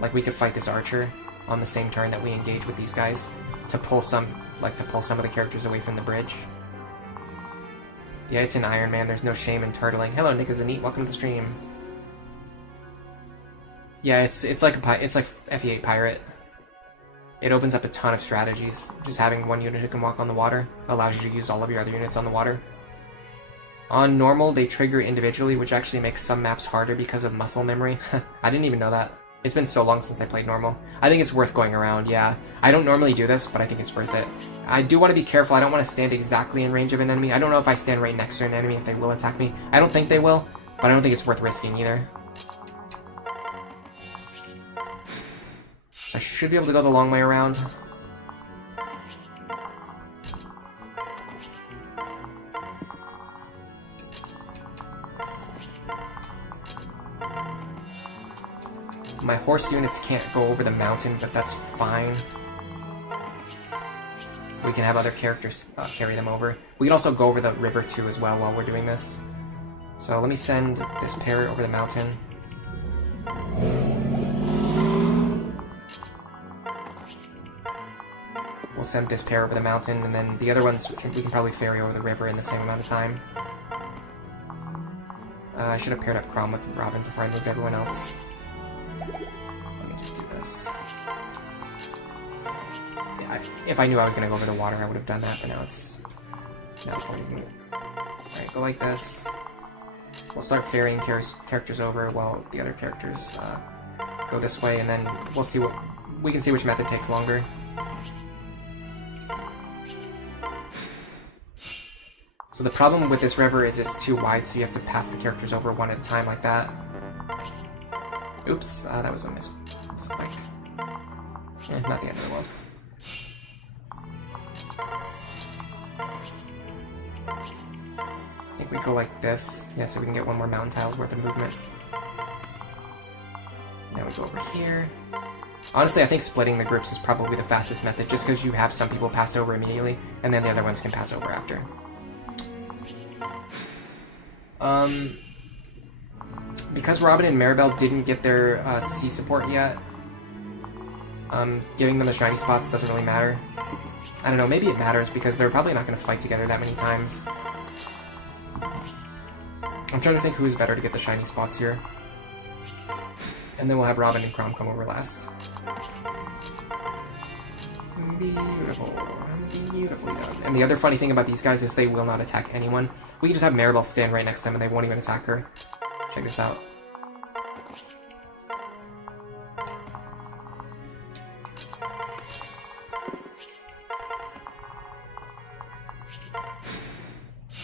Like we could fight this archer on the same turn that we engage with these guys to pull some of the characters away from the bridge. Yeah, it's an Iron Man. There's no shame in turtling. Hello, Nick is a neat. Welcome to the stream. Yeah, it's like FE8 Pirate. It opens up a ton of strategies. Just having one unit who can walk on the water allows you to use all of your other units on the water. On normal, they trigger individually, which actually makes some maps harder because of muscle memory. I didn't even know that. It's been so long since I played normal. I think it's worth going around, yeah. I don't normally do this, but I think it's worth it. I do want to be careful. I don't want to stand exactly in range of an enemy. I don't know if I stand right next to an enemy if they will attack me. I don't think they will, but I don't think it's worth risking either. So I should be able to go the long way around. My horse units can't go over the mountain, but that's fine. We can have other characters carry them over. We can also go over the river too as well while we're doing this. So let me send this pair over the mountain. We'll send this pair over the mountain, and then the other ones we can probably ferry over the river in the same amount of time. I should have paired up Crom with Robin before I moved everyone else. Let me just do this. Yeah, if I knew I was going to go over the water, I would have done that, but now it's not going to move. Alright, go like this. We'll start ferrying characters over while the other characters go this way, and then we'll see what we can see which method takes longer. So the problem with this river is it's too wide, so you have to pass the characters over one at a time like that. Oops, that was a misclick. Not the end of the world. I think we go like this, yeah, so we can get one more mountain tile's worth of movement. Now we go over here. Honestly, I think splitting the groups is probably the fastest method, just because you have some people passed over immediately, and then the other ones can pass over after. Because Robin and Maribel didn't get their C support yet, giving them the shiny spots doesn't really matter. I don't know, maybe it matters because they're probably not going to fight together that many times. I'm trying to think who is better to get the shiny spots here. And then we'll have Robin and Chrom come over last. Beautiful. Beautifully done. And the other funny thing about these guys is they will not attack anyone. We can just have Maribel stand right next to them and they won't even attack her. Check this out.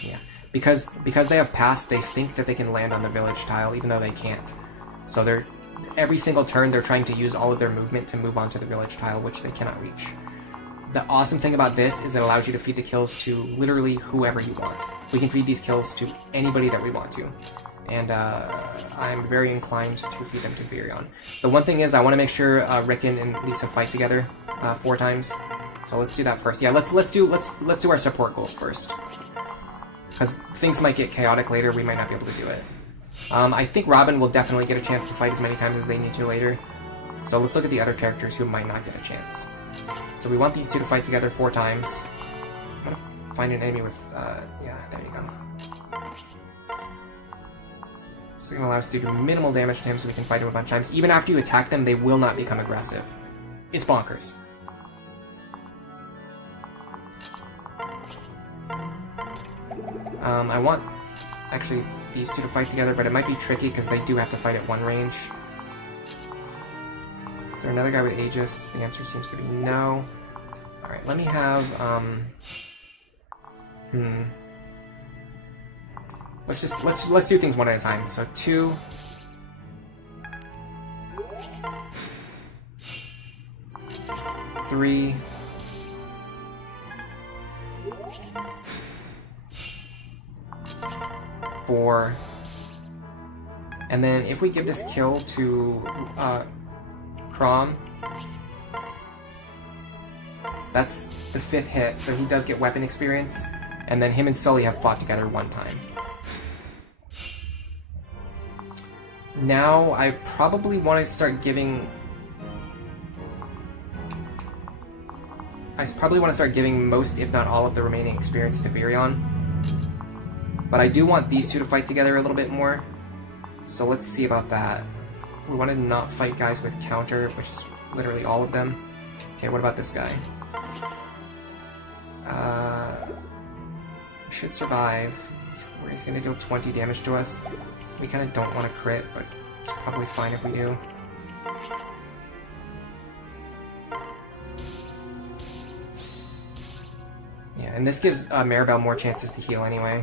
Yeah. Because they have passed, they think that they can land on the village tile, even though they can't. So they're every single turn they're trying to use all of their movement to move onto the village tile, which they cannot reach. The awesome thing about this is it allows you to feed the kills to literally whoever you want. We can feed these kills to anybody that we want to. And I'm very inclined to feed them to Virion. The one thing is I want to make sure Ricken and Lisa fight together 4 times. So let's do that first. Yeah, let's do our support goals first. Because things might get chaotic later, we might not be able to do it. I think Robin will definitely get a chance to fight as many times as they need to later. So let's look at the other characters who might not get a chance. So we want these two to fight together 4 times. I'm gonna find an enemy with, yeah, there you go. So it's gonna allow us to do minimal damage to him so we can fight him a bunch of times. Even after you attack them, they will not become aggressive. It's bonkers. I want, actually, these two to fight together, but it might be tricky because they do have to fight at 1 range. Is there another guy with Aegis? The answer seems to be no. Alright, let me have, Let's do things one at a time. So 2. 3. 4. And then if we give this kill to Chrom, that's the 5th hit, so he does get weapon experience, and then him and Sully have fought together 1 time. Now I probably want to start giving... most, if not all, of the remaining experience to Virion. But I do want these two to fight together a little bit more. So let's see about that. We want to not fight guys with counter, which is literally all of them. Okay, what about this guy? Should survive. He's going to deal 20 damage to us. We kind of don't want to crit, but it's probably fine if we do. Yeah, and this gives Maribel more chances to heal anyway.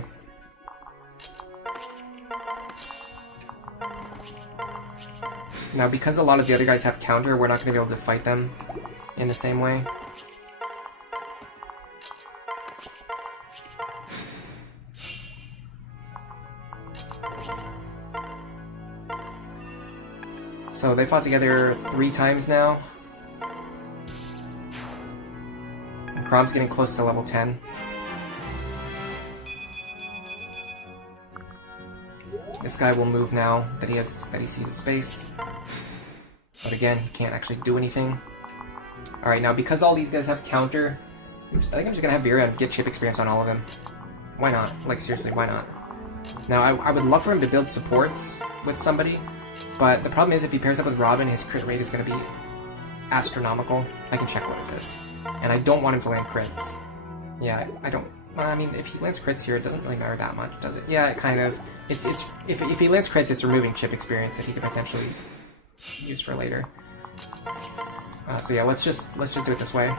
Now, because a lot of the other guys have counter, we're not going to be able to fight them in the same way. So they fought together 3 times now. And Chrom's getting close to level 10. This guy will move now that he sees a space. But again, he can't actually do anything. Alright, now because all these guys have counter, I think I'm just gonna have Virion get chip experience on all of them. Why not? Like, seriously, why not? Now, I would love for him to build supports with somebody, but the problem is if he pairs up with Robin, his crit rate is gonna be astronomical. I can check what it is. And I don't want him to land crits. Yeah, I don't... Well, I mean, if he lands crits here, it doesn't really matter that much, does it? Yeah, it kind of... If he lands crits, it's removing chip experience that he could potentially use for later. So yeah, let's just do it this way.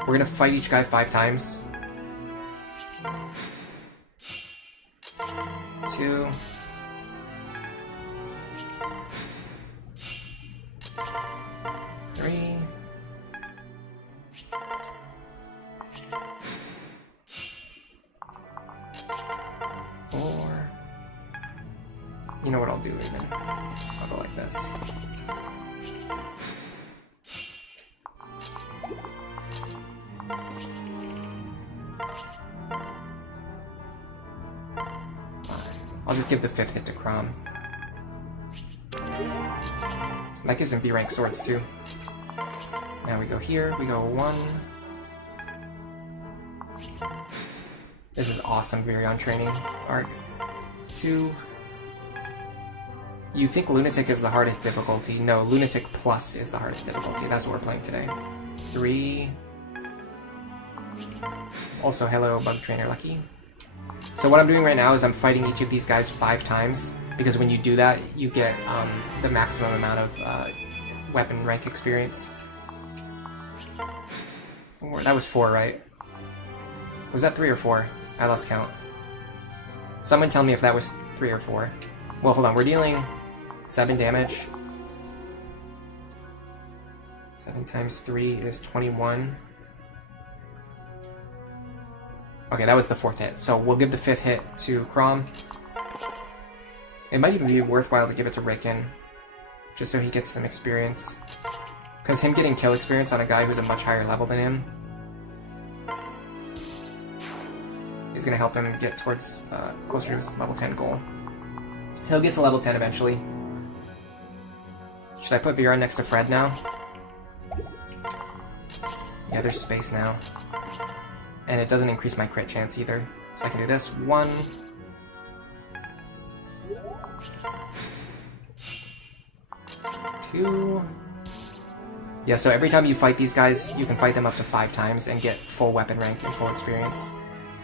We're gonna fight each guy 5 times. 2. 3. 4. You know what I'll do even? I'll go like this. I'll just give the 5th hit to Crom. That gives him B rank swords too. Now we go here, we go 1. This is awesome Virion training arc. 2. You think Lunatic is the hardest difficulty. No, Lunatic Plus is the hardest difficulty. That's what we're playing today. 3. Also, hello, Bug Trainer Lucky. So what I'm doing right now is I'm fighting each of these guys 5 times, because when you do that, you get the maximum amount of weapon rank experience. 4. That was 4, right? Was that 3 or 4? I lost count. Someone tell me if that was 3 or 4. Well, hold on. We're dealing 7 damage. 7 times 3 is 21. Okay, that was the 4th hit. So we'll give the 5th hit to Crom. It might even be worthwhile to give it to Ricken, just so he gets some experience. Because him getting kill experience on a guy who's a much higher level than him is going to help him get towards closer to his level 10 goal. He'll get to level 10 eventually. Should I put Virion next to Fred now? Yeah, there's space now. And it doesn't increase my crit chance either. So I can do this. 1. 2. Yeah, so every time you fight these guys, you can fight them up to 5 times and get full weapon rank and full experience.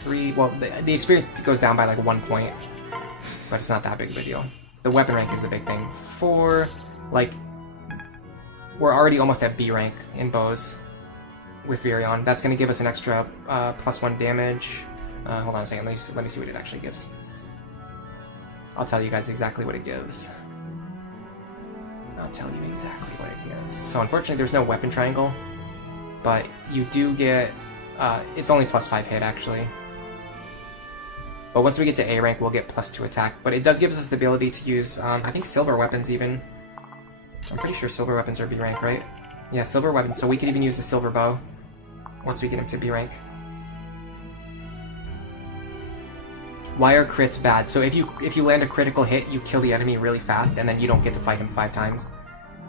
3, well, the experience goes down by like 1 point, but it's not that big of a deal. The weapon rank is the big thing. 4, like, we're already almost at B rank in bows with Virion. That's going to give us an extra +1 damage. Hold on a second, let me see what it actually gives. I'll tell you guys exactly what it gives. I'll tell you exactly what it gives. So unfortunately there's no weapon triangle, but you do get, it's only +5 hit actually. But once we get to A rank, we'll get +2 attack. But it does give us the ability to use, I think silver weapons even. I'm pretty sure silver weapons are B rank, right? Yeah, silver weapons, so we could even use a silver bow once we get him to B rank. Why are crits bad? So if you land a critical hit, you kill the enemy really fast, and then you don't get to fight him 5 times.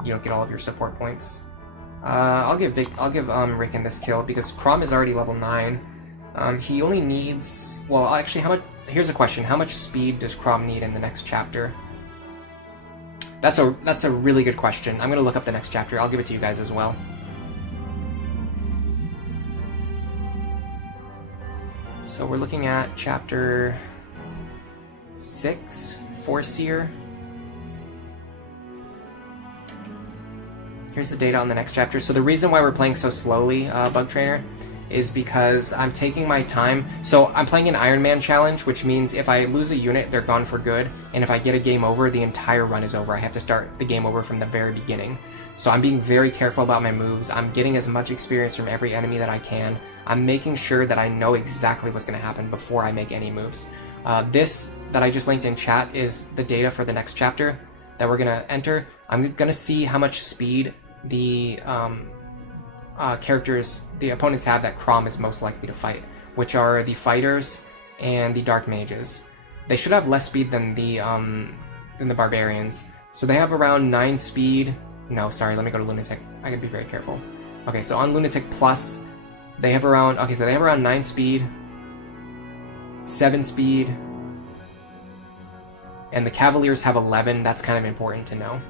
You don't get all of your support points. I'll give Ricken this kill because Crom is already level 9. He only needs, well, actually, here's a question: how much speed does Crom need in the next chapter? That's a really good question. I'm gonna look up the next chapter. I'll give it to you guys as well. So we're looking at chapter 6, Foreseer. Here's the data on the next chapter. So the reason why we're playing so slowly, Bug Trainer, is because I'm taking my time. So I'm playing an Iron Man challenge, which means if I lose a unit, they're gone for good. And if I get a game over, the entire run is over. I have to start the game over from the very beginning. So I'm being very careful about my moves. I'm getting as much experience from every enemy that I can. I'm making sure that I know exactly what's going to happen before I make any moves. This that I just linked in chat is the data for the next chapter that we're going to enter. I'm going to see how much speed the characters, the opponents have that Crom is most likely to fight, which are the fighters and the dark mages. They should have less speed than the barbarians. So they have around 9 speed. No, sorry, let me go to Lunatic. I gotta be very careful. Okay, so on Lunatic Plus, they have around, okay, so they have around 9 speed, 7 speed, and the Cavaliers have 11. That's kind of important to know.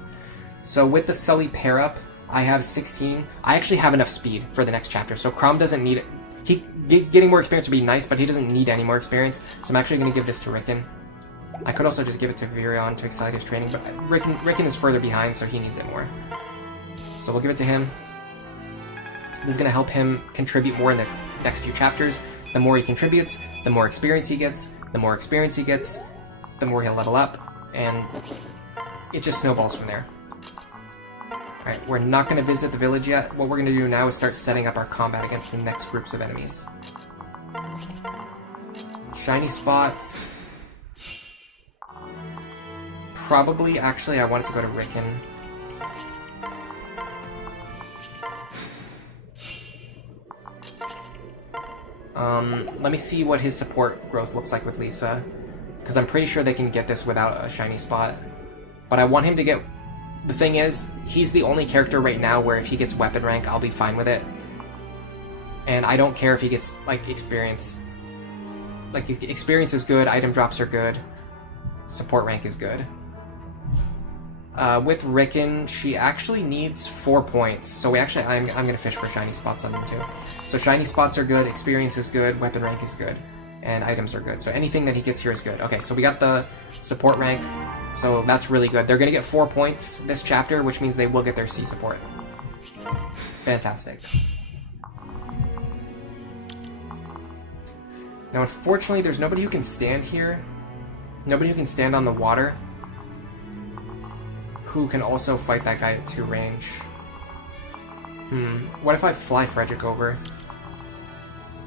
So with the Sully pair up, I have 16. I actually have enough speed for the next chapter, so Crom doesn't need it. Getting more experience would be nice, but he doesn't need any more experience, so I'm actually going to give this to Ricken. I could also just give it to Virion to accelerate his training, but Ricken is further behind, so he needs it more. So we'll give it to him. This is going to help him contribute more in the next few chapters. The more he contributes, the more experience he gets. The more experience he gets, the more he'll level up, and it just snowballs from there. Alright, we're not going to visit the village yet. What we're going to do now is start setting up our combat against the next groups of enemies. Shiny spots. Probably, actually, I wanted to go to Ricken. Let me see what his support growth looks like with Lisa, because I'm pretty sure they can get this without a shiny spot. But I want him to get... The thing is, he's the only character right now where if he gets weapon rank, I'll be fine with it. And I don't care if he gets, like, experience. Like, experience is good, item drops are good, support rank is good. With Ricken, she actually needs 4 points, so I'm gonna fish for shiny spots on them too. So shiny spots are good, experience is good, weapon rank is good, and items are good. So anything that he gets here is good. Okay, so we got the support rank, so that's really good. They're gonna get 4 points this chapter, which means they will get their C support. Fantastic. Now unfortunately, there's nobody who can stand here. Nobody who can stand on the water, who can also fight that guy at 2 range. What if I fly Frederick over?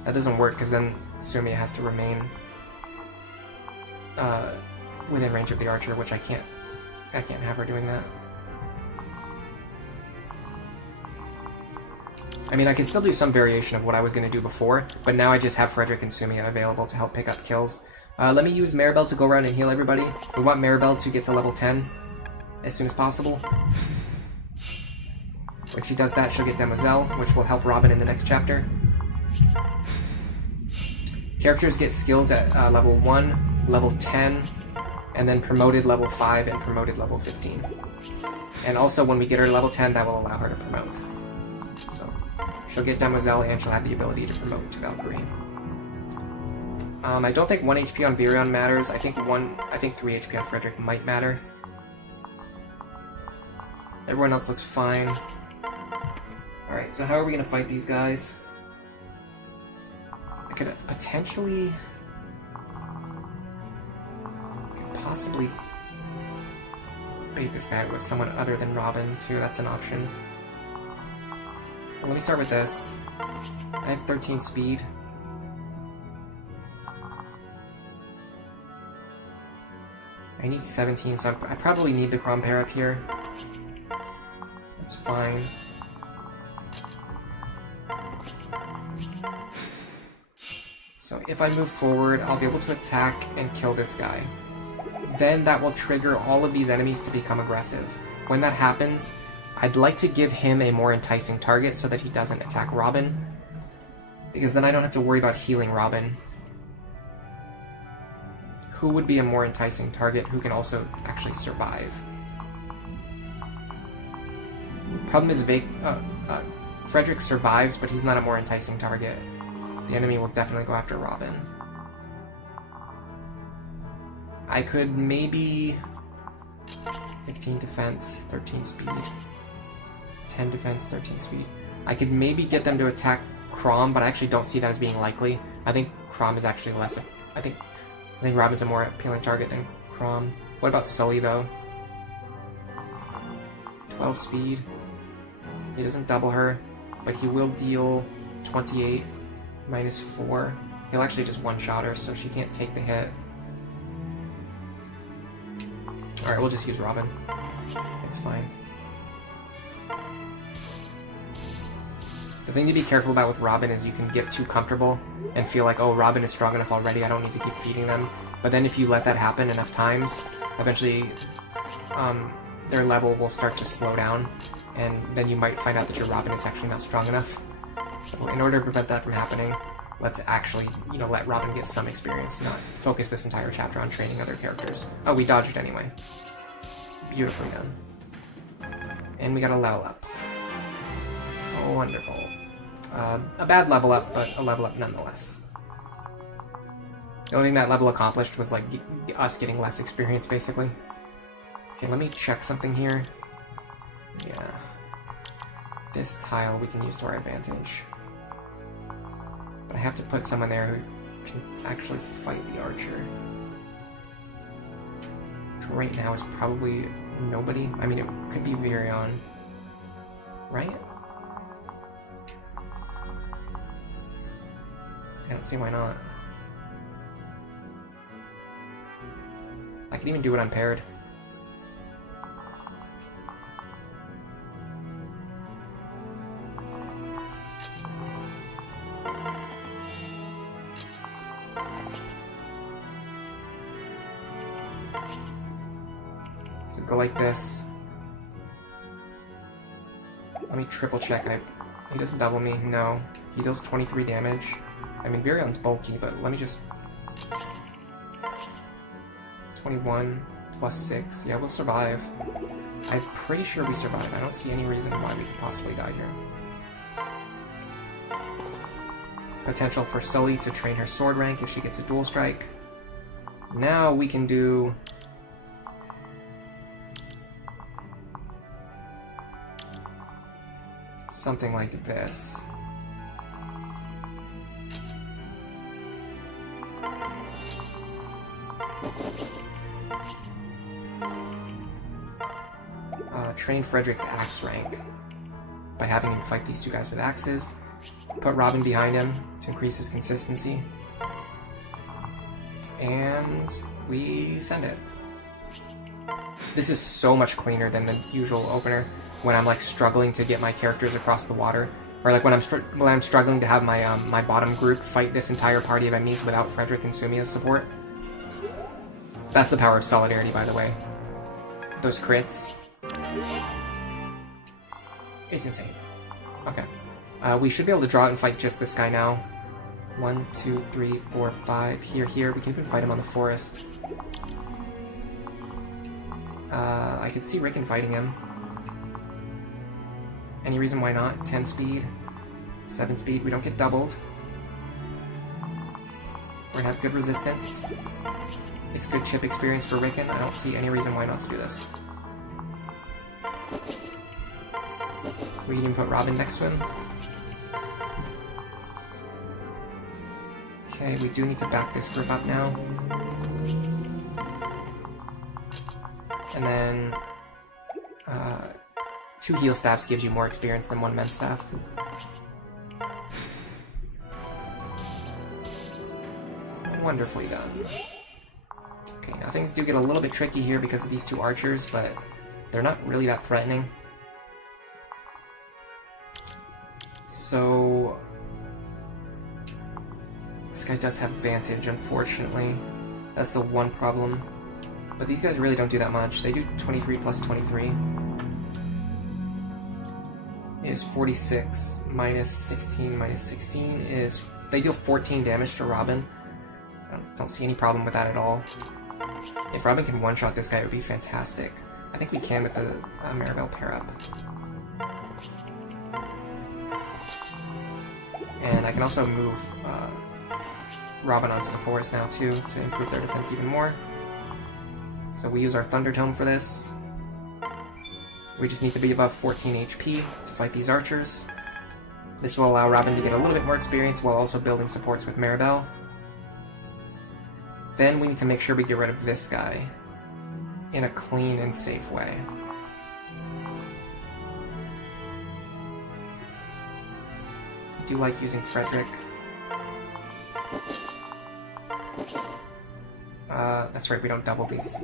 That doesn't work, because then Sumia has to remain within range of the archer, which I can't have her doing that. I mean, I can still do some variation of what I was going to do before, but now I just have Frederick and Sumia available to help pick up kills. Let me use Maribel to go around and heal everybody. We want Maribel to get to level 10 as soon as possible. When she does that, she'll get Demoiselle, which will help Robin in the next chapter. Characters get skills at level 1, level 10, and then promoted level 5 and promoted level 15. And also, when we get her to level 10, that will allow her to promote. So, she'll get Demoiselle, and she'll have the ability to promote to Valkyrie. I don't think 1 HP on Virion matters. I think 3 HP on Frederick might matter. Everyone else looks fine. Alright, so how are we going to fight these guys? I could potentially... possibly bait this guy with someone other than Robin, too. That's an option. Well, let me start with this. I have 13 speed. I need 17, so I probably need the Crom pair up here. That's fine. So if I move forward, I'll be able to attack and kill this guy. Then that will trigger all of these enemies to become aggressive. When that happens, I'd like to give him a more enticing target so that he doesn't attack Robin, because then I don't have to worry about healing Robin. Who would be a more enticing target who can also actually survive? Problem is, Frederick survives, but he's not a more enticing target. The enemy will definitely go after Robin. I could maybe... 15 defense, 13 speed. 10 defense, 13 speed. I could maybe get them to attack Crom, but I actually don't see that as being likely. I think Crom is actually less... I think Robin's a more appealing target than Crom. What about Sully, though? 12 speed. He doesn't double her, but he will deal 28 minus 4. He'll actually just one-shot her, so she can't take the hit. Alright, we'll just use Robin. It's fine. The thing to be careful about with Robin is you can get too comfortable and feel like, oh, Robin is strong enough already, I don't need to keep feeding them. But then if you let that happen enough times, eventually their level will start to slow down, and then you might find out that your Robin is actually not strong enough. So in order to prevent that from happening, let's actually, let Robin get some experience, not focus this entire chapter on training other characters. Oh, we dodged it anyway. Beautifully done. And we got a level up. Oh, wonderful. A bad level up, but a level up nonetheless. The only thing that level accomplished was, us getting less experience, basically. Okay, let me check something here. Yeah. This tile we can use to our advantage. But I have to put someone there who can actually fight the archer. right now is probably nobody. I mean, it could be Virion, right? I don't see why not. I could even do it unpaired. So go like this. Let me triple check. He doesn't double me. No. He deals 23 damage. I mean, Virion's bulky, but let me just... 21 plus 6. Yeah, we'll survive. I'm pretty sure we survive. I don't see any reason why we could possibly die here. Potential for Sully to train her sword rank if she gets a dual strike. Now we can do... something like this. Train Frederick's axe rank by having him fight these two guys with axes. Put Robin behind him to increase his consistency. And we send it. This is so much cleaner than the usual opener when I'm like struggling to get my characters across the water, or like when I'm struggling to have my my bottom group fight this entire party of enemies without Frederick and Sumia's support. That's the power of solidarity, by the way. Those crits. It's insane. Okay. We should be able to draw it and fight just this guy now. 1, 2, 3, 4, 5. Here. We can even fight him on the forest. I could see Ricken fighting him. Any reason why not? 10 speed. 7 speed. We don't get doubled. We're gonna have good resistance. It's good chip experience for Ricken. I don't see any reason why not to do this. We can even put Robin next to him. Okay, we do need to back this group up now. And then 2 heal staffs gives you more experience than 1 mend staff. Wonderfully done. Okay, now things do get a little bit tricky here because of these 2 archers, but they're not really that threatening. So... this guy does have Vantage, unfortunately. That's the one problem. But these guys really don't do that much. They do 23 plus 23. Is 46 minus 16 minus 16 is... they deal 14 damage to Robin. I don't see any problem with that at all. If Robin can one-shot this guy, it would be fantastic. I think we can with the Maribel pair-up. And I can also move Robin onto the forest now, too, to improve their defense even more. So we use our Thunder Tome for this. We just need to be above 14 HP to fight these archers. This will allow Robin to get a little bit more experience while also building supports with Maribel. Then we need to make sure we get rid of this guy in a clean and safe way. I do like using Frederick. That's right, we don't double these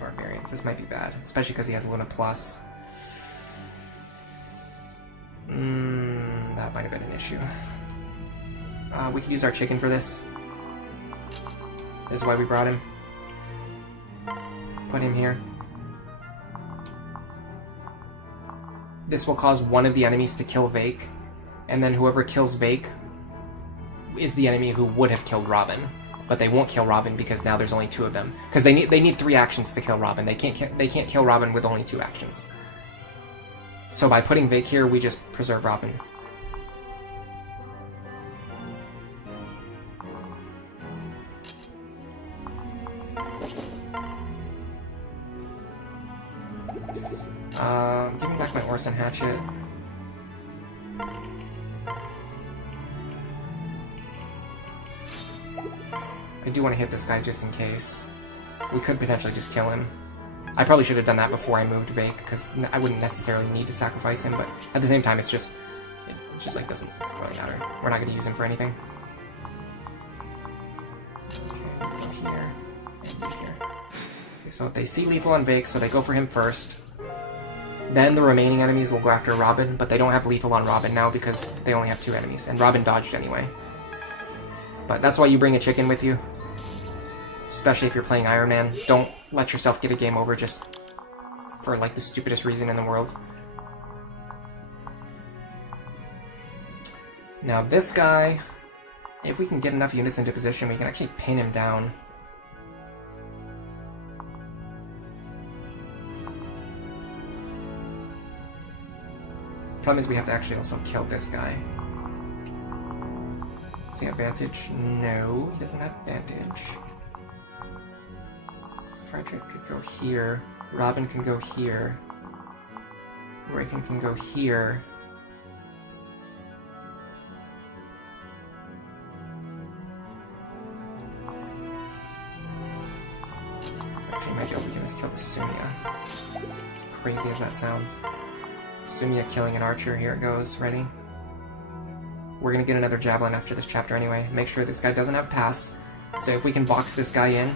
barbarians. This might be bad, especially because he has Luna Plus. That might have been an issue. We could use our chicken for this. This is why we brought him. Put him here. This will cause one of the enemies to kill Vake, and then whoever kills Vake is the enemy who would have killed Robin. But they won't kill Robin because now there's only 2 of them. Because they need 3 actions to kill Robin. They can't kill Robin with only 2 actions. So by putting Vake here, we just preserve Robin. Give me back my Orson Hatchet. I do want to hit this guy just in case. We could potentially just kill him. I probably should have done that before I moved Vake, because I wouldn't necessarily need to sacrifice him, but at the same time, it just like doesn't really matter. We're not going to use him for anything. Okay, go here, and go here. Okay, so they see lethal on Vake, so they go for him first. Then the remaining enemies will go after Robin, but they don't have lethal on Robin now because they only have 2 enemies, and Robin dodged anyway. But that's why you bring a chicken with you. Especially if you're playing Iron Man. Don't let yourself get a game over just for like the stupidest reason in the world. Now this guy, if we can get enough units into position, we can actually pin him down. Problem is we have to actually also kill this guy. Does he have advantage? No, he doesn't have advantage. Frederick could go here. Robin can go here. Ricken can go here. Actually, maybe we can just kill the Sumia. Crazy as that sounds. Sumia killing an archer. Here it goes. Ready? We're gonna get another javelin after this chapter anyway. Make sure this guy doesn't have pass. So if we can box this guy in,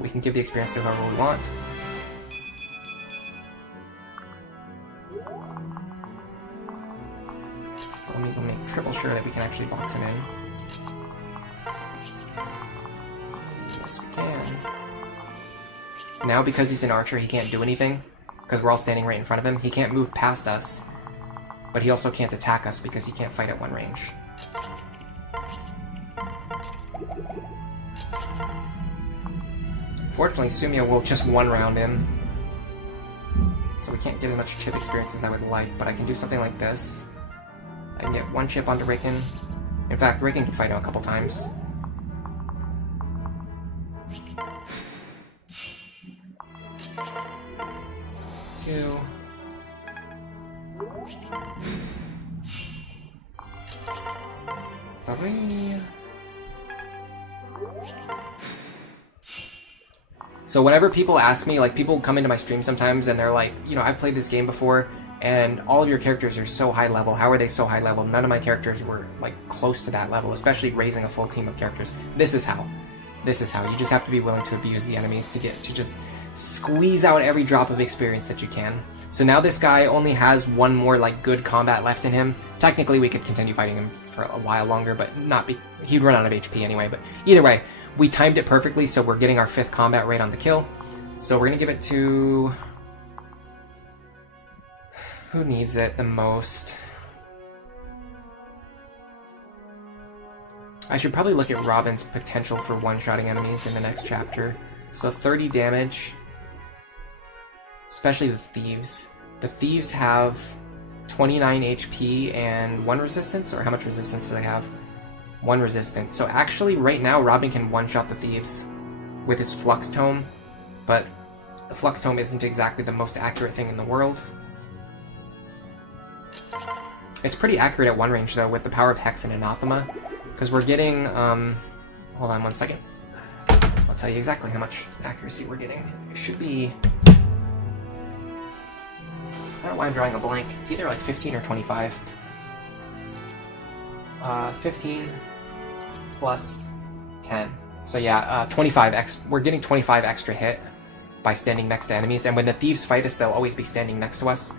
we can give the experience to whoever we want. So let me make triple sure that we can actually box him in. Yes, we can. Now, because he's an archer, he can't do anything, because we're all standing right in front of him. He can't move past us, but he also can't attack us because he can't fight at one range. Fortunately, Sumia will just one-round him, so we can't get as much chip experience as I would like, but I can do something like this. I can get 1 chip onto Ricken. In fact, Ricken can fight him a couple times. Two. Three. So whenever people ask me, like people come into my stream sometimes and they're like, you know, I've played this game before and all of your characters are so high level. How are they so high level? None of my characters were like close to that level, especially raising a full team of characters. This is how. This is how. You just have to be willing to abuse the enemies to get to just squeeze out every drop of experience that you can. So now this guy only has 1 more like good combat left in him. Technically we could continue fighting him for a while longer, but not be he'd run out of HP anyway, but either way, we timed it perfectly, so we're getting our 5th combat rate on the kill. So we're gonna give it to who needs it the most. I should probably look at Robin's potential for one-shotting enemies in the next chapter. So 30 damage, especially the Thieves. The Thieves have 29 HP and 1 resistance, or how much resistance do they have? 1 resistance. So actually, right now, Robin can one-shot the Thieves with his Flux Tome, but the Flux Tome isn't exactly the most accurate thing in the world. It's pretty accurate at 1 range, though, with the power of Hex and Anathema, because we're getting, hold on 1 second. I'll tell you exactly how much accuracy we're getting. It should be, I don't know why I'm drawing a blank. It's either like 15 or 25. 15 plus 10. So yeah, 25 we're getting 25 extra hit by standing next to enemies, and when the Thieves fight us, they'll always be standing next to us.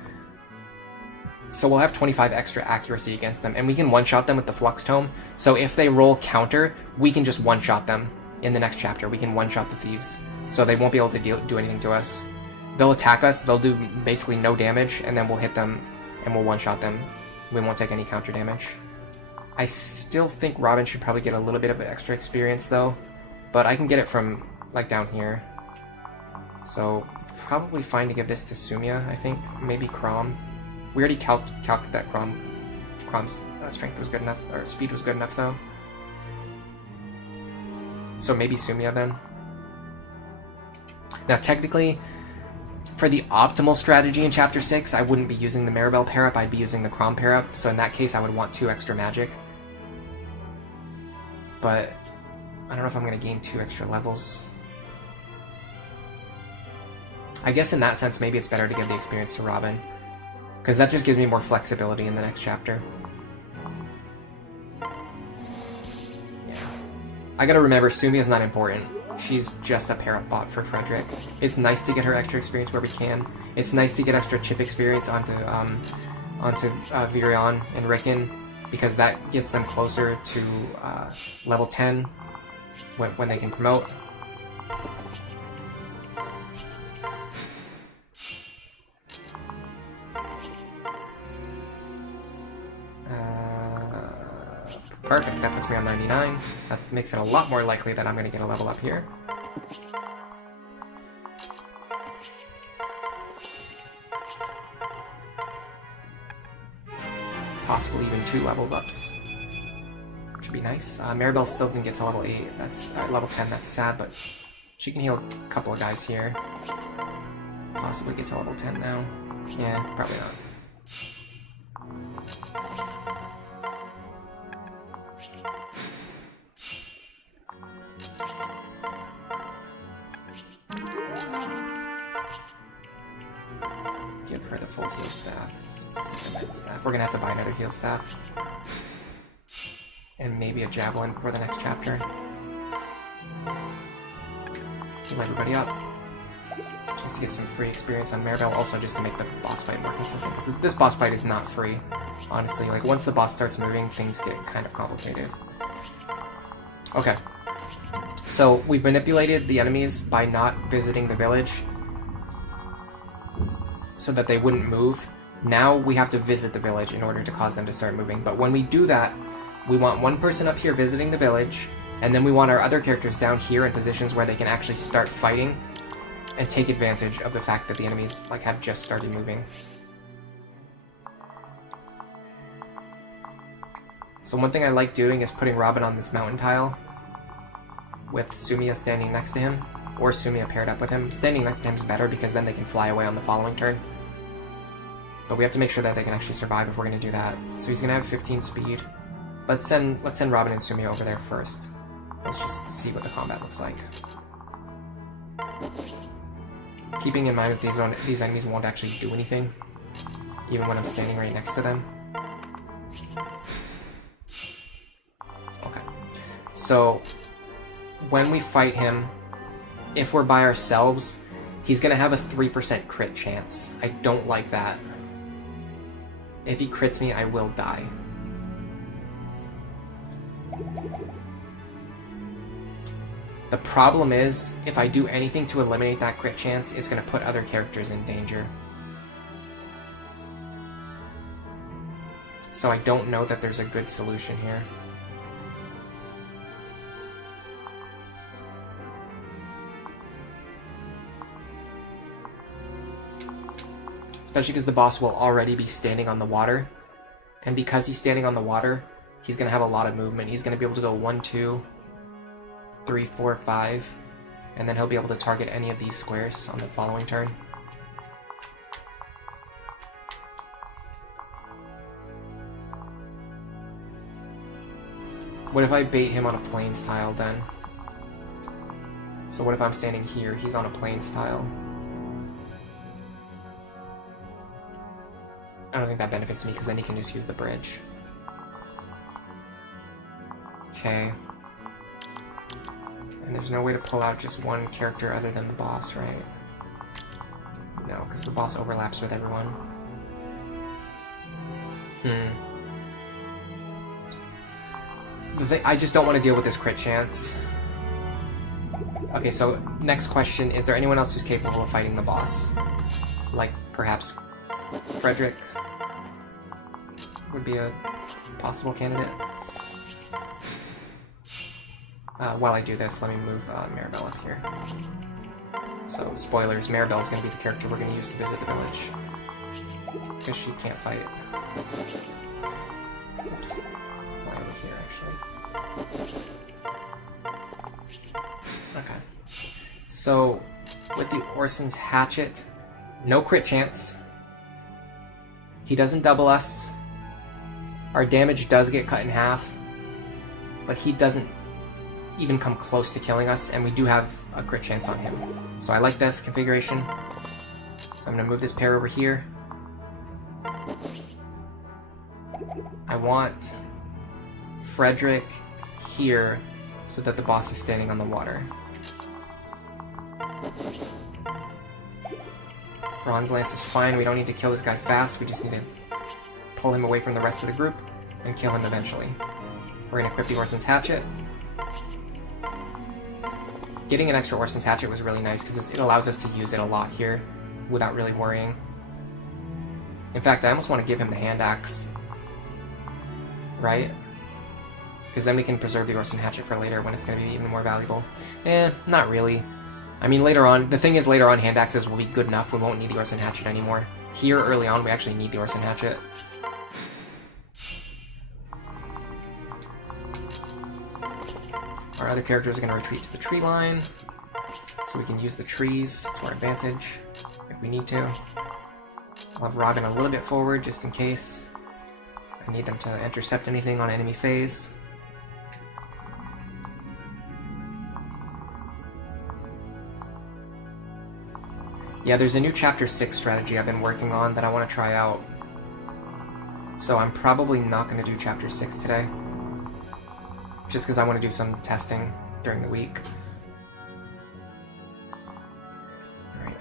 So we'll have 25 extra accuracy against them, and we can one-shot them with the Flux Tome. So if they roll counter, we can just one-shot them in the next chapter. We can one-shot the Thieves, so they won't be able to do anything to us. They'll attack us, they'll do basically no damage, and then we'll hit them, and we'll one-shot them. We won't take any counter damage. I still think Robin should probably get a little bit of extra experience, though, but I can get it from, like, down here. So, probably fine to give this to Sumia, I think. Maybe Crom. We already calculated that Crom's strength was good enough, or speed was good enough, though. So maybe Sumia, then. Now, technically, for the optimal strategy in Chapter 6, I wouldn't be using the Maribel pair-up, I'd be using the Crom pair-up, so in that case I would want 2 extra magic. But I don't know if I'm going to gain 2 extra levels. I guess in that sense, maybe it's better to give the experience to Robin, because that just gives me more flexibility in the next chapter. Yeah. I gotta remember, Sumia's not important. She's just a pair-up bot for Frederick. It's nice to get her extra experience where we can. It's nice to get extra chip experience onto Virion and Ricken, because that gets them closer to level 10 when they can promote. Perfect, that puts me on 99. That makes it a lot more likely that I'm going to get a level up here. Possibly even 2 level ups. Which would be nice. Maribel still can get to level 8. That's level 10, that's sad, but she can heal a couple of guys here. Possibly get to level 10 now. Yeah, probably not. Give her the full heal staff. We're gonna have to buy another heal staff. And maybe a javelin before the next chapter. Heal everybody up. Just to get some free experience on Maribel, also just to make the boss fight more consistent. Because this boss fight is not free, honestly. Like, once the boss starts moving, things get kind of complicated. Okay. So, we've manipulated the enemies by not visiting the village so that they wouldn't move. Now we have to visit the village in order to cause them to start moving. But when we do that, we want one person up here visiting the village, and then we want our other characters down here in positions where they can actually start fighting and take advantage of the fact that the enemies have just started moving. So one thing I like doing is putting Robin on this mountain tile with Sumia standing next to him, or Sumia paired up with him. Standing next to him is better because then they can fly away on the following turn. But we have to make sure that they can actually survive if we're going to do that. So he's going to have 15 speed. Let's send Robin and Sumia over there first. Let's just see what the combat looks like. Keeping in mind that these enemies won't actually do anything, even when I'm standing right next to them. Okay. So, when we fight him, if we're by ourselves, he's going to have a 3% crit chance. I don't like that. If he crits me, I will die. The problem is, if I do anything to eliminate that crit chance, it's going to put other characters in danger. So I don't know that there's a good solution here. Especially because the boss will already be standing on the water. And because he's standing on the water, he's going to have a lot of movement. He's going to be able to go 1, 2, 3, 4, 5, and then he'll be able to target any of these squares on the following turn. What if I bait him on a plains tile then? So what if I'm standing here, he's on a plains tile? I don't think that benefits me because then he can just use the bridge. Okay. And there's no way to pull out just one character other than the boss, right? No, because the boss overlaps with everyone. I just don't want to deal with this crit chance. Okay, so next question, is there anyone else who's capable of fighting the boss? Like, perhaps Frederick would be a possible candidate. While I do this, let me move Maribel up here. So, spoilers, Maribel is going to be the character we're going to use to visit the village. Because she can't fight. Oops. Why over here, actually? Okay. So, with the Orson's Hatchet, no crit chance. He doesn't double us. Our damage does get cut in half. But he doesn't even come close to killing us, and we do have a crit chance on him. So I like this configuration. So I'm going to move this pair over here. I want Frederick here so that the boss is standing on the water. Bronze Lance is fine, we don't need to kill this guy fast, we just need to pull him away from the rest of the group and kill him eventually. We're going to equip the Orson's Hatchet. Getting an extra Orson's Hatchet was really nice because it allows us to use it a lot here without really worrying. In fact, I almost want to give him the Hand Axe. Right? Because then we can preserve the Orson Hatchet for later when it's going to be even more valuable. Not really. I mean, later on, the thing is, later on, Hand Axes will be good enough, we won't need the Orson Hatchet anymore. Here, early on, we actually need the Orson Hatchet. Our other characters are going to retreat to the tree line, so we can use the trees to our advantage if we need to. I'll have Robin a little bit forward just in case. I need them to intercept anything on enemy phase. Yeah, there's a new Chapter 6 strategy I've been working on that I want to try out. So I'm probably not going to do Chapter 6 today. Just because I want to do some testing during the week. Alright,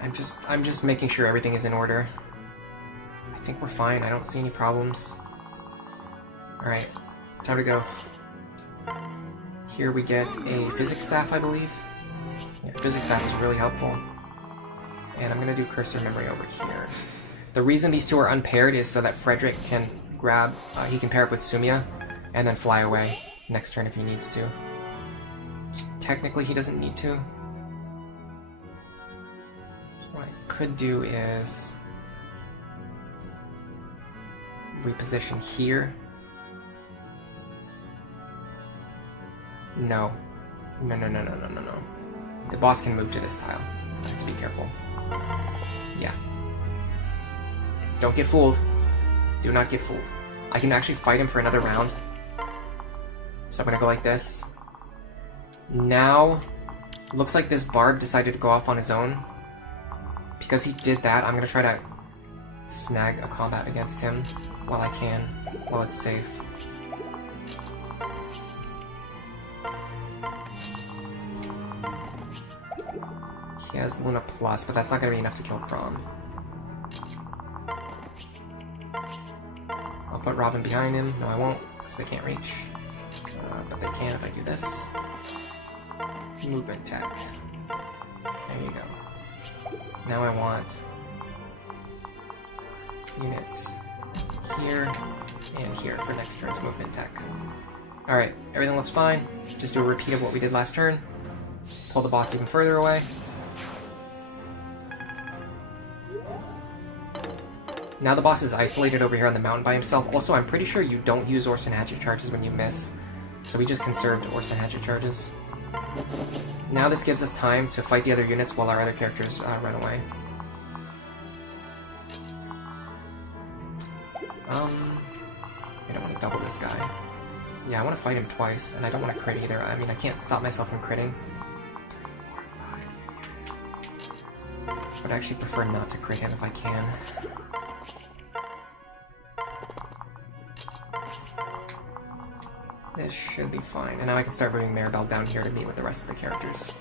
I'm just making sure everything is in order. I think we're fine, I don't see any problems. Alright, time to go. Here we get a Physics Staff, I believe. Yeah, Physics Staff is really helpful. And I'm going to do Cursor Memory over here. The reason these two are unpaired is so that Frederick can grab, he can pair up with Sumia, and then fly away next turn if he needs to. Technically, he doesn't need to. What I could do is reposition here. No. No. The boss can move to this tile. I have to be careful. Yeah. Don't get fooled. Do not get fooled. I can actually fight him for another round. So I'm gonna go like this. Now, looks like this Barb decided to go off on his own. Because he did that, I'm gonna try to snag a combat against him while I can, while it's safe. He has Luna Plus, but that's not going to be enough to kill Chrom. I'll put Robin behind him. No, I won't, because they can't reach. But they can if I do this. Movement tech. There you go. Now I want units here and here for next turn's movement tech. Alright, everything looks fine. Just do a repeat of what we did last turn. Pull the boss even further away. Now the boss is isolated over here on the mountain by himself. Also, I'm pretty sure you don't use Orson Hatchet charges when you miss. So we just conserved Orson Hatchet charges. Now this gives us time to fight the other units while our other characters run away. I don't want to double this guy. Yeah, I want to fight him twice, and I don't want to crit either. I mean, I can't stop myself from critting. But I actually prefer not to crit him if I can. This should be fine. And now I can start moving Maribel down here to meet with the rest of the characters.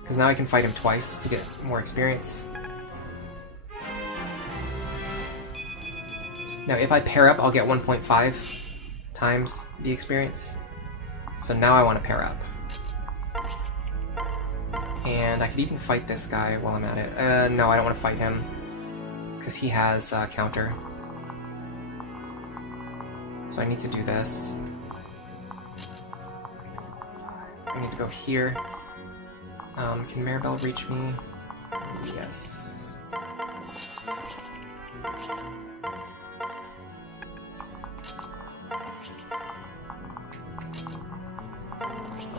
Because now I can fight him twice to get more experience. Now if I pair up, I'll get 1.5 times the experience. So now I want to pair up. And I could even fight this guy while I'm at it. No, I don't want to fight him. Because he has counter. So I need to do this. I need to go here. Can Maribel reach me? Yes.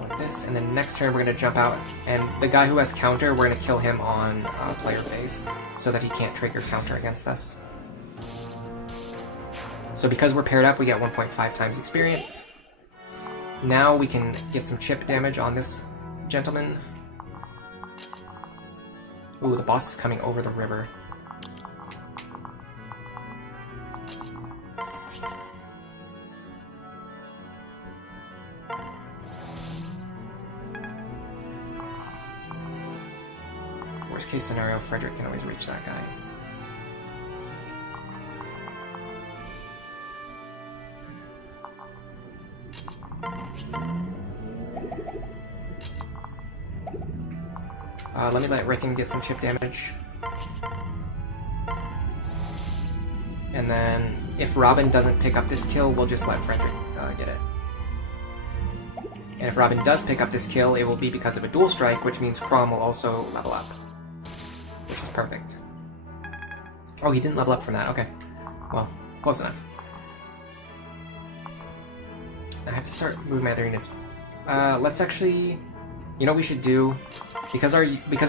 Like this, and then next turn we're going to jump out, and the guy who has counter, we're going to kill him on player phase, so that he can't trigger counter against us. So because we're paired up, we get 1.5 times experience. Now we can get some chip damage on this gentleman. Ooh, the boss is coming over the river. Worst case scenario, Frederick can always reach that guy. Let me let Ricken get some chip damage. And then, if Robin doesn't pick up this kill, we'll just let Frederick get it. And if Robin does pick up this kill, it will be because of a dual strike, which means Chrom will also level up. Which is perfect. Oh, he didn't level up from that, okay. Well, close enough. I have to start moving my other units. Let's actually... You know what we should do? Because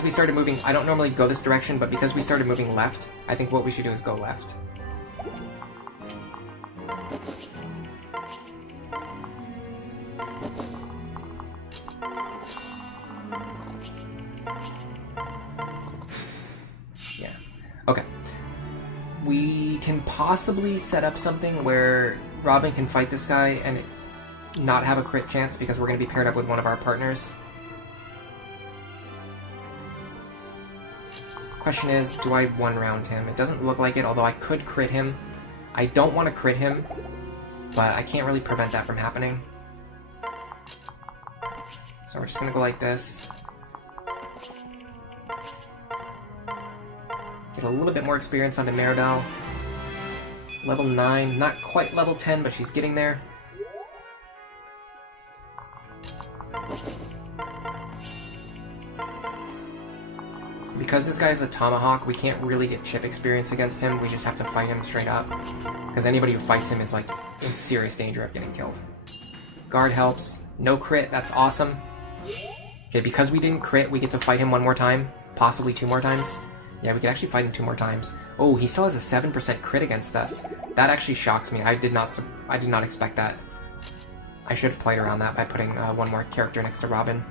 we started moving... I don't normally go this direction, but because we started moving left, I think what we should do is go left. Yeah. Okay. We can possibly set up something where Robin can fight this guy and not have a crit chance because we're going to be paired up with one of our partners. Question is, do I one-round him? It doesn't look like it, although I could crit him. I don't want to crit him, but I can't really prevent that from happening. So we're just going to go like this. Get a little bit more experience onto Maribel. Level 9, not quite level 10, but she's getting there. Because this guy is a Tomahawk, we can't really get chip experience against him, we just have to fight him straight up. Because anybody who fights him is like in serious danger of getting killed. Guard helps. No crit, that's awesome. Okay, because we didn't crit, we get to fight him one more time. Possibly 2 more times. Yeah, we could actually fight him 2 more times. Oh, he still has a 7% crit against us. That actually shocks me. I did not expect that. I should have played around that by putting one more character next to Robin.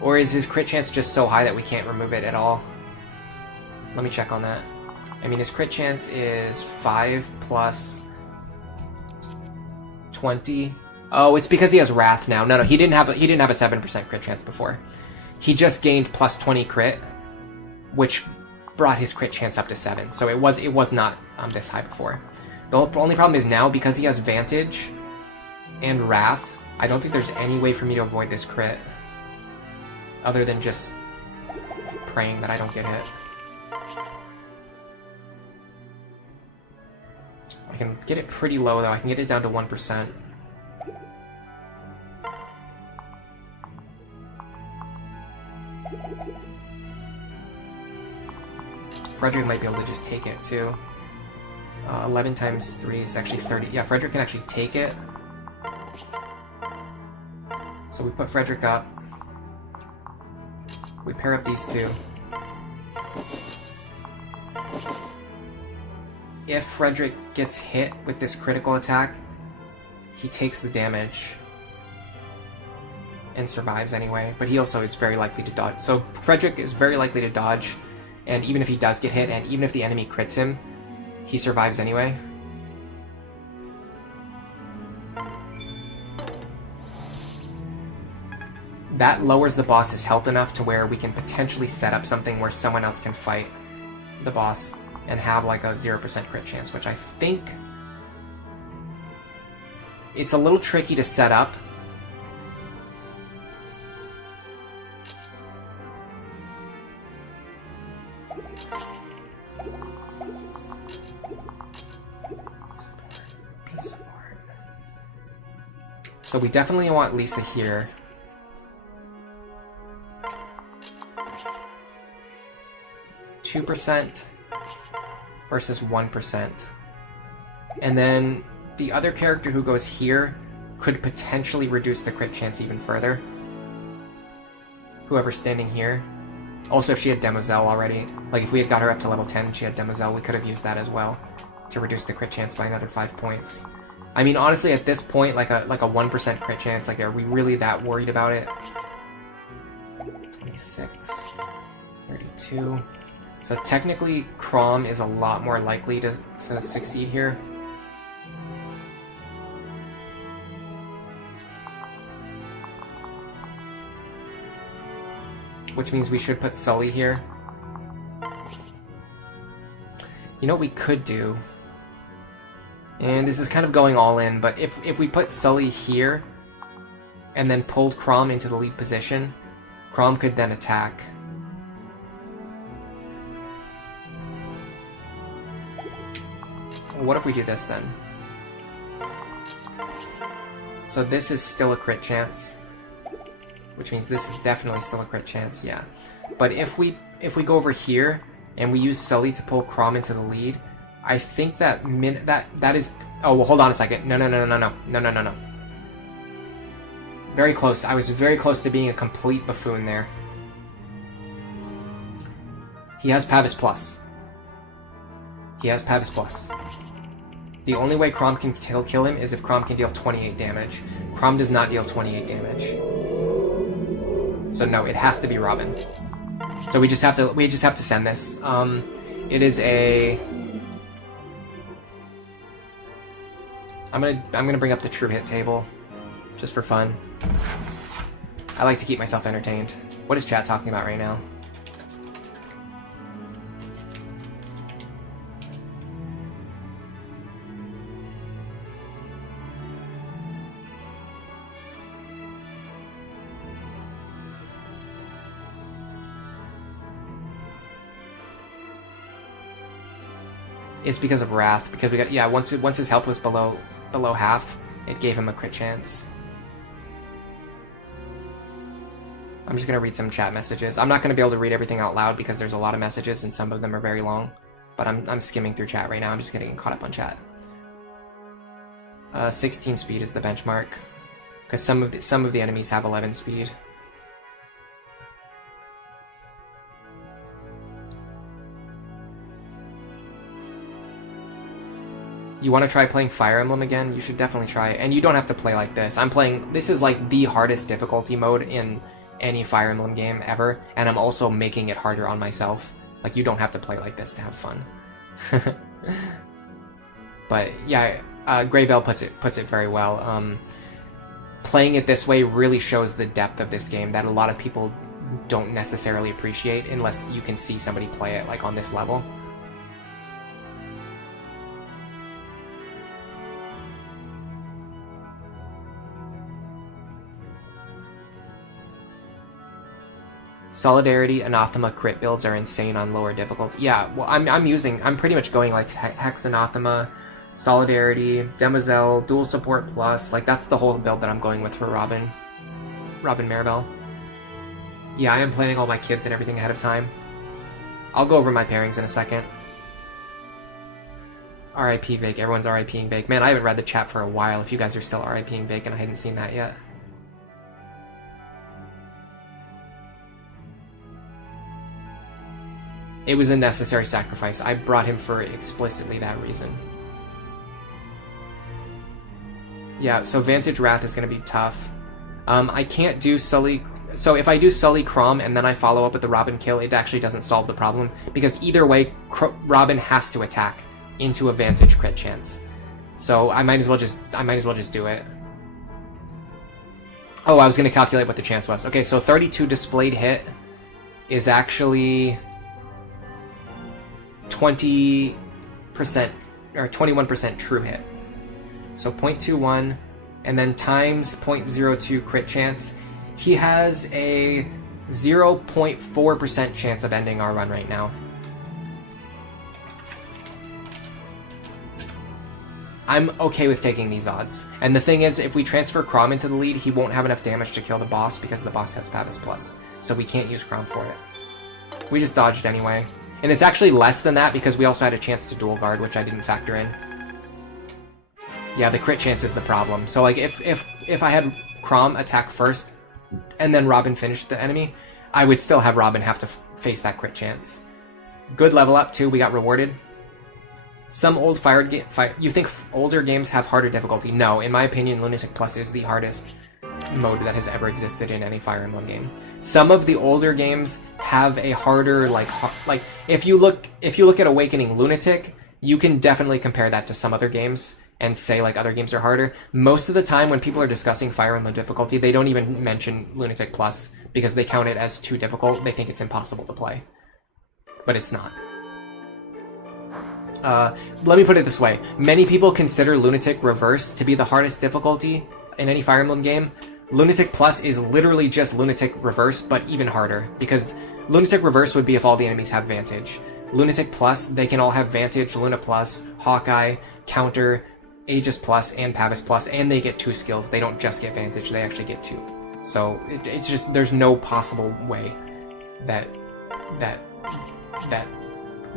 Or is his crit chance just so high that we can't remove it at all? Let me check on that. I mean, his crit chance is 5 plus 20. Oh, it's because he has Wrath now. No, he didn't have a 7% crit chance before. He just gained plus 20 crit, which brought his crit chance up to 7. So it was not this high before. The only problem is now, because he has Vantage and Wrath, I don't think there's any way for me to avoid this crit. Other than just praying that I don't get hit. I can get it pretty low though, I can get it down to 1%. Frederick might be able to just take it too. 11 times 3 is actually 30. Yeah, Frederick can actually take it. So we put Frederick up. We pair up these two. If Frederick gets hit with this critical attack, he takes the damage and survives anyway, but he also is very likely to dodge. So Frederick is very likely to dodge, and even if he does get hit, and even if the enemy crits him, he survives anyway. That lowers the boss's health enough to where we can potentially set up something where someone else can fight the boss and have like a 0% crit chance, which I think... It's a little tricky to set up. So we definitely want Lisa here. %, versus 1%. And then the other character who goes here could potentially reduce the crit chance even further. Whoever's standing here. Also, if she had Demoiselle already, like if we had got her up to level 10 and she had Demoiselle, we could have used that as well to reduce the crit chance by another 5 points. I mean, honestly, at this point, like a 1% crit chance, like, are we really that worried about it? 26, 32. So technically, Crom is a lot more likely to succeed here. Which means we should put Sully here. You know what we could do? And this is kind of going all in, but if we put Sully here and then pulled Crom into the lead position, Crom could then attack. What if we do this then? So this is still a crit chance, which means this is definitely still a crit chance, yeah. But if we go over here and we use Sully to pull Crom into the lead, I think that that is... Oh, well, hold on a second. No. Very close. I was very close to being a complete buffoon there. He has Pavis Plus. He has Pavis Plus. The only way Crom can kill him is if Crom can deal 28 damage. Crom does not deal 28 damage. So no, it has to be Robin. So we just have to send this. It is a... I'm gonna bring up the true hit table, just for fun. I like to keep myself entertained. What is chat talking about right now? It's because of Wrath, because we got, yeah, once his health was below half, it gave him a crit chance. I'm just gonna read some chat messages. I'm not gonna be able to read everything out loud because there's a lot of messages and some of them are very long. But I'm skimming through chat right now. I'm just getting caught up on chat. 16 speed is the benchmark, because some of the enemies have 11 speed. You want to try playing Fire Emblem again? You should definitely try it. And you don't have to play like this. This is like the hardest difficulty mode in any Fire Emblem game ever, and I'm also making it harder on myself. Like, you don't have to play like this to have fun. But yeah, Graybell puts it very well. Playing it this way really shows the depth of this game that a lot of people don't necessarily appreciate unless you can see somebody play it like on this level. Solidarity, Anathema crit builds are insane on lower difficulty. Yeah, well, I'm pretty much going like Hex Anathema, Solidarity, Demoiselle, Dual Support Plus. Like, that's the whole build that I'm going with for Robin Maribel. Yeah, I am planning all my kids and everything ahead of time. I'll go over my pairings in a second. R.I.P. Vake. Everyone's R.I.P.ing Vake. Man, I haven't read the chat for a while. If you guys are still R.I.P.ing Vake and I hadn't seen that yet. It was a necessary sacrifice. I brought him for explicitly that reason. Yeah, so Vantage Wrath is going to be tough. I can't do Sully... So if I do Sully Crom and then I follow up with the Robin kill, it actually doesn't solve the problem. Because either way, Robin has to attack into a Vantage crit chance. So I might as well just do it. Oh, I was going to calculate what the chance was. Okay, so 32 displayed hit is actually 20% or 21% true hit. So 0.21 and then times 0.02 crit chance. He has a 0.4% chance of ending our run right now. I'm okay with taking these odds. And the thing is, if we transfer Crom into the lead, he won't have enough damage to kill the boss because the boss has Pavis Plus. So we can't use Crom for it. We just dodged anyway. And it's actually less than that because we also had a chance to dual guard, which I didn't factor in. Yeah, the crit chance is the problem. So like if I had Crom attack first and then Robin finished the enemy, I would still have Robin have to face that crit chance. Good level up too, we got rewarded. Some old you think older games have harder difficulty? No, in my opinion, Lunatic Plus is the hardest mode that has ever existed in any Fire Emblem game. Some of the older games have a harder, like if you look at Awakening Lunatic, you can definitely compare that to some other games and say like other games are harder. Most of the time when people are discussing Fire Emblem difficulty, they don't even mention Lunatic Plus because they count it as too difficult. They think it's impossible to play. But it's not. Let me put it this way. Many people consider Lunatic Reverse to be the hardest difficulty in any Fire Emblem game. Lunatic Plus is literally just Lunatic Reverse, but even harder, because Lunatic Reverse would be if all the enemies have Vantage. Lunatic Plus, they can all have Vantage, Luna Plus, Hawkeye, Counter, Aegis Plus, and Pavis Plus, and they get 2 skills. They don't just get Vantage, they actually get 2. So it's just, there's no possible way that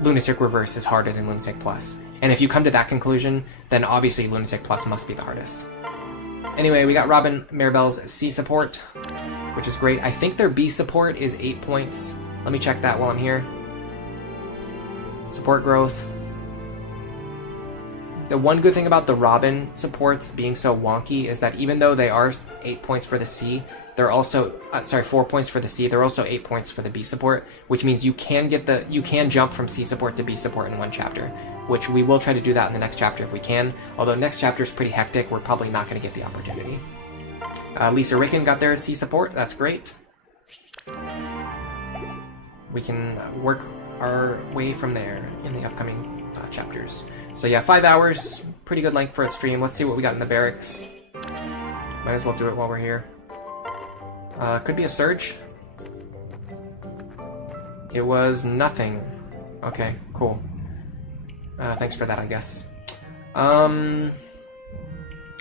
Lunatic Reverse is harder than Lunatic Plus. And if you come to that conclusion, then obviously Lunatic Plus must be the hardest. Anyway, we got Robin Maribel's C support, which is great. I think their B support is 8 points. Let me check that while I'm here. Support growth. The one good thing about the Robin supports being so wonky is that even though they are 8 points for the C, they're also 4 points for the C. They're also 8 points for the B support, which means you can jump from C support to B support in one chapter, which we will try to do that in the next chapter if we can. Although next chapter is pretty hectic, we're probably not going to get the opportunity. Lisa Ricken got their C support. That's great. We can work our way from there in the upcoming chapters. So yeah, 5 hours, pretty good length for a stream. Let's see what we got in the barracks. Might as well do it while we're here. Could be a surge. It was nothing. Okay, cool. Thanks for that, I guess.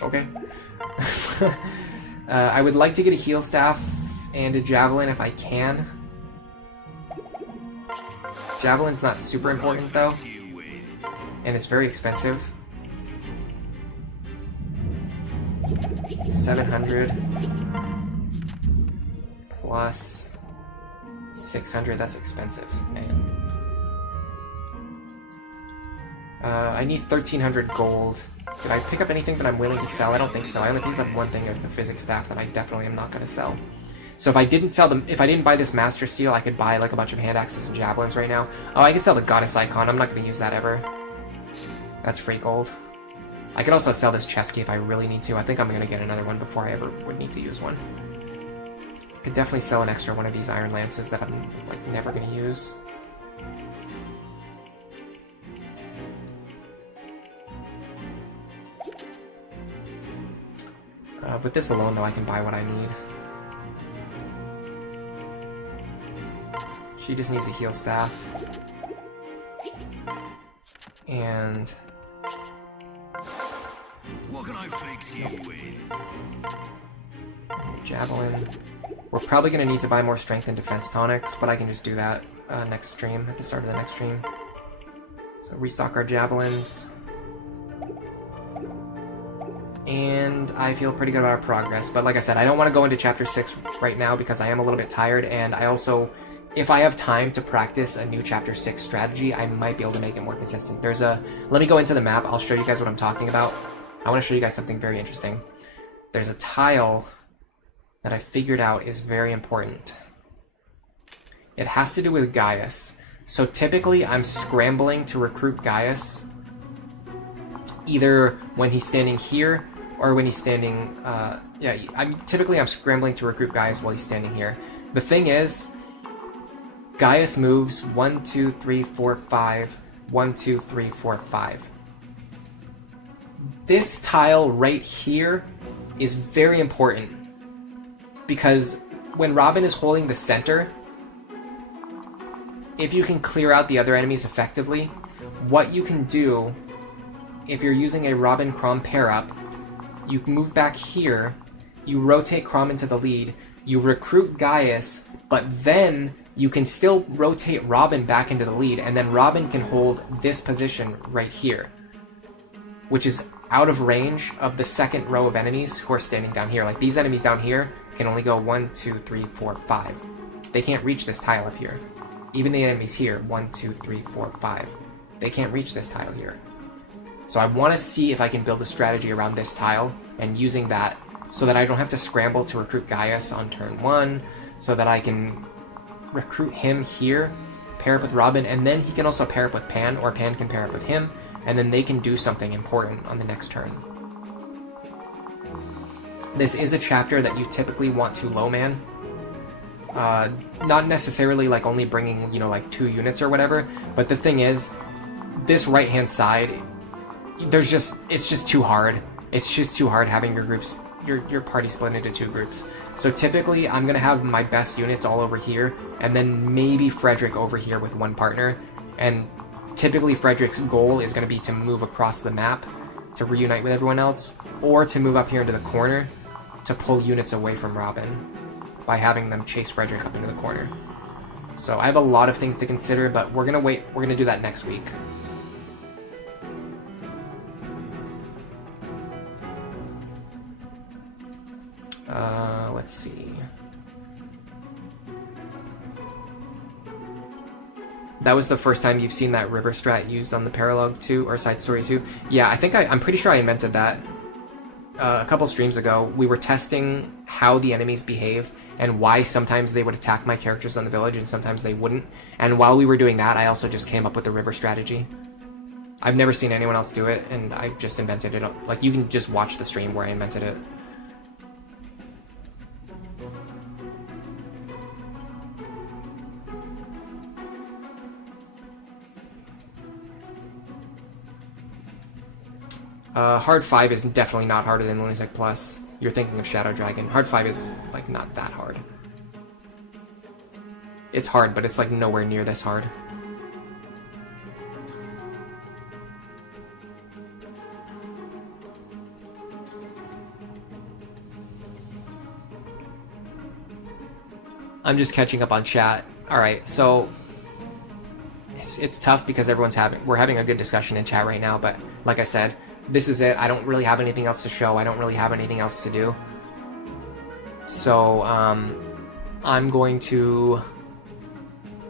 Okay. I would like to get a heal staff and a javelin if I can. Javelin's not super important though, and it's very expensive. 700 plus 600, that's expensive, man. I need 1300 gold. Did I pick up anything that I'm willing to sell? I don't think so. I only picked up one thing, it was the physics staff that I definitely am not going to sell. So if I didn't sell them, if I didn't buy this Master Seal, I could buy like a bunch of hand axes and javelins right now. Oh, I can sell the Goddess Icon. I'm not going to use that ever. That's free gold. I could also sell this chest key if I really need to. I think I'm going to get another one before I ever would need to use one. Could definitely sell an extra one of these Iron Lances that I'm like never going to use. With this alone, though, I can buy what I need. She just needs a heal staff. And... what can I fix you with? Javelin. We're probably going to need to buy more strength and defense tonics, but I can just do that next stream, at the start of the next stream. So restock our javelins. And I feel pretty good about our progress, but like I said, I don't want to go into Chapter 6 right now because I am a little bit tired, and I also, if I have time to practice a new Chapter 6 strategy, I might be able to make it more consistent. Let me go into the map, I'll show you guys what I'm talking about. I want to show you guys something very interesting. There's a tile that I figured out is very important. It has to do with Gaius. So typically I'm scrambling to recruit Gaius either when he's standing here or when he's standing, typically I'm scrambling to recruit Gaius while he's standing here. The thing is, Gaius moves 1, 2, 3, 4, 5, 1, 2, 3, 4, 5. This tile right here is very important because when Robin is holding the center, if you can clear out the other enemies effectively, what you can do if you're using a Robin Chrom pair-up, you move back here, you rotate Chrom into the lead, you recruit Gaius, but then you can still rotate Robin back into the lead, and then Robin can hold this position right here, which is out of range of the second row of enemies who are standing down here. Like, these enemies down here can only go 1, 2, 3, 4, 5. They can't reach this tile up here. Even the enemies here, 1, 2, 3, 4, 5. They can't reach this tile here. So I want to see if I can build a strategy around this tile and using that so that I don't have to scramble to recruit Gaius on turn 1, so that I can recruit him here, pair up with Robin, and then he can also pair up with Pan, or Pan can pair up with him, and then they can do something important on the next turn. This is a chapter that you typically want to lowman. Not necessarily like only bringing, you know, like 2 units or whatever, but the thing is, this right-hand side, it's just too hard. It's just too hard having your party split into 2 groups. So typically, I'm gonna have my best units all over here, and then maybe Frederick over here with 1 partner. And typically, Frederick's goal is gonna be to move across the map to reunite with everyone else, or to move up here into the corner to pull units away from Robin by having them chase Frederick up into the corner. So I have a lot of things to consider, but we're gonna wait. We're gonna do that next week. Let's see. That was the first time you've seen that river strat used on the Paralogue 2 or Side Story 2. Yeah, I'm pretty sure I invented that a couple streams ago. We were testing how the enemies behave and why sometimes they would attack my characters on the village and sometimes they wouldn't. And while we were doing that, I also just came up with the river strategy. I've never seen anyone else do it, and I just invented it. Like, you can just watch the stream where I invented it. Hard 5 is definitely not harder than Lunatic Plus. You're thinking of Shadow Dragon. Hard 5 is, like, not that hard. It's hard, but it's, like, nowhere near this hard. I'm just catching up on chat. Alright, so it's tough because we're having a good discussion in chat right now, but like I said, this is it. I don't really have anything else to show. I don't really have anything else to do. So, I'm going to...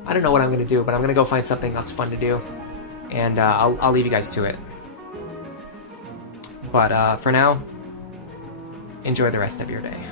I don't know what I'm going to do, but I'm going to go find something that's fun to do. And I'll leave you guys to it. But for now, enjoy the rest of your day.